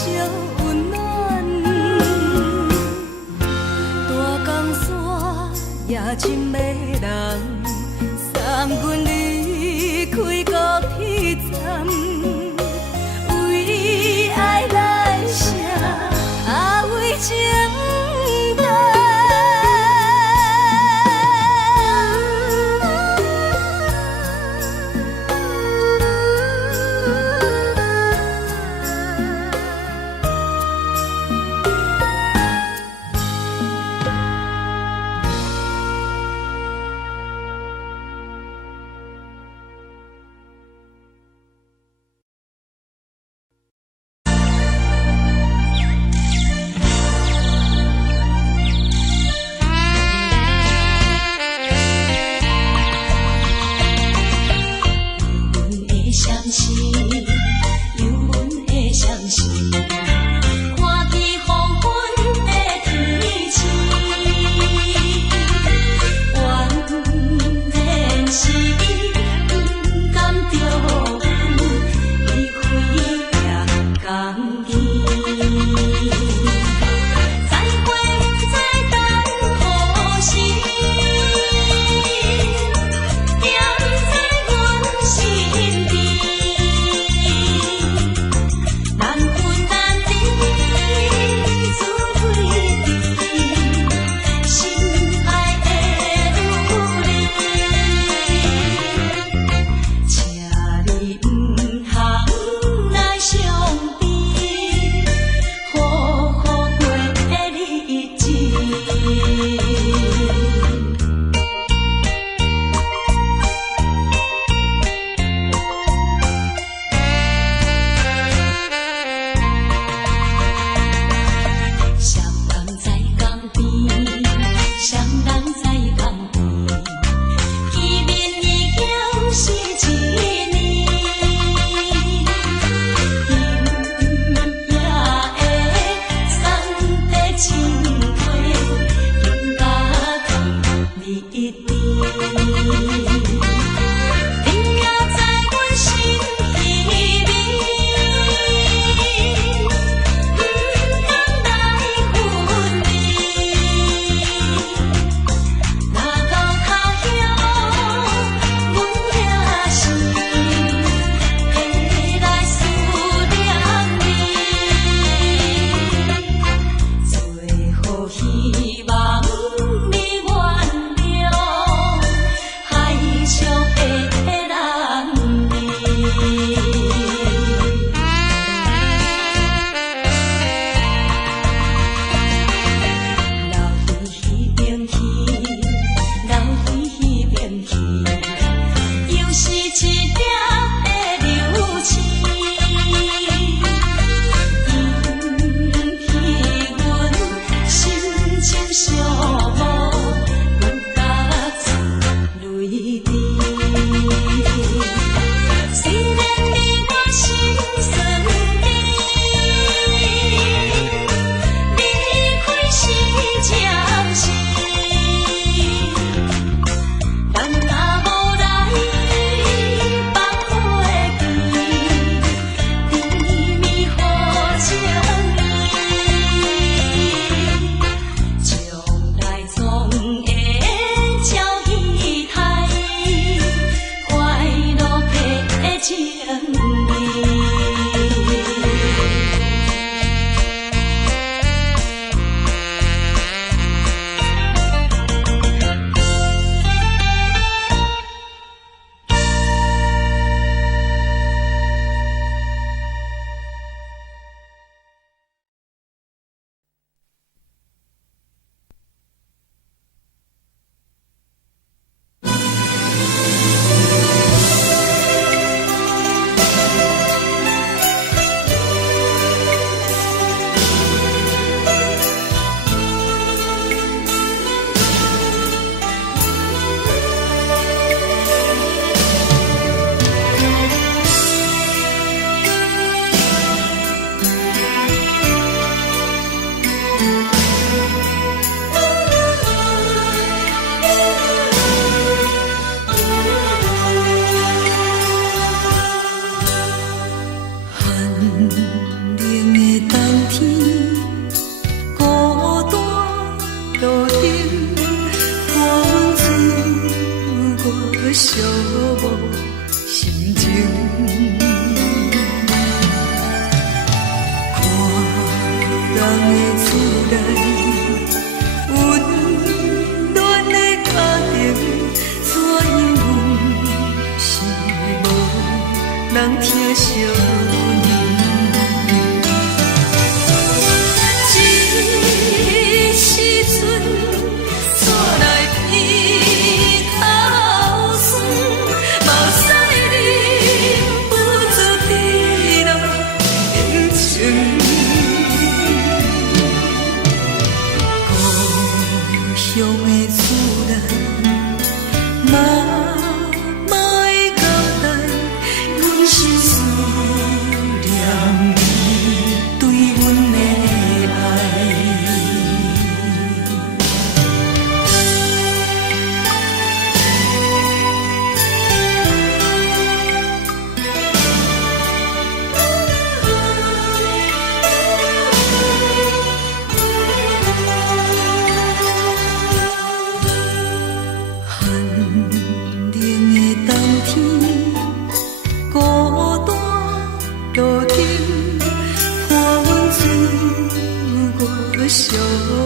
寂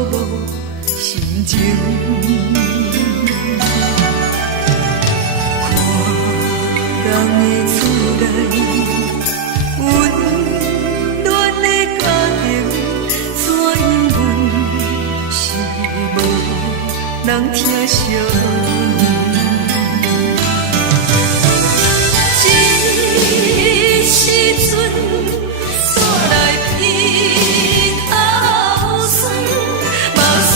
寞心情。看人的厝内温暖的家庭，怎因阮是无人疼惜？这时阵煞来鼻头酸，目屎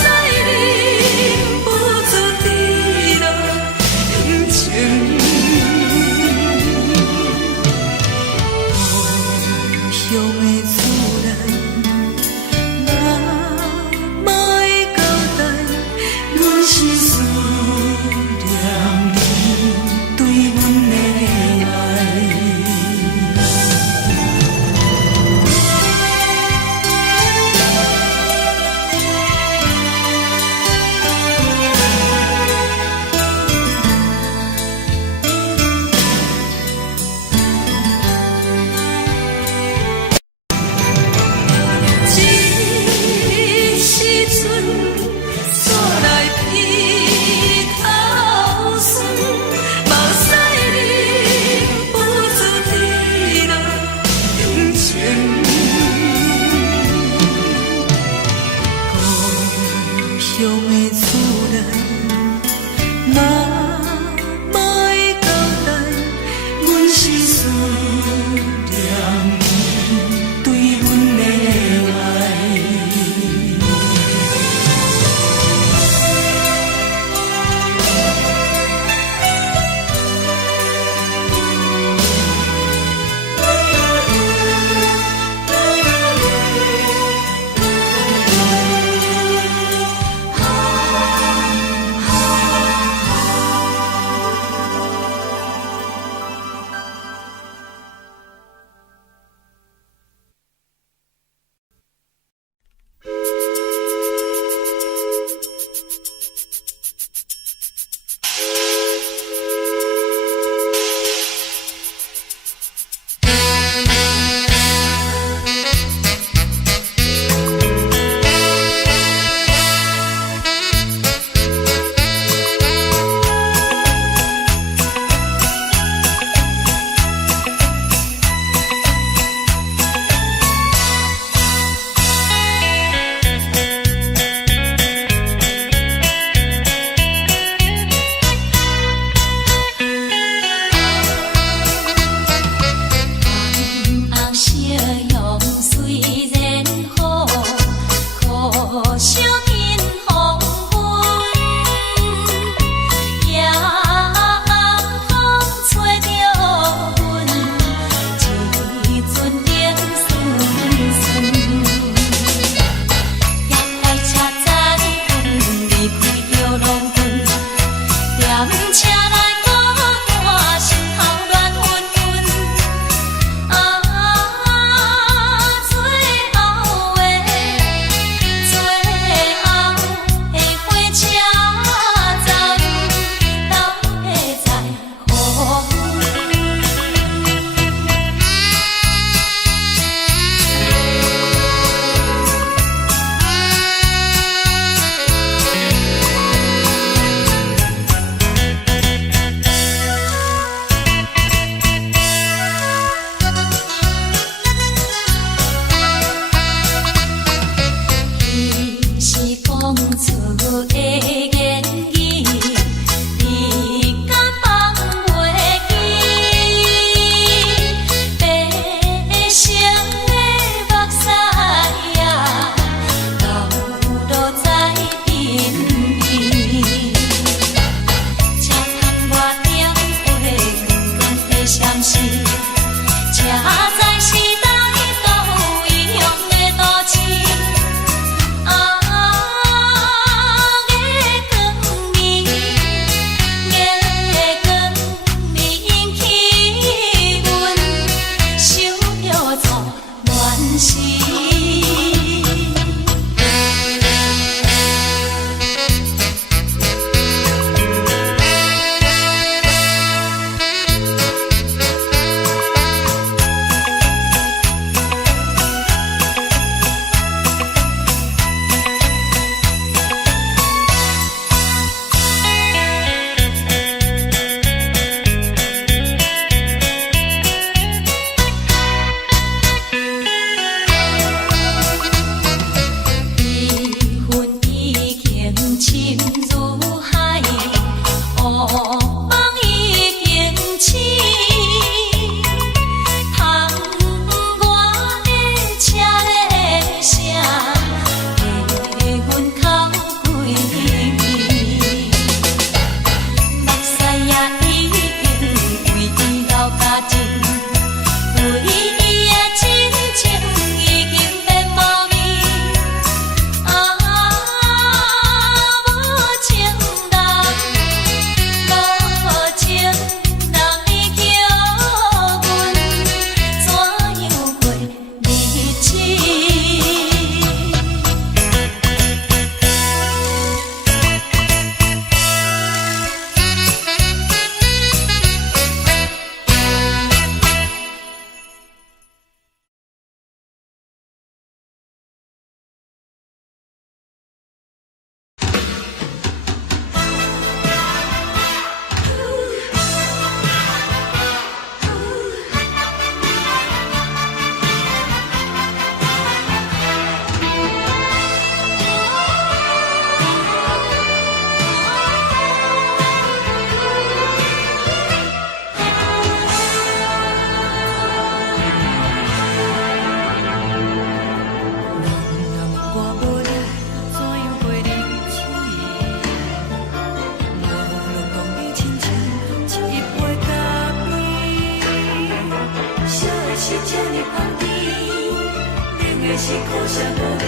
的是苦涩无味，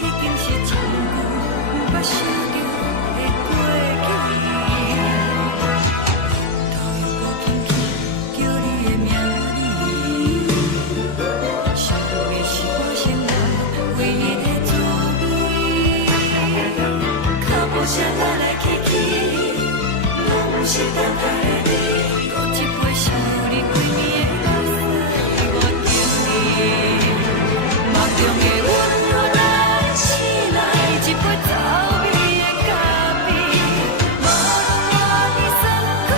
已经是真久捌想着的过去。头又搁轻轻叫你的名字，想你是我生活唯一的滋味。脚步声来来去去，拢是等待的你，搁一杯想你几年的目屎，我敬你。梦中的阮，我来醒来，一杯走味的咖啡，无论我的酸苦，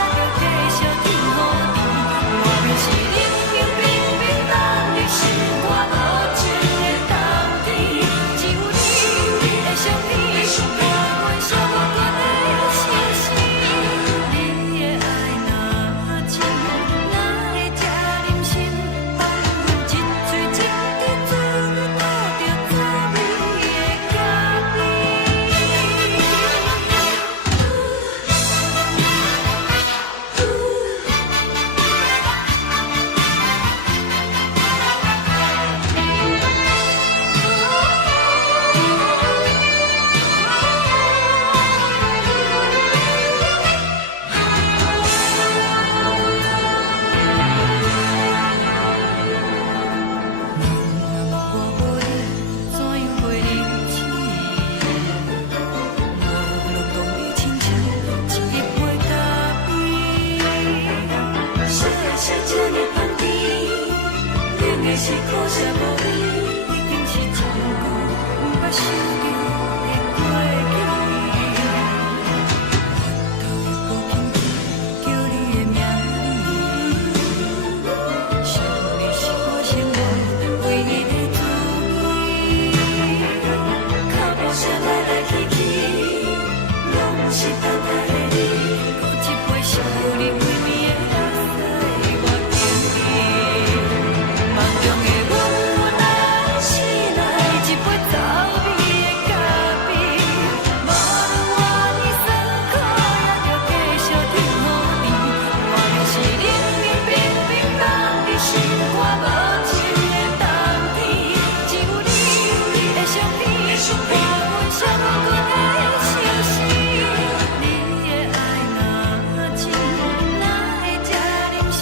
也着继续甜予你。外面是冷冷冰冰冷的心肝无情的冬天，只有你的相片，伴阮寂寞过的相思。你的爱若真，哪会这忍心放阮一嘴一滴滋味，倒着滋味的咖啡。我无你，怎样过日子？无论当你亲像一杯咖啡，小的是这呢香甜，冷的是苦涩无味，已经是真久捌想着的过去。头又搁轻轻叫你的名字，想你是我生活唯一的滋味。脚步声来来去去，拢是等待的你，搁一杯想你几年的目屎，我敬你。梦中的阮，我来醒来，一杯走味的咖啡，无论我的酸苦，也着继续甜予你。外面是冷冷冰冰冷的心肝无情的冬天，只有你的相片，伴阮寂寞过的相思。你的爱若真，哪会这忍心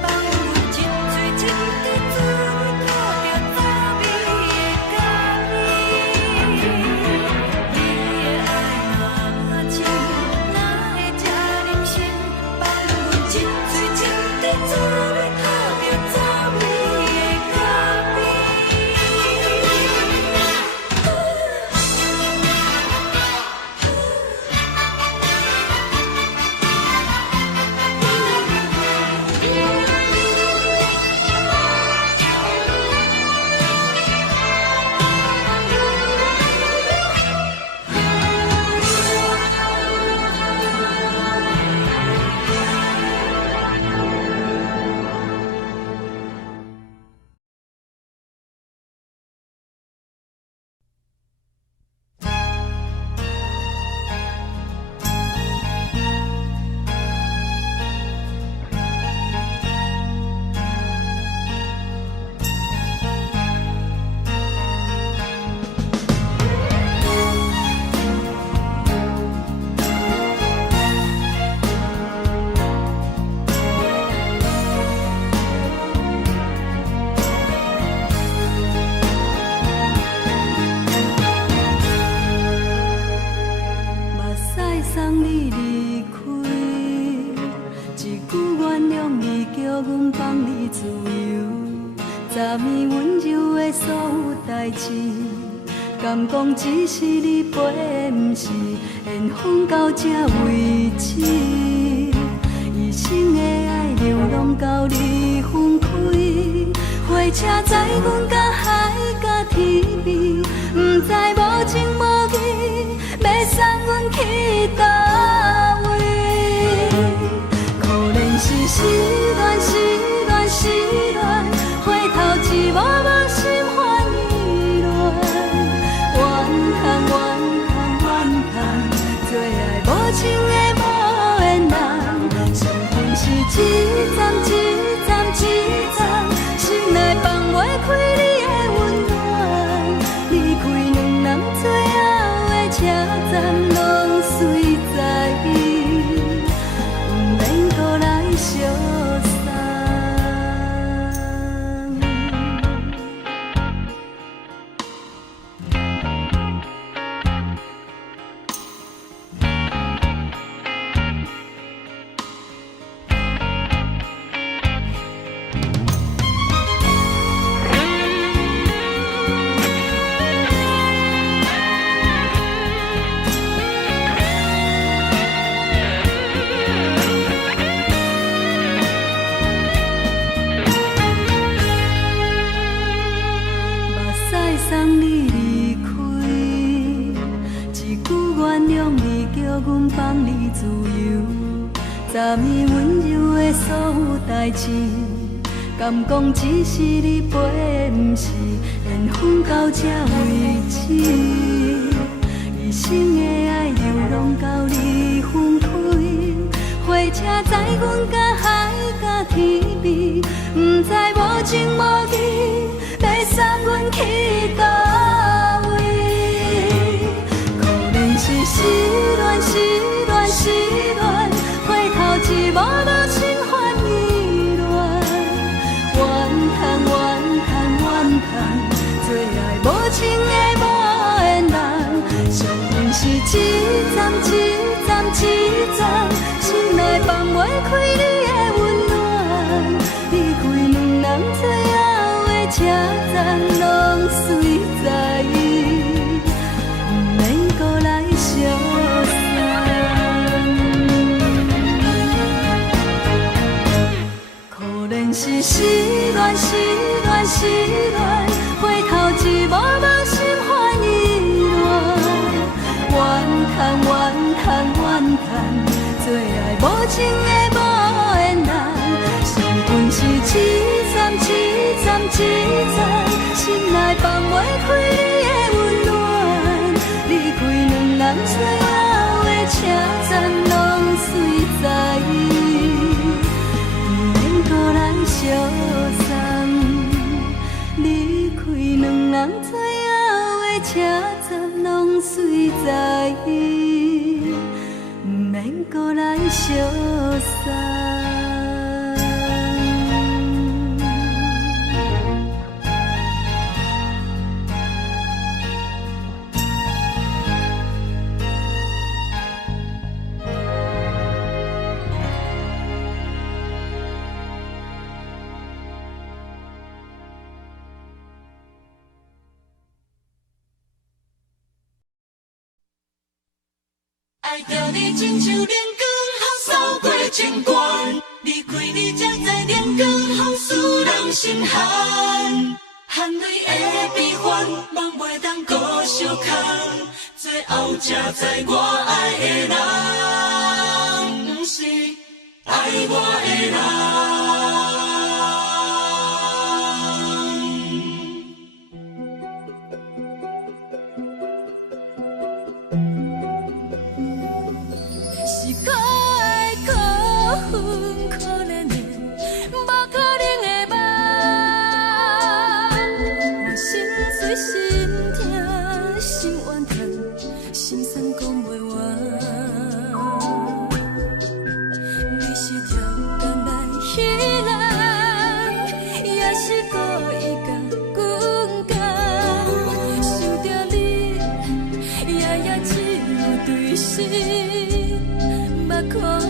放阮一嘴一滴滋味，倒着滋味的咖啡。你的爱若真，哪会这忍心放阮一嘴一滴滋味，倒着滋味的咖啡。目屎送你离开，一句原谅你，叫阮放你自由。昨暝温柔的所有代志，敢讲只是你陪，不是缘分到这为止。一生的爱流浪到你分开，火车载阮甲海甲天边，不知无情无义，要送阮去倒位？可能是失恋，失恋，失恋，回头一幕幕心烦意乱，怨叹，怨叹，怨叹，最爱无情的无缘人，上天是一站一站一站，心内放袂开你的送你离开，一句原谅你叫阮放你自由，昨暝温柔的所有代志，敢讲只是你陪，不是缘分到这为止。一生的爱流浪到你分开，火车载阮甲海甲天边，不知无情无义，要送阮去倒位？可能是失恋，失恋，失恋，回头一幕幕心烦意乱，怨叹，怨叹，怨叹，最爱无情的无缘人，上阮是一站一站一站，心内放袂开你的温暖，离开两人最后的车站，拢随在意，不免搁来相送。可能是失恋，失恋，失恋，回头一幕幕心烦意乱，怨叹，怨叹，怨叹，最爱无情的无缘人，上阮是一站一站一站，心内放袂开你的温暖，离开两人最后的车站，拢随在意，不免搁来相送。离开两人最后的车站，拢随在意，不免搁来相送。爱着你亲像连光风扫过情关，离开你才知连光风使人心寒。含泪的悲欢，望袂当搁相牵，最后才知我爱的人，不是爱我的人。是可爱可恨可怜的，无可能的梦。我心碎心痛心怨叹，心酸讲袂完。你是挑工来戏人，也是故意甲阮讲，想着你夜夜只有对视。目眶红，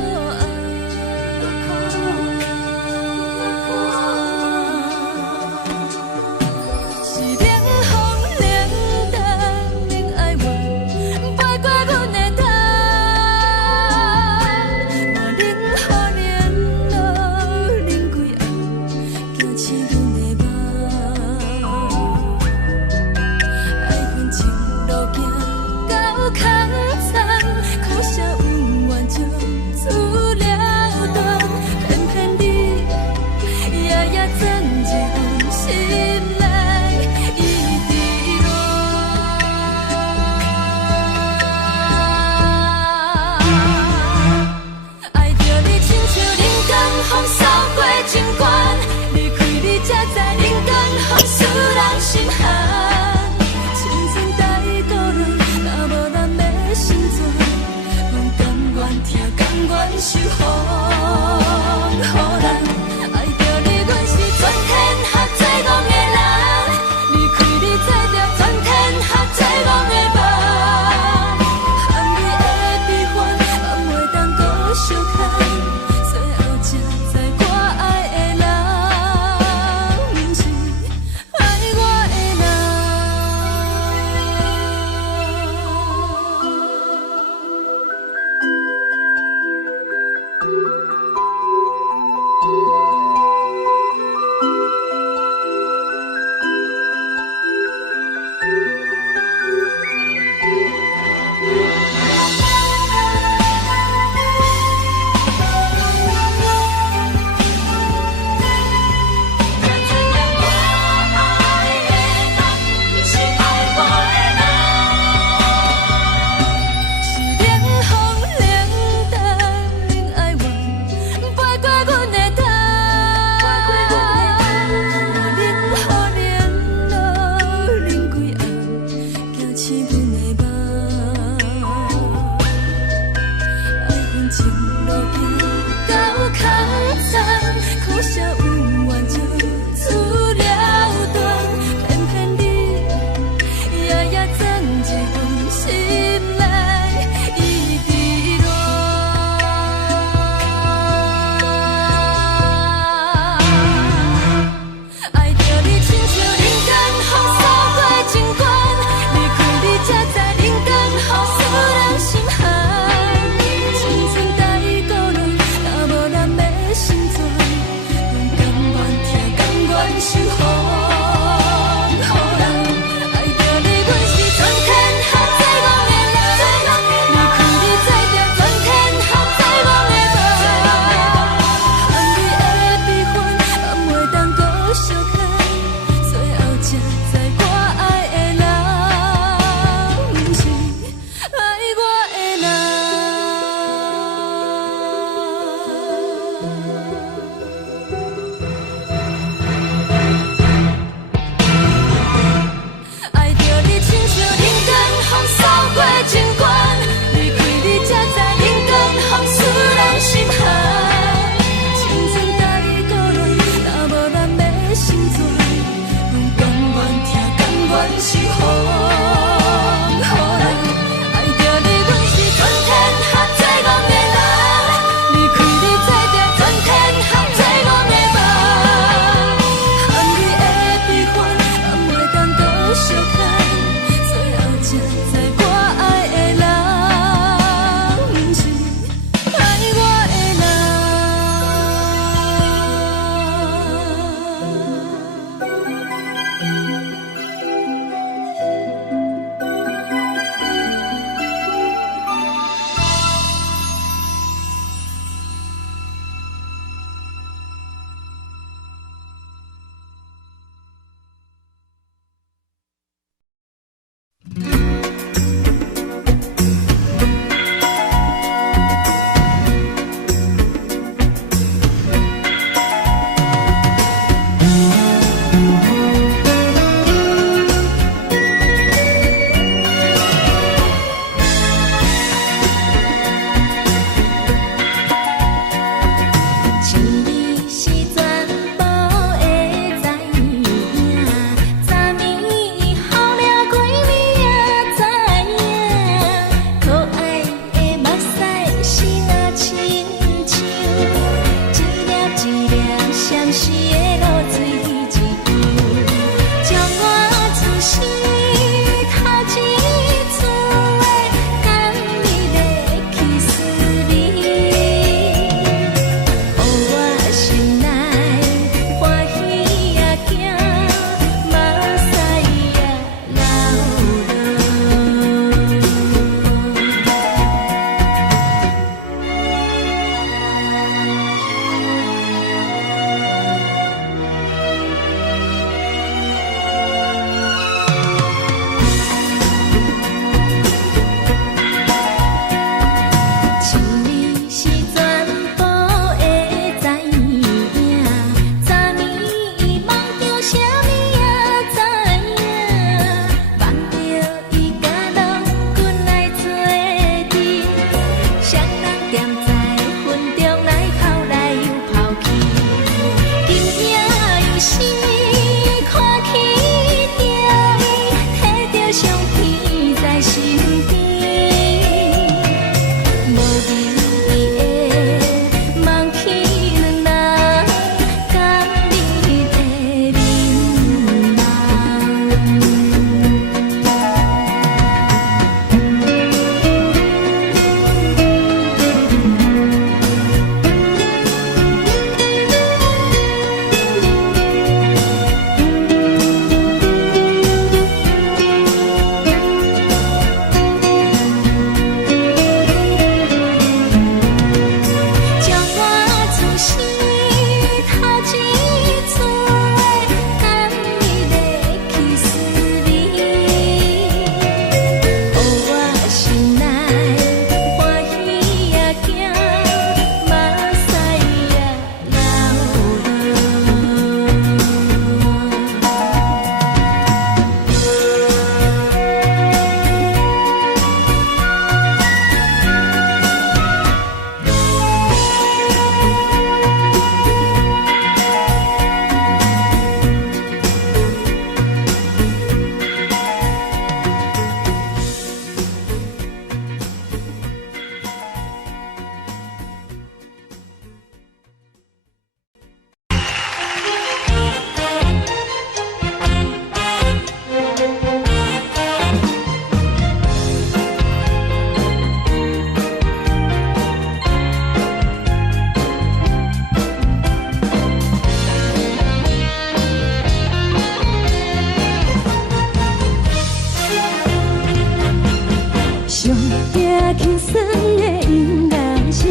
轻松的音乐声，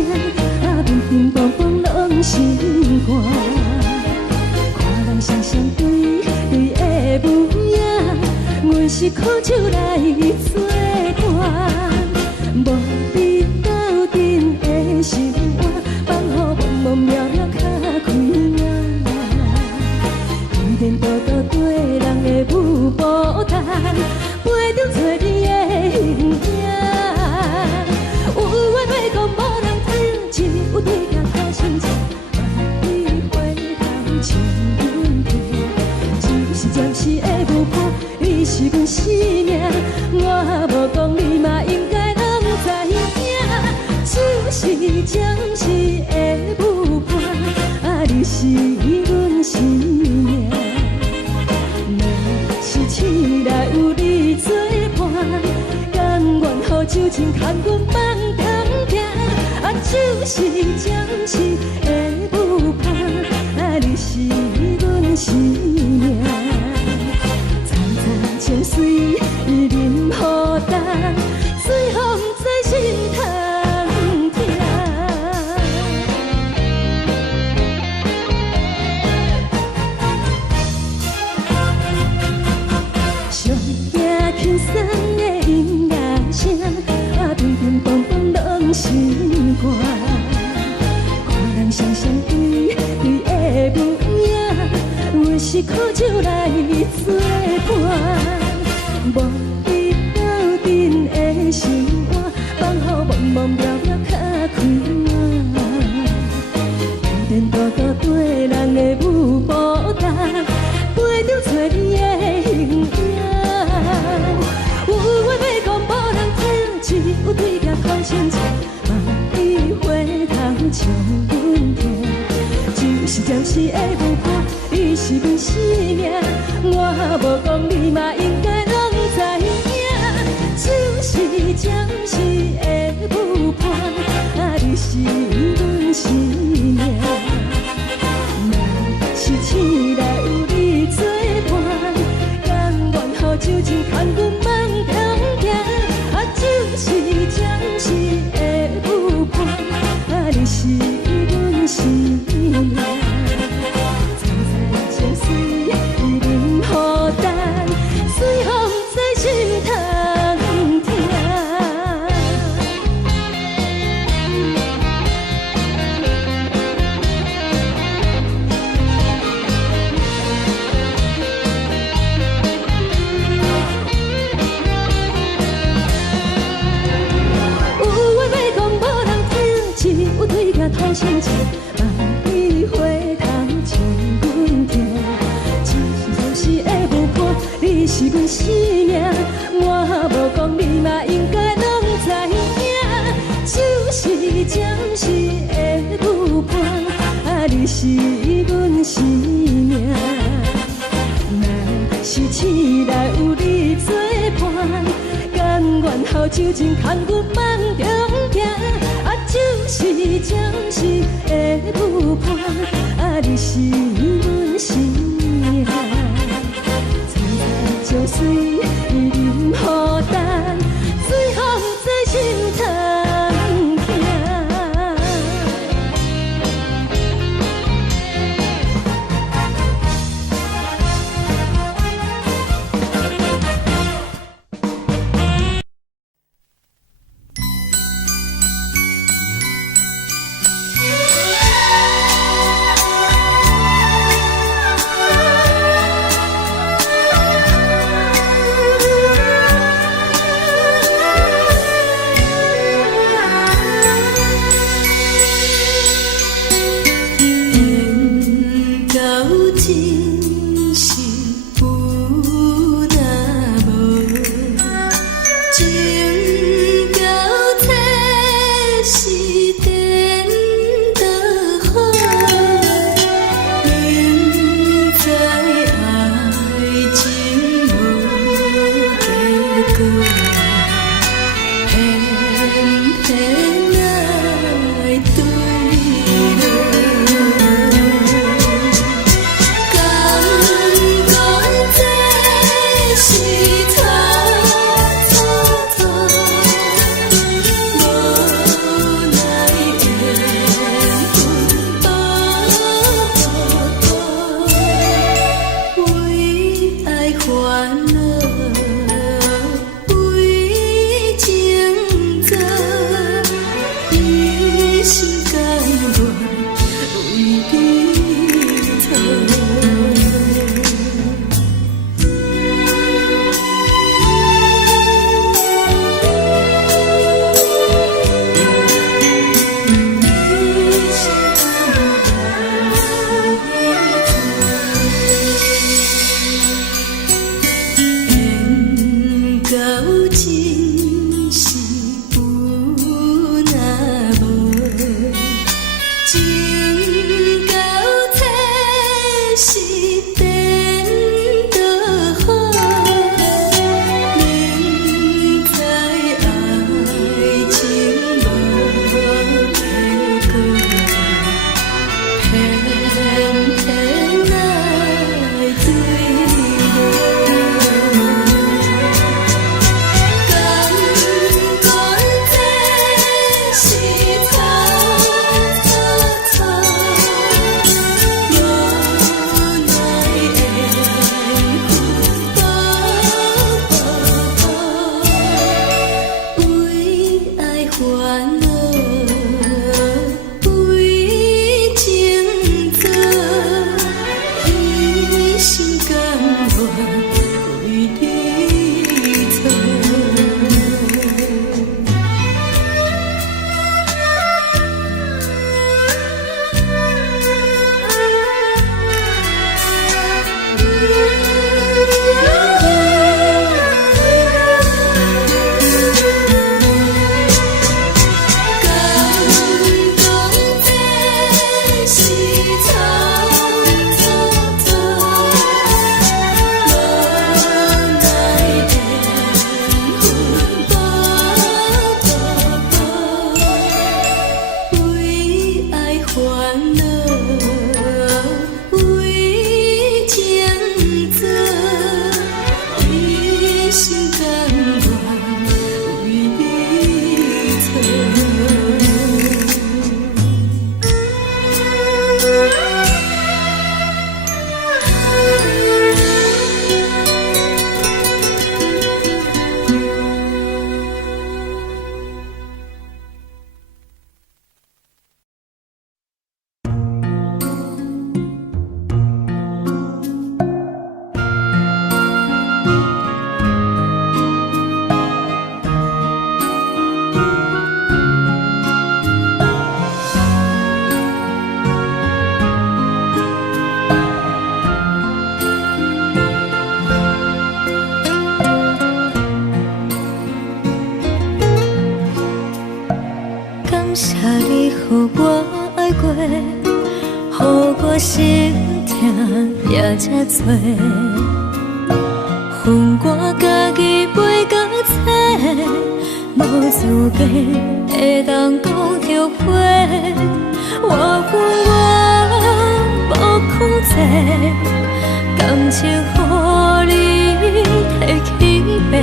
乒乒乓乓拢心肝。看人双双对的舞影，阮是苦酒来作伴。无你斗阵的生活，放予茫茫渺渺较开眼。颠颠倒倒对人的舞步弹，陪着做你的形影。有话要讲无人听，只有对镜头心情。万里回头像阮听，就是暂时的舞伴，你是阮生命。我无讲你嘛应该拢知影，就是暂时的舞伴，你是阮生命。若是醒来有你作伴，甘愿予酒精牵阮放通行，就是暂时的舞伴，你是阮生命。层层情水任何等，水风在心通听。上惊轻松的音乐声，乒乒乓乓拢心肝。看人双双对的舞影，阮是苦酒来作伴。无你斗阵的生活，放予茫茫渺渺较开眼。颠颠倒倒对人的舞步弹，陪着做你的形影。有话要讲无人听，只有对镜头心情。万里回头像阮听，就是暂时的舞伴，你是阮生命。我无讲你嘛应该拢知影，就是暂时的舞伴，你是阮生命。若是醒来有你作伴，甘愿予酒精牵阮放通行，就是暂时的舞伴，你是阮生命。层层情水任何等，水风在心通听。有话要讲无人听，只有对镜头心情。万里回头像阮听，就是暂时的舞伴，你是阮生命。我无讲你嘛应该拢知影，就是暂时的舞伴，你是阮生命。若是醒来有你作伴，甘愿予酒精牵阮放中行，就是暂时的舞伴，你是阮生命。层层情水任何等，水风在心通听。心甘愿为你错。感谢你，予我爱过，予我心痛也这多。恨我家己袂到切，无资格会当讲后悔。我恨我无控制，感情予你摕去卖，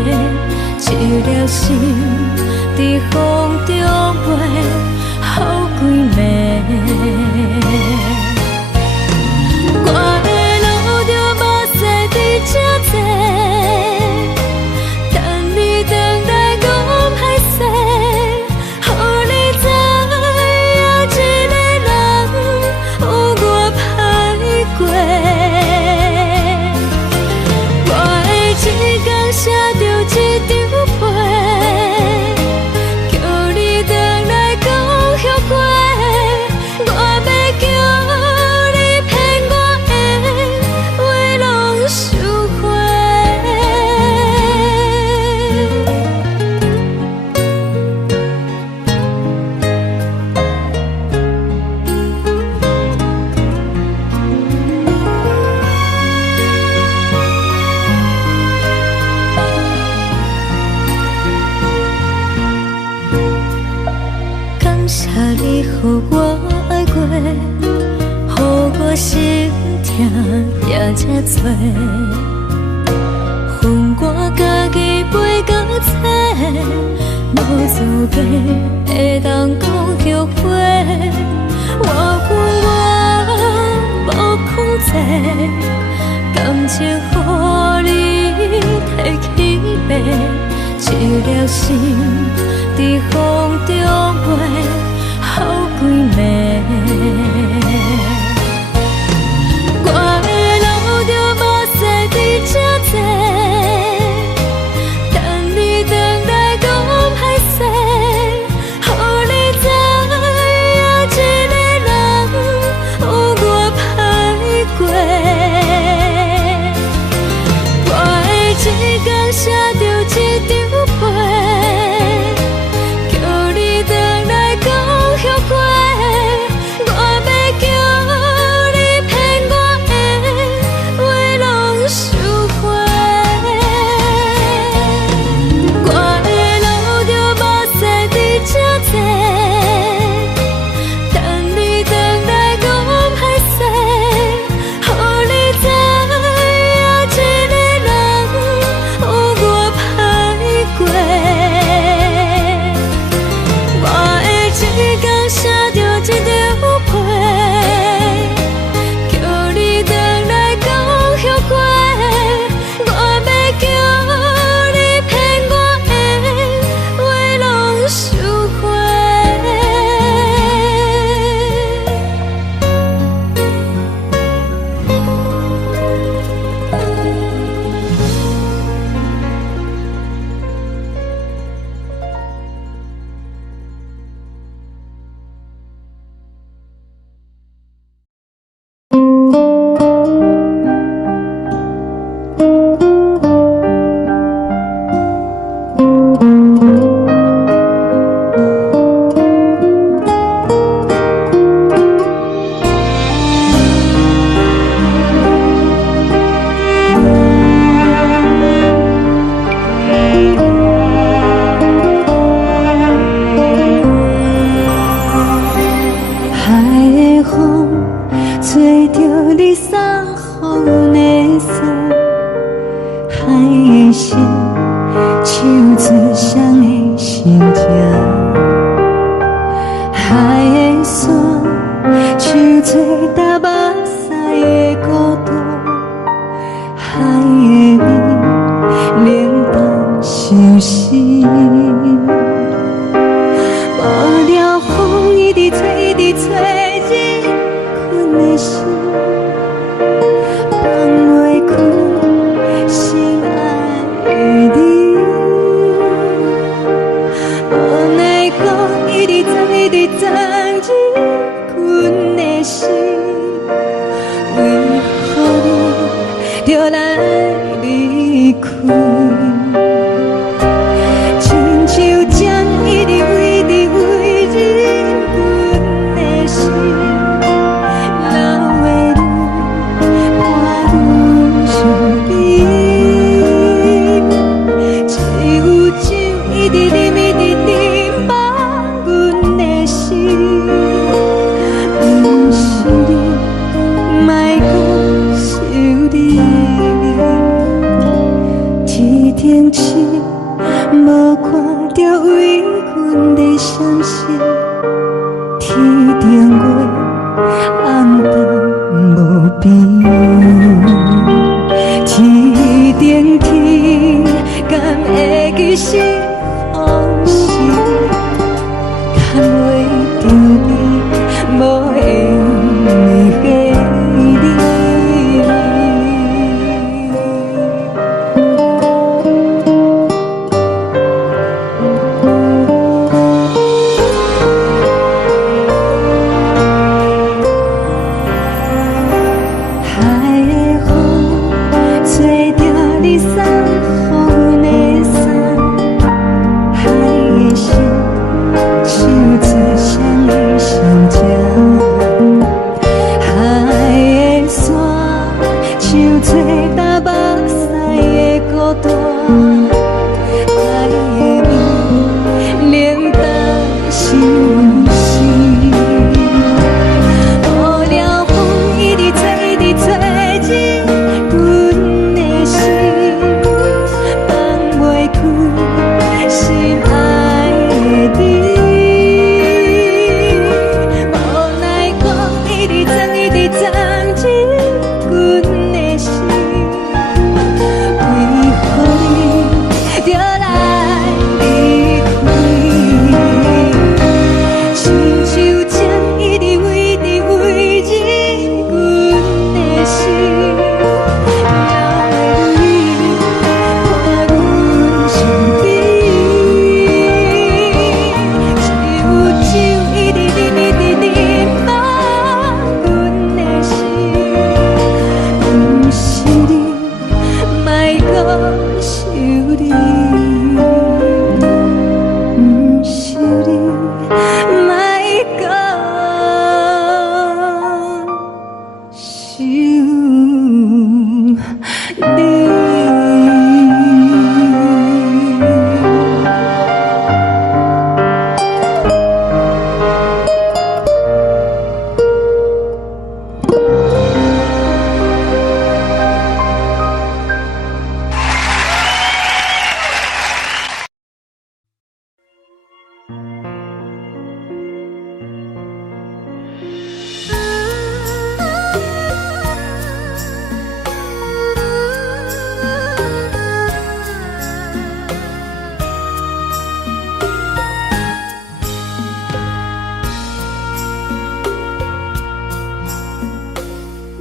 一粒心伫风中飞，好几暝。我的路着目屎伫这多，等你回来讲歹势，予你知影一个人有我歹过。我的一天写着一张被，叫你回来讲后悔。我要叫你骗我的话拢收回。感谢你，予我爱过，予我心痛也这多。恨我家己袂到切，无资格会当讲后悔。我恨我无控制，感情予你摕去卖，一粒心伫风中飞，好几暝。我的路着目屎伫这多，等你回来讲歹势，予你知影一个人有我歹过。我的一天写着一张被，叫手指双的心情，海的山，像做搭目屎的孤独，海的味，冷淡伤心。无聊风一直吹，一直吹，日困的心，放袂开心爱的你。无奈我一直藏，一直藏，日困的心，为何你就来离开？亲像针一直围，一直围，日阮的心，流的泪，伴阮伤悲。只有酒一直啉，一直啉，放阮的心，不是你，莫搁想你。天顶星，无看到为阮的闪烁；天顶月，暗淡无边。天顶天，敢会记是往事？敢袂着你，无缘的你。海的风，吹着你送予阮的伞；海的心，手指双的相牵；海的山，像做搭目屎的孤单；海的味，冷淡伤心。无聊风一直吹，一直吹，日阮的心，放袂开心爱的你。无奈我一直藏，一直藏，日阮的心，为何你就来离开？亲像针一直围，一直围，日阮的心，流的泪，伴阮伤悲。只有酒一直啉，一直啉，放阮的心，不是你，莫搁想你，不是你，莫搁想你。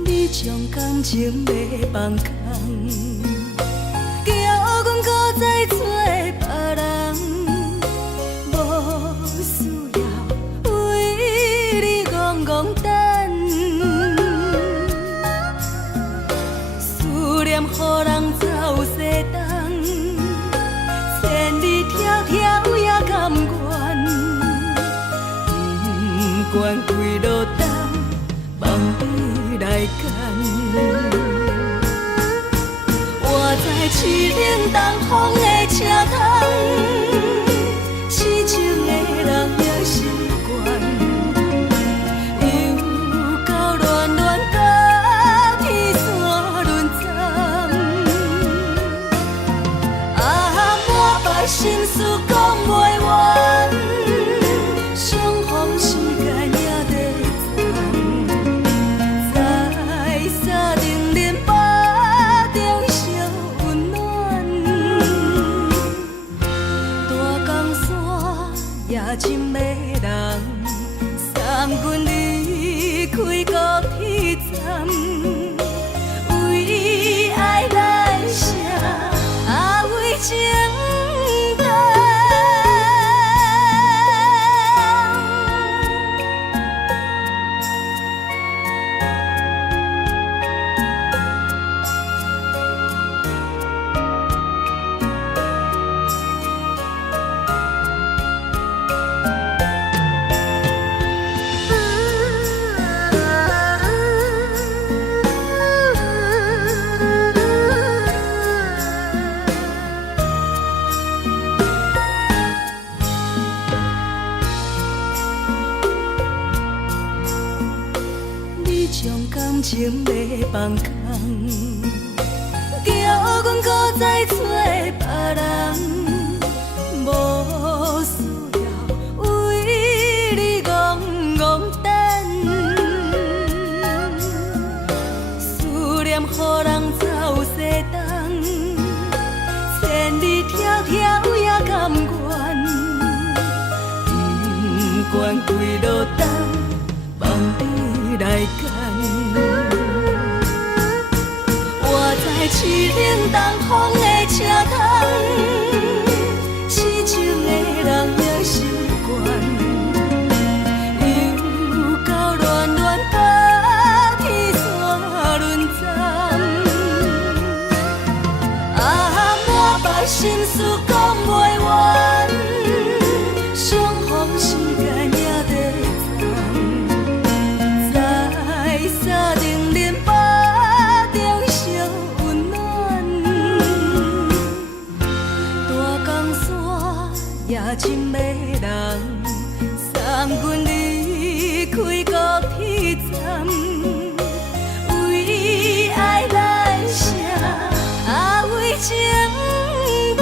你将感情要放空，叫阮搁再找别人，无需要为你戆戆等。思念予人走西东，千里迢迢也甘愿，不管几路灯，望你来牵。我在凄冷东风的车窗，痴情的人也习惯，又到恋恋甲天山沦陷。啊，我心事讲袂完，相逢时间也在站，在沙丁林巴中相温暖。大江山也真迷人，送阮离开高铁站，为爱来写为情重。你将感情要放空，叫阮搁再找别人，无需要为你戆戆等。思念予人走西东，千里迢迢也甘愿，不管几路灯，望你来赶。我在痴冷东风的车窗，痴情的人也习惯，又到乱乱把天线轮站。满腹心事讲袂完，相逢时间也在站，在沙丁林巴中相温暖。大江山也真迷人，送阮离开高铁站，为爱来写为情重。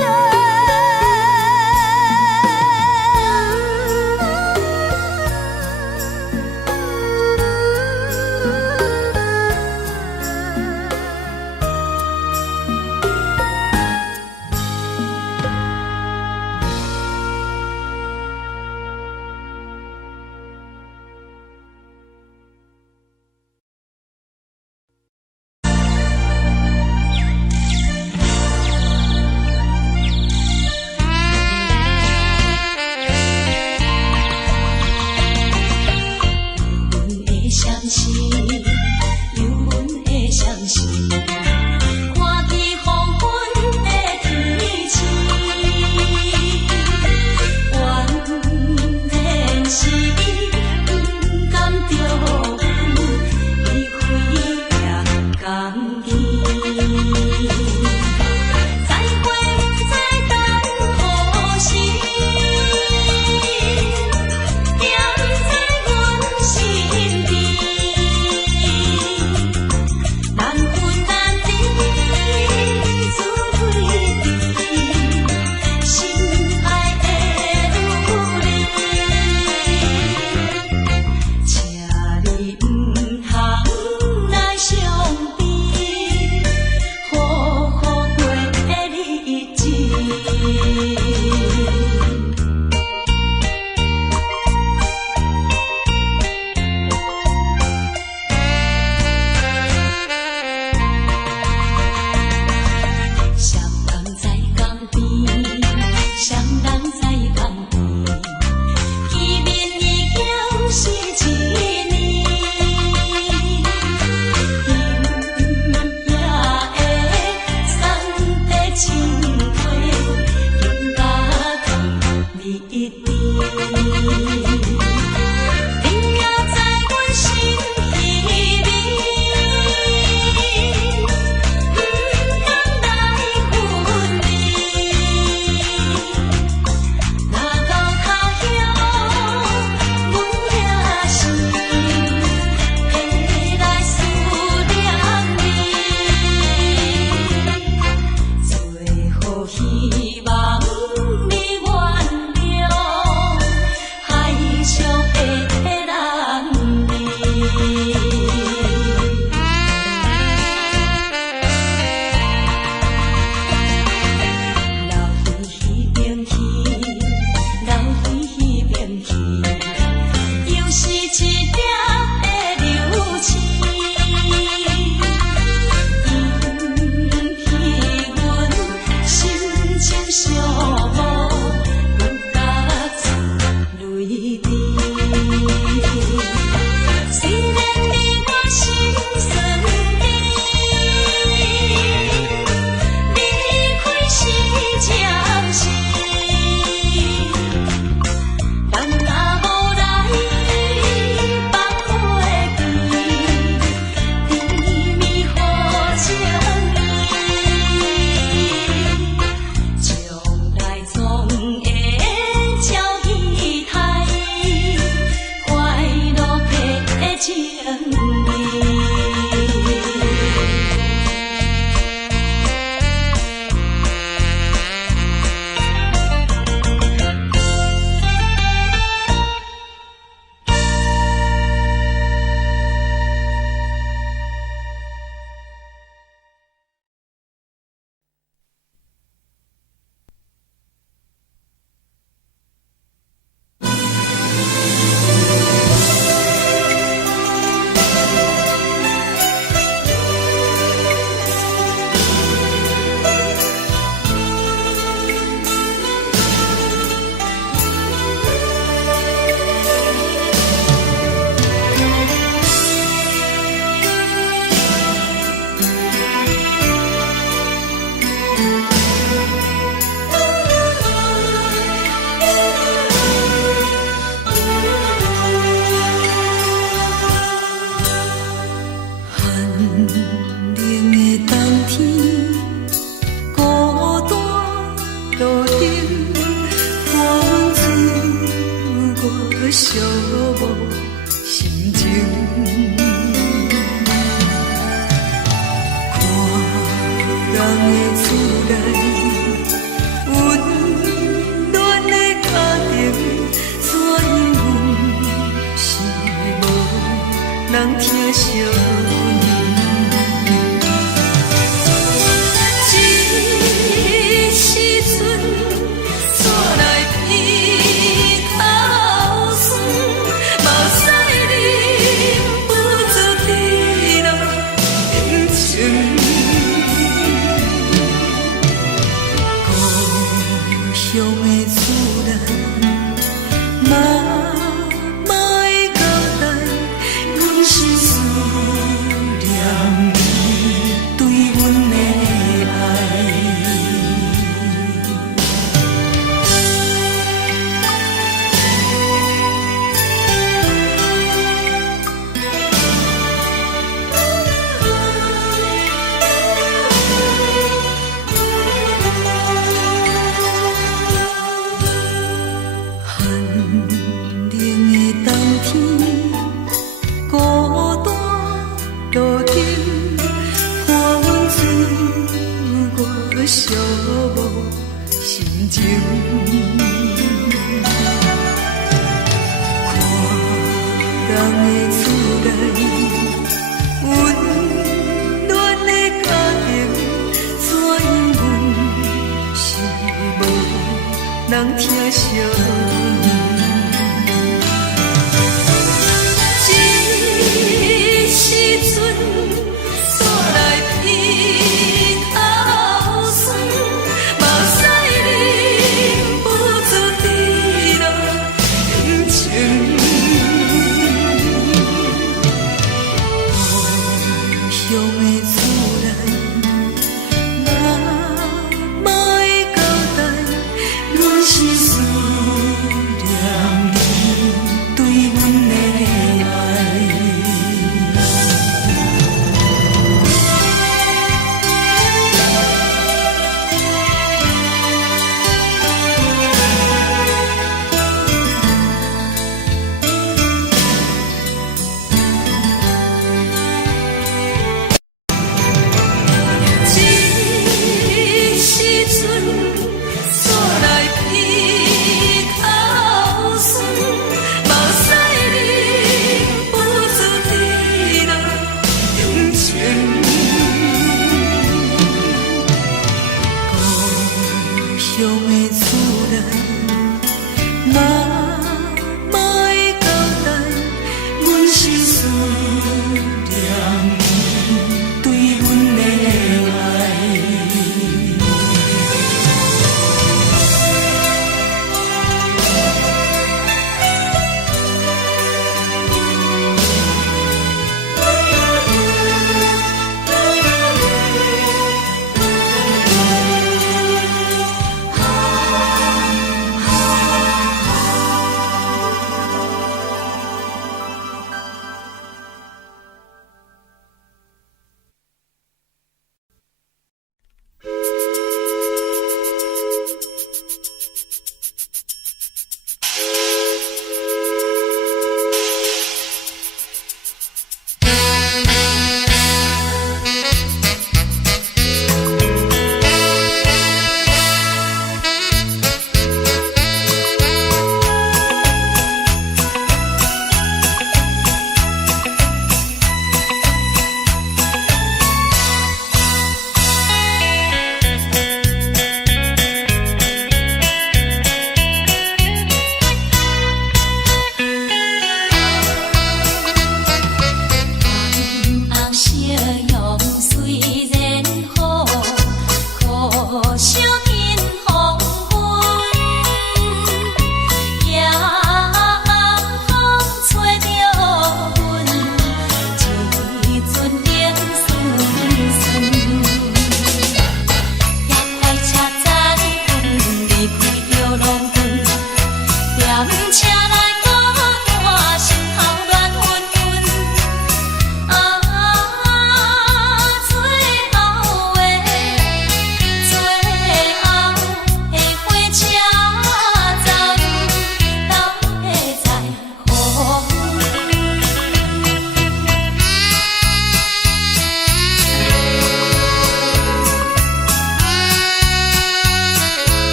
希望。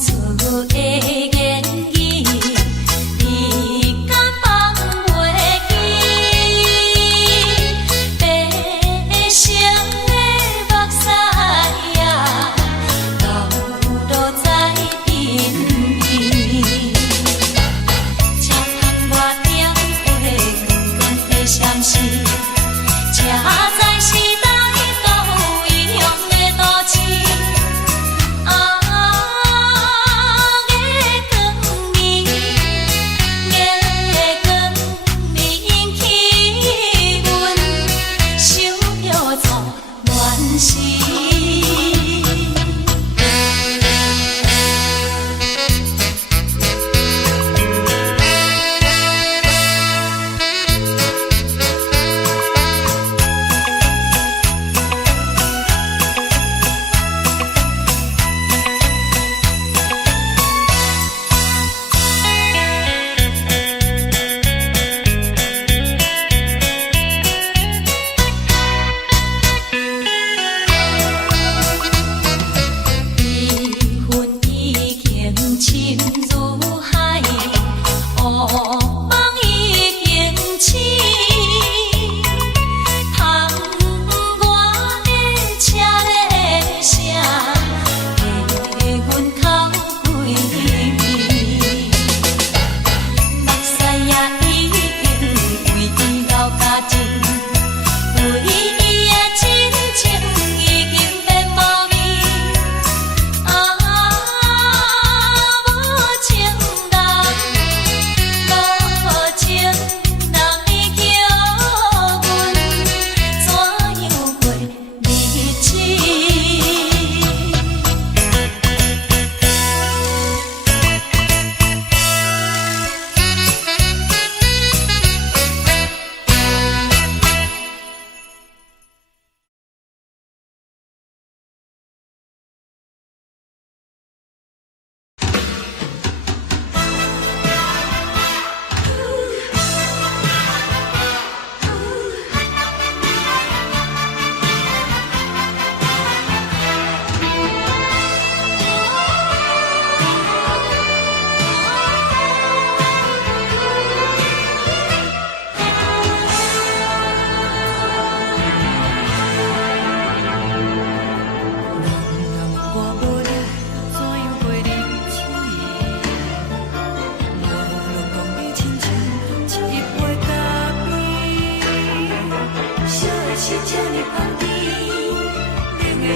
错的言语，你敢放袂记？悲伤的目屎呀，流在面边。车窗外点火，滚滚的闪烁，车载时代都异乡的都市。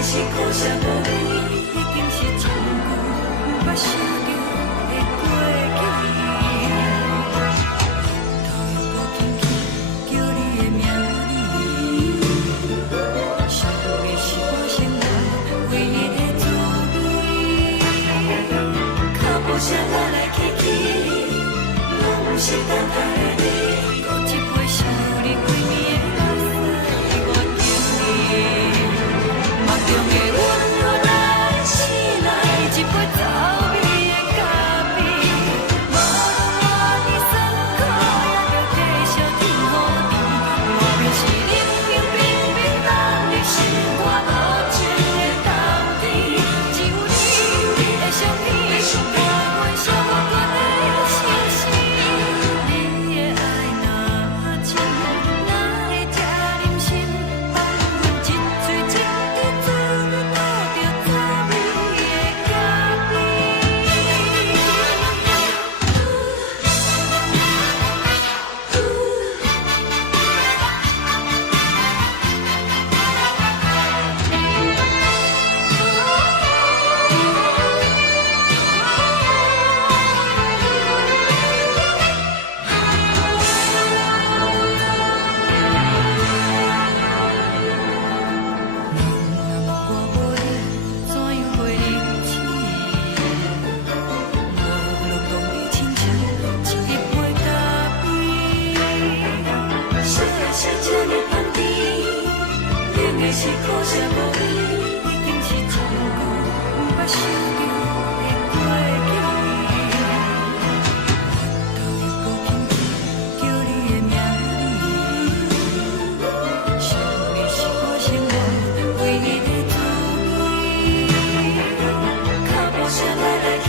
是苦涩无味，已经是一句不捌想着的过去。头又搁轻轻叫你的名字，想的是我生活唯一的滋味。脚步声来来去去，拢是等待的你，搁一杯想你几年的目屎，我敬你。梦中的阮落来醒来，一杯走味的咖啡，无论我的酸苦，也着继续甜予你。无论是冷冰冰冰冷的心肝，无情的冬天，只有你的相片，伴阮相关的心事。你的爱若真，哪会这忍心放阮一嘴一滴滋味倒着走味的咖啡？我无你，怎样过日子？无路讲你亲像一杯咖啡，烧的是这呢香甜，冷的是苦涩无味，已经是一句不捌想着的过去。头又搁轻轻叫你的名字，想的是我生活唯一的滋味。脚步声来来去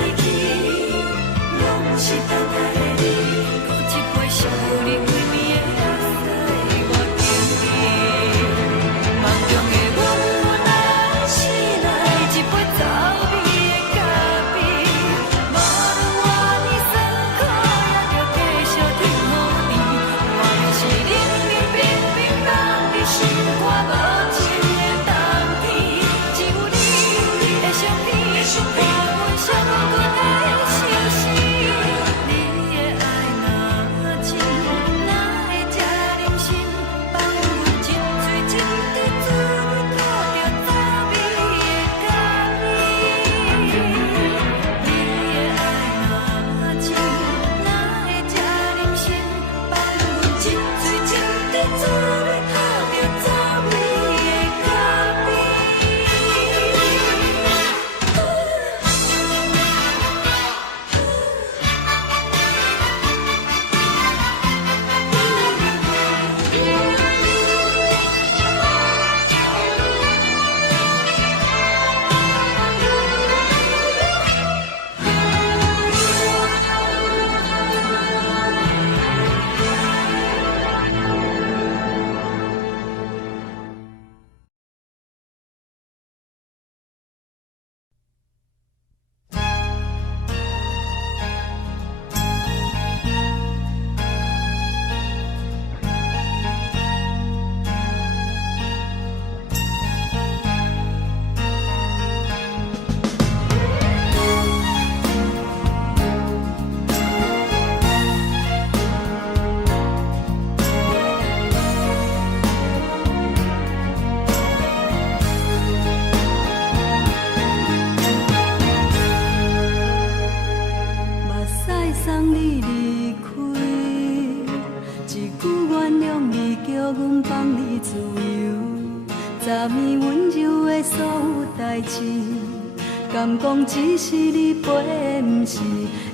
敢讲只是你陪，不是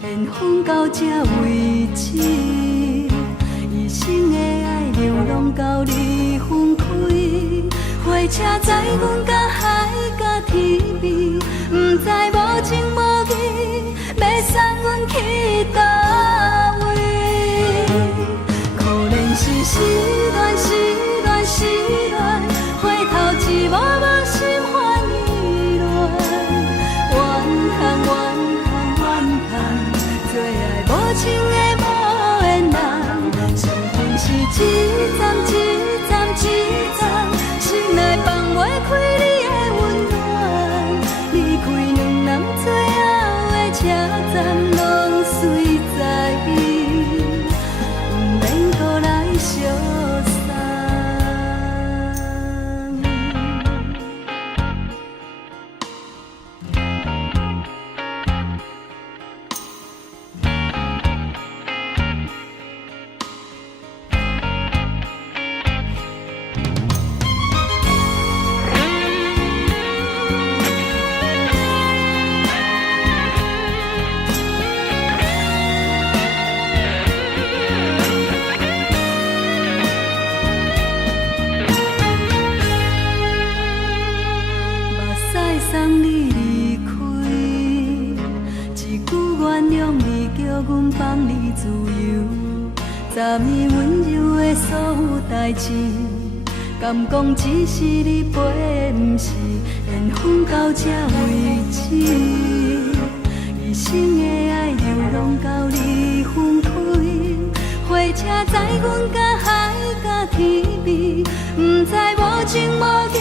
缘分到这为止。一生的爱流浪到你分开，火车载阮甲海甲天边，不知无情无义，要送阮去倒位？可怜是失恋，失恋，失恋，回头一幕幕心烦意乱，怨叹，怨叹，怨叹，最爱无情的无缘人，伤痕是一站一站一站，心内放袂开你的温暖，离开两人最后的车站，拢随在伊，不免搁来相送。送你离开，一句原谅你，叫阮放你自由。昨暝温柔的所有代志，敢讲只是你陪，不是缘分到这为止。一生的爱流浪到你分开，火车载阮甲海甲天边，不知无情无义，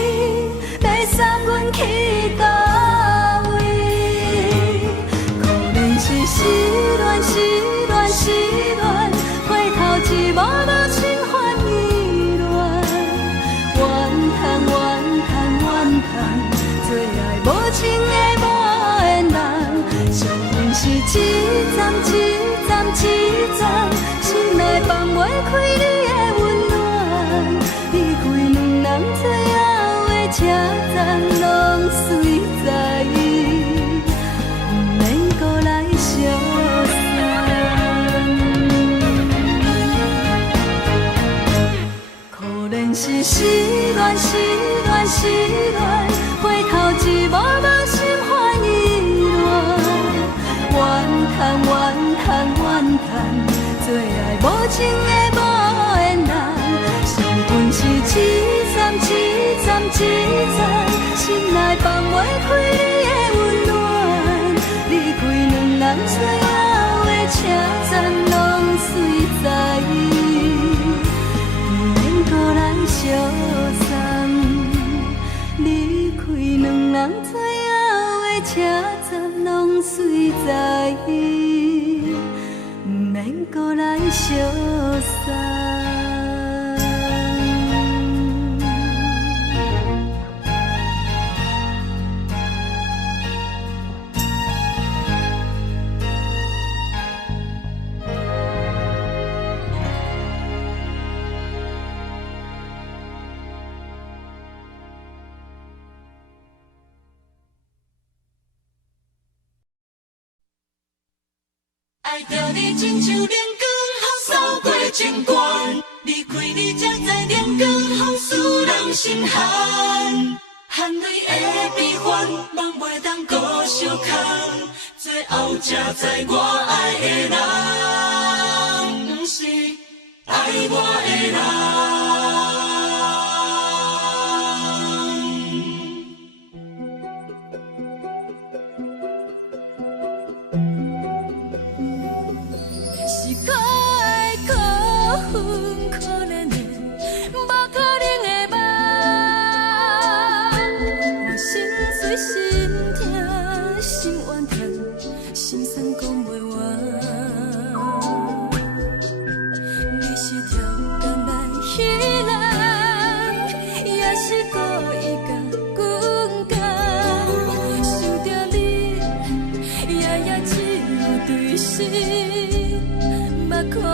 要送阮去倒位？可怜是失恋，失恋，失恋，回头一幕幕心烦意乱，怨叹，怨叹，怨叹，最爱无情的无缘人，伤痕是一站一站一站，心内放袂开你的温暖，离开两人最后的车站，拢随在伊，不免搁来相送。可怜是失恋，失恋，失恋，回头一幕幕心烦意乱，怨叹，怨叹，怨叹，最爱无情的无缘人，伤痕是一站一站一站，心内放袂开你的温暖，离开两人最后的车站，拢随在伊，不免搁来相送。离开两人最后的车站，拢随在伊，不免搁来相送。爱着你亲像阳光扫过情关，离开你才知阳光风使人心寒。含泪的悲欢，望袂当搁相牵，最后才知我爱的人，不是爱我的人。是可爱可恨可怜的，无可能的梦。我心碎心痛心怨叹，心酸讲袂完。你是条工来彼人，也是故意甲阮讲，想着你夜夜只有对视。可爱，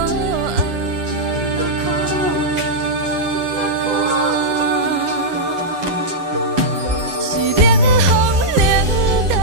是冷风冷淡，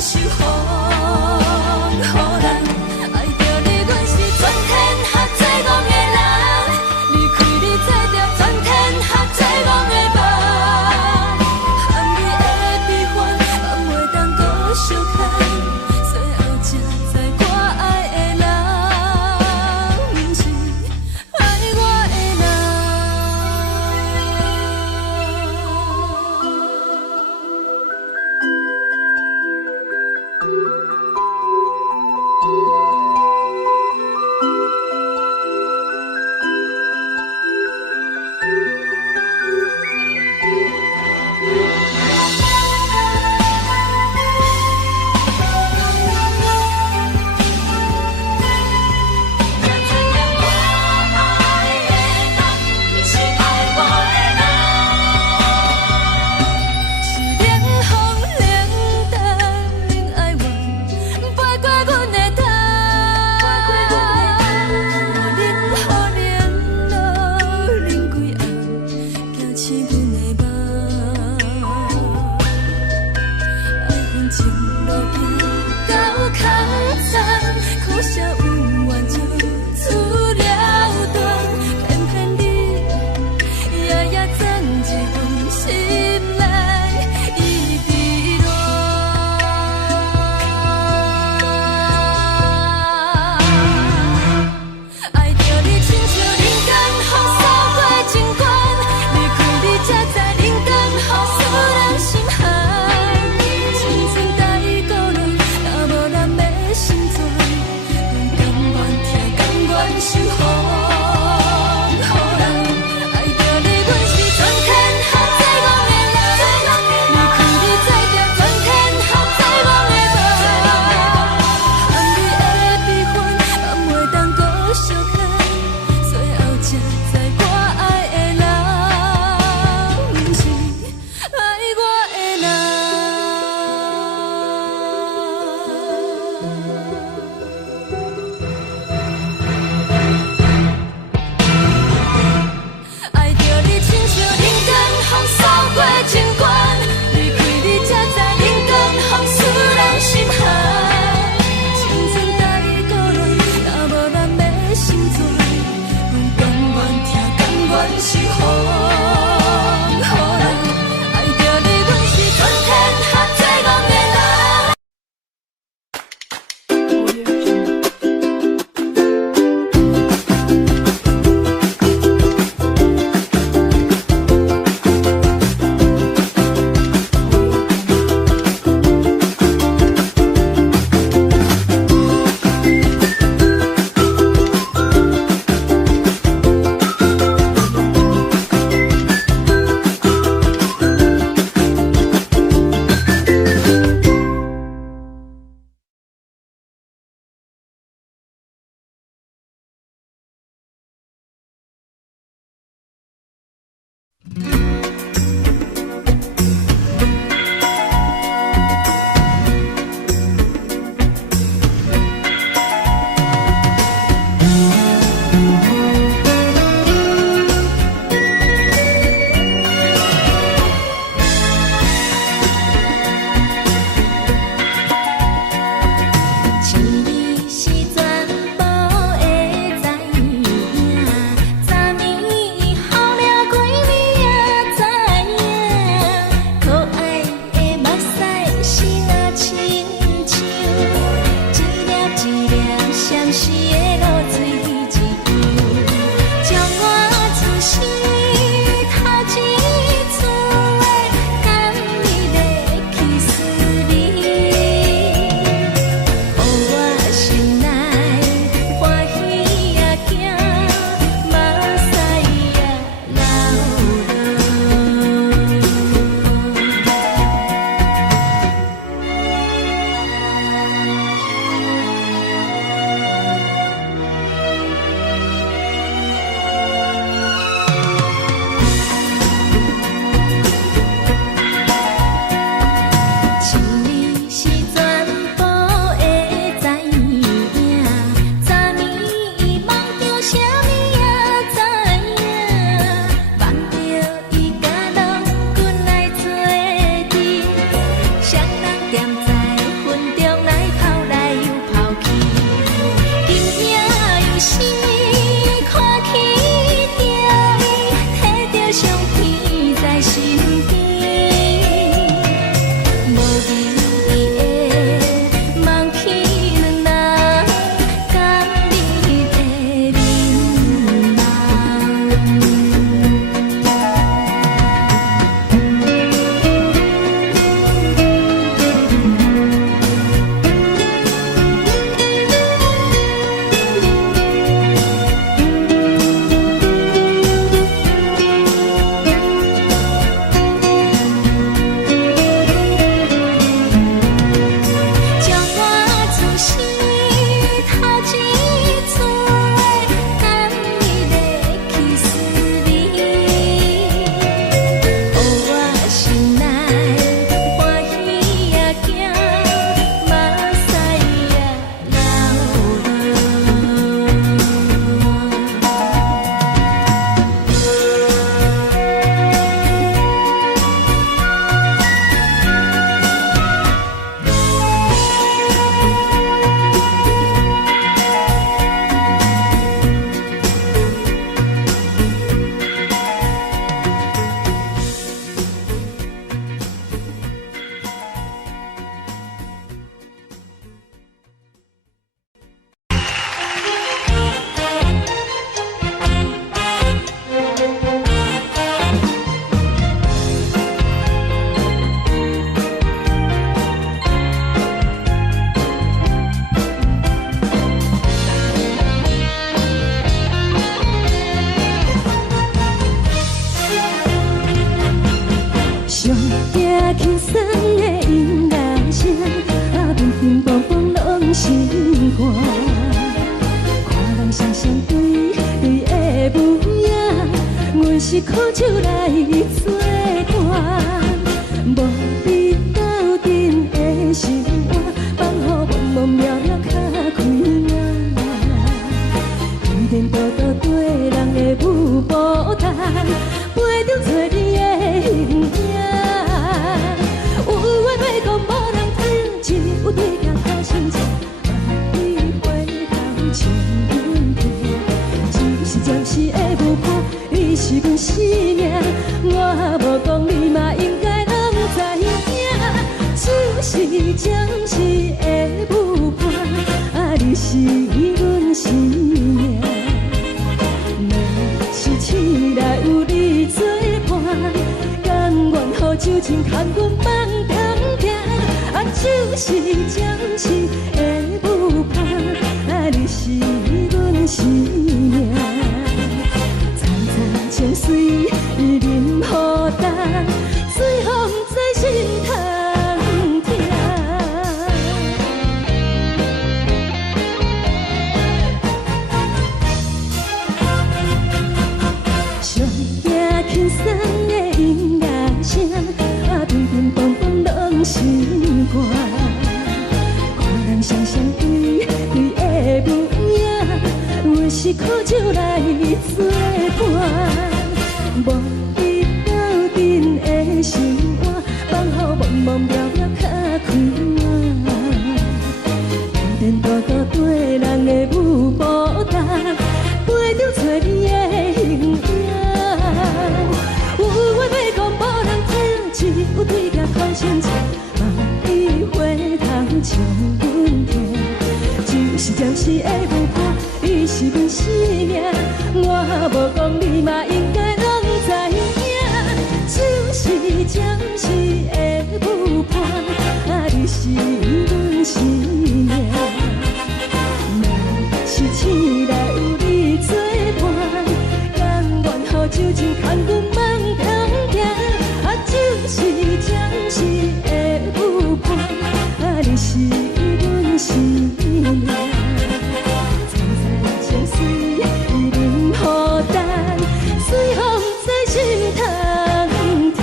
守护，予人爱着你，阮是全天下最戆的人，离开你做着全天下最戆的梦，含你的悲欢，放袂当搁相牵，最后才知我爱的人，不是爱我的人。轻松的音乐声，乒乒乓乓拢心肝。看人双双对对的舞影，阮是苦酒来作伴。无你斗阵的心肝，放予茫茫渺渺较开眼。一颠倒倒对人的舞步弹，陪着做你的形影。有话要讲无人听，只有对镜头先唱，你回头唱阮听。就是暂时的舞伴，你是阮生命，我无讲你嘛应该拢知影。就是暂时的舞伴，你是阮生命。是醒来有你作伴，甘愿予酒精牵阮梦中行。就是暂时的舞伴，你是阮生命。层层泉水任雨淡，水风在心头。轻松的音乐声，乒乒乓乓拢心肝。看人双双对对的舞影，阮是苦酒来作伴。无你斗阵的心肝，放予茫茫渺渺较开眼。颠颠倒倒对人的舞步弹，陪着做你的形影。有话要讲无人听，只有对镜头先唱，你回头唱阮听。就是暂时的舞伴，你是阮生命，我无讲你嘛应该拢知影。就是暂时的舞伴，你是阮生命。若是醒来有你作伴，甘愿予酒精牵阮梦中行。就是暂时的舞伴，你是阮生命。层层泉水任雨淡，水风在心头听。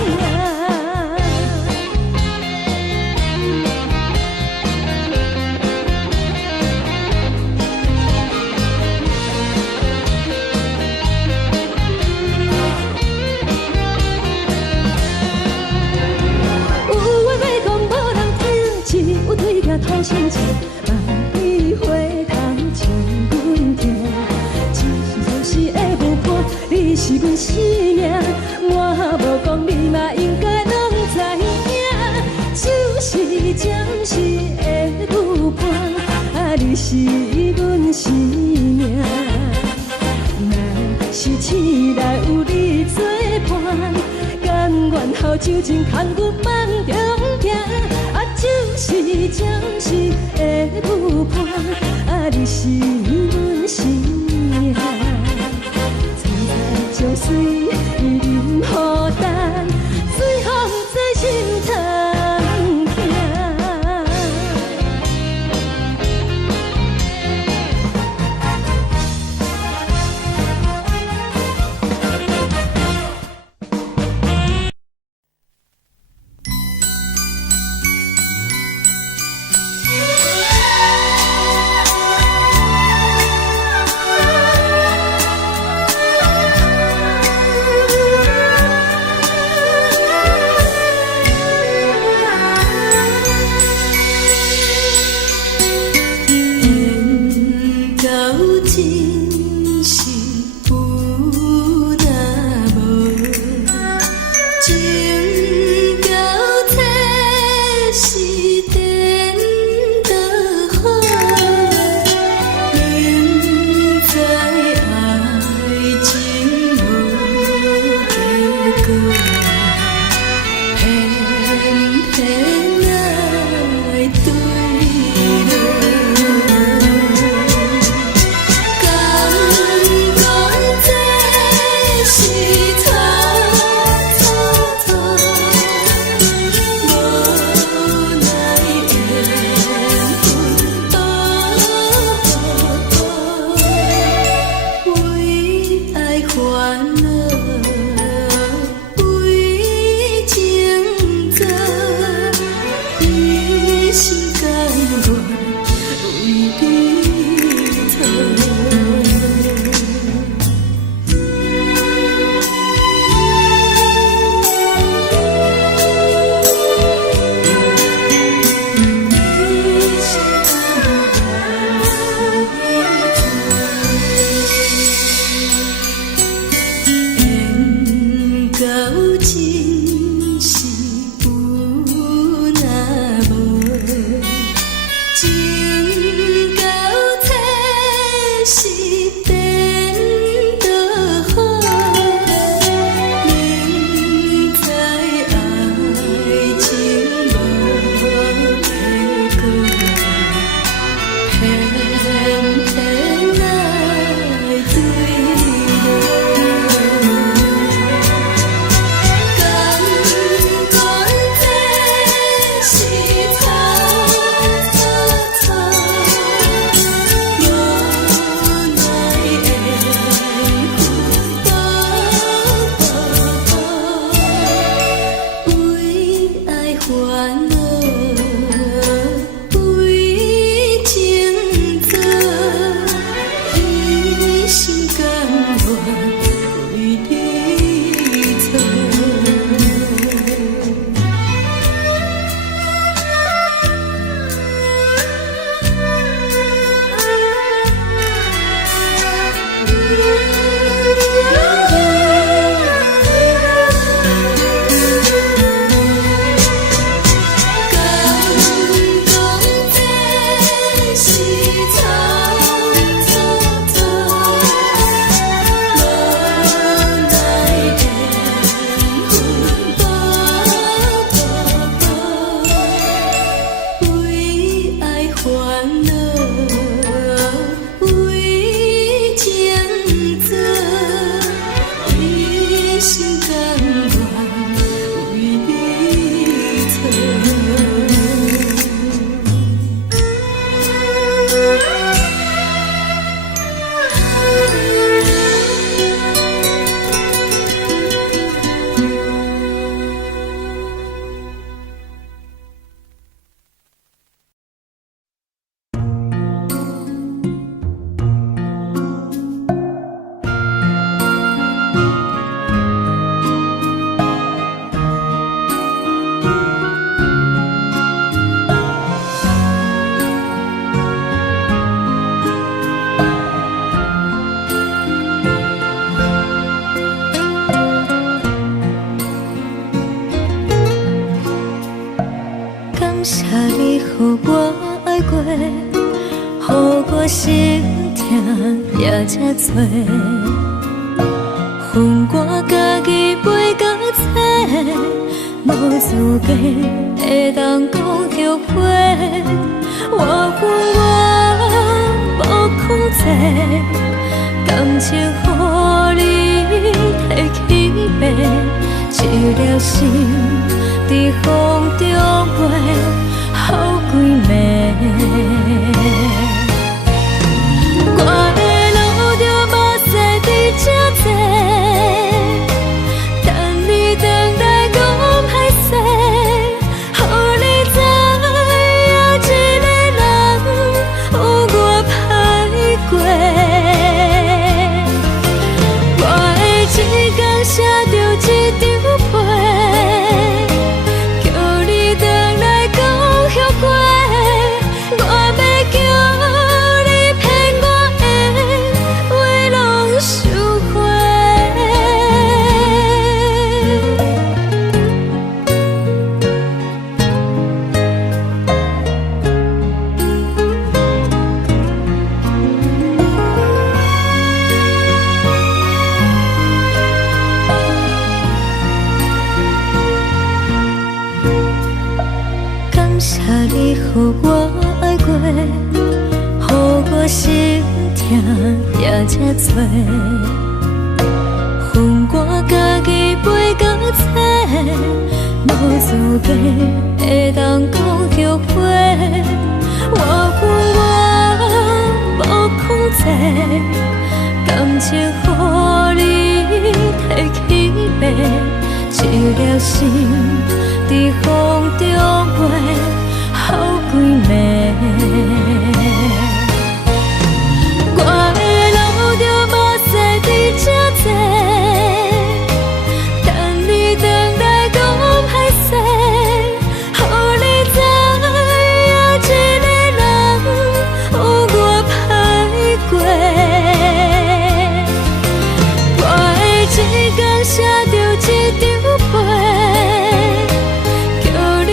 对镜头先唱，你回头唱阮听。就是暂时的舞伴，你是阮生命，我无讲你嘛应该拢知影。就是暂时的舞伴，你是阮生命。若是醒来有你作伴，甘愿予酒精牵阮梦中行。就是暂时的舞伴，你是阮生命。层层泉水任雨淡，水风在心头听。烦恼为情做，一心甘愿为你错。谢你，予我爱过，予我心痛也这多，恨我家己背到这，无资格会当讲后悔。我恨我无控制，感情予你提起白，一粒心在风中飞。好几暝，我的路就无西伫这多，等你回来讲歹势，予你知影一个人有我歹过。我的一天写着一张被，叫你回来讲。后悔，我要叫你骗我的话拢收回。感谢你，予我爱过，予我心痛也这多，恨我家己背到这，无资格会当讲后悔。我恨我无控制，感情予你提起白，一粒心在风中飞。好几暝，我的路就无西伫这多，等你回来讲歹势，予你知影一个人有我歹过。我的一天写着一张被，叫你。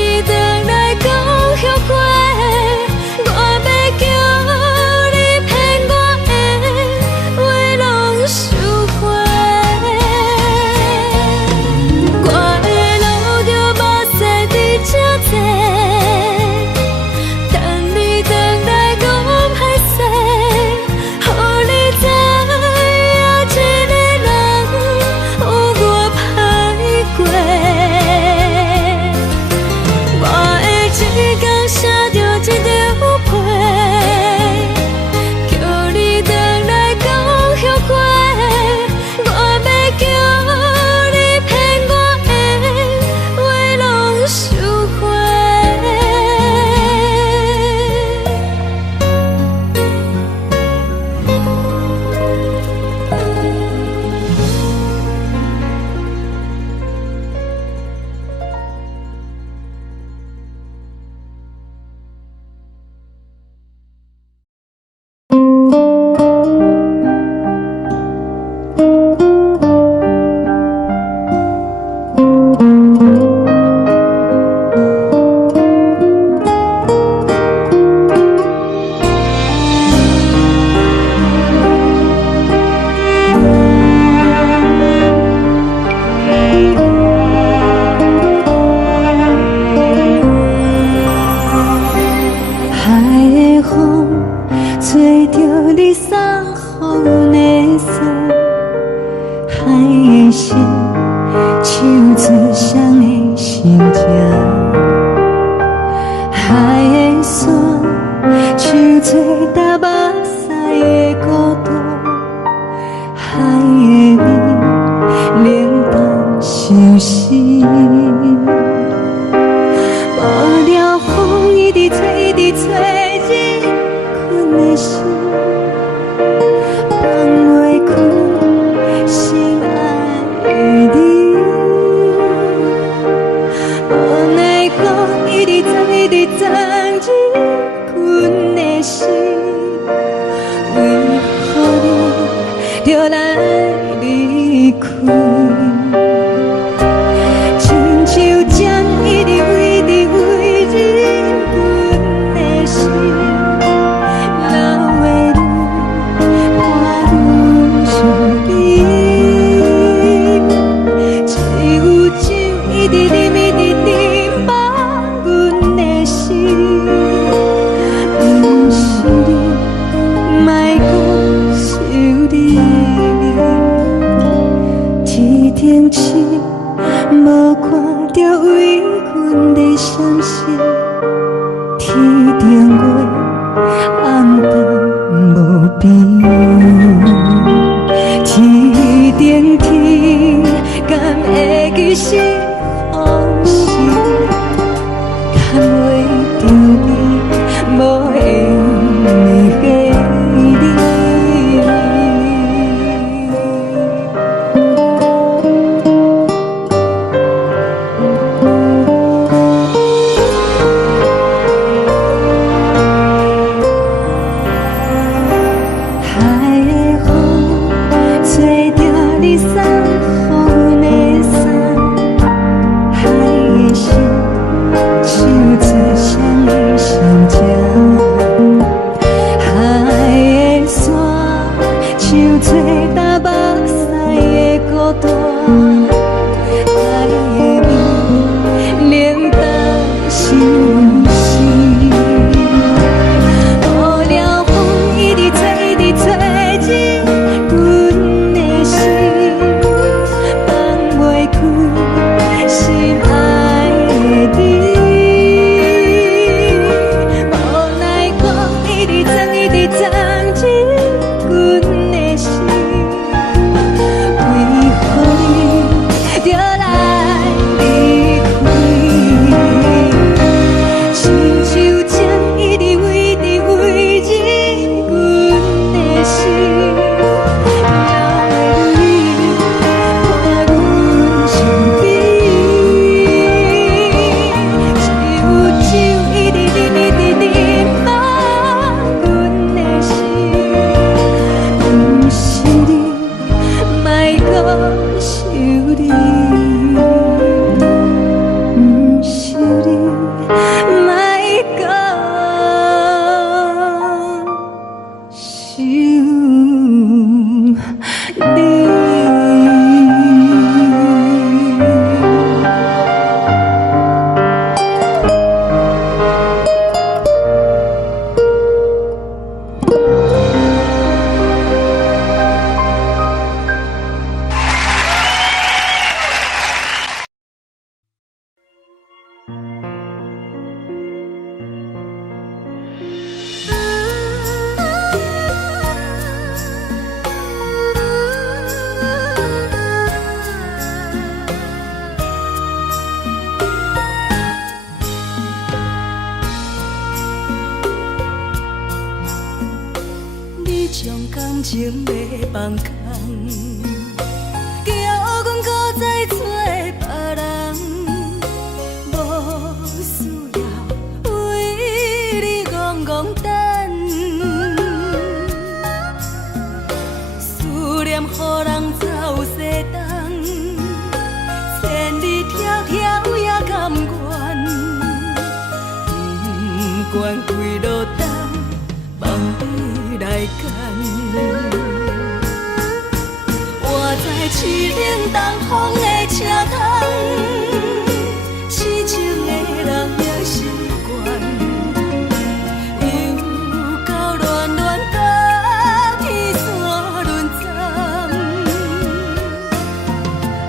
山，像做搭目屎的孤独，海的面冷淡伤心。无聊风一直吹，一直吹，日困的心，放袂开心爱的你。无奈讲一直藏，一直藏，日困的心，为何你就来离开？亲像针一直围，一直围，日阮的心，流的泪，看愈伤悲。只有酒一直啉，一直啉，放阮的心，不是你，莫讲想你。天顶星，无看到为阮的闪烁，天顶月，暗淡无边。天顶天，敢会记是往事？敢袂着你，无缘的你。海的风吹着你送予阮的伞，海的心像做双的相正，海的山像做搭目屎的孤单，海的面冷淡伤心。无聊风一直吹，一直吹，日阮的心，放袂开心爱的你。无奈讲一直藏，一直藏，日阮的心，为何你就来离开？亲像针一直围，一直围，日阮的心，流的泪，看阮伤悲。只有酒一直啉，一直啉，放阮的心，不是你，莫讲想你。不是你，莫讲想你。你将感情卖放空，叫阮搁再找别人，无需要为你戆戆等。思念予人走西东，千里迢迢也甘愿，不管几路灯，望你来干。我在市顶东风的车窗，痴情的人也习惯，又到乱乱甲天线轮站。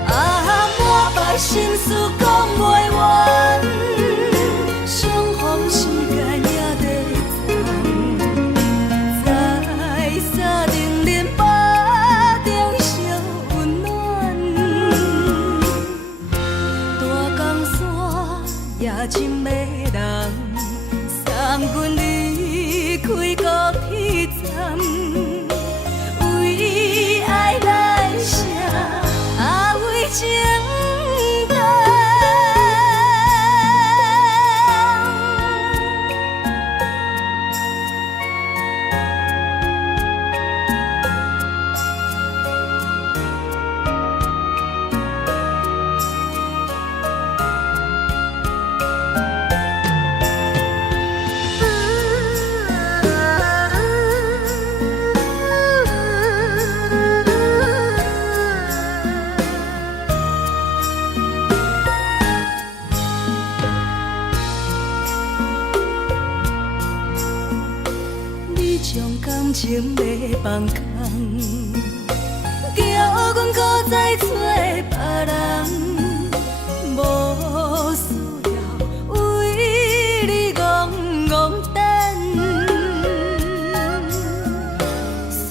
啊，满腹心事讲袂完，相逢时间也伤感情要放空，叫阮搁再找别人，无需要为你戆戆等，思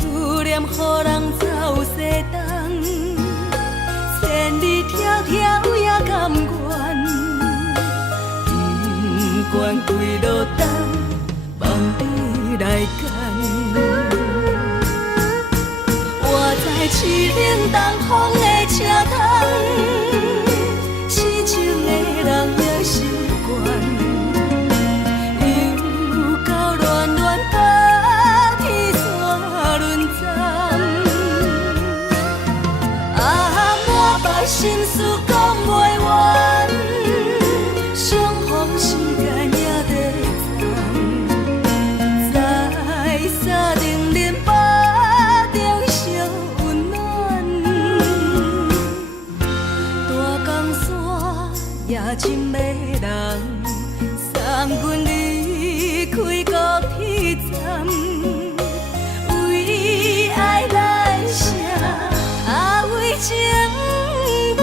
念予人走西东，千里迢迢也甘愿，不管几落冬，望你来干。我在痴冷东风的车窗，痴情的人也习惯，又到恋恋把天线轮转。啊，满腹心事讲袂完，相逢时间也在藏，在山顶林巴中相温暖，大江山也真迷人，送阮离开高铁站，为爱来写为情淡。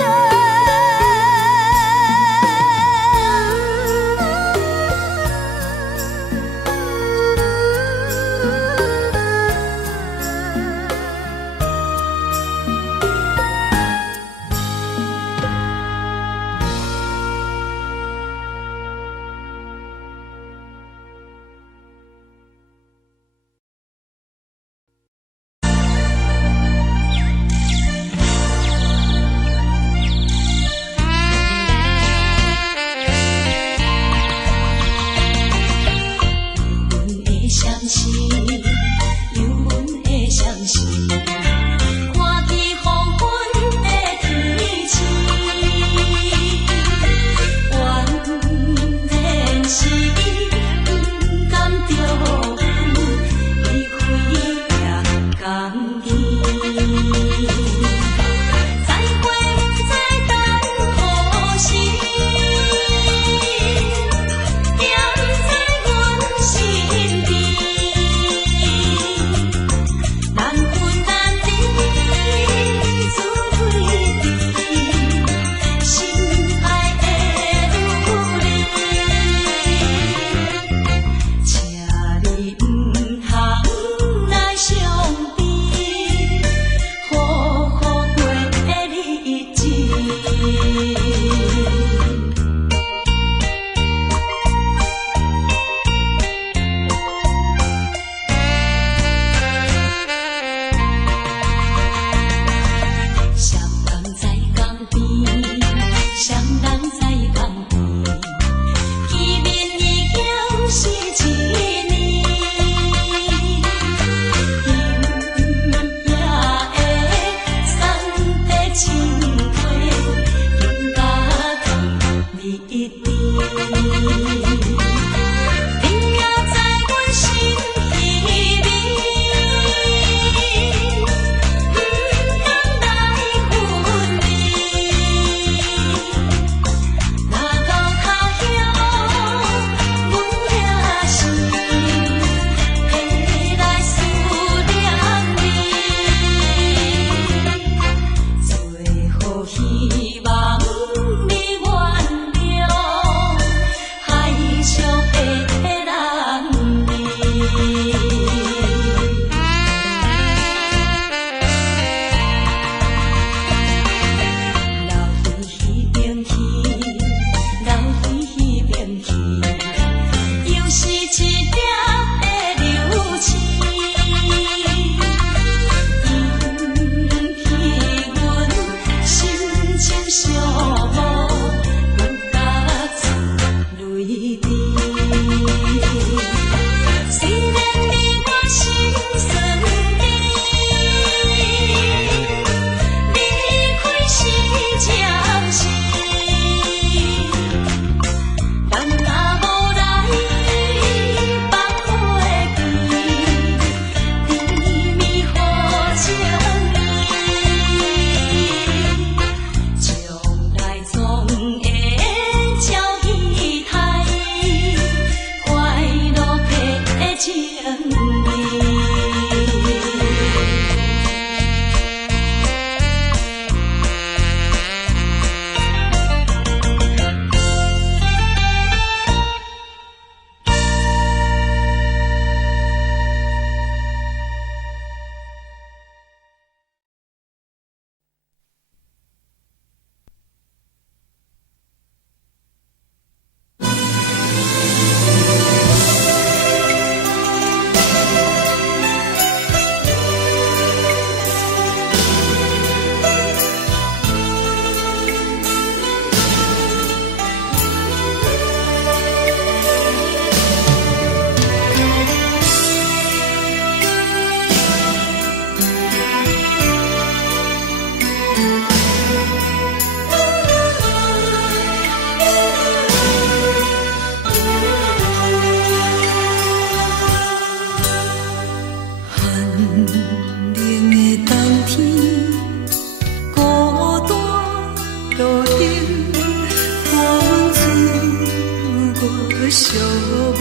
无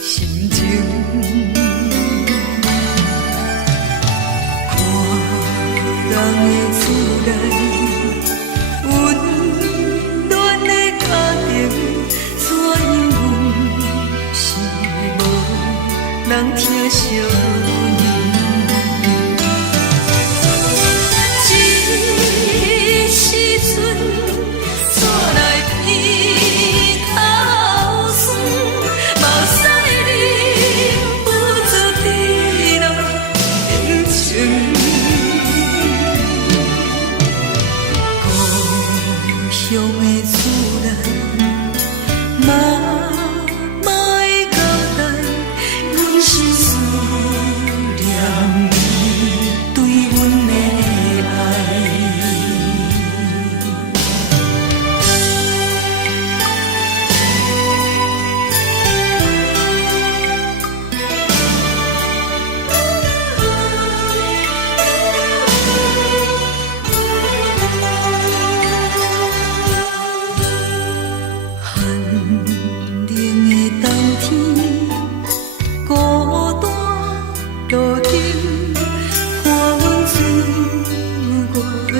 心情。看人的厝内温暖的家庭，怎因阮是无人疼惜？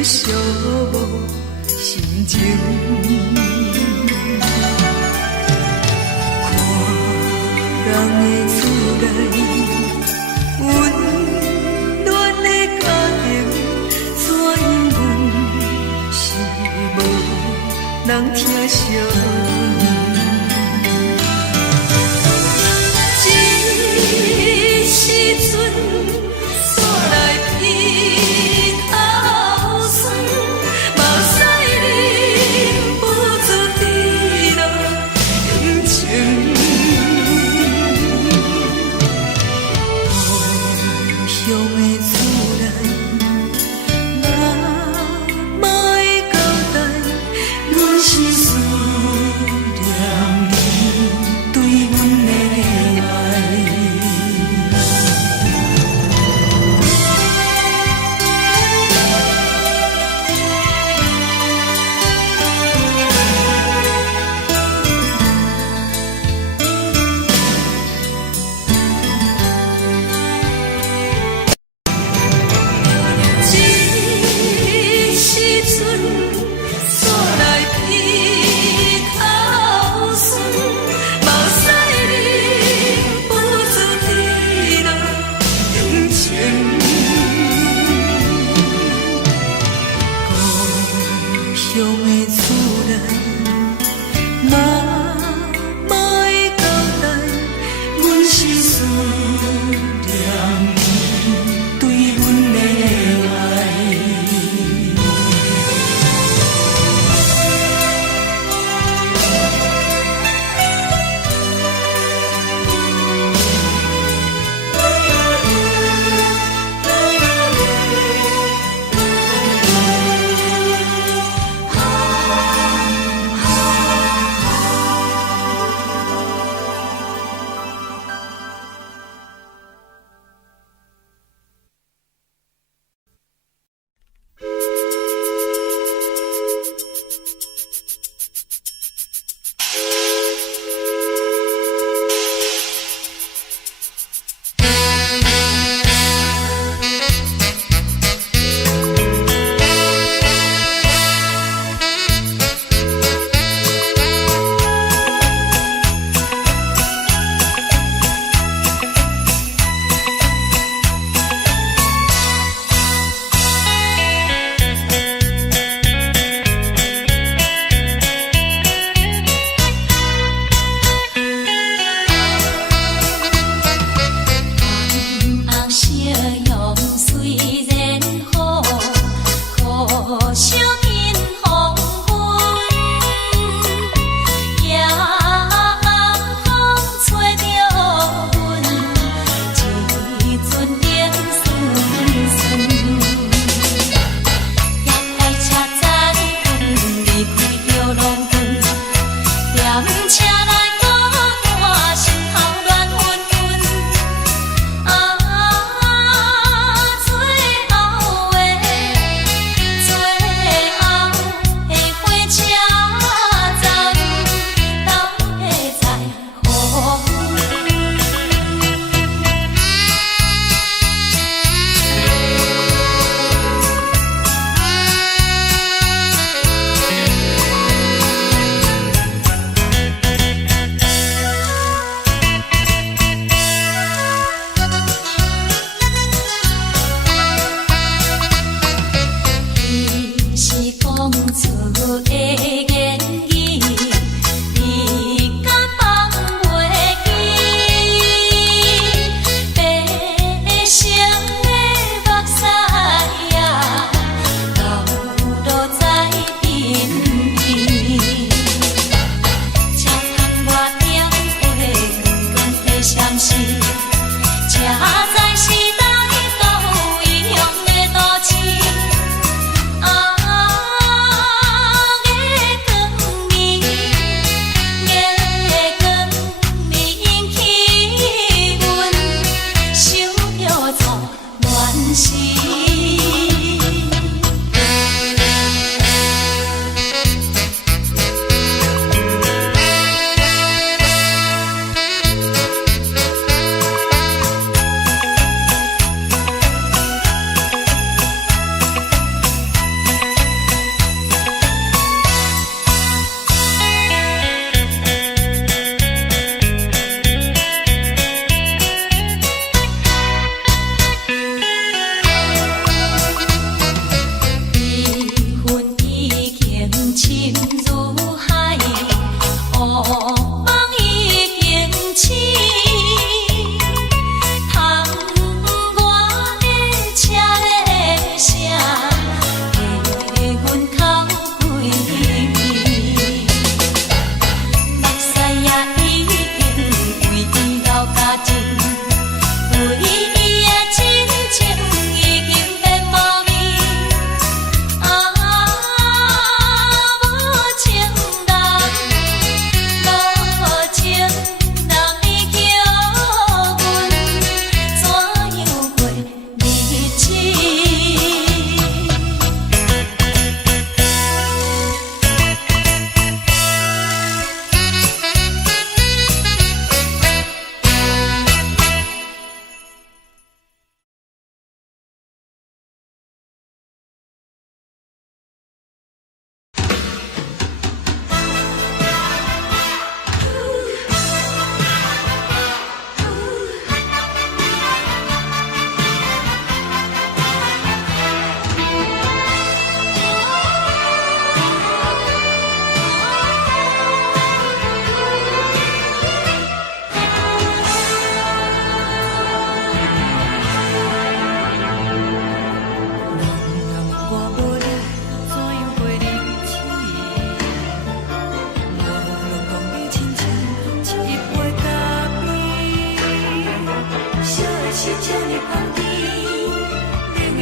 寂无心情，看人的厝内温暖的家庭，怎因阮是无人疼惜？是思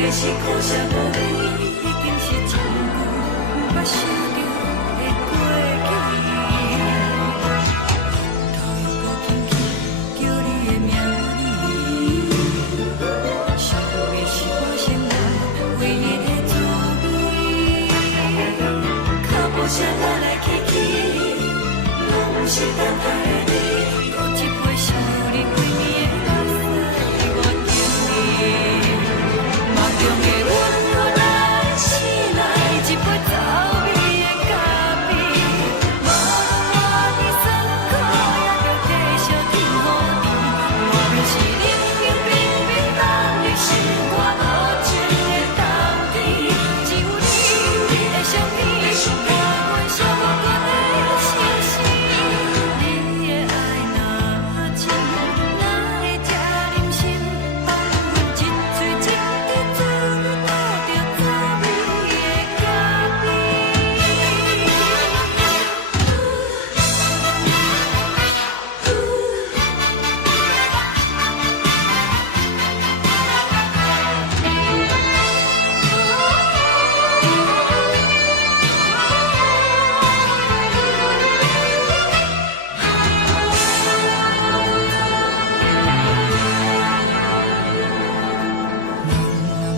是苦涩无味，已经是真久捌想着的过去。头又搁轻轻叫你的名字，想你是我生活唯一的滋味。脚步声来来去去，拢是等待的你，多一杯想你几年的目屎，我等你。梦中的阮，予咱醒来一杯走味的咖啡，无论偌呢酸苦，也着继续甜予你。无论是冷冷冰冰当日生活无情的冬天，只有你的相片，甲阮相关的心事。你的爱若真，哪会这忍心放阮一嘴一滴滋味倒着滋味的咖啡？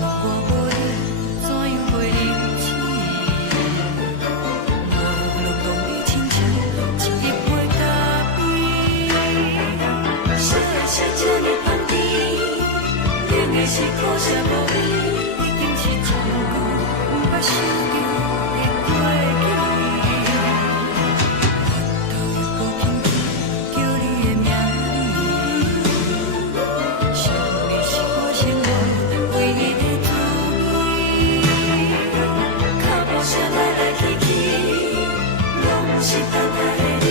我无你，怎样过日子？无论讲你亲像一杯咖啡，烧的是这呢香甜，冷的是苦涩无味，已经是真久捌想着的过去。头又搁轻轻叫你的名字，想你是我生活唯一的滋味。脚步声来来去去，拢是等待的你，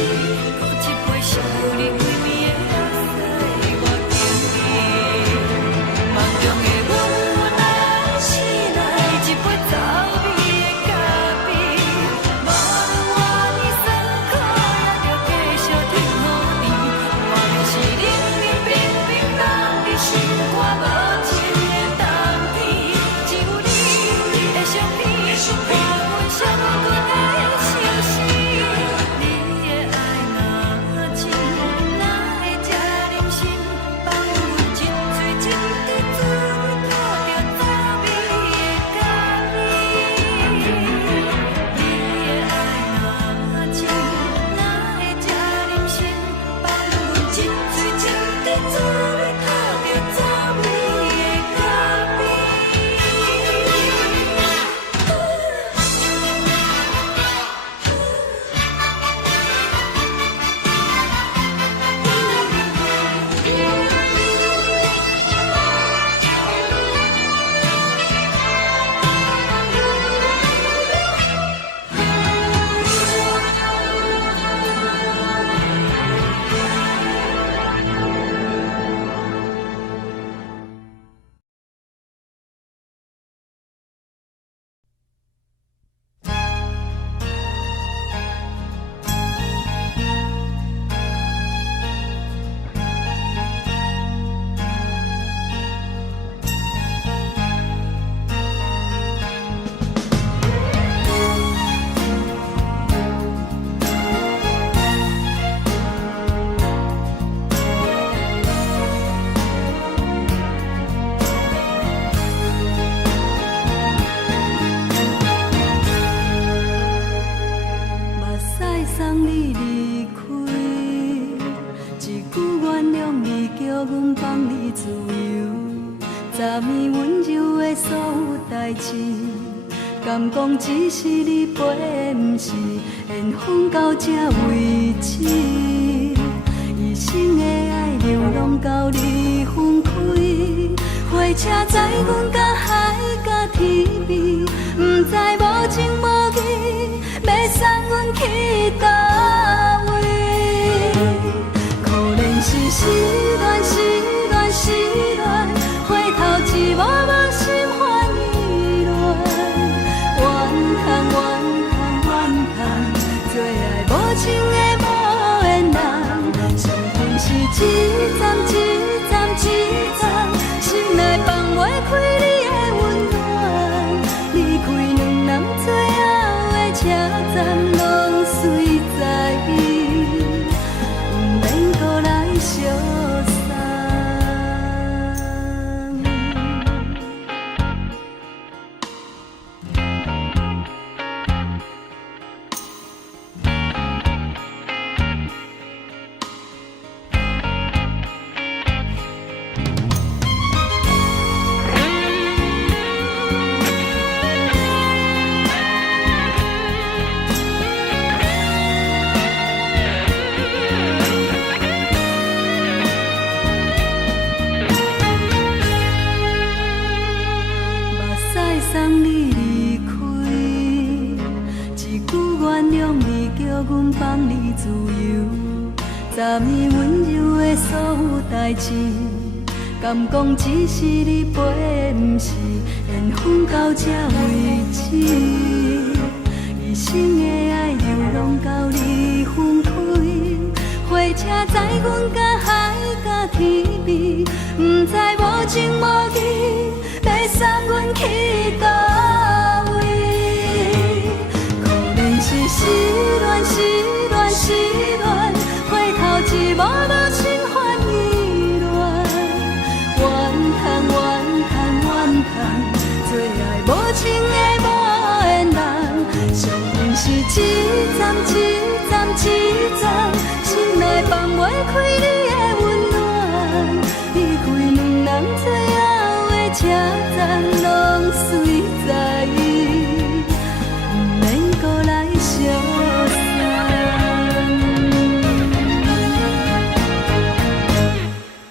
多一杯想你几暝的目屎，我等你。梦中的阮，予咱叫阮放你自由，昨暝温柔的所有代志，敢讲只是你陪，不是缘分到这为止。一生的爱流浪到你分开，火车载阮到海甲天边，不知无情无义，要送阮去倒位？可怜是失恋，失恋，失恋，回头一幕幕心烦意乱，怨叹，怨叹，怨叹，最爱无情的无缘人，上恨是一站一站一站，心内放袂开你的温暖，离开两人最后的车站，拢随在不免搁来相送。送你离开，一句原谅你，叫阮放你自由。昨暝温柔的所有代志，敢讲只是你陪，不是缘分到这为止。一生的爱流浪到你分开，火车载阮到海甲天边，不知无情无义，要送阮去倒位？可怜是失恋，失恋，失恋，回头一幕幕心烦意乱，怨叹，怨叹，怨叹，最爱无情的无缘人，上恨是一站一站一站，心内放袂开你的温暖，离开两人最后的车站，拢随在不免搁来相送。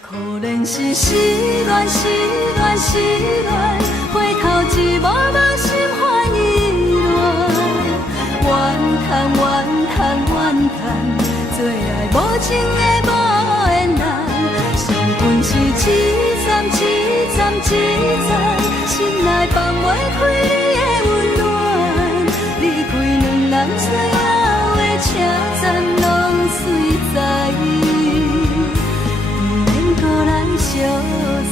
可怜是失恋，失恋，失恋，回头一幕幕心烦意乱，怨叹，怨叹，怨叹，最爱无情的无缘人，上恨是一站一站一站，心内放袂开你的温暖，离开两人最后的车站，拢随在不免搁来相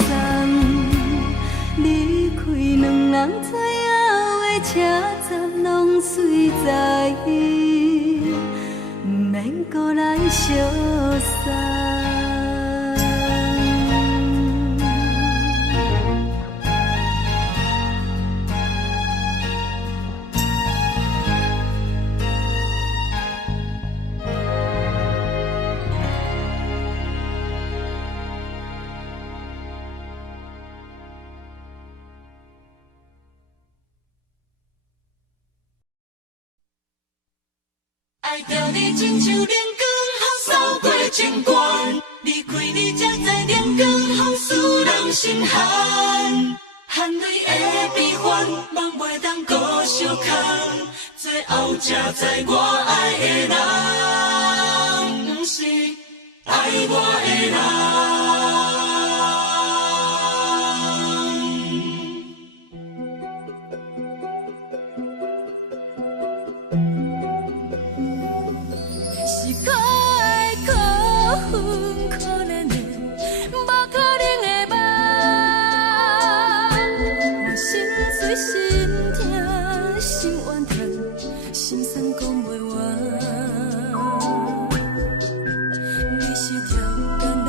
送，离开两人最后的车站，拢随在不免搁来相送。爱着你亲像阳光，扫过情关，离开你才知阳光风使人心寒。含泪的悲欢，望袂当搁相牵，最后才知我爱的人，不是爱我的人。是可爱可恨可怜的，无可能的梦。我心碎心痛心怨叹，心酸讲袂完。你是条工来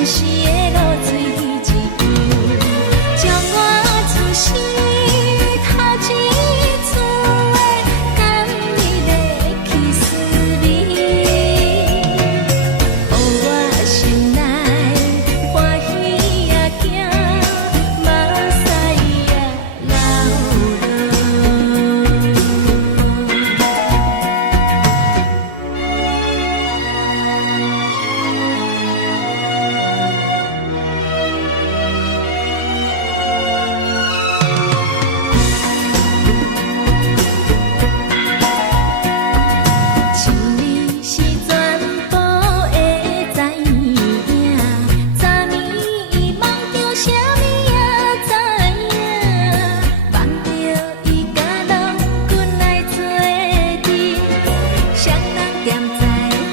暂时的露水一样，将我出世头一次的甘美的起思味，予我心内欢喜也惊，目屎也流落。心里是全部会知影，昨暝伊梦着啥物也知影，梦着伊甲郎君来做阵，双人踮在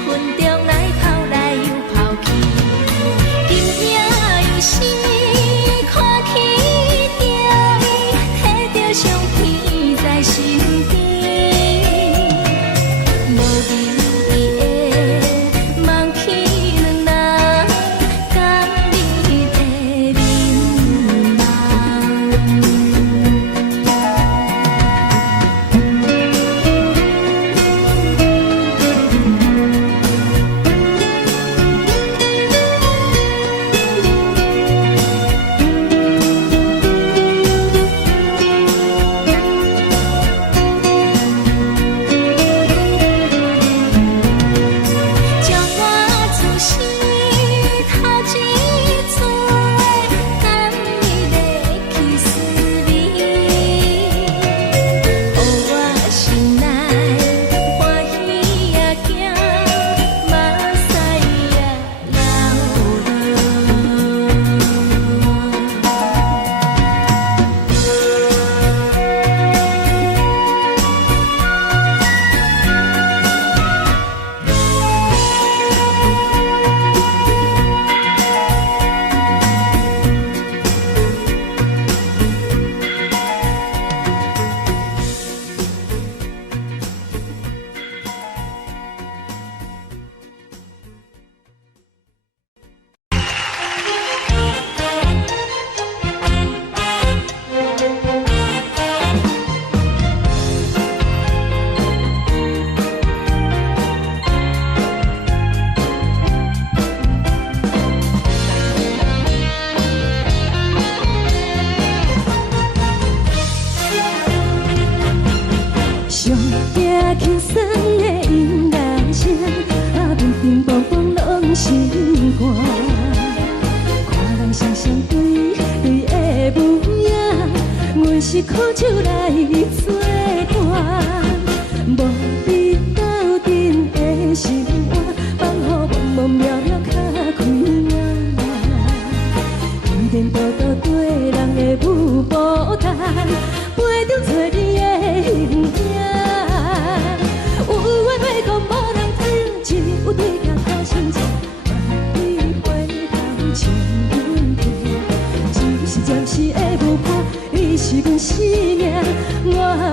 云中来跑来又跑去，今夜伊心看起着伊，摕着相片在身边。无离的梦起两人甘美的眠将我出世头一次的甘美的起思味，予我心内欢喜也惊，目屎也上惊轻松的音乐声，乒乒乓乓拢心肝。看人双双对对的模样，阮是苦酒来作伴。无你斗阵的心肝，放予茫茫渺渺较开眼。一颠倒倒对人的舞步弹，陪着做你的形影。有话要讲无人听，有对镜好心情，你回头像阮听，一时暂时的舞伴，你是阮生命。我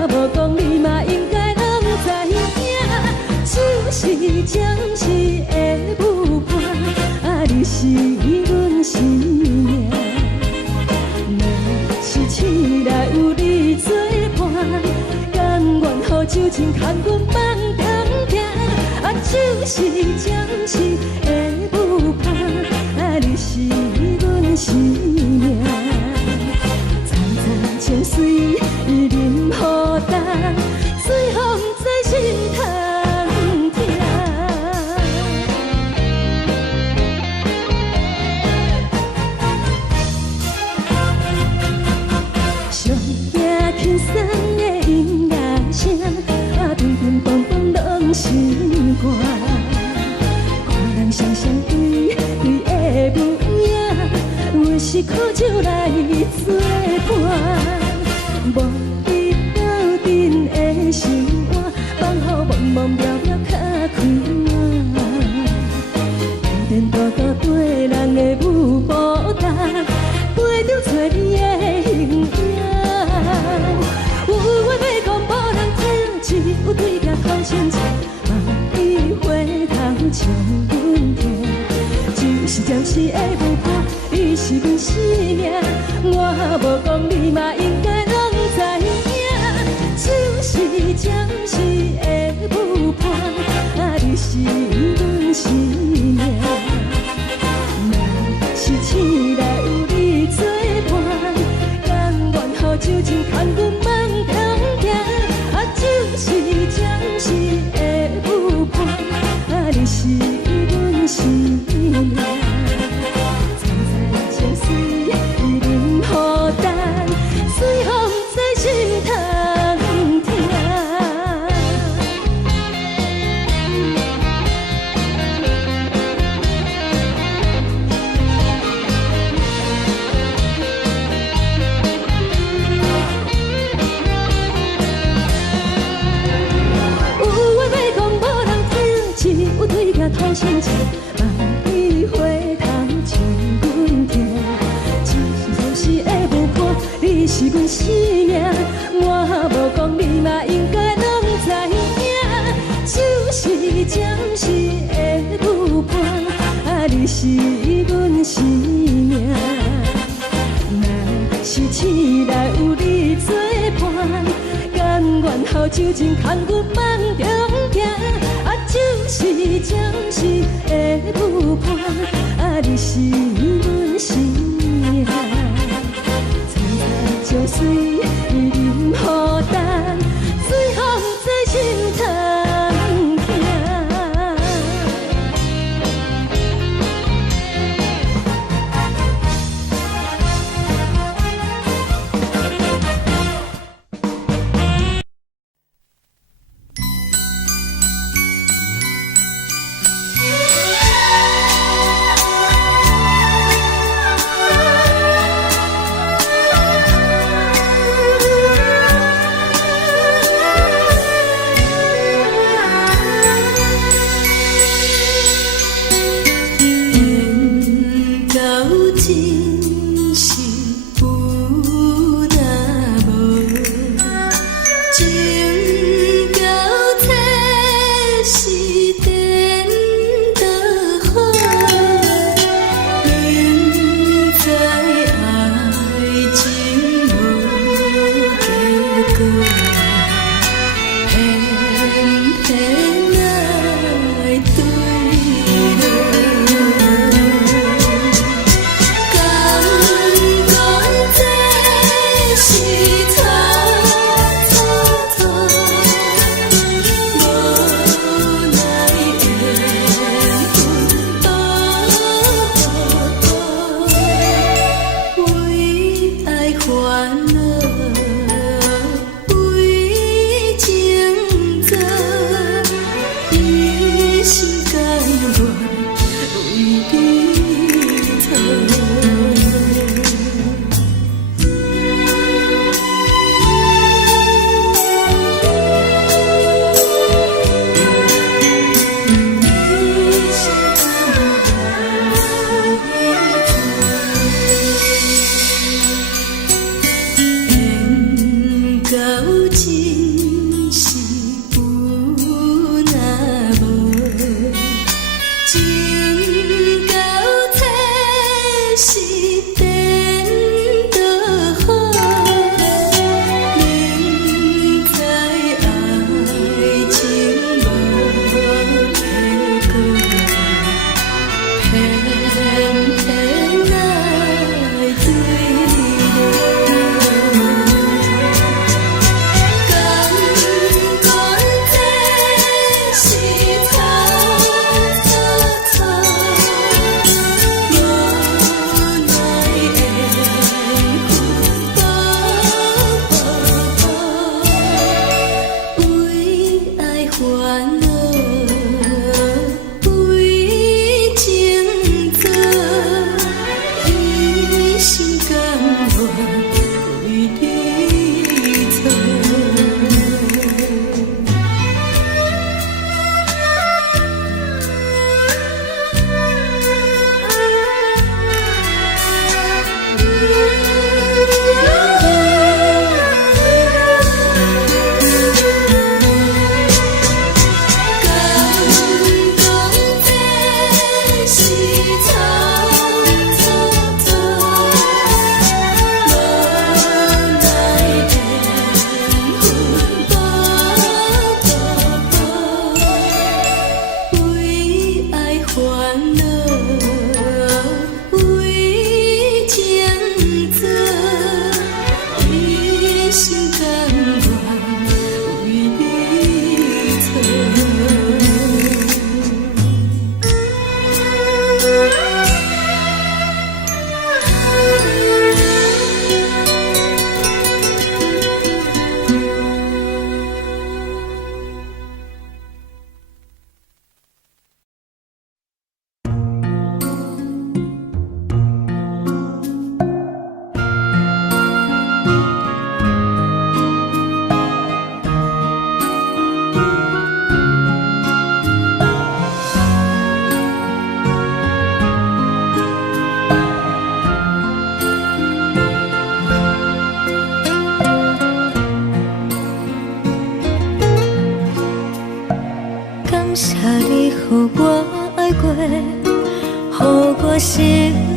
无讲你嘛应该拢知影，就是暂时的舞伴，你是阮生命。若是醒来有你作伴，甘愿予酒精牵阮放长行，就是暂时的舞伴，你是阮生命。层层情水任何重，随风在心通听。上惊轻松的音乐声，乒乒乓乓拢心肝。看人双双对对的模样，阮是苦酒来作伴。无你斗阵的心肝，放予茫茫渺渺较开眼。一颠倒倒对人的舞步弹，陪着做你的形影。有话要讲无人听，只有对镜靠心情，望你回头像阮听，就是暂时的无伴，你是阮生命。我无讲你嘛应该拢知影，就是暂时的无伴，你是阮生命。若是醒来有你作伴，甘愿予酒精牵阮梦中行，就是暂时的有伴，你是阮生命。站在情水伊任孤单，随风在心头疼。有对镜讨心情，望伊回头将阮听。就是暂时的无伴，你是阮生命。我无讲你嘛应该拢知影，就是暂时的有伴，你是阮生命。若是醒来有你作伴，甘愿予酒精牵阮梦中行。就是暂时的有伴，你是阮生命。站在石水伊任孤单，随风在心头疼。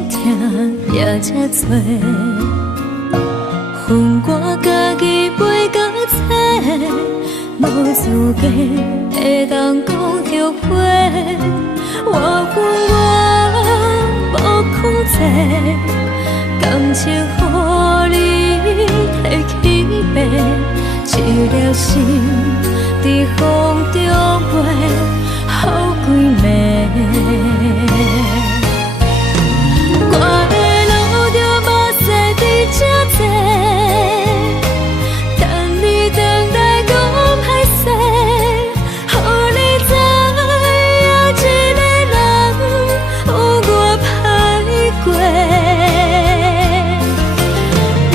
痛也这多，恨我家己袂到切，无资格会当讲后悔。我恨我无控制，感情予你提起白，一粒心在风中飞，好几暝。我的路着目屎伫这多，等你回来讲歹势，予你知影一个人有我歹过。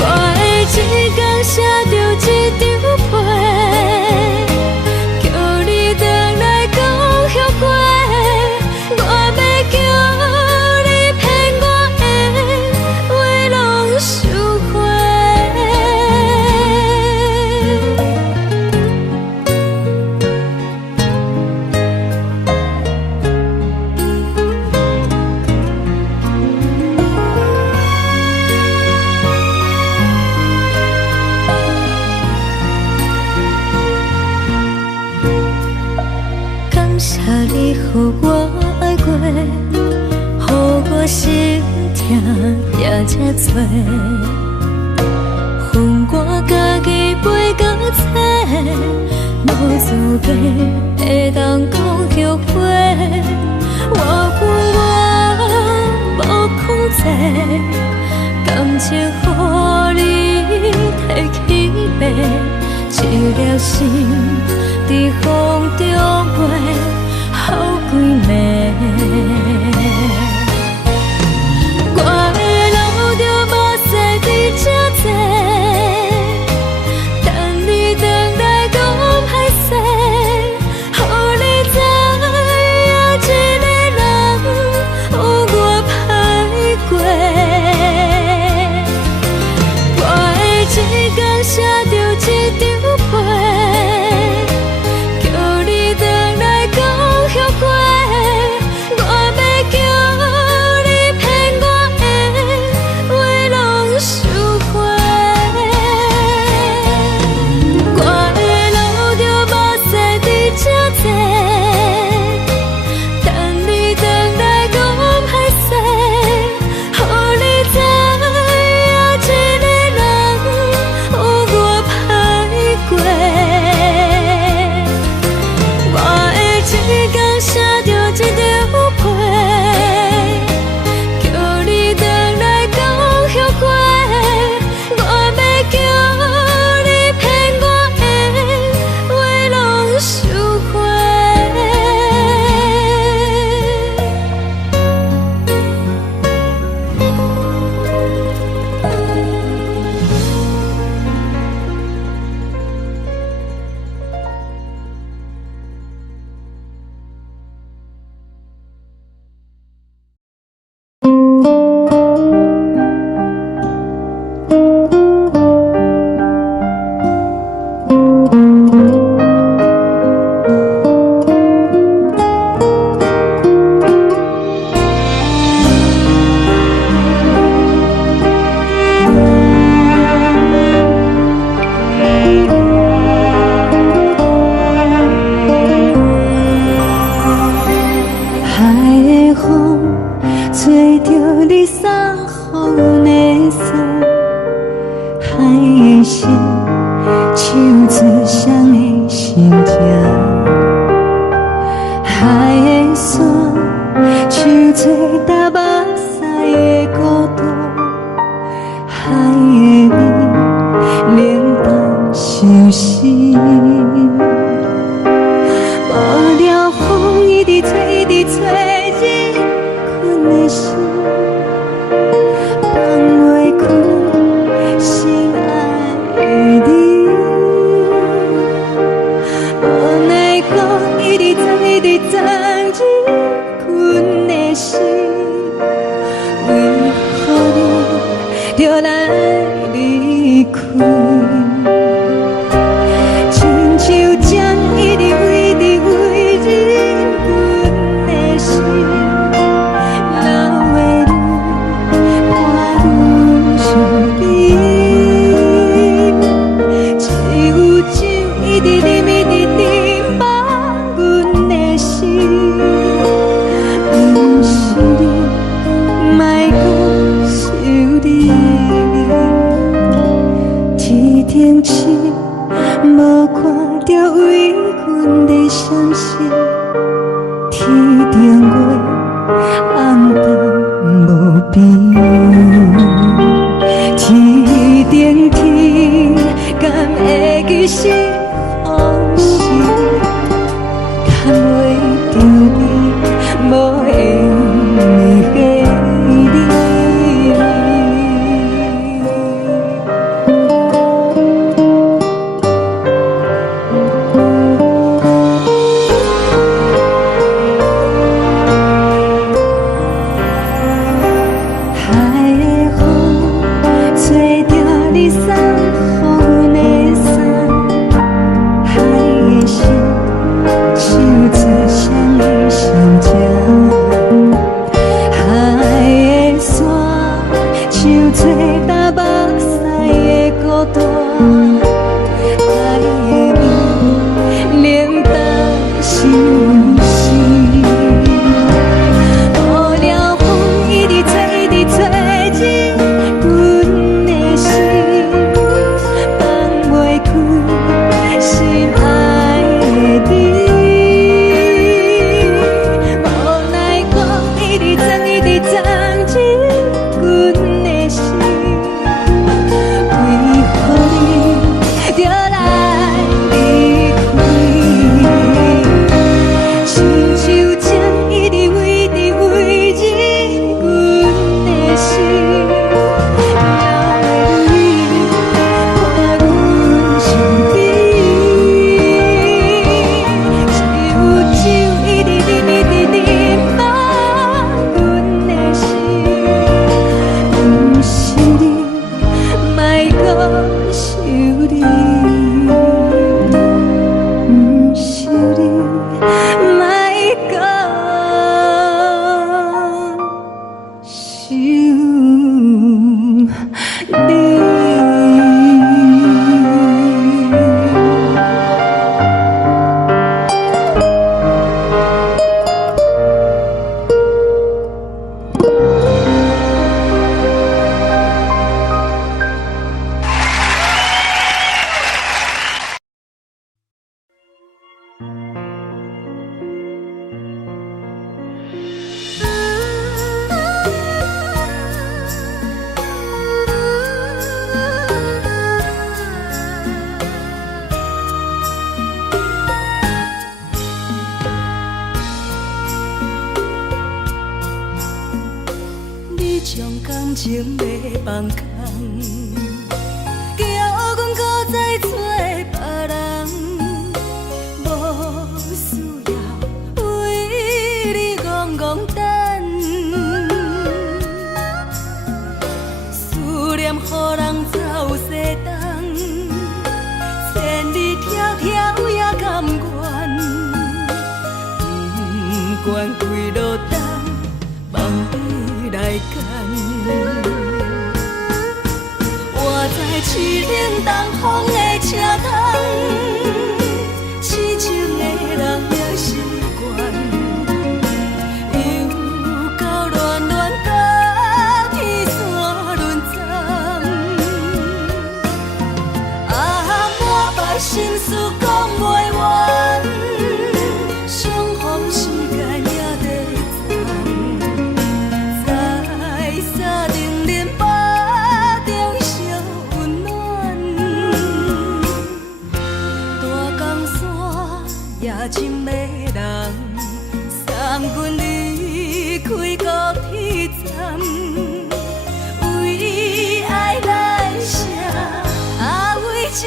我的一天写着一张被，叫你回来讲后悔。我要叫你骗我的话拢收回。感谢你予我爱过，予我心痛也这多，恨我家己袂到切，无资格会当讲后悔。我恨我无控制，感情予你提起白，一粒心在风中飞，好几暝。我的路着目屎伫这多，等你回来讲歹势，予你知影一个人有我歹过。我的一天写着一张被，叫你回来讲后悔。我要叫你骗我的话拢收回。我的路着目屎伫这多，等你回来讲歹势，予你知影一个人有我歹过。我的一天写着一张被，叫你回来讲后悔。我要叫你骗我的话拢收回。海的风吹着你送予的伞，海的心唱出双的心情，海的山唱出踏目屎的孤独，海的你冷淡伤心。无聊风一直吹，一直吹入困的心，放袂开心爱的你。无奈我一直藏，一直藏入困的心，为何你就来离开？亲像针一直围入阮的心，流的泪边，天顶天，敢会记是往事？牵袂着你，无缘的你。情袂放空，叫阮搁再找别人，无需要为你戆戆等。思念予人走西东，千里迢迢也甘愿，不管几路灯，梦你来牵。活在凄冷东风的车窗，痴情的人也习惯，又到恋恋甲天山论丛。满腹心事讲袂完，相逢时间也在藏。在沙定林巴中烧温暖，大江山夜深的人，送阮离开高铁站，为爱来写为情。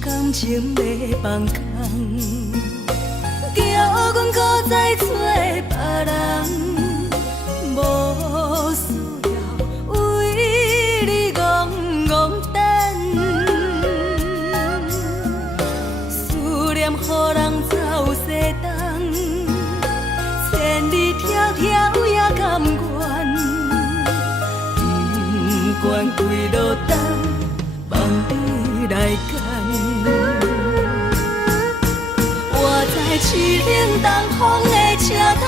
感情袂放空，叫阮搁再找别人，无需要为你戆戆等。予人走西东，千里迢迢也甘愿，不管几路灯，望你来牵。我在市冷东风的车窗，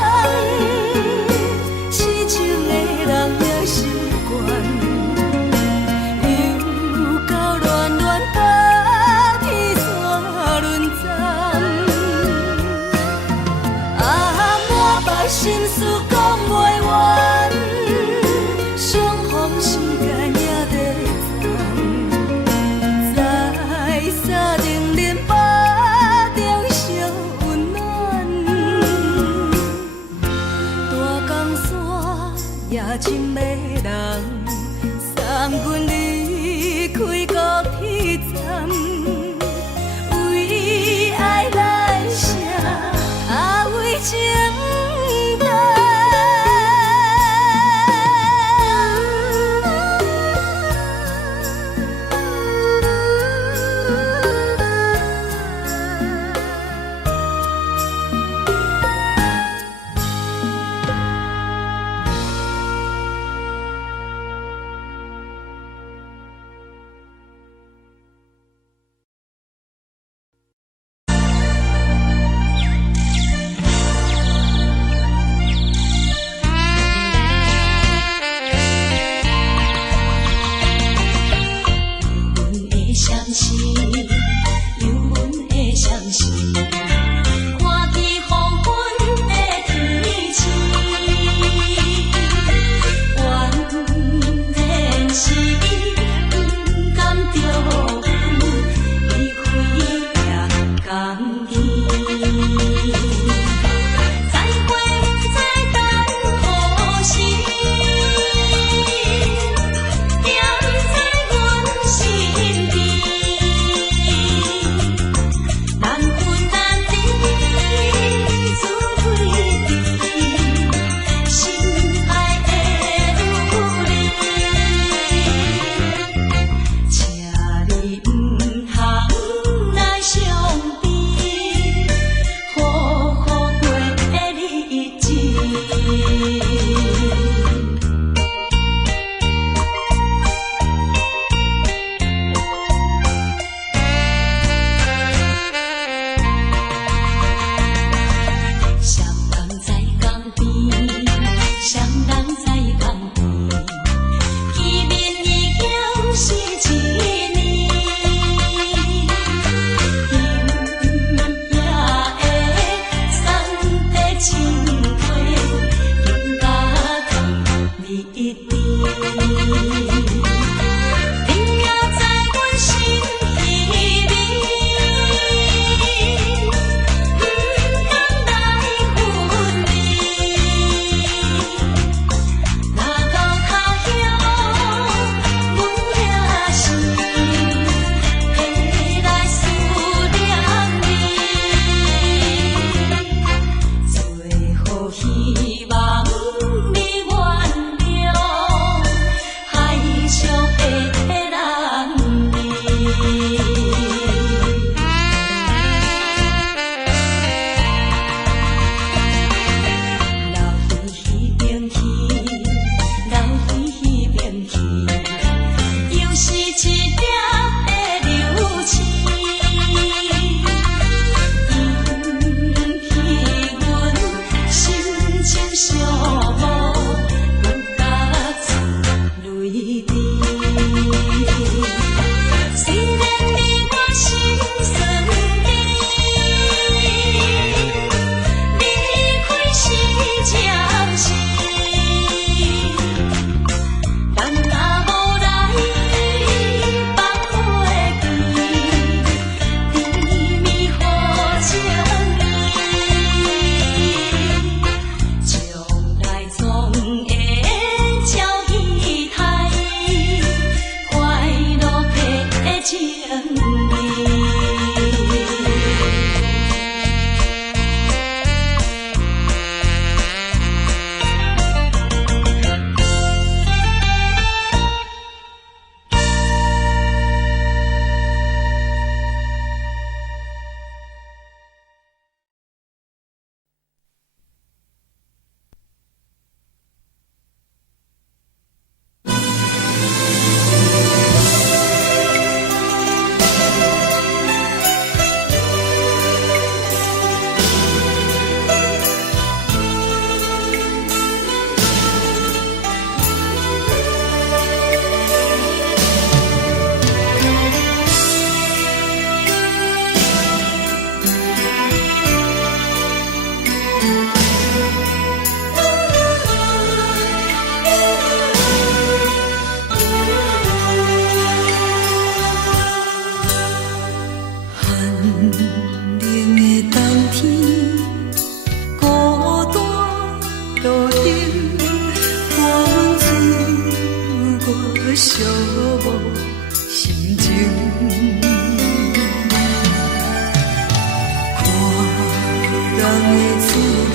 痴情的人也习惯。心事讲袂完，相逢时间也在站，在山顶林北中相温暖。大江山也深的人，送阮离开高铁站，为爱来写，为情。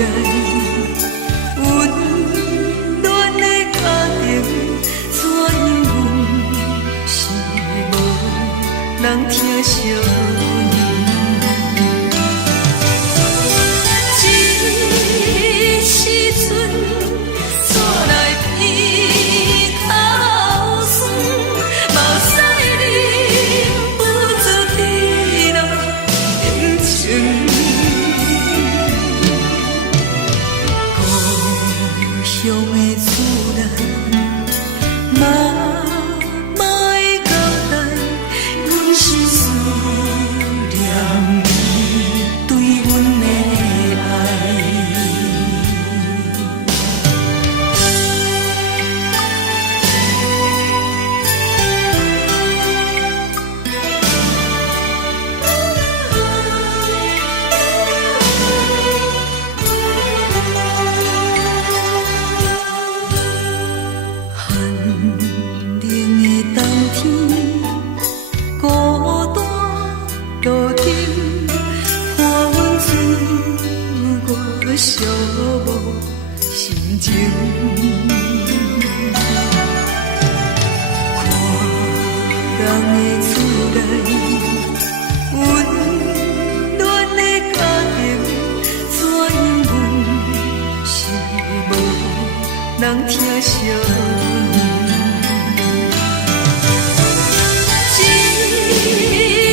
来，温暖的家庭，怎因阮是无人疼惜？这时阵怎来鼻口酸，目屎忍不住滴落眼睛。故乡的厝内，妈妈的交代，阮是思念你对阮的爱。寒冷的冬天，孤单路程，看阮自我寂寞心情。看人的厝内，温暖的家庭，怎因阮是无人疼惜？这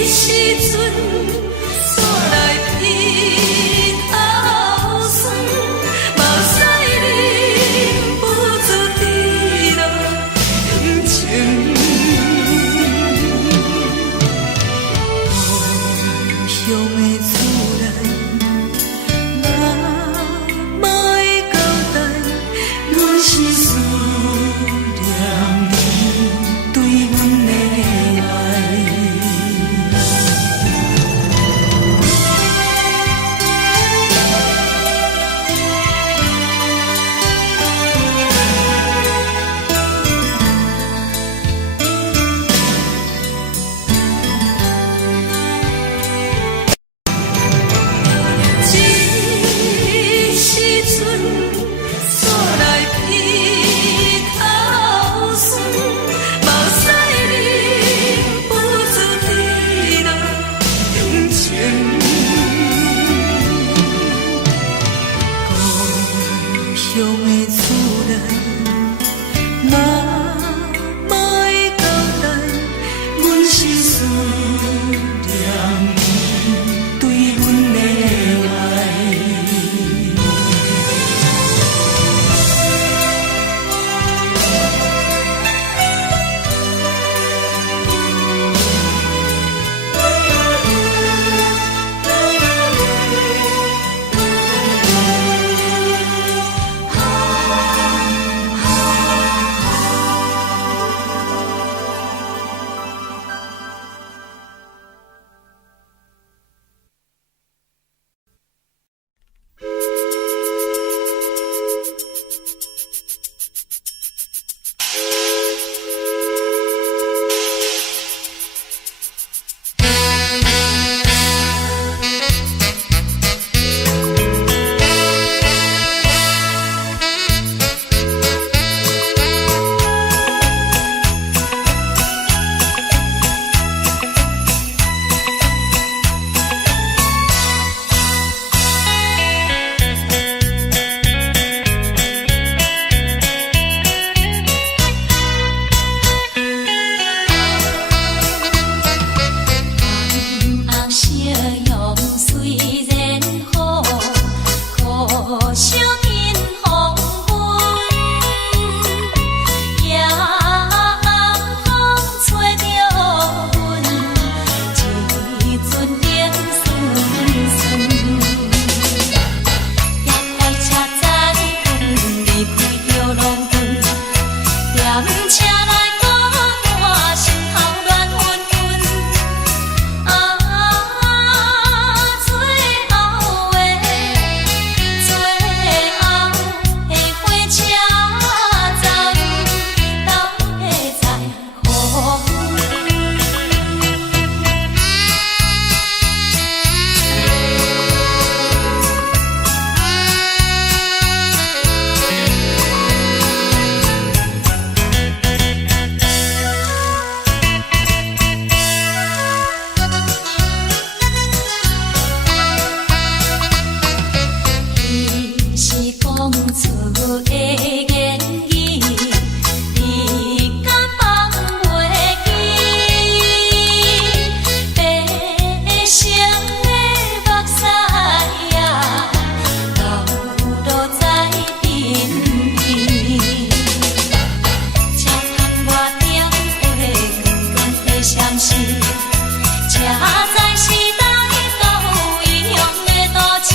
时阵怎来鼻口酸，目屎忍不住滴落眼睛。故乡的厝内，妈妈的交代，阮是思念你对阮的爱。厝的言语，你敢放袂记？白成的目屎啊，流落在身边。车窗外点火，光光的闪烁，车载时代都一样的大市。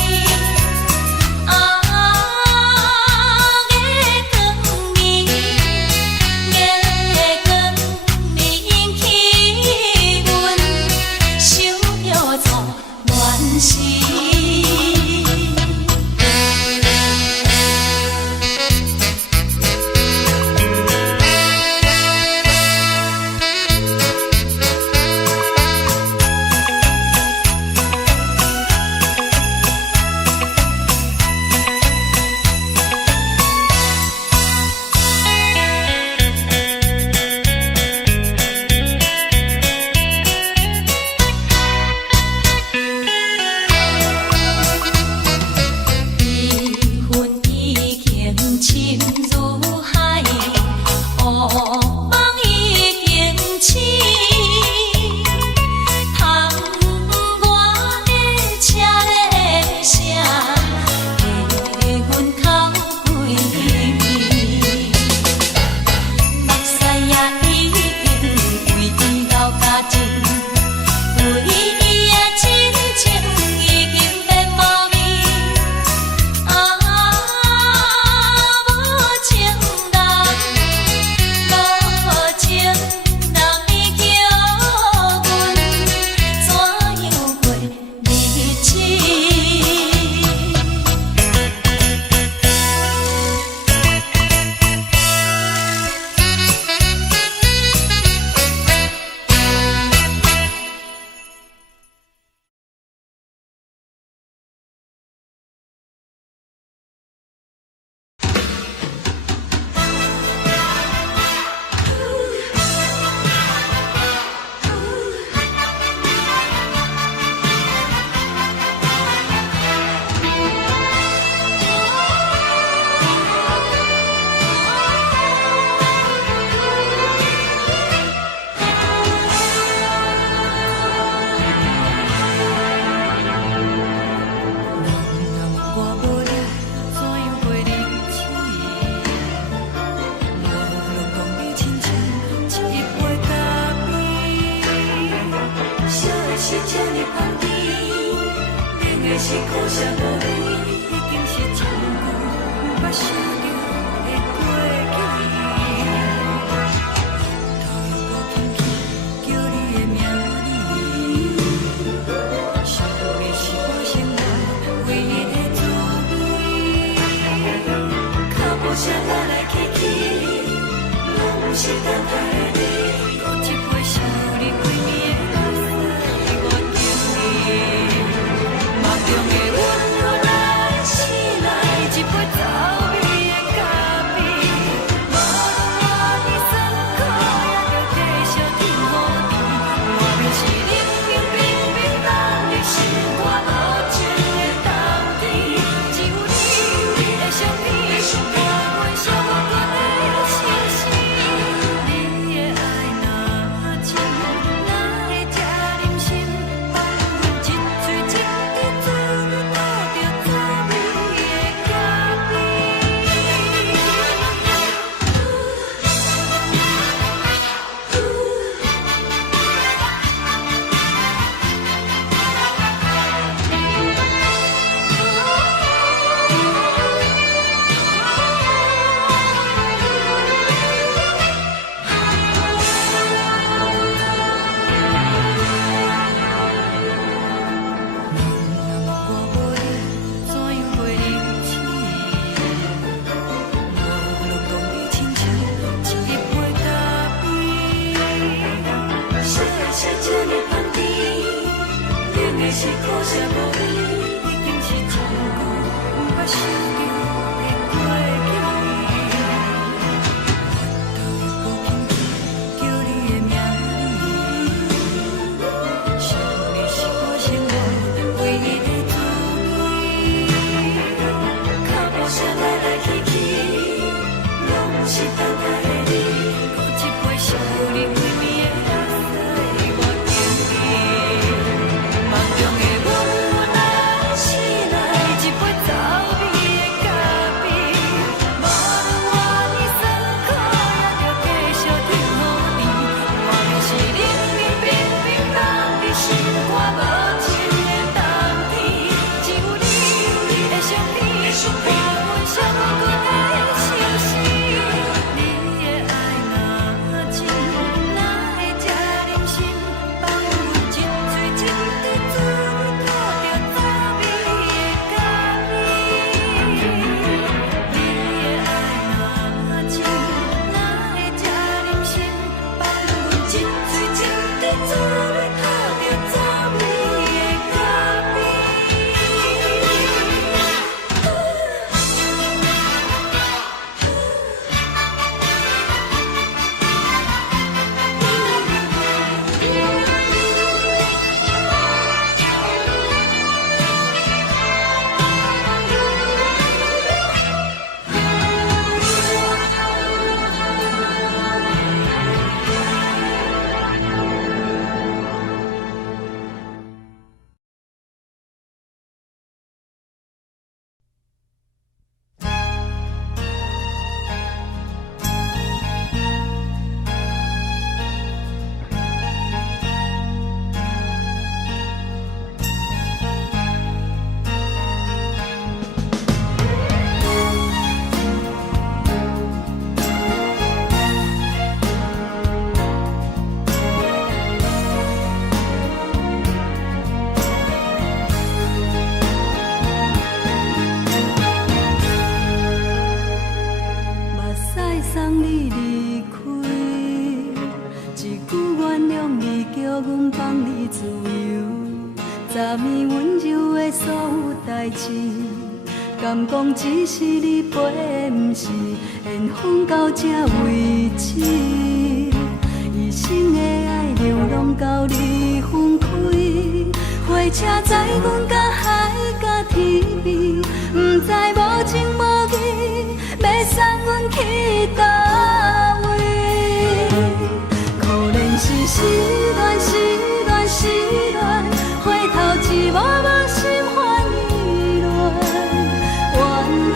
是苦涩无味，已经是一句不捌想着的过去。头又搁轻轻叫你的名字，想你是我生活唯一的滋味。脚步声来来去去，拢是等待的你，搁一杯想你几年的目屎，我求你。梦中的阮，后来醒来，一杯走味的咖啡，无论你酸苦，也着继续甜予甜。外面是冷冰冰冰冷的心肝无情的冬天，只有你的相片，伴阮寂寞过的心事。你的爱若真，哪会这忍心放阮一嘴一滴水，倒着滋味的咖啡。我无你，怎样袂忍起？无论讲你亲像一杯咖啡，烧的是这么香甜，冷的是苦涩无味，已经是一句不捌想着的过去。头又搁轻轻叫你的名字，想你是我生活唯一的滋味。脚步声来来去代志，敢讲只是你陪，不是缘分到这为止。一生的爱流浪到你分开，火车载阮甲海甲天边，不知无情无义，要送阮去倒位？可能是失恋，失恋，失恋，回头一幕幕心烦意乱，怨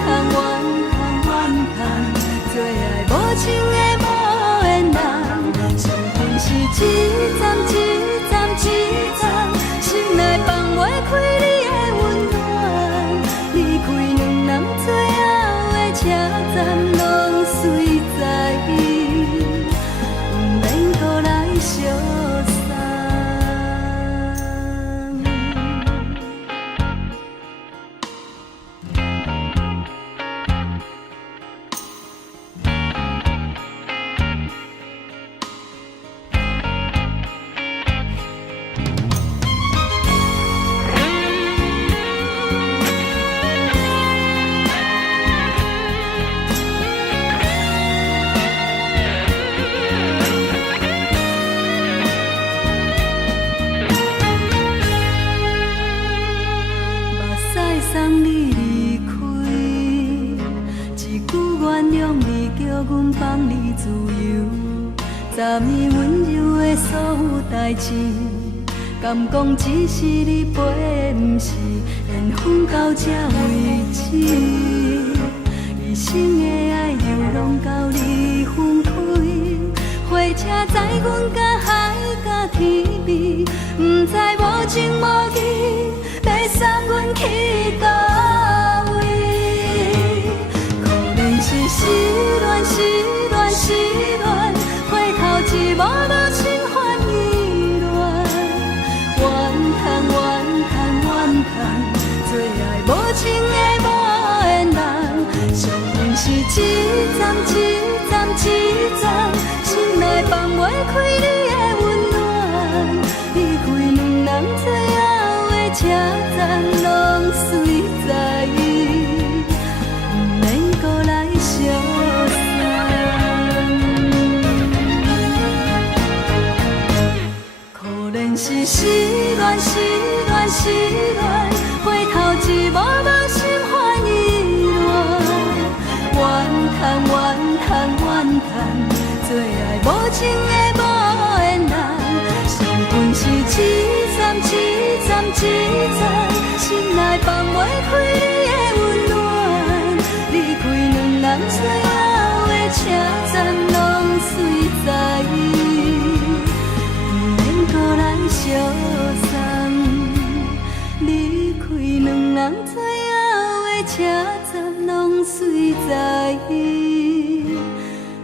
叹，怨叹，怨叹，最爱无情的无缘人，伤痕是一站一站一站，心内放袂开你的温暖，离开两人最后的车站，拢随在意，不免搁来相送。送你离开，一句原谅你，叫阮放你自由。10年温柔的所有代志，敢讲只是你陪，不是缘分到这为止。一生的爱流浪到你分开，火车载阮甲海甲天边，不知无情无义，要送阮去倒位？可能是失恋，失恋，失恋，回头一幕幕心烦意乱，怨叹，怨叹，怨叹，最爱无情的无缘人，伤痕是一站一站一站，心内放袂开你的温暖，离开两人最后的车站，拢随在意，不免搁来相送。可能是失恋，失恋，失恋，回头一幕幕心烦意乱，怨叹，怨叹，怨叹，最爱无情的无缘人，伤痕是一站一站一站，心内放袂开你的温暖，离开两人最后的车站，拢随在意，不免搁来相送。离开两人最后的车站，拢随在意，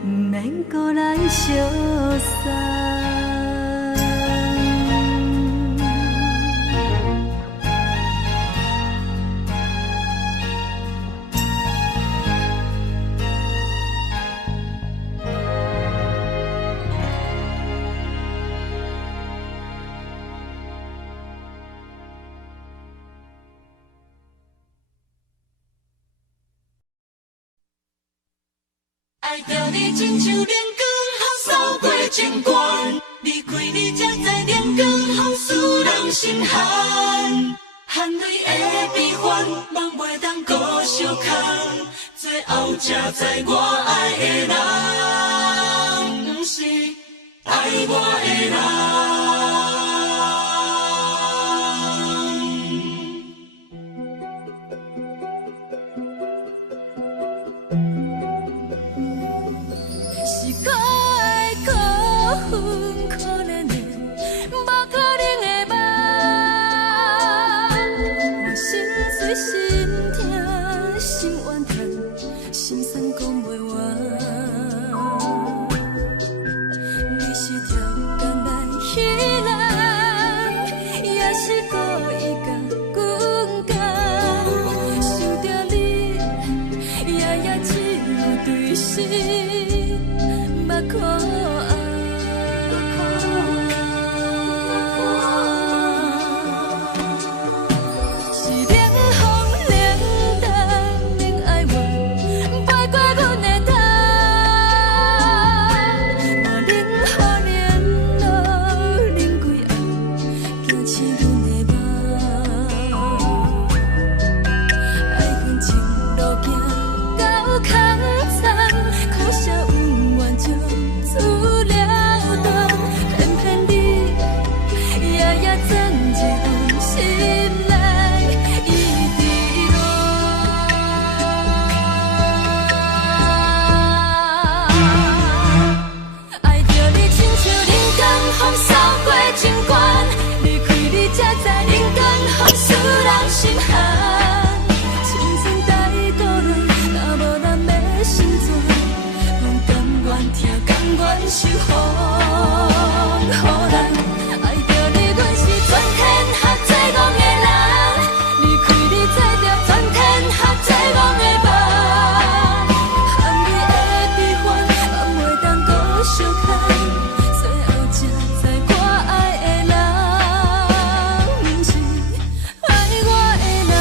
不免搁来相送。爱着你亲像阳光，风扫过情关，离开你才知阳光风使人心寒。含泪的悲欢，望袂当搁相牵，最后才知我爱的人，不是爱我的人。守护，予人爱着你，阮是全天下最戆的人。离开你，做着全天下最戆的梦。含你的悲欢，嘛袂当搁相牵。最后才知我爱的人，不是爱我的人。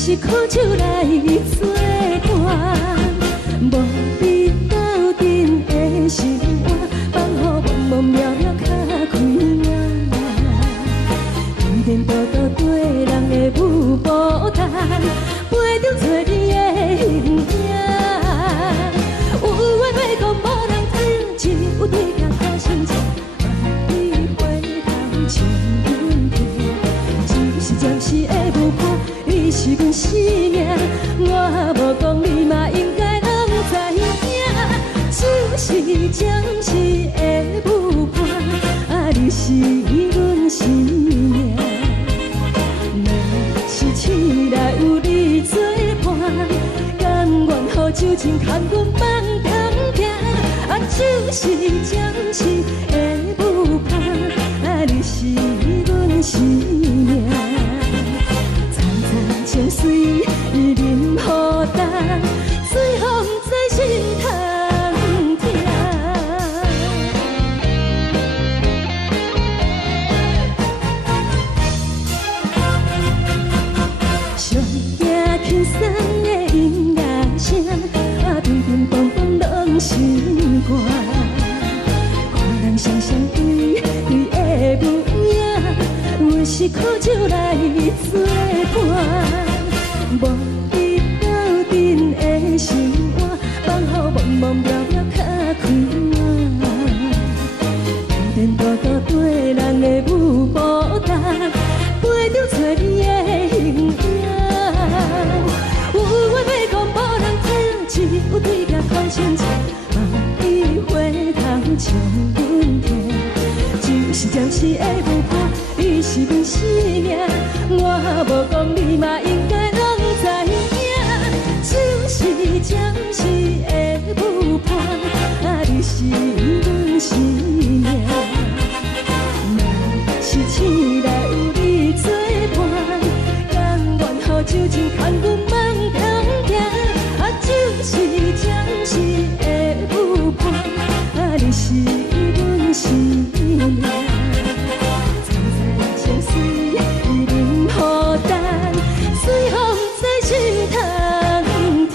是苦酒来作伴，无你斗阵的生活，放乎茫茫渺渺较快乐。颠颠倒倒对人的舞步弹，陪着做你的形影。有话要讲无人听，只有对镜头心情，万里回头将阮听。一时暂时的舞伴，你是阮生命，我无讲你嘛应该拢知影。就是暂时的舞伴，你是阮生命。若是醒来有你作伴，甘愿予酒精牵阮放通行。就是暂时的舞伴，你是阮生命。情水已淋雨淡，水风在心通听。上惊轻松的音乐声，乒乒乓乓拢心肝。看人双双对的舞影，我是苦酒来作伴。无你斗阵的生活，放乎茫茫渺渺较快乐。颠颠倒倒对人的舞步弹，陪着做你的形影。有话要讲无人听，只有对镜头心情，万里回头将阮听。就是暂时的舞伴，你是阮生命，我无讲你嘛应该拢知影。就是暂时的舞伴，你是阮生命。若是醒来有你作伴，甘愿予酒精牵阮放通行。就是暂时的舞伴，你是阮生命。情水已淋雨淡，水风在心通听。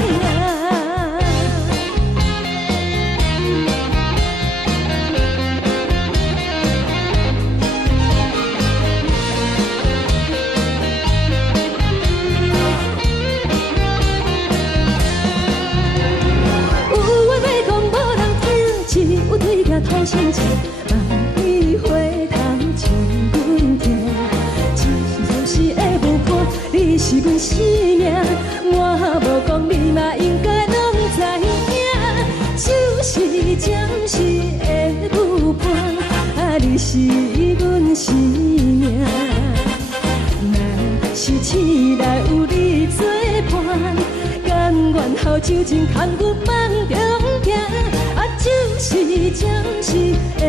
有话要讲无人听，只有对镜头心情，万里回头将阮听。是的舞伴，你是阮生命，我无讲你嘛应该拢知影。就是暂时的舞伴，你是阮生命。若是醒来有你作伴，甘愿予酒精牵阮放中行。就是暂时的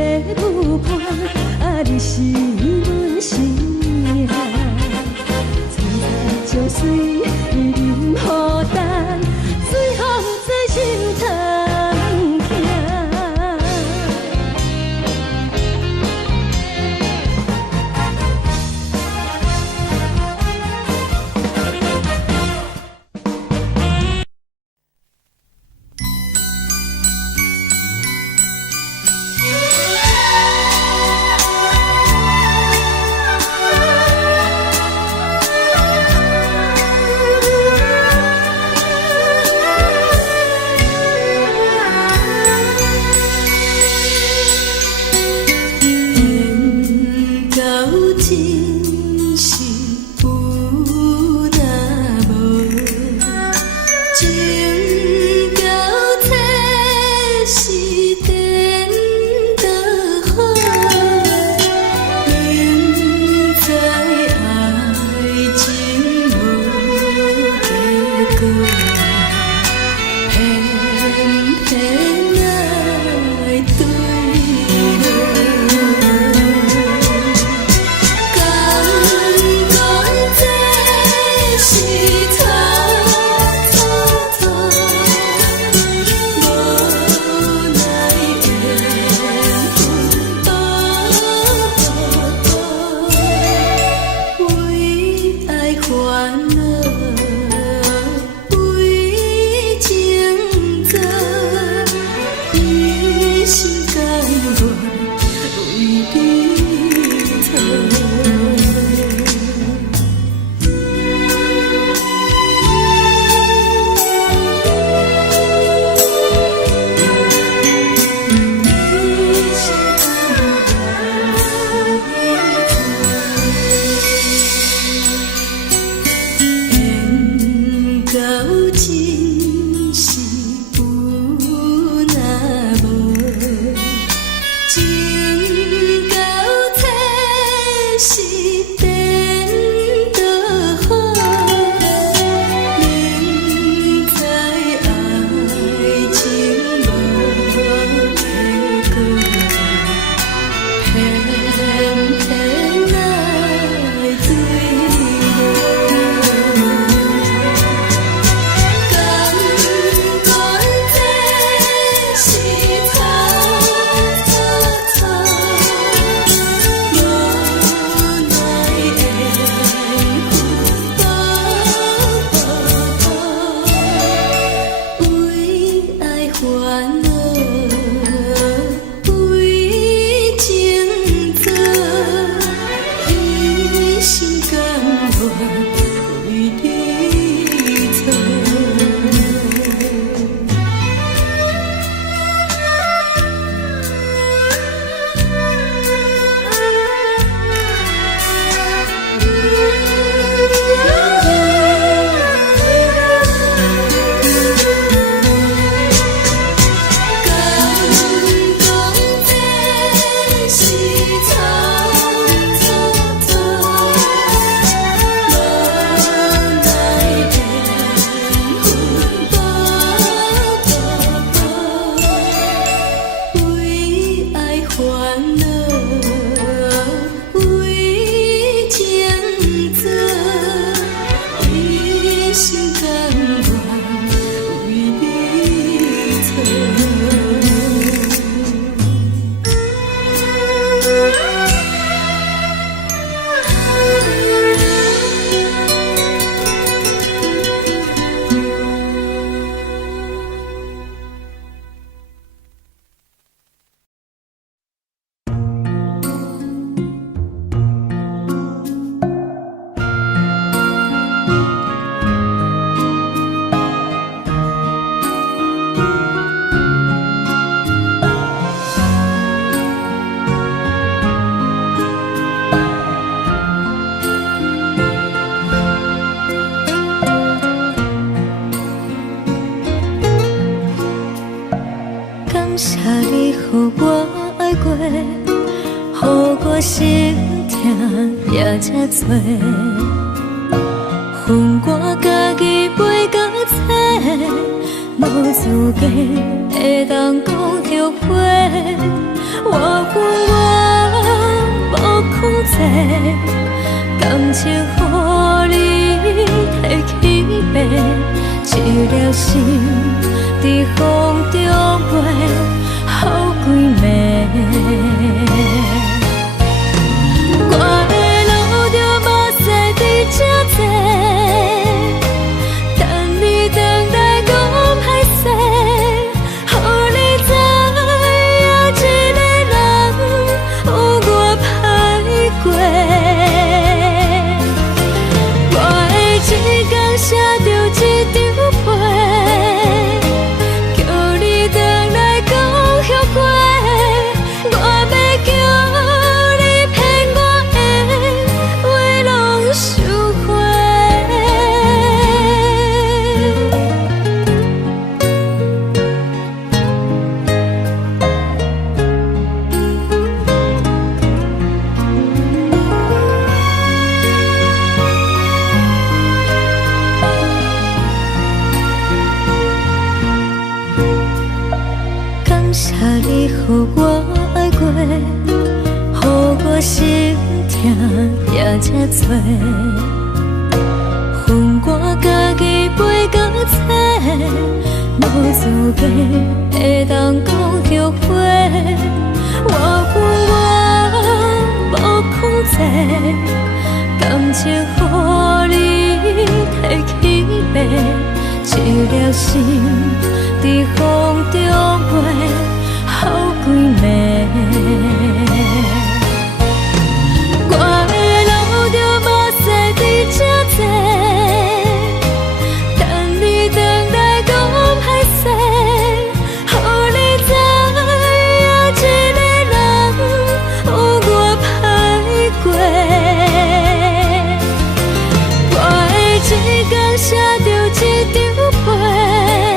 舞伴，你是阮生命。情水已淋雨淡，水风在心通听。心甘愿为你错。感谢你予我爱过，予我心痛也这多，恨我家己袂到切，无资格会当讲后悔。我恨我无控制，感情予你摕去卖，一粒心在风中飞，好几暝。我的路着目屎在这多，等你回来讲歹势，予你知影一个人有我歹过。我的一天写着一张被，叫你回来讲后悔。我要叫你骗我的话拢收回。感谢你予我爱过，予我心痛也这多，恨我家己袂到切，无资格会当讲后悔。我恨我无控制，感情予你摕去卖，一粒心在风中飞，好几暝。我的路着目屎在这多，等你回来讲歹势，予你知影一个人有我歹过。我的一天写着一张被。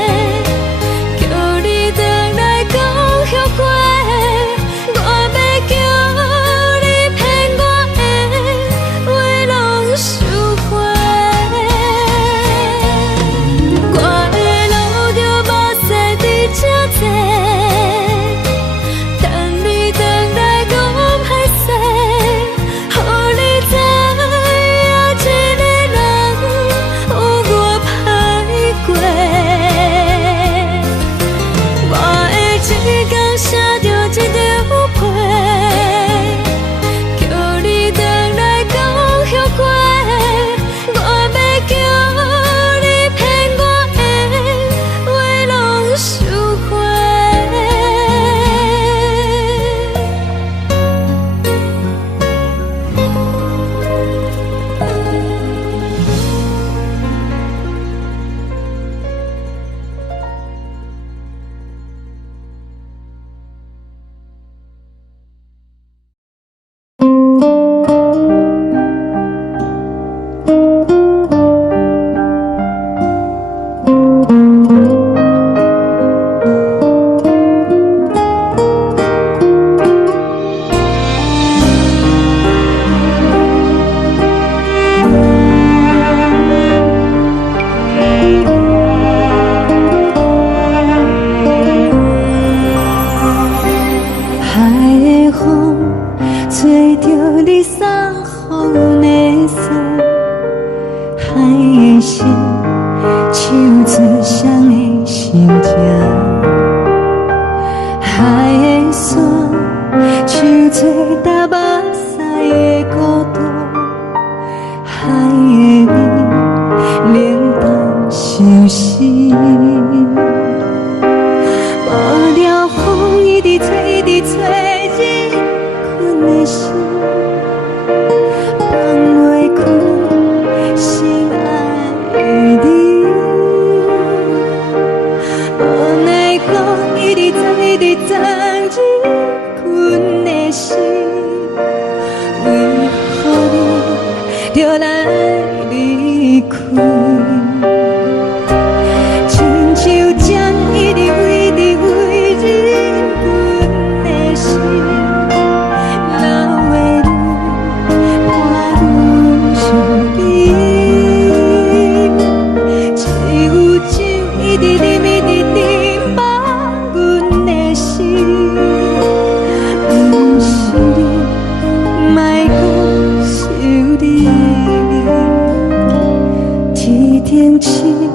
天星，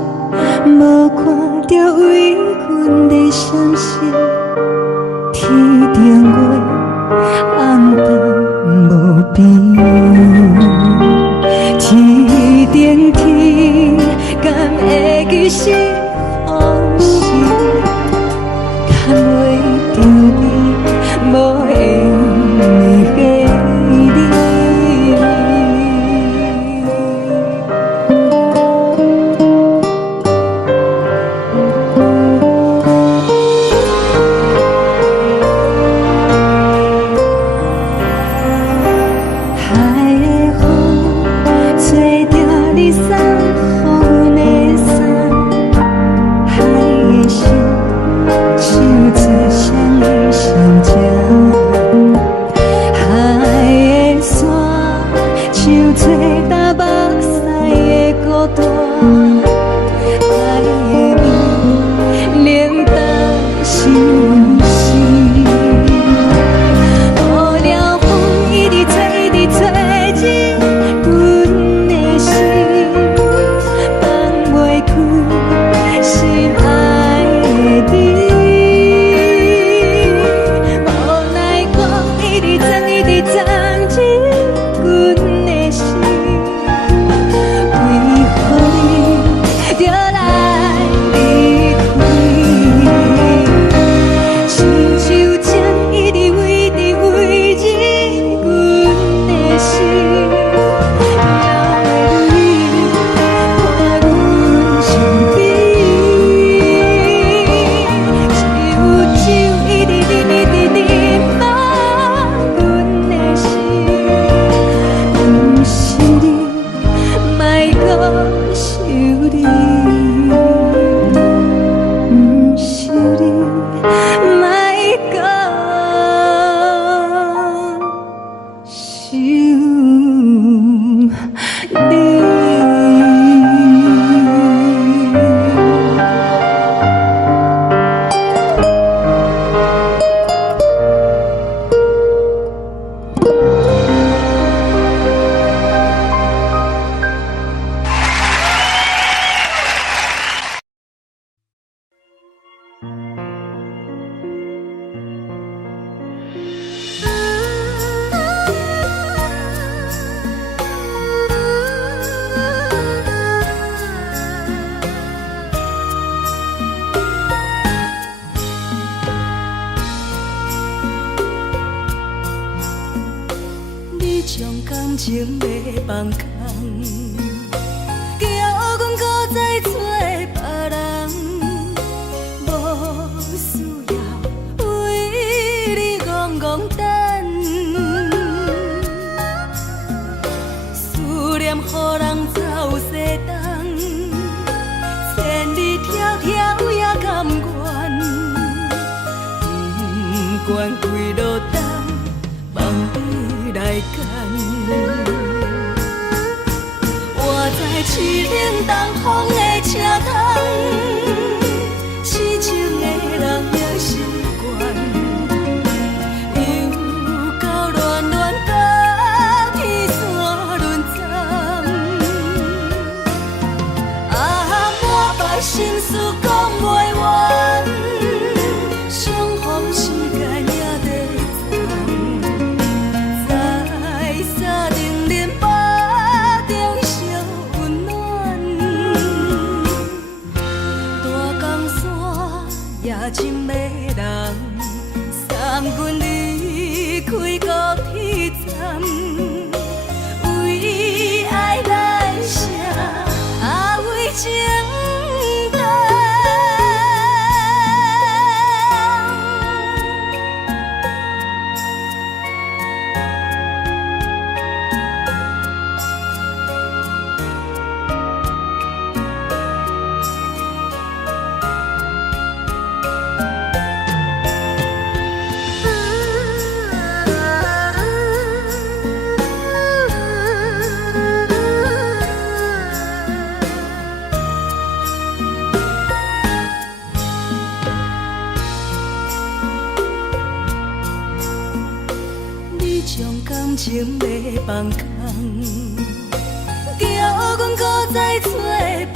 无看到为阮的闪烁。天顶月，暗淡无边。天顶天，敢会记是往事？看袂着你，无缘给你。感情要放空，叫阮搁再找别人，无需要为你戆戆等。思念予人走西东，千里迢迢也甘愿，不管几落冬，望你来干。我在凄冷东风的车窗，痴情的人也习惯，又到乱乱甲天线轮转。啊，满腹心事讲袂完，相逢时间也在站，在沙丁林巴中烧温暖。大江山夜深的人，送阮离开高铁站，为爱来写，为情等。将感情要放空，叫阮搁再找别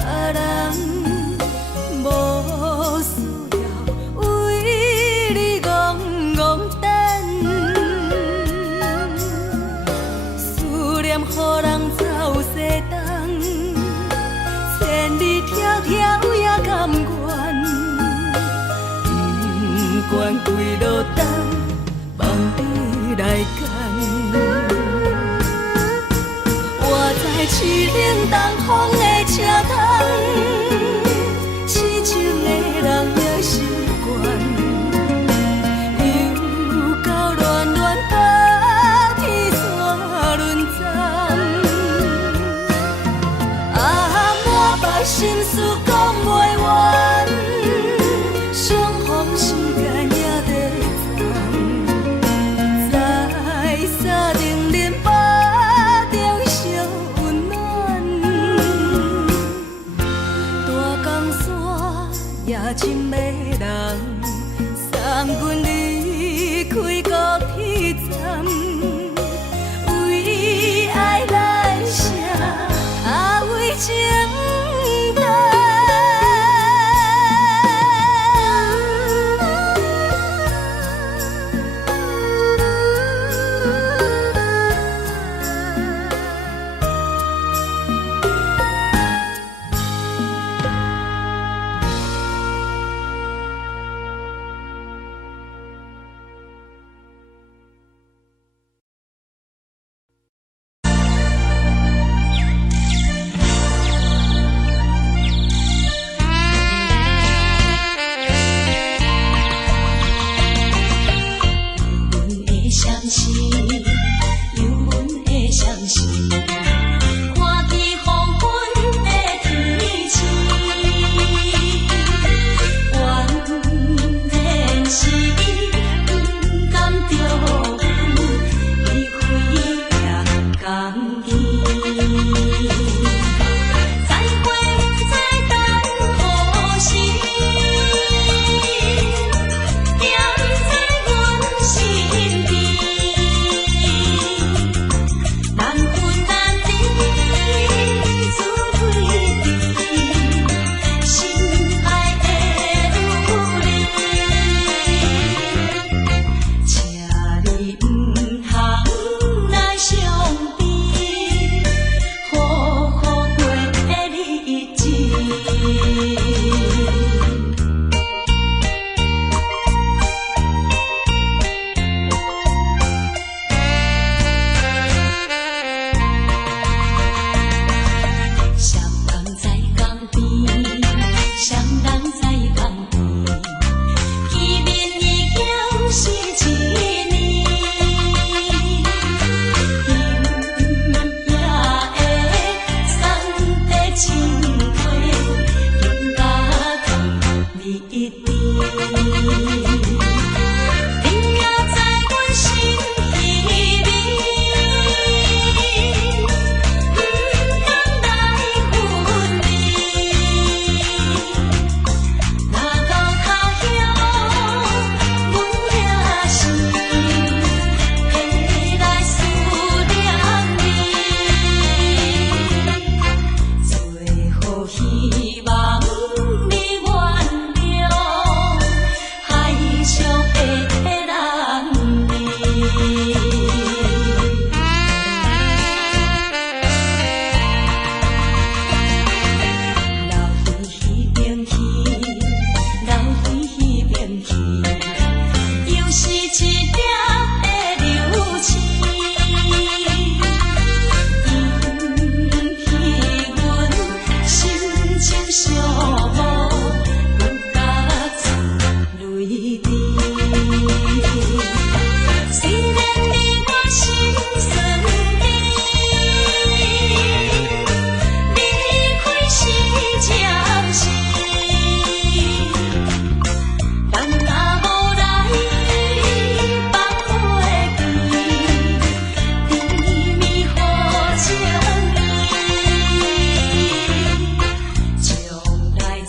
条也甘愿，不管几落冬，望你来牵。我在凄冷东风的车窗，痴情的人也习惯，又到恋恋到天山沦陷。满腹心事讲袂完，相逢时间也在站，在沙定林巴中相温暖。大江山也深的人，送阮离开高铁站，为爱来写，为情。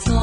从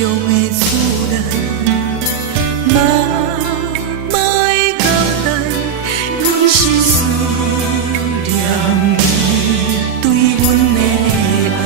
乡的厝内，嘛会交代，阮是思念你对阮的爱。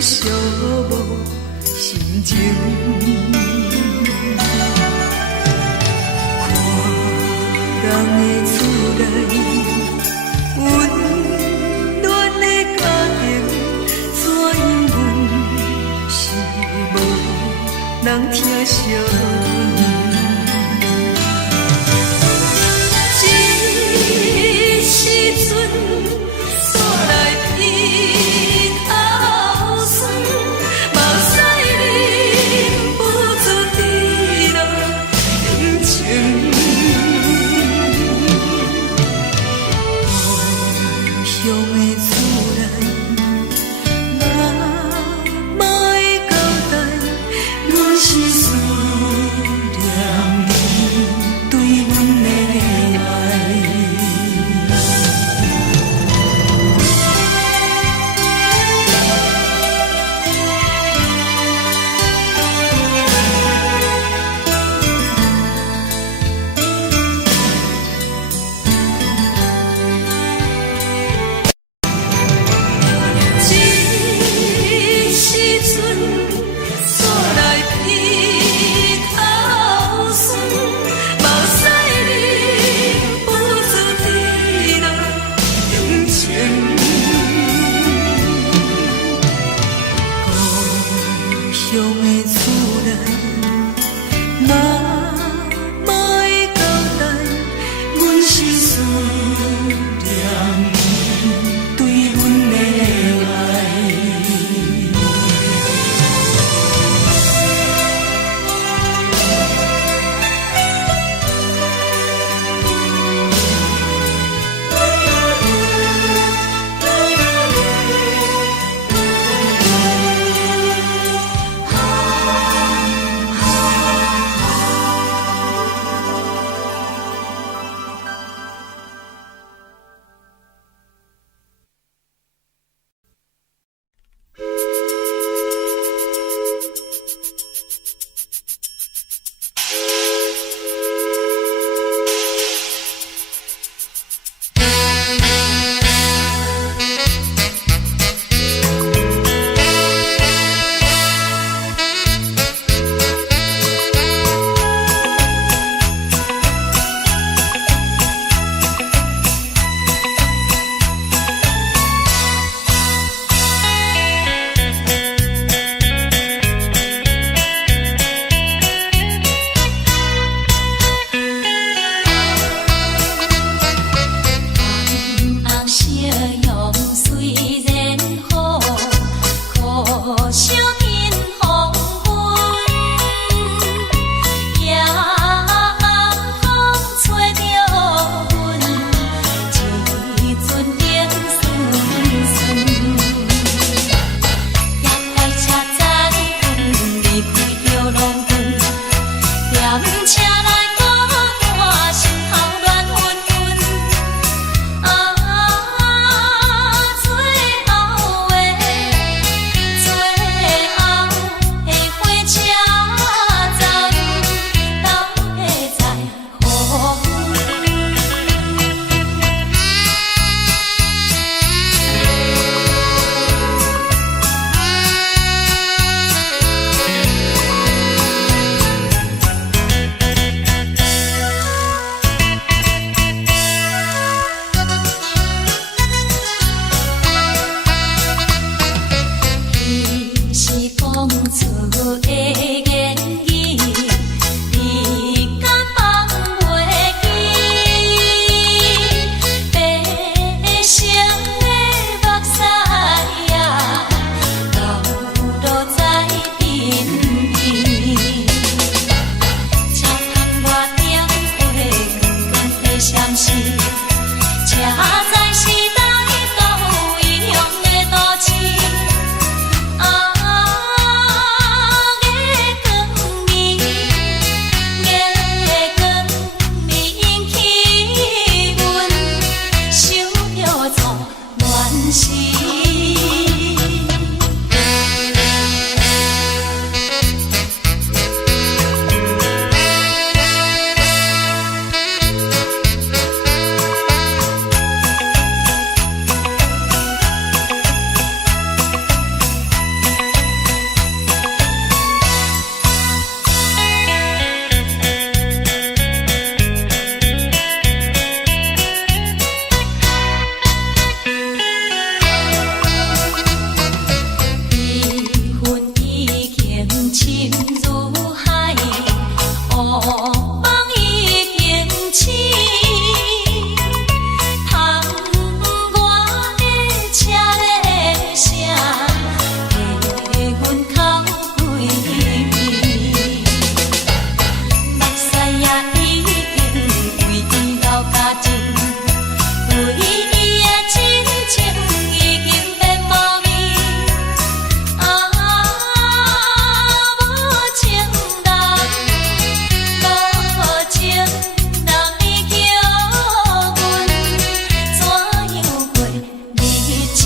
寂寞心情，看人的厝内，温暖的家庭，怎因阮是无人疼惜？这时阵煞来鼻头酸，目屎忍不住滴落眼睛。故乡的厝内，嘛会交代，阮是思念你对阮的爱。深如海，乌梦已经醒。窗外的车的声，气阮口开闭。目屎也已经为伊流甲尽，为伊的真情已经变无味。无情人，无情人已叫阮怎样过日子？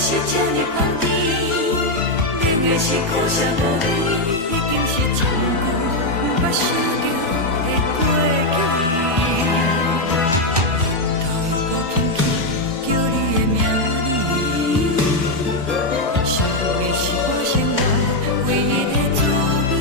是这呢放甜，冷的是苦涩无味，已经是一句有捌想着的过去。头又搁轻轻叫你的名字，想你是我生来唯一的滋味。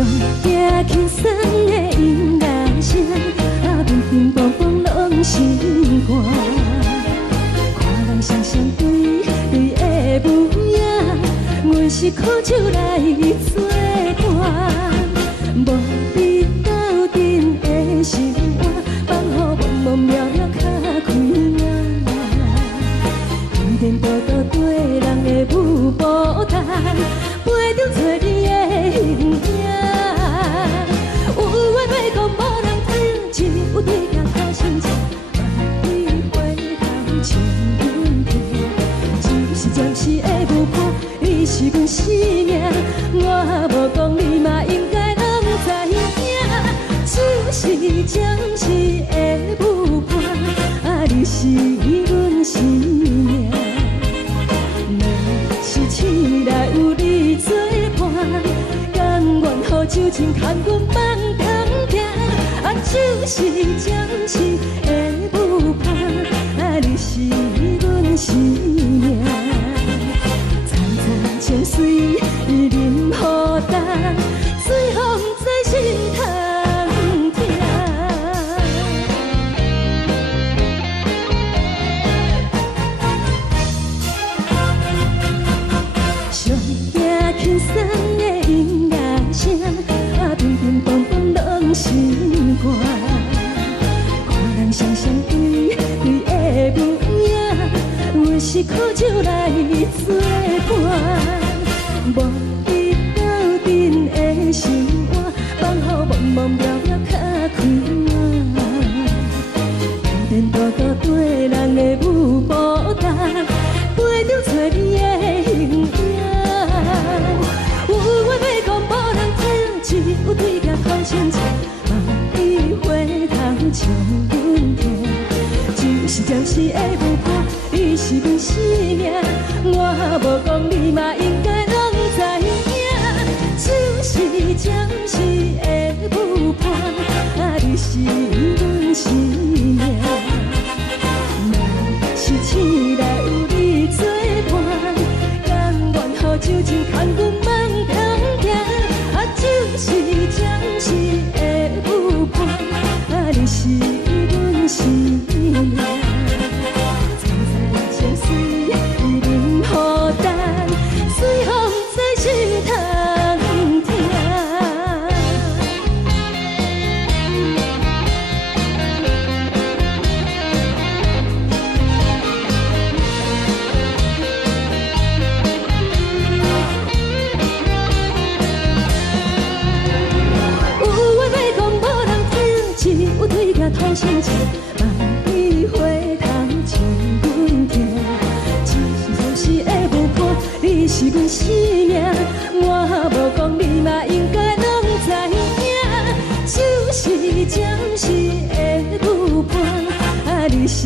上惊轻松的音乐声，乒乒乓乓拢心肝。看人双双对对的舞影，阮是苦酒来作伴。无你斗阵的心肝，放予茫茫渺渺较开眼。颠颠倒倒对人的舞步弹，陪着找你的形影。有话要讲无人听，只有对镜头先唱，万里回头唱阮听。就是暂时的舞伴，你是阮生命，我无讲你嘛应该拢知影。就是暂时的舞伴，你是阮生命。是醒来有你作伴，甘愿予酒精牵阮放通行。就是暂时的舞伴，你是阮生命。层层情水任何等，水风在心通听。上惊轻松的音乐声，乒乒乓乓拢心肝。看人双双对对的舞影，阮是苦酒来作伴。无你斗阵的心肝，放予茫茫渺渺较开眼。颠颠倒倒对人的舞步弹，陪着找你的形影。有话要讲无人听，只有对镜头先唱，万里回头唱阮听。就是暂时的舞伴，你是阮生命，我无讲你嘛应该拢知影。就是暂时的舞伴，你是阮生命。是醒来有你作伴，甘愿予酒精牵阮放通行。就是暂时的舞伴，你是阮生命。层层情水任何等，随风在心通听。头先唱，万里回头唱阮听。就是暂时的舞伴，你是阮生命，我无讲你嘛应该拢知影。就是暂时的舞伴，你是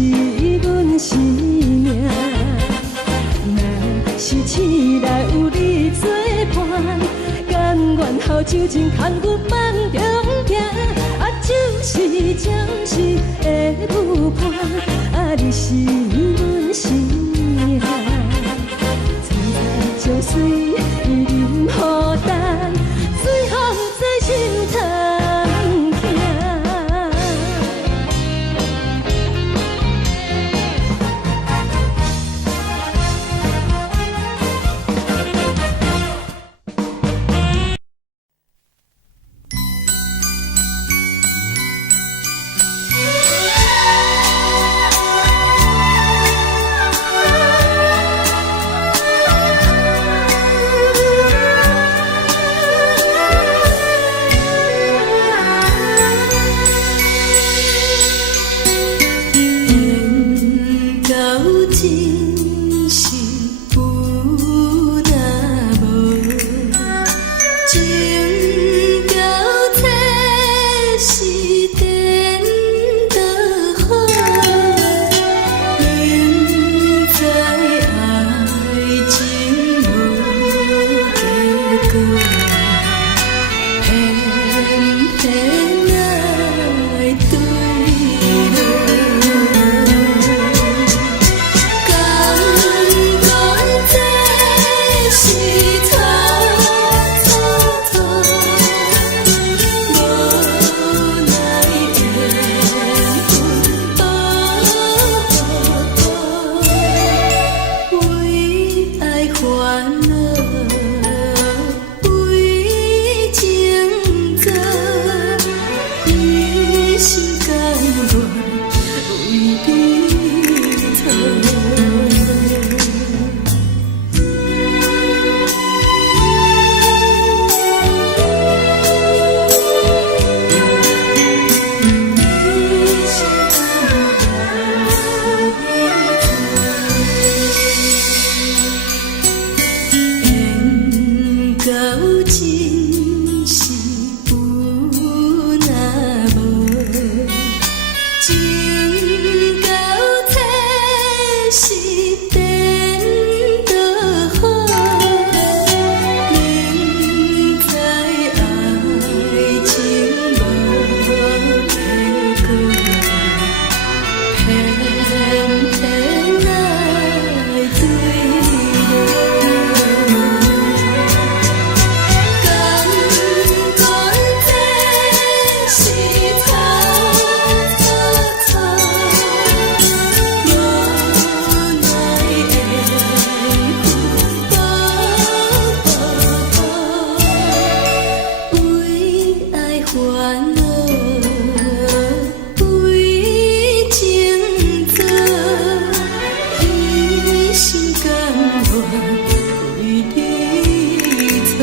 阮生命。若是醒来有你作伴，甘愿予酒精牵阮放中行。就是暂时的舞伴，你是阮生命。层层情水任何等，随风在心通听。恼，为情做，一心甘愿为你做。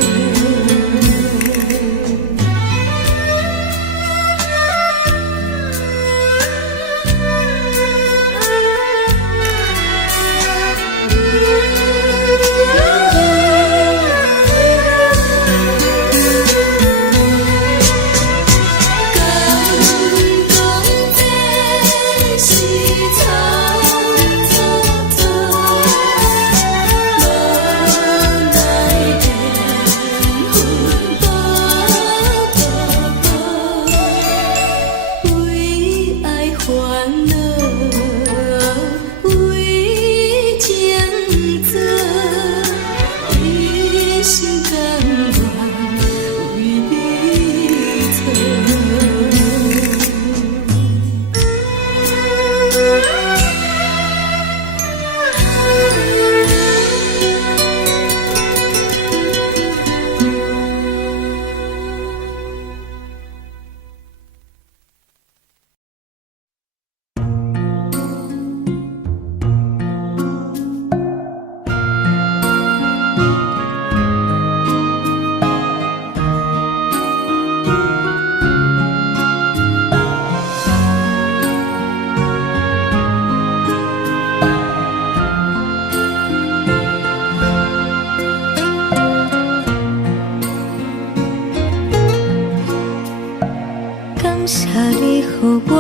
感谢你，予我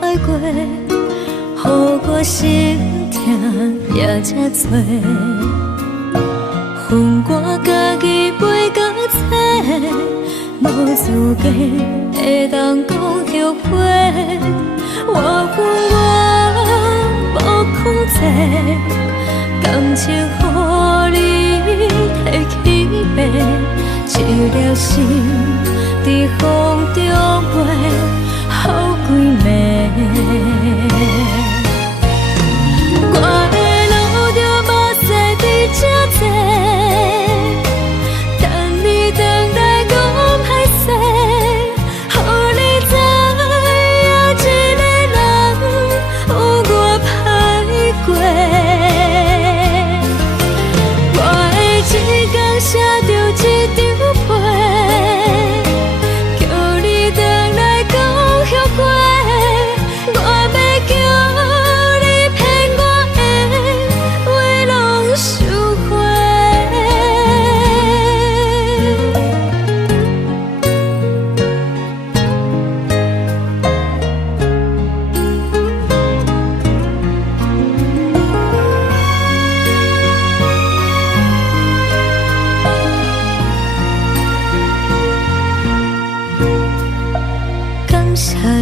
爱过，予我心痛也这多。恨我家己袂到切，无资格会当讲后悔。我无控制，感情予你提起飞，一粒心。在风中飞，好几暝。我的路就无西伫这多，等你回来讲歹势，予你知影一个人有我歹过。我的一天写着一张被。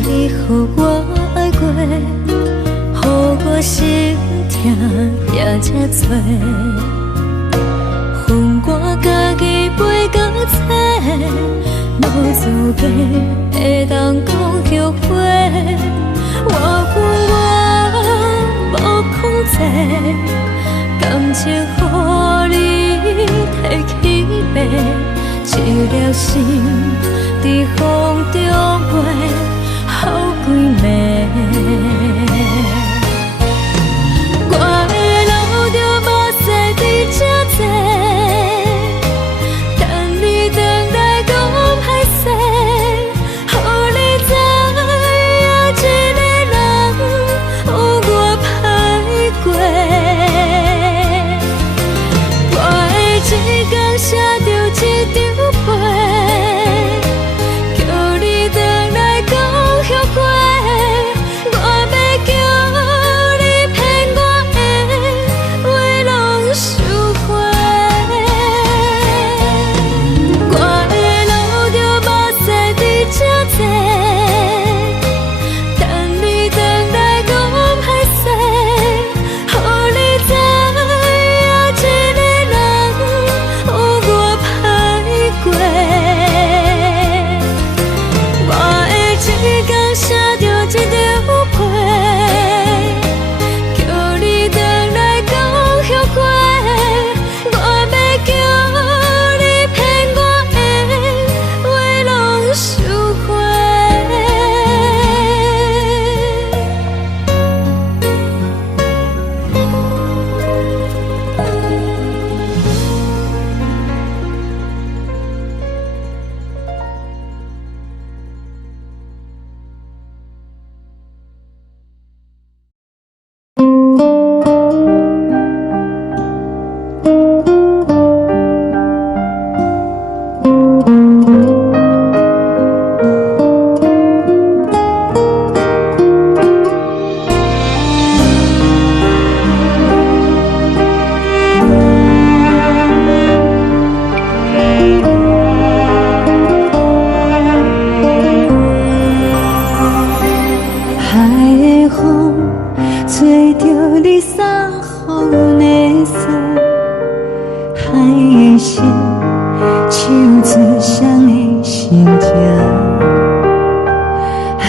你予我爱过，予我心痛也这多。恨我家己袂到切，无资格会当讲后悔。我无控制，感情予你提起飞，一粒心在风中飞。好几暝，我的路就无西伫这多，等你回来讲歹势，予你知影一个人有我歹过。我的一天写着一张被。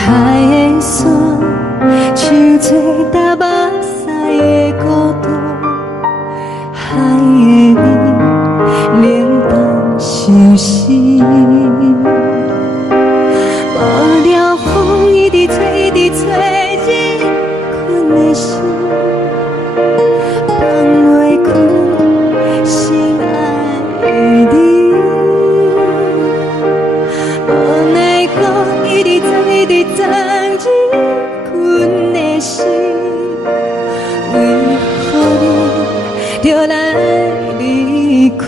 海的山，像做搭目屎的孤独，海的味冷淡伤心。无聊风一直吹，一直吹日困的心，放袂开心爱的你。无奈我一直藏，一直藏日困的心，为何你就来离开？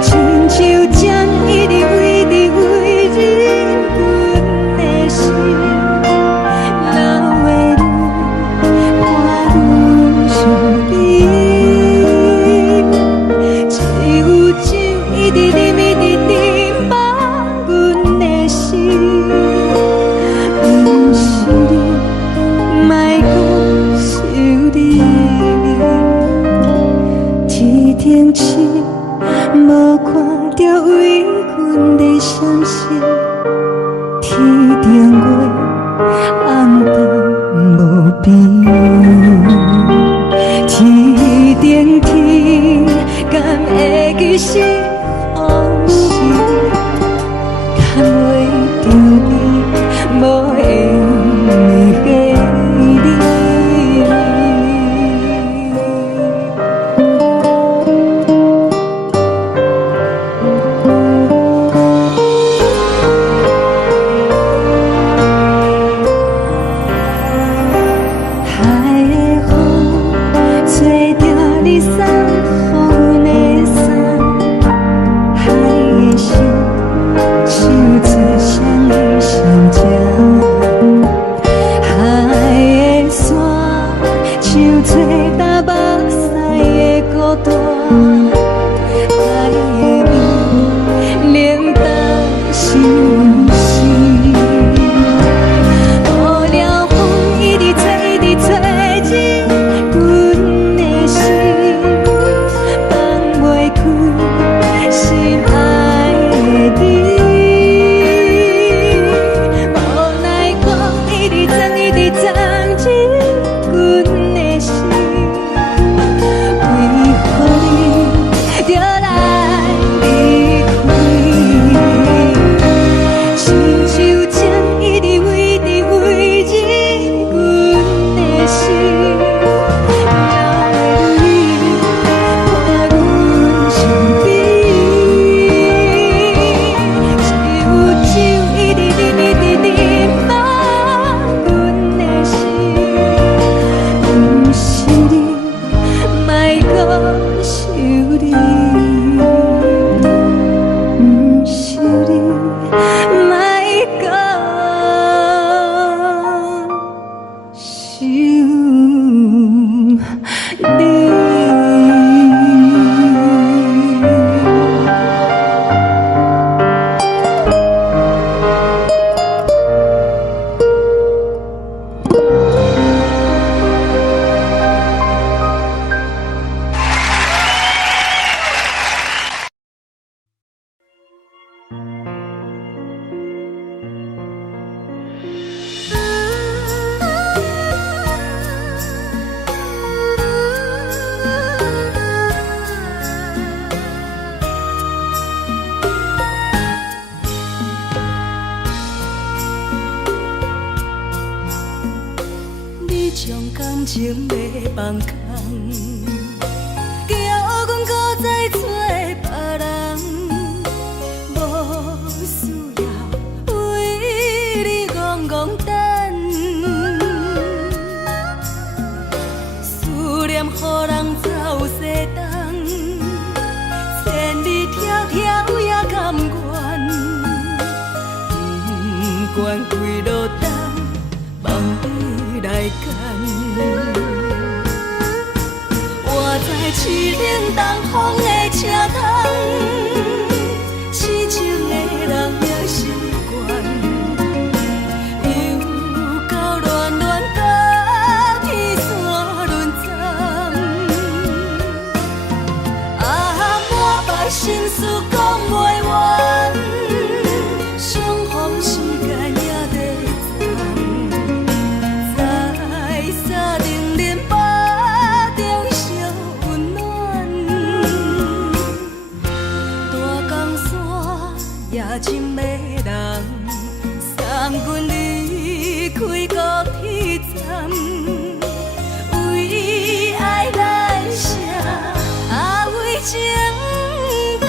亲像针一直围，一直围日阮的心，流的泪伴阮伤悲，只有酒一直啉，一直啉饱阮的心。不是你，莫讲想你，天顶星无看到为阮的闪烁，天顶月暗淡无边，天顶天敢会记是往事，敢袂着你无缘的你。海的风吹着你送予阮的衫，海的心像做双的相接，海的山像做搭目屎的孤单，海的味冷淡伤心。无聊风一直吹，一直吹日阮的心，放袂开心爱的你。无奈我一直藏，一直藏日阮的心，为何你就来离开？亲像针一直围，一直围日阮的心，流的泪伴阮伤悲，只有酒一直啉，一直啉饱阮的心。不是你，莫讲想你，不是你，莫讲想你。你将感情要放空，叫阮搁再找别人，无需要为你戆戆等，思念予人走西东，千里迢迢也甘愿，不管几路东，望你来干。也真迷人，送阮离开高铁站，为爱来生，为情重。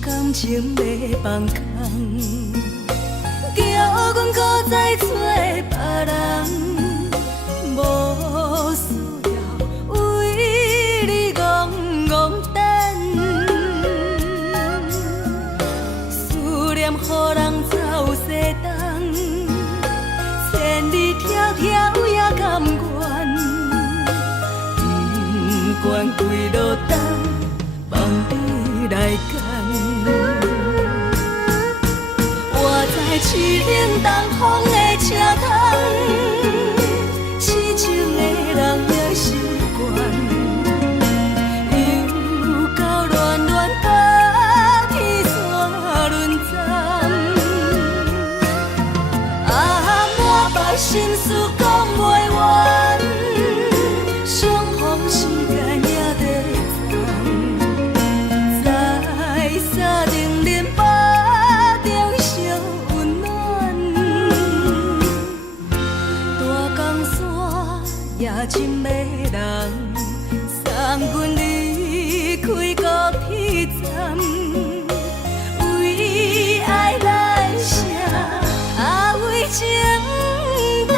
感情要放空，叫阮搁再找别人，无需要为你戆戆等。思念予人走西东，千里迢迢也甘愿，不管几落冬，放你来干。痴冷东风的车窗，痴情的人也习惯，又到恋恋甲天线轮站。满腹心事讲袂完，相逢时间也在站，在山顶连巴。也真迷人，送阮离开高铁站，为爱来生，为情重。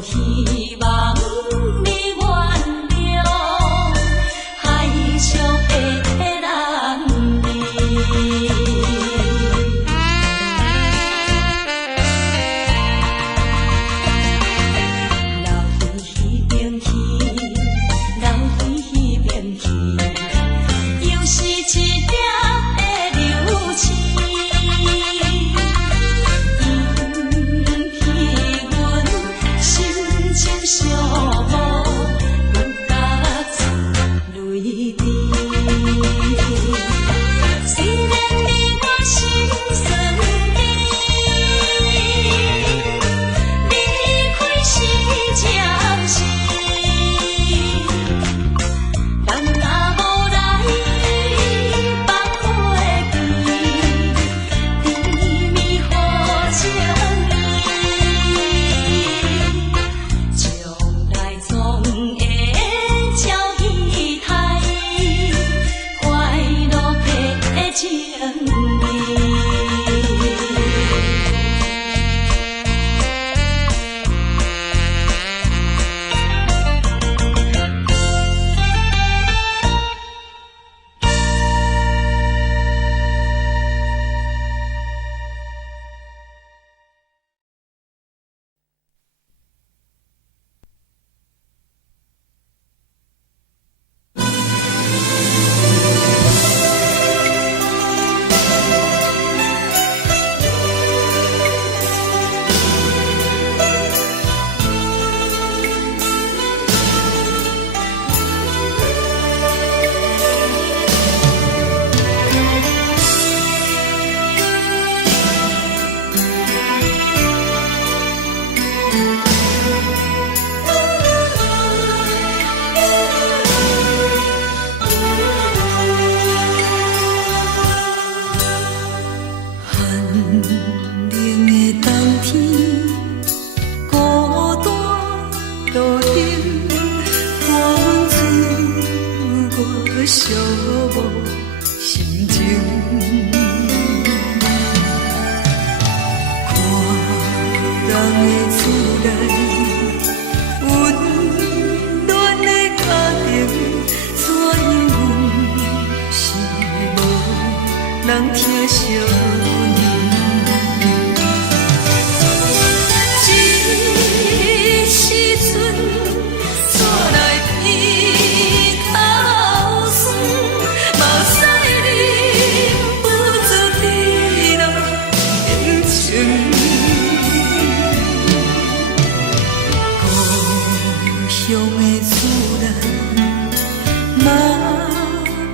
希望你原谅，还是寂寞心情。看人的厝内温暖的家庭，怎因阮是无人疼惜你？这时阵厝内鼻头酸，嘛使忍不住滴落眼睛。故乡的厝内，嘛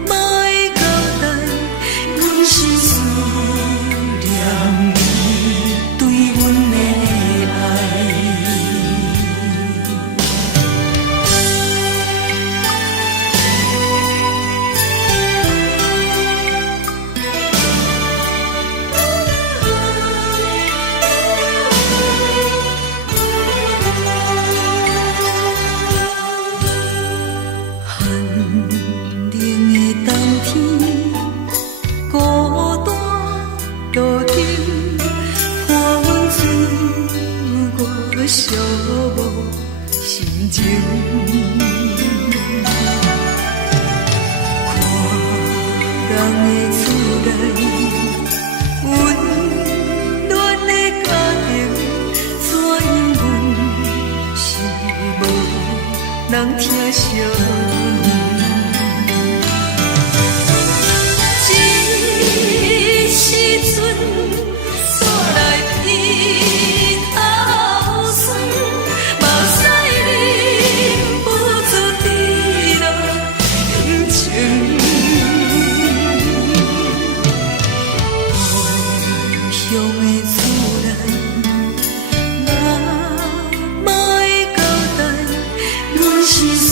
会交代，阮是思念你对阮的爱。寒冷的冬天，孤单路顶，看阮自我寂寞心情。看人的厝内温暖的家庭，怎因阮是无人疼惜你？这时阵厝内鼻头酸，嘛使忍不住滴落眼睛。故乡的厝内，嘛会交代，阮是思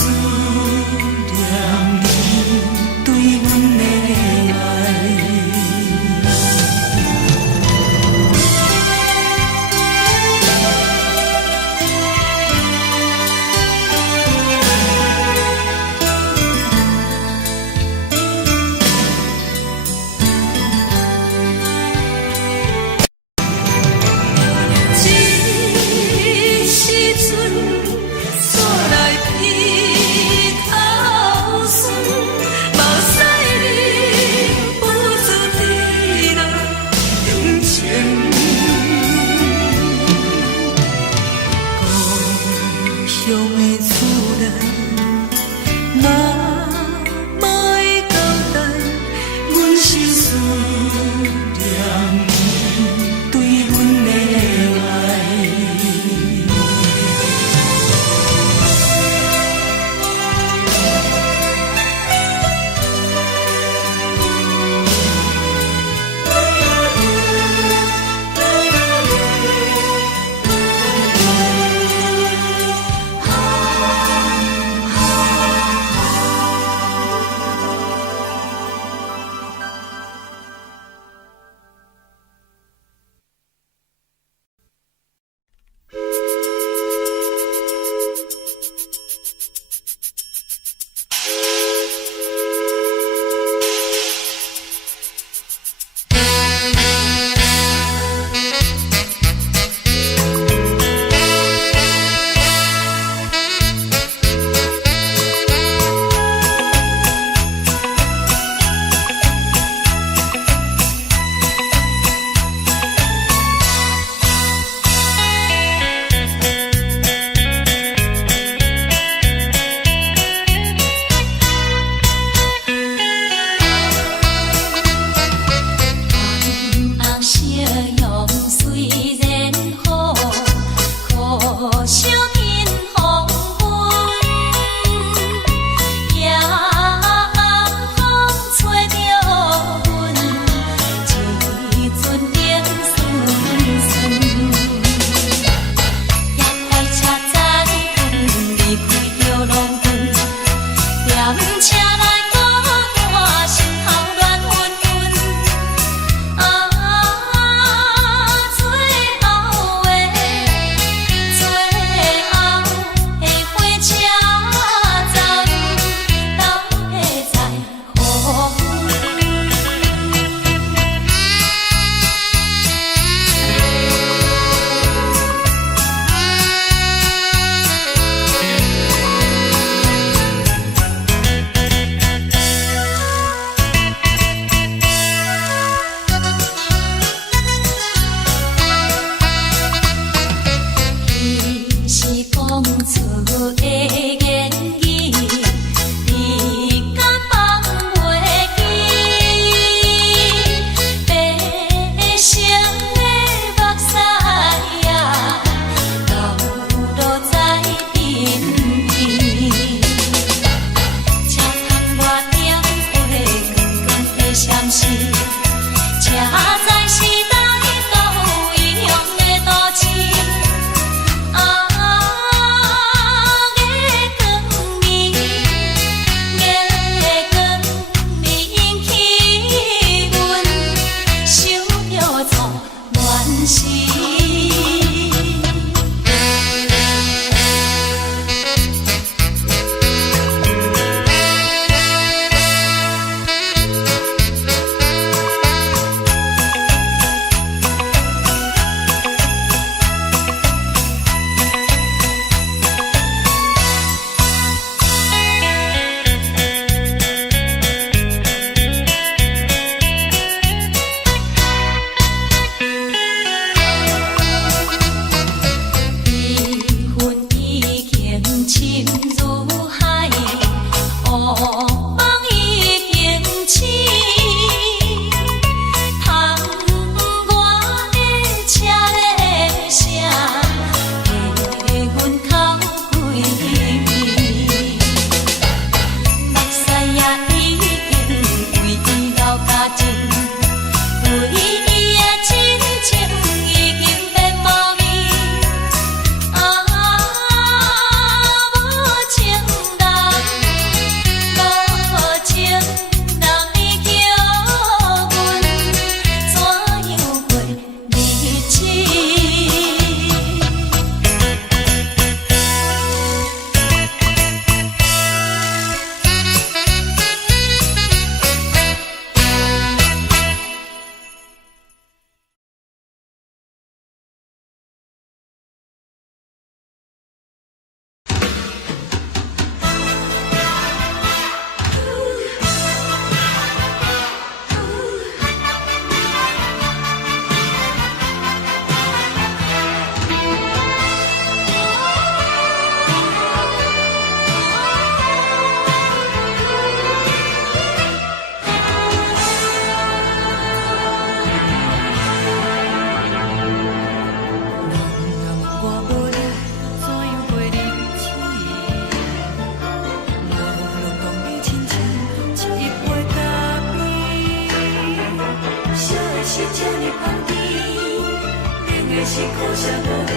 是苦涩无味，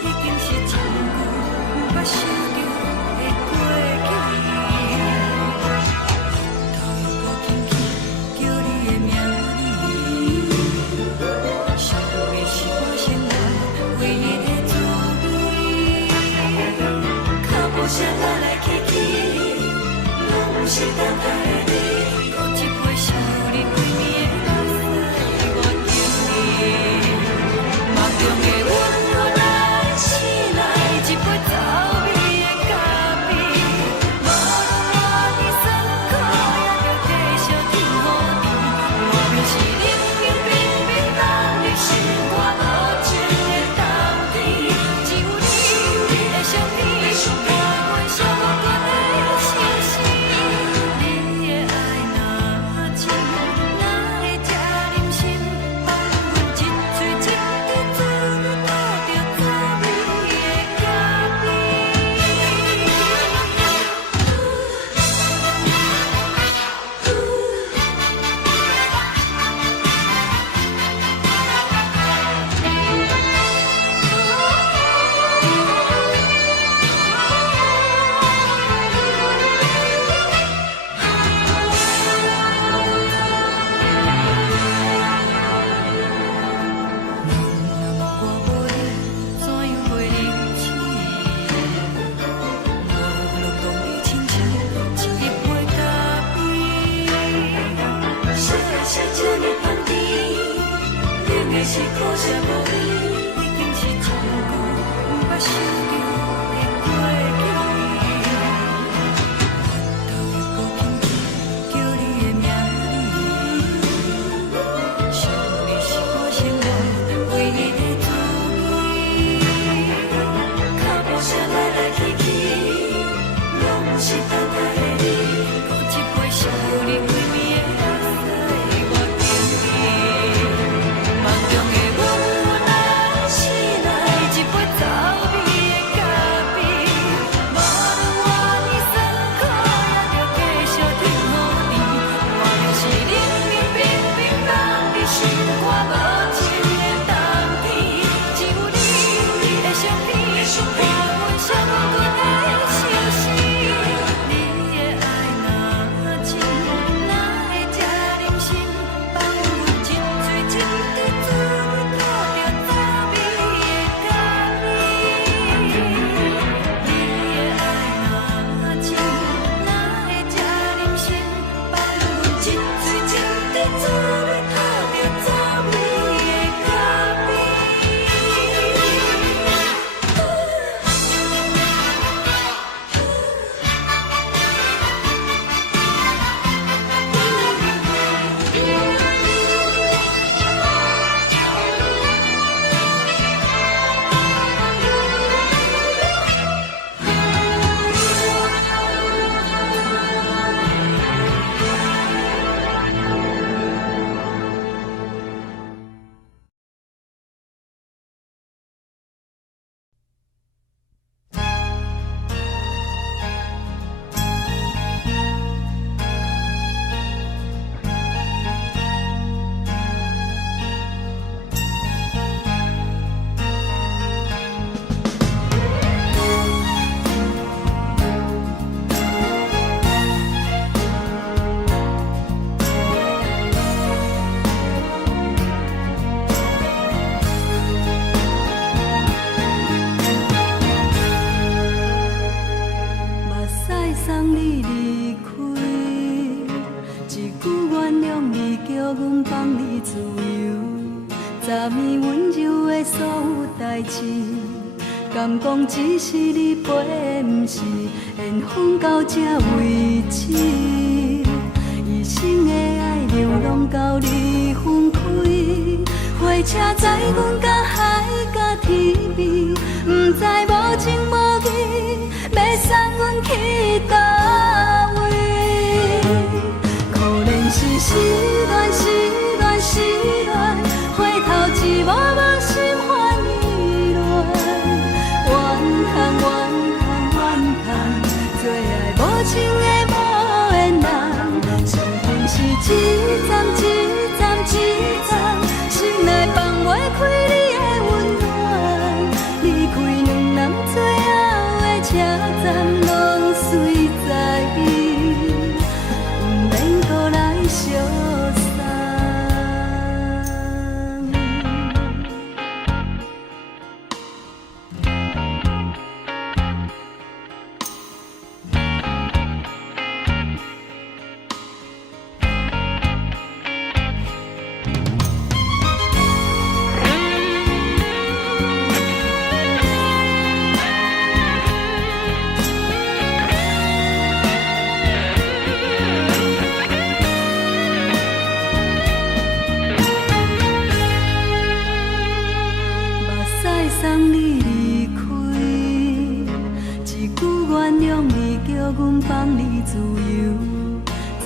已经是真久无法想着的过去。头又搁轻轻叫你的名字，想你是我生活唯一的滋味。脚步声来来去去，拢是等待的你。搁一杯想你几暝的目屎，我求你。梦中的阮愈来醒来，一杯走味的咖啡。无论我的酸苦，也着继续甜乎甜。我就是冷冷冰冰放入心肝无情的冬天。只有你的相片，我阮寂寞过的心事。你的爱若真，哪会这忍心放阮一嘴一滴水，倒着滋味的咖啡？我无你，怎样袂忍气？无论讲你亲像一杯咖啡，烧的是这呢香甜，冷的是苦涩无味，已经是真久无法想着的过去。头又搁轻轻叫你的名字，想你是我生活唯一的滋味。脚步声来来去去，拢是等待的你。搁一杯想你几暝的目屎，我求你。梦中的阮愈来醒来，一杯走味的咖啡。无论我的酸苦，也着继续甜乎甜。我就是冷冷冰冰放入心肝无情的冬天。只有你的相片，我阮寂寞过的心事。你的爱若真，哪会这忍心放阮一嘴一滴水，倒着滋味的咖啡？你的爱若真，哪会这忍心放阮一嘴一滴水，倒着滋味的咖啡？目屎送你离开，一句原谅你，叫阮放你自由。昨暝温柔的所有代志，敢讲只是你陪，不是缘分到这为止。一生的爱流浪到你分开，火车载阮到海角天边，不知无情无义，要送阮去倒位？可能是失恋，失恋，失恋，回头一幕幕心烦意乱，怨叹，怨叹，怨叹，最爱无情的无缘人，身份是一站一站一站，心内放袂开你的温暖。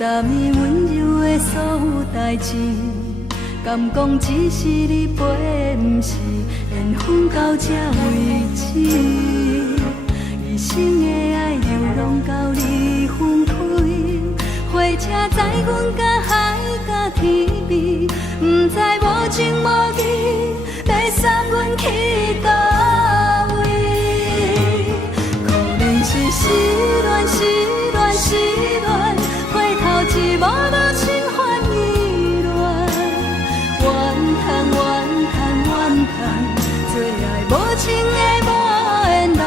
3年温柔的所有代志，敢讲只是你陪，不是缘分到这为止。一生的爱流浪到你分开，火车载阮甲海甲天边，不知无情无义，要送阮去倒位？可怜是失恋，失恋，失恋，回头一幕幕心烦意乱，怨叹，怨叹，怨叹，最爱无情的无缘人，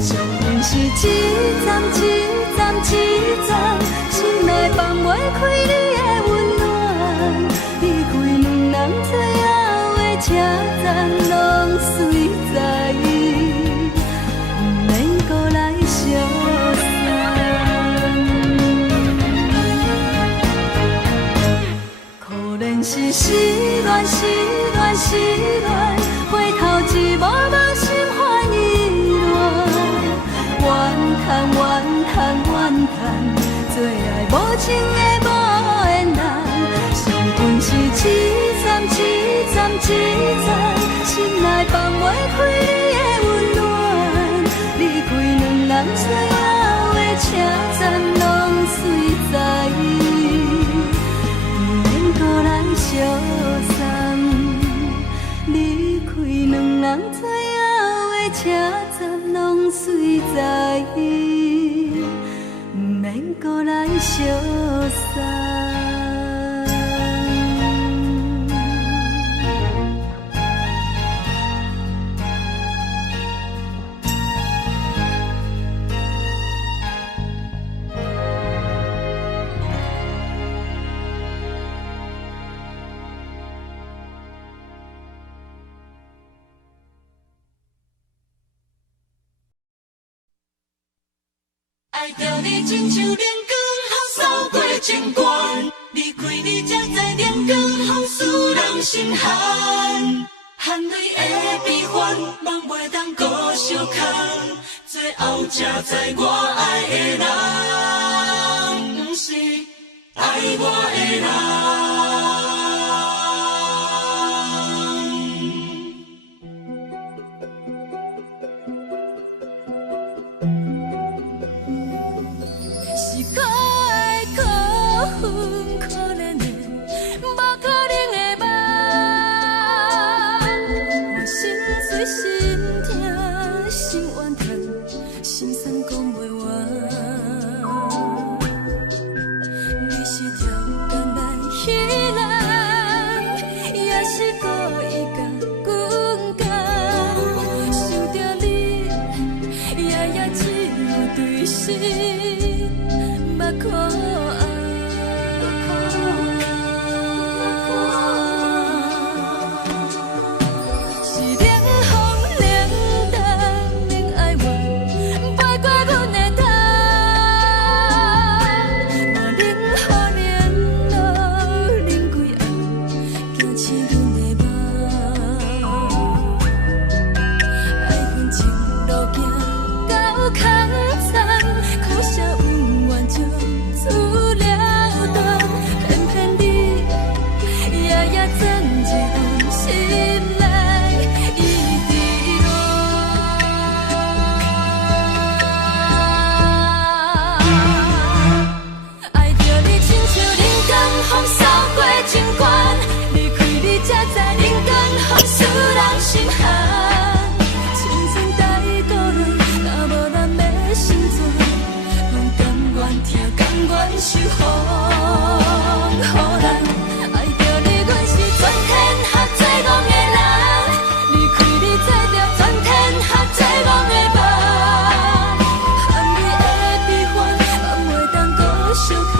伤痕是一站一站一站，心内放袂开你的温暖，离开两人最后的车站，拢随在伊，不免搁来相送。可怜是失恋，失恋，失恋，回头一幕幕心烦意乱，怨叹，怨叹，怨叹，最爱无情的无缘人，伤痕是一站一站一站，心内放袂开你的温暖，离开两人最后的车站，拢随在伊，不免搁来相送。离开两人最后的车站，拢随在伊，不免搁来相送。爱着你亲像连光雨扫过情关，离开你才知连光雨使人心寒。含泪的悲欢，望袂当搁相牵，最后才知我爱的人，不是爱我的人。是可爱可恨可怜的，无可能的梦。我心碎心痛心怨叹，心酸讲袂完。你是条工来彼人，也是故意甲阮讲，想着你夜夜只有对视。目看爱，是冷风冷冻冷爱我，飞过阮的头，我冷雨冷落冷几暗，惊醒阮的梦。爱阮情路行到空残，苦涩有怨就出了断，偏偏你夜夜钻入阮心内，一直乱。爱着你亲像冷光风扫过情关，离开你才知冷光风使人心寒。青春待过了，若无咱要心怎？阮甘愿听，甘愿受予人。爱着你，阮是全天下最戆的人，离开你才着全天下最戆的梦。含泪的悲欢，望袂当搁相牵，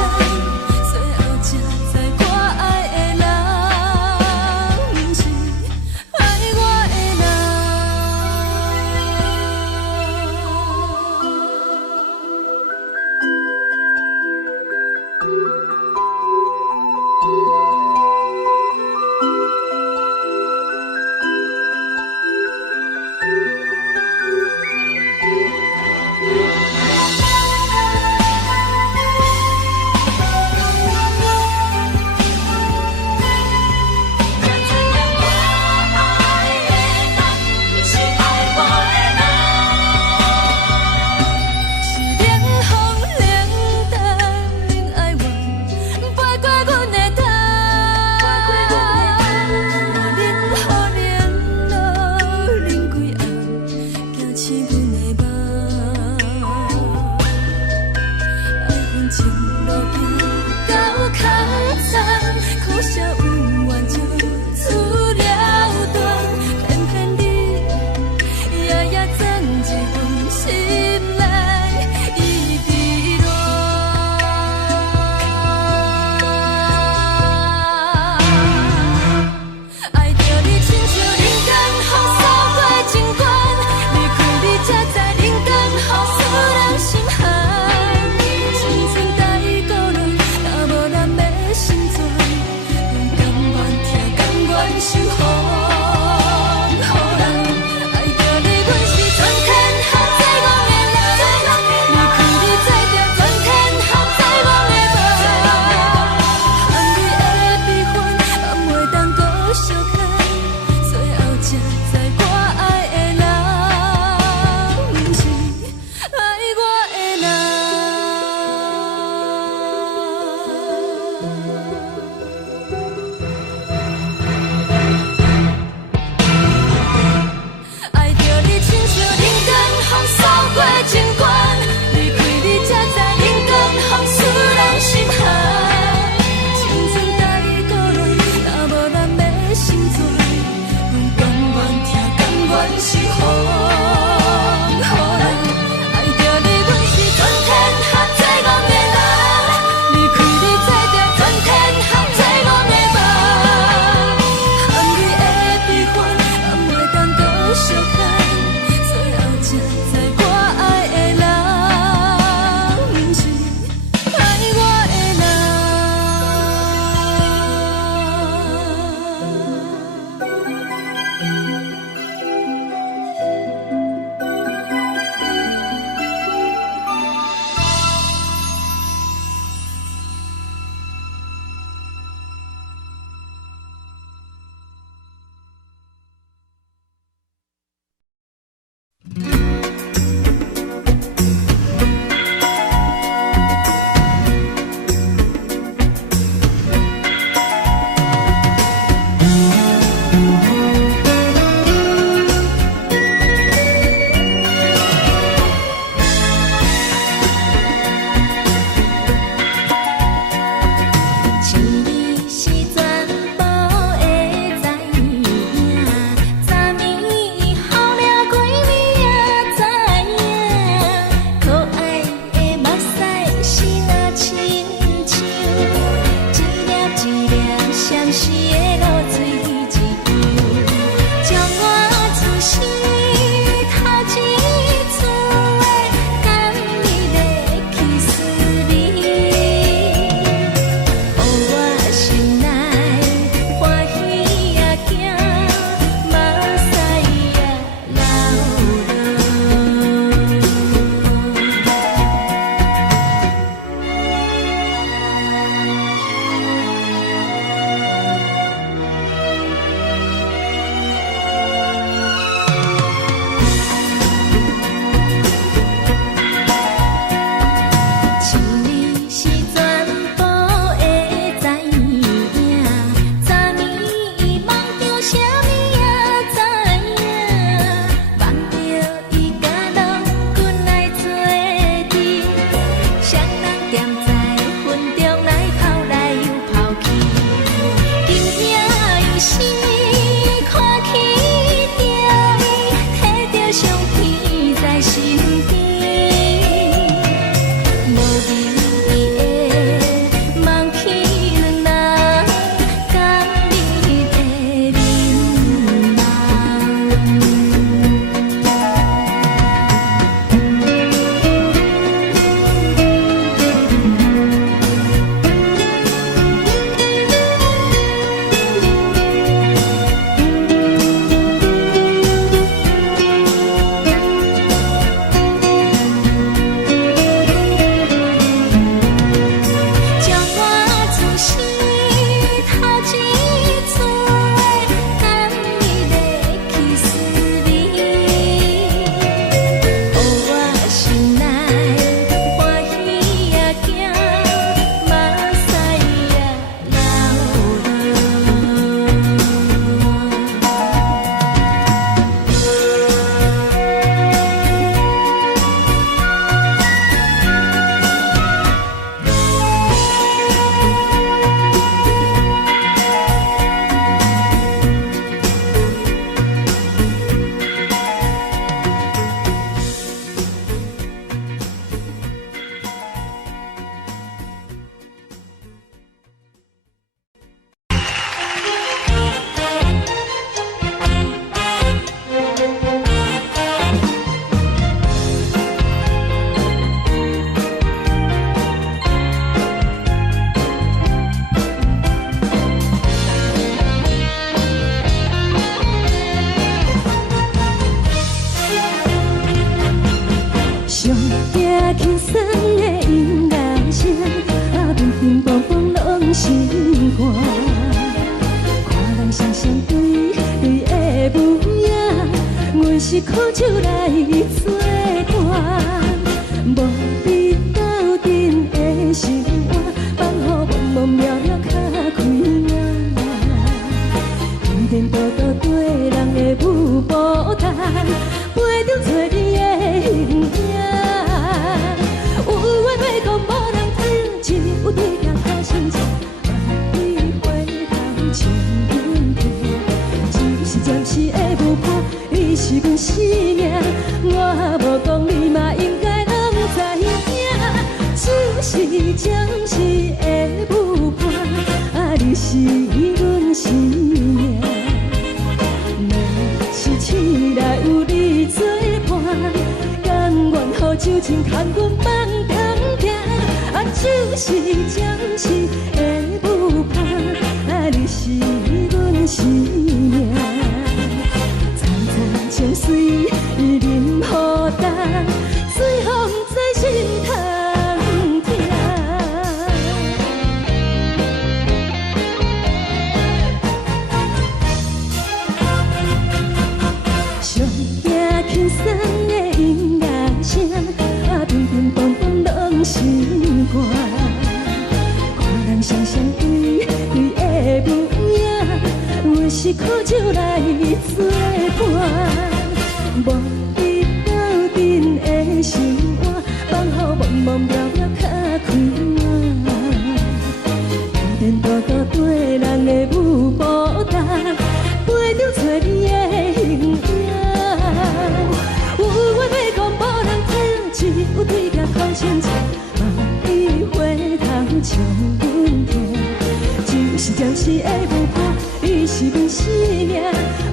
最后才知我爱的人，不是爱我的时的露水一样，将我自身头一次的感你的起思味，予我心内欢喜也惊，目屎也流落。一年是全部会知影，昨暝伊梦着啥物也知影，梦着伊甲郎君来做阵，双人踮在云中来跑来又跑去，今夜有时看起着伊，摕着相片在身边。无眠的梦去两人，甘美的眠将我自身头一次的感你的起思味，予我心内欢喜也惊，目屎也上惊轻松的音乐声，乒乒乓乓拢心肝。看人双双对对的舞影，阮是苦酒来作伴。无你斗阵的生活，放予茫茫渺渺较开眼。颠颠倒倒对人的舞步弹，陪着做你的形影。有话要讲，无人听，有对镜好心情，万里回头像阮听。只是暂时的舞伴，你是阮生命，我无讲你嘛应该拢知影。只是暂时的舞伴，你是阮生命。若是醒来有你作伴，甘愿予酒精牵阮放通行。就是暂时的舞伴，你是阮生命。层层情绪任何担，随风在心通听。上惊轻松的音乐声，乒乒乓乓拢心肝。看人双双对对的舞影，阮是苦酒来作伴。无你斗阵的生活，放予茫茫渺渺较开眼。颠颠倒倒对人的舞步弹，陪着做你的形影。有话要讲，无人听，只有对镜好心情，万里回头像阮听。是暂时的无伴，你是阮生命，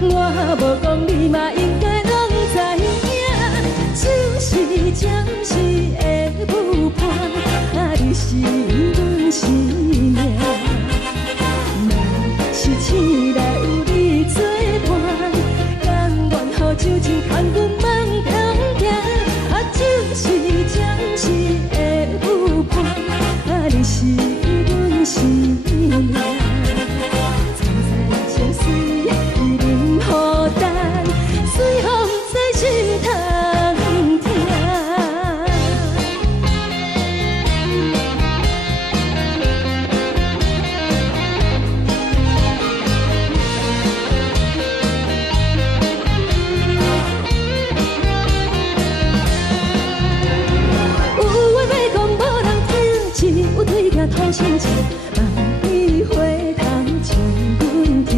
我无讲你嘛应该拢知影，就是暂时的无伴，你是阮生命。若是醒来有你作伴，甘愿予酒精牵阮梦中行，就是暂时的有伴，你是阮生命。曾在情水伊任孤单，随风在心通听。有对镜土生情，万里花香将阮听。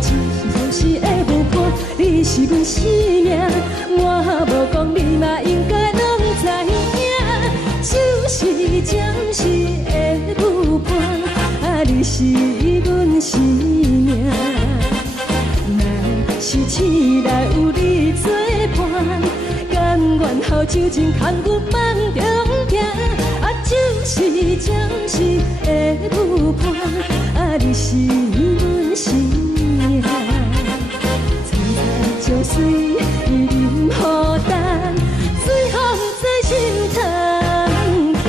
只是暂时的无伴，你是阮生命，我无讲你嘛应该拢知影，就是暂时的有伴，你是阮生命。若是醒来有你作伴，甘愿予酒精牵阮梦中行。就是暂时的有伴，你是阮生命。曾在石水伊任孤单，随风在心通听。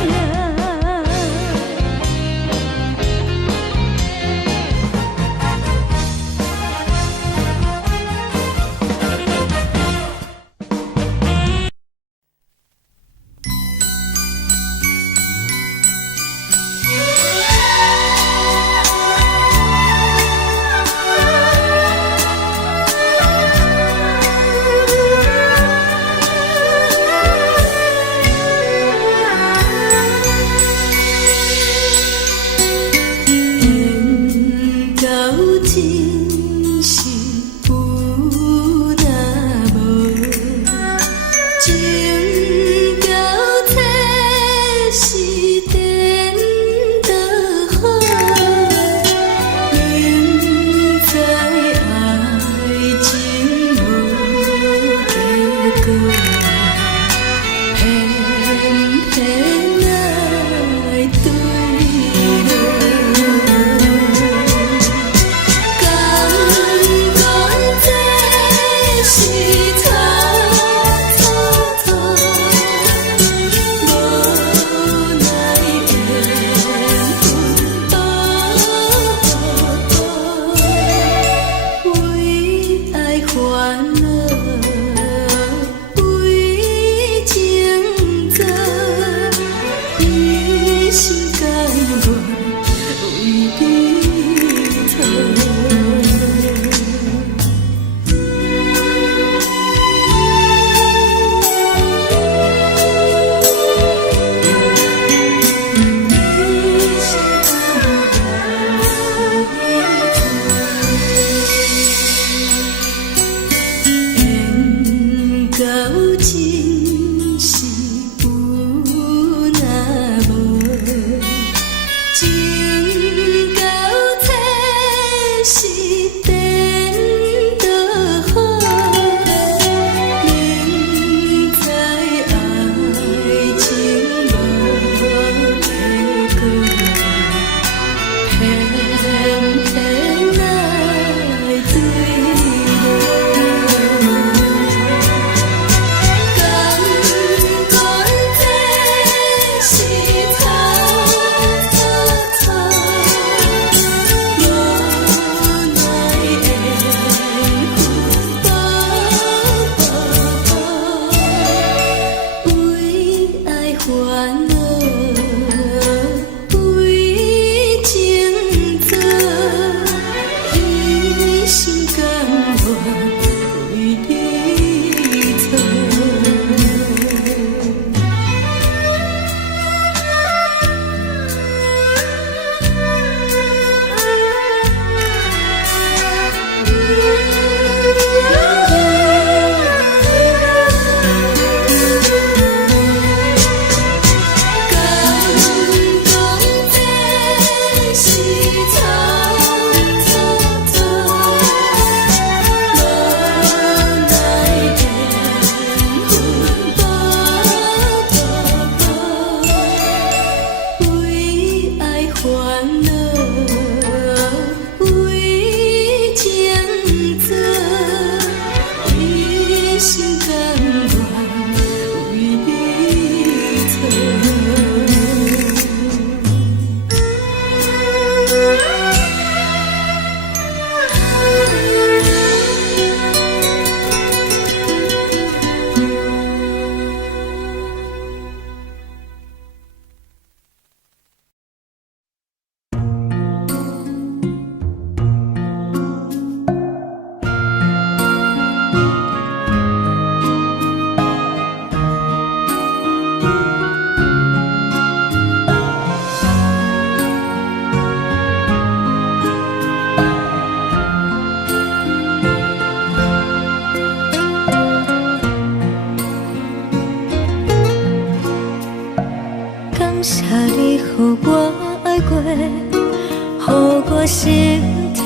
我心痛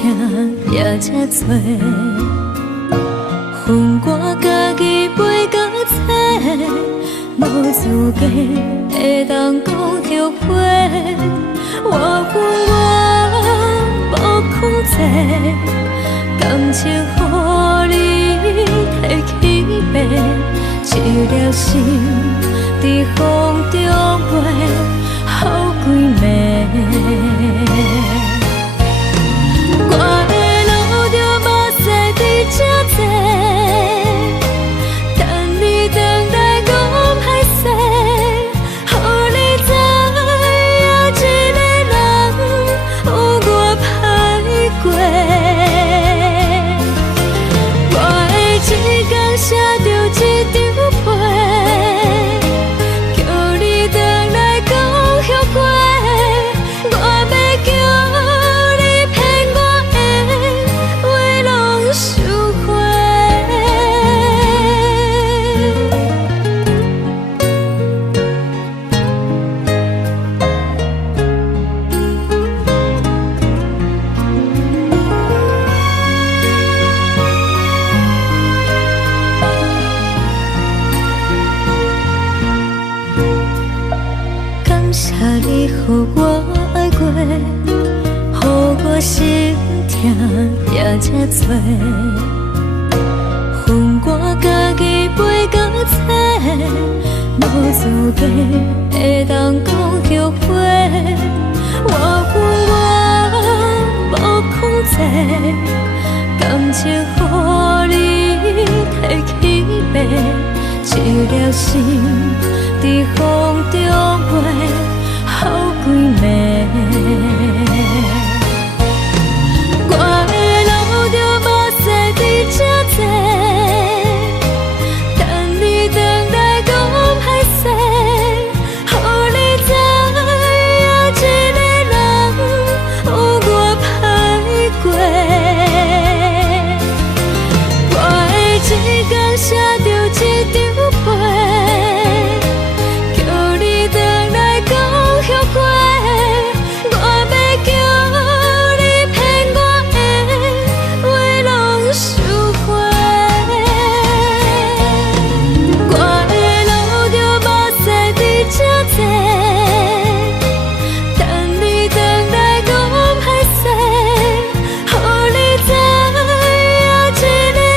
也这多，恨我家己袂到切，无资格会当讲后悔。我恨我无控制，感情予你提起白，一粒心在风中飞，好几暝。我的路着目屎伫这多，等你回来讲歹势，予你知影一个人有我歹过。我的一天写着一张被，叫你回来讲后悔。我要叫你骗我的话拢收回。感谢你予我爱过，予我心痛也这多，恨我家己袂到切，无资格会当讲后悔。我恨我无控制，感情予你提起白，一粒心在风中飞，好几暝。我的路着目屎伫这多，等你回来讲歹势，予你知影一个人有我歹过。我的一天写着一张被，叫你回来讲后悔。我要叫你骗我的话拢收回。我的路着目屎伫这多，等你回来讲歹势，予你知影一个人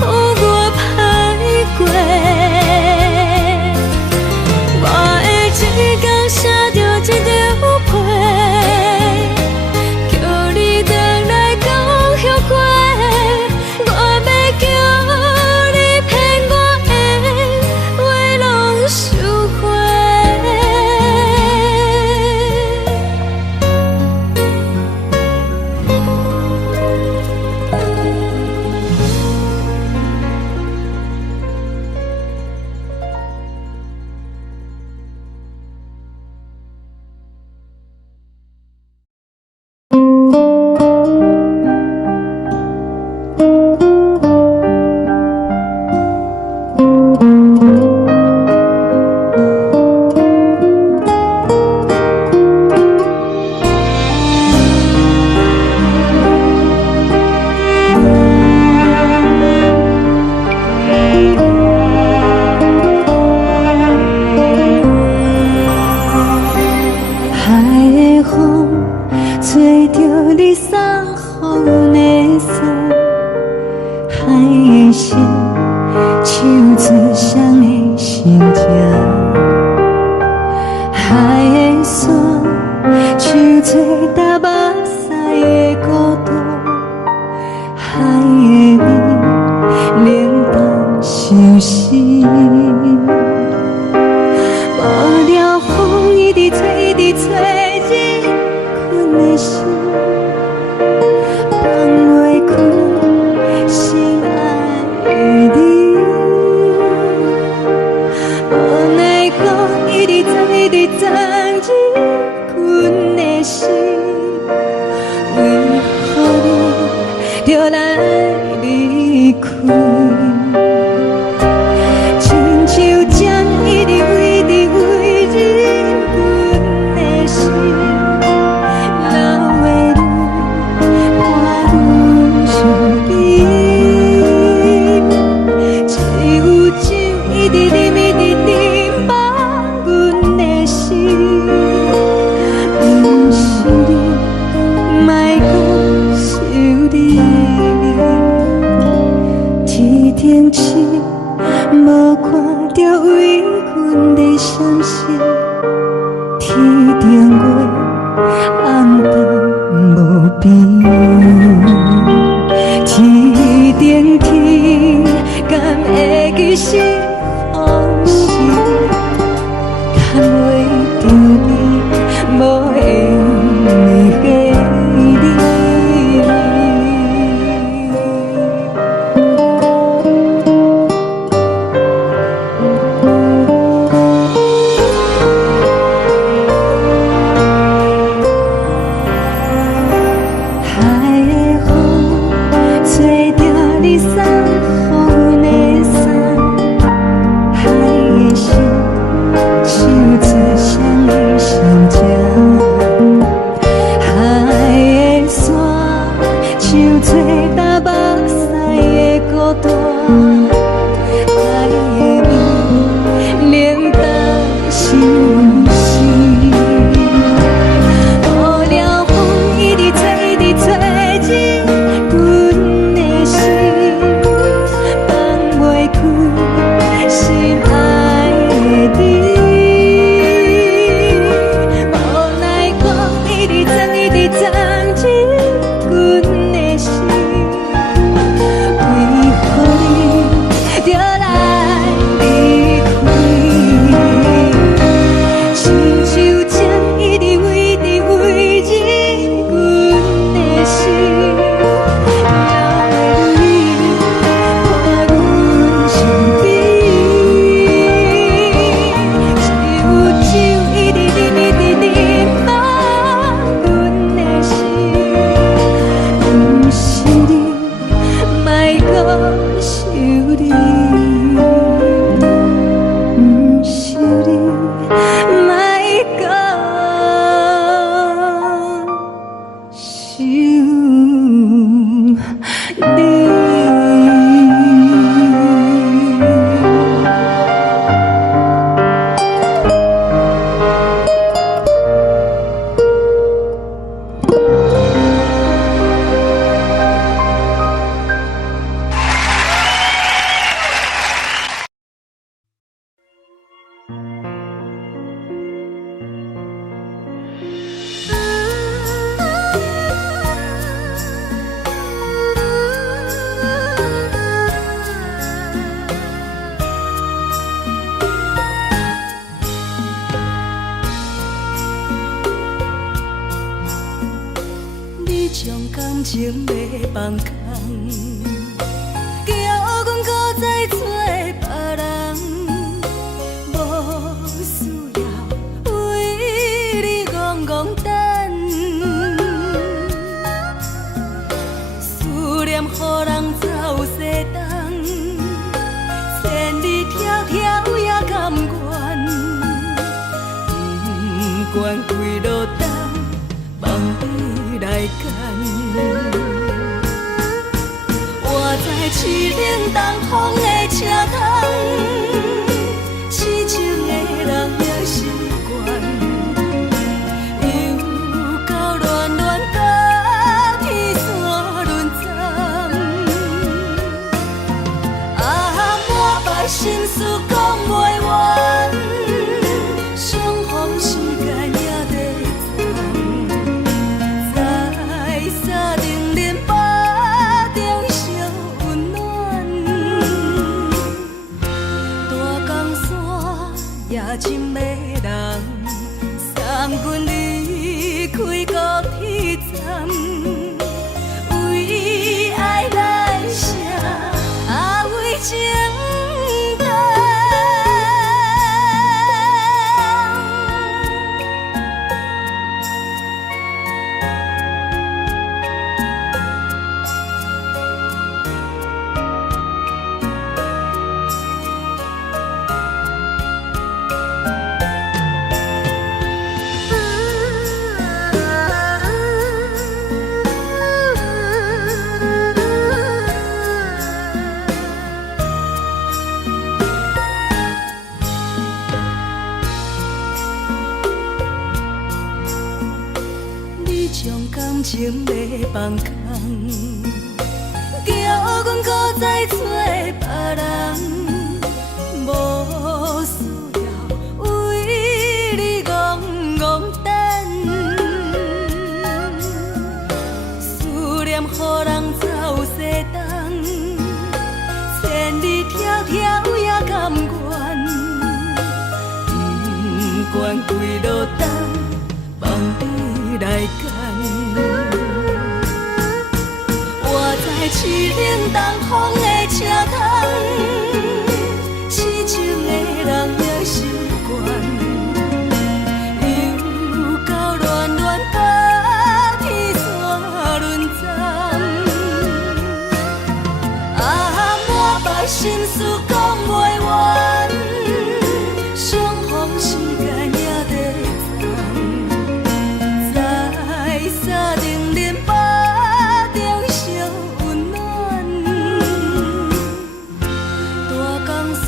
有我歹过。我的一天写着一张被，叫你回来讲后悔。我要叫你骗我的话拢收回。海的风吹着你送风的伞，海的心唱出双的心情，海的山唱出搭目屎的孤独，海的你冷淡伤心。无聊风一直吹，一直吹，日困的心放袂开，心爱的你。无奈讲一直走，一直走，日困的心，为何你就来离开？亲像针一直围，一直围，日困的心，流的将感情要放空，叫阮搁再找别人，无需要为你戆戆等，思念予人走西东，千里迢迢也甘愿，不管几路灯，望你来牵。我在市顶东风的车窗，痴情的人也习惯，又到恋恋甲天山论战。啊，满腹心事讲袂完，相逢时间也在藏，在沙定林巴中烧温暖。大江山也真迷人，送阮离开高铁站，为爱来写，啊为情等。你将感情要放空，叫阮搁再找别人，无需要为你戆戆等，思念予人走西东，千里迢迢也甘愿，不管几路灯，望你来牵。我在市顶东风的车窗，痴情的人也习惯，又到恋恋甲天山论战。啊，满腹心事讲袂完，相逢时间也在藏，在沙定林巴中烧温暖。大江山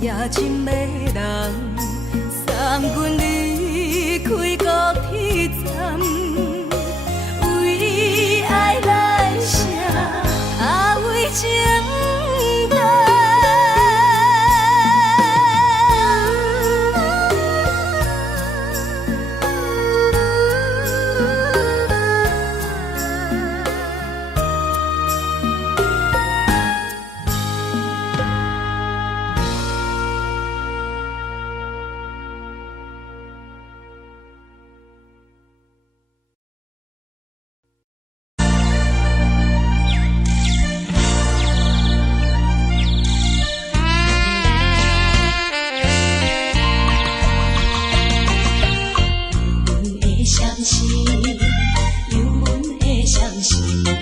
也真迷人，送阮离开高铁站，为爱来写，啊为情等。相信，有阮的相信。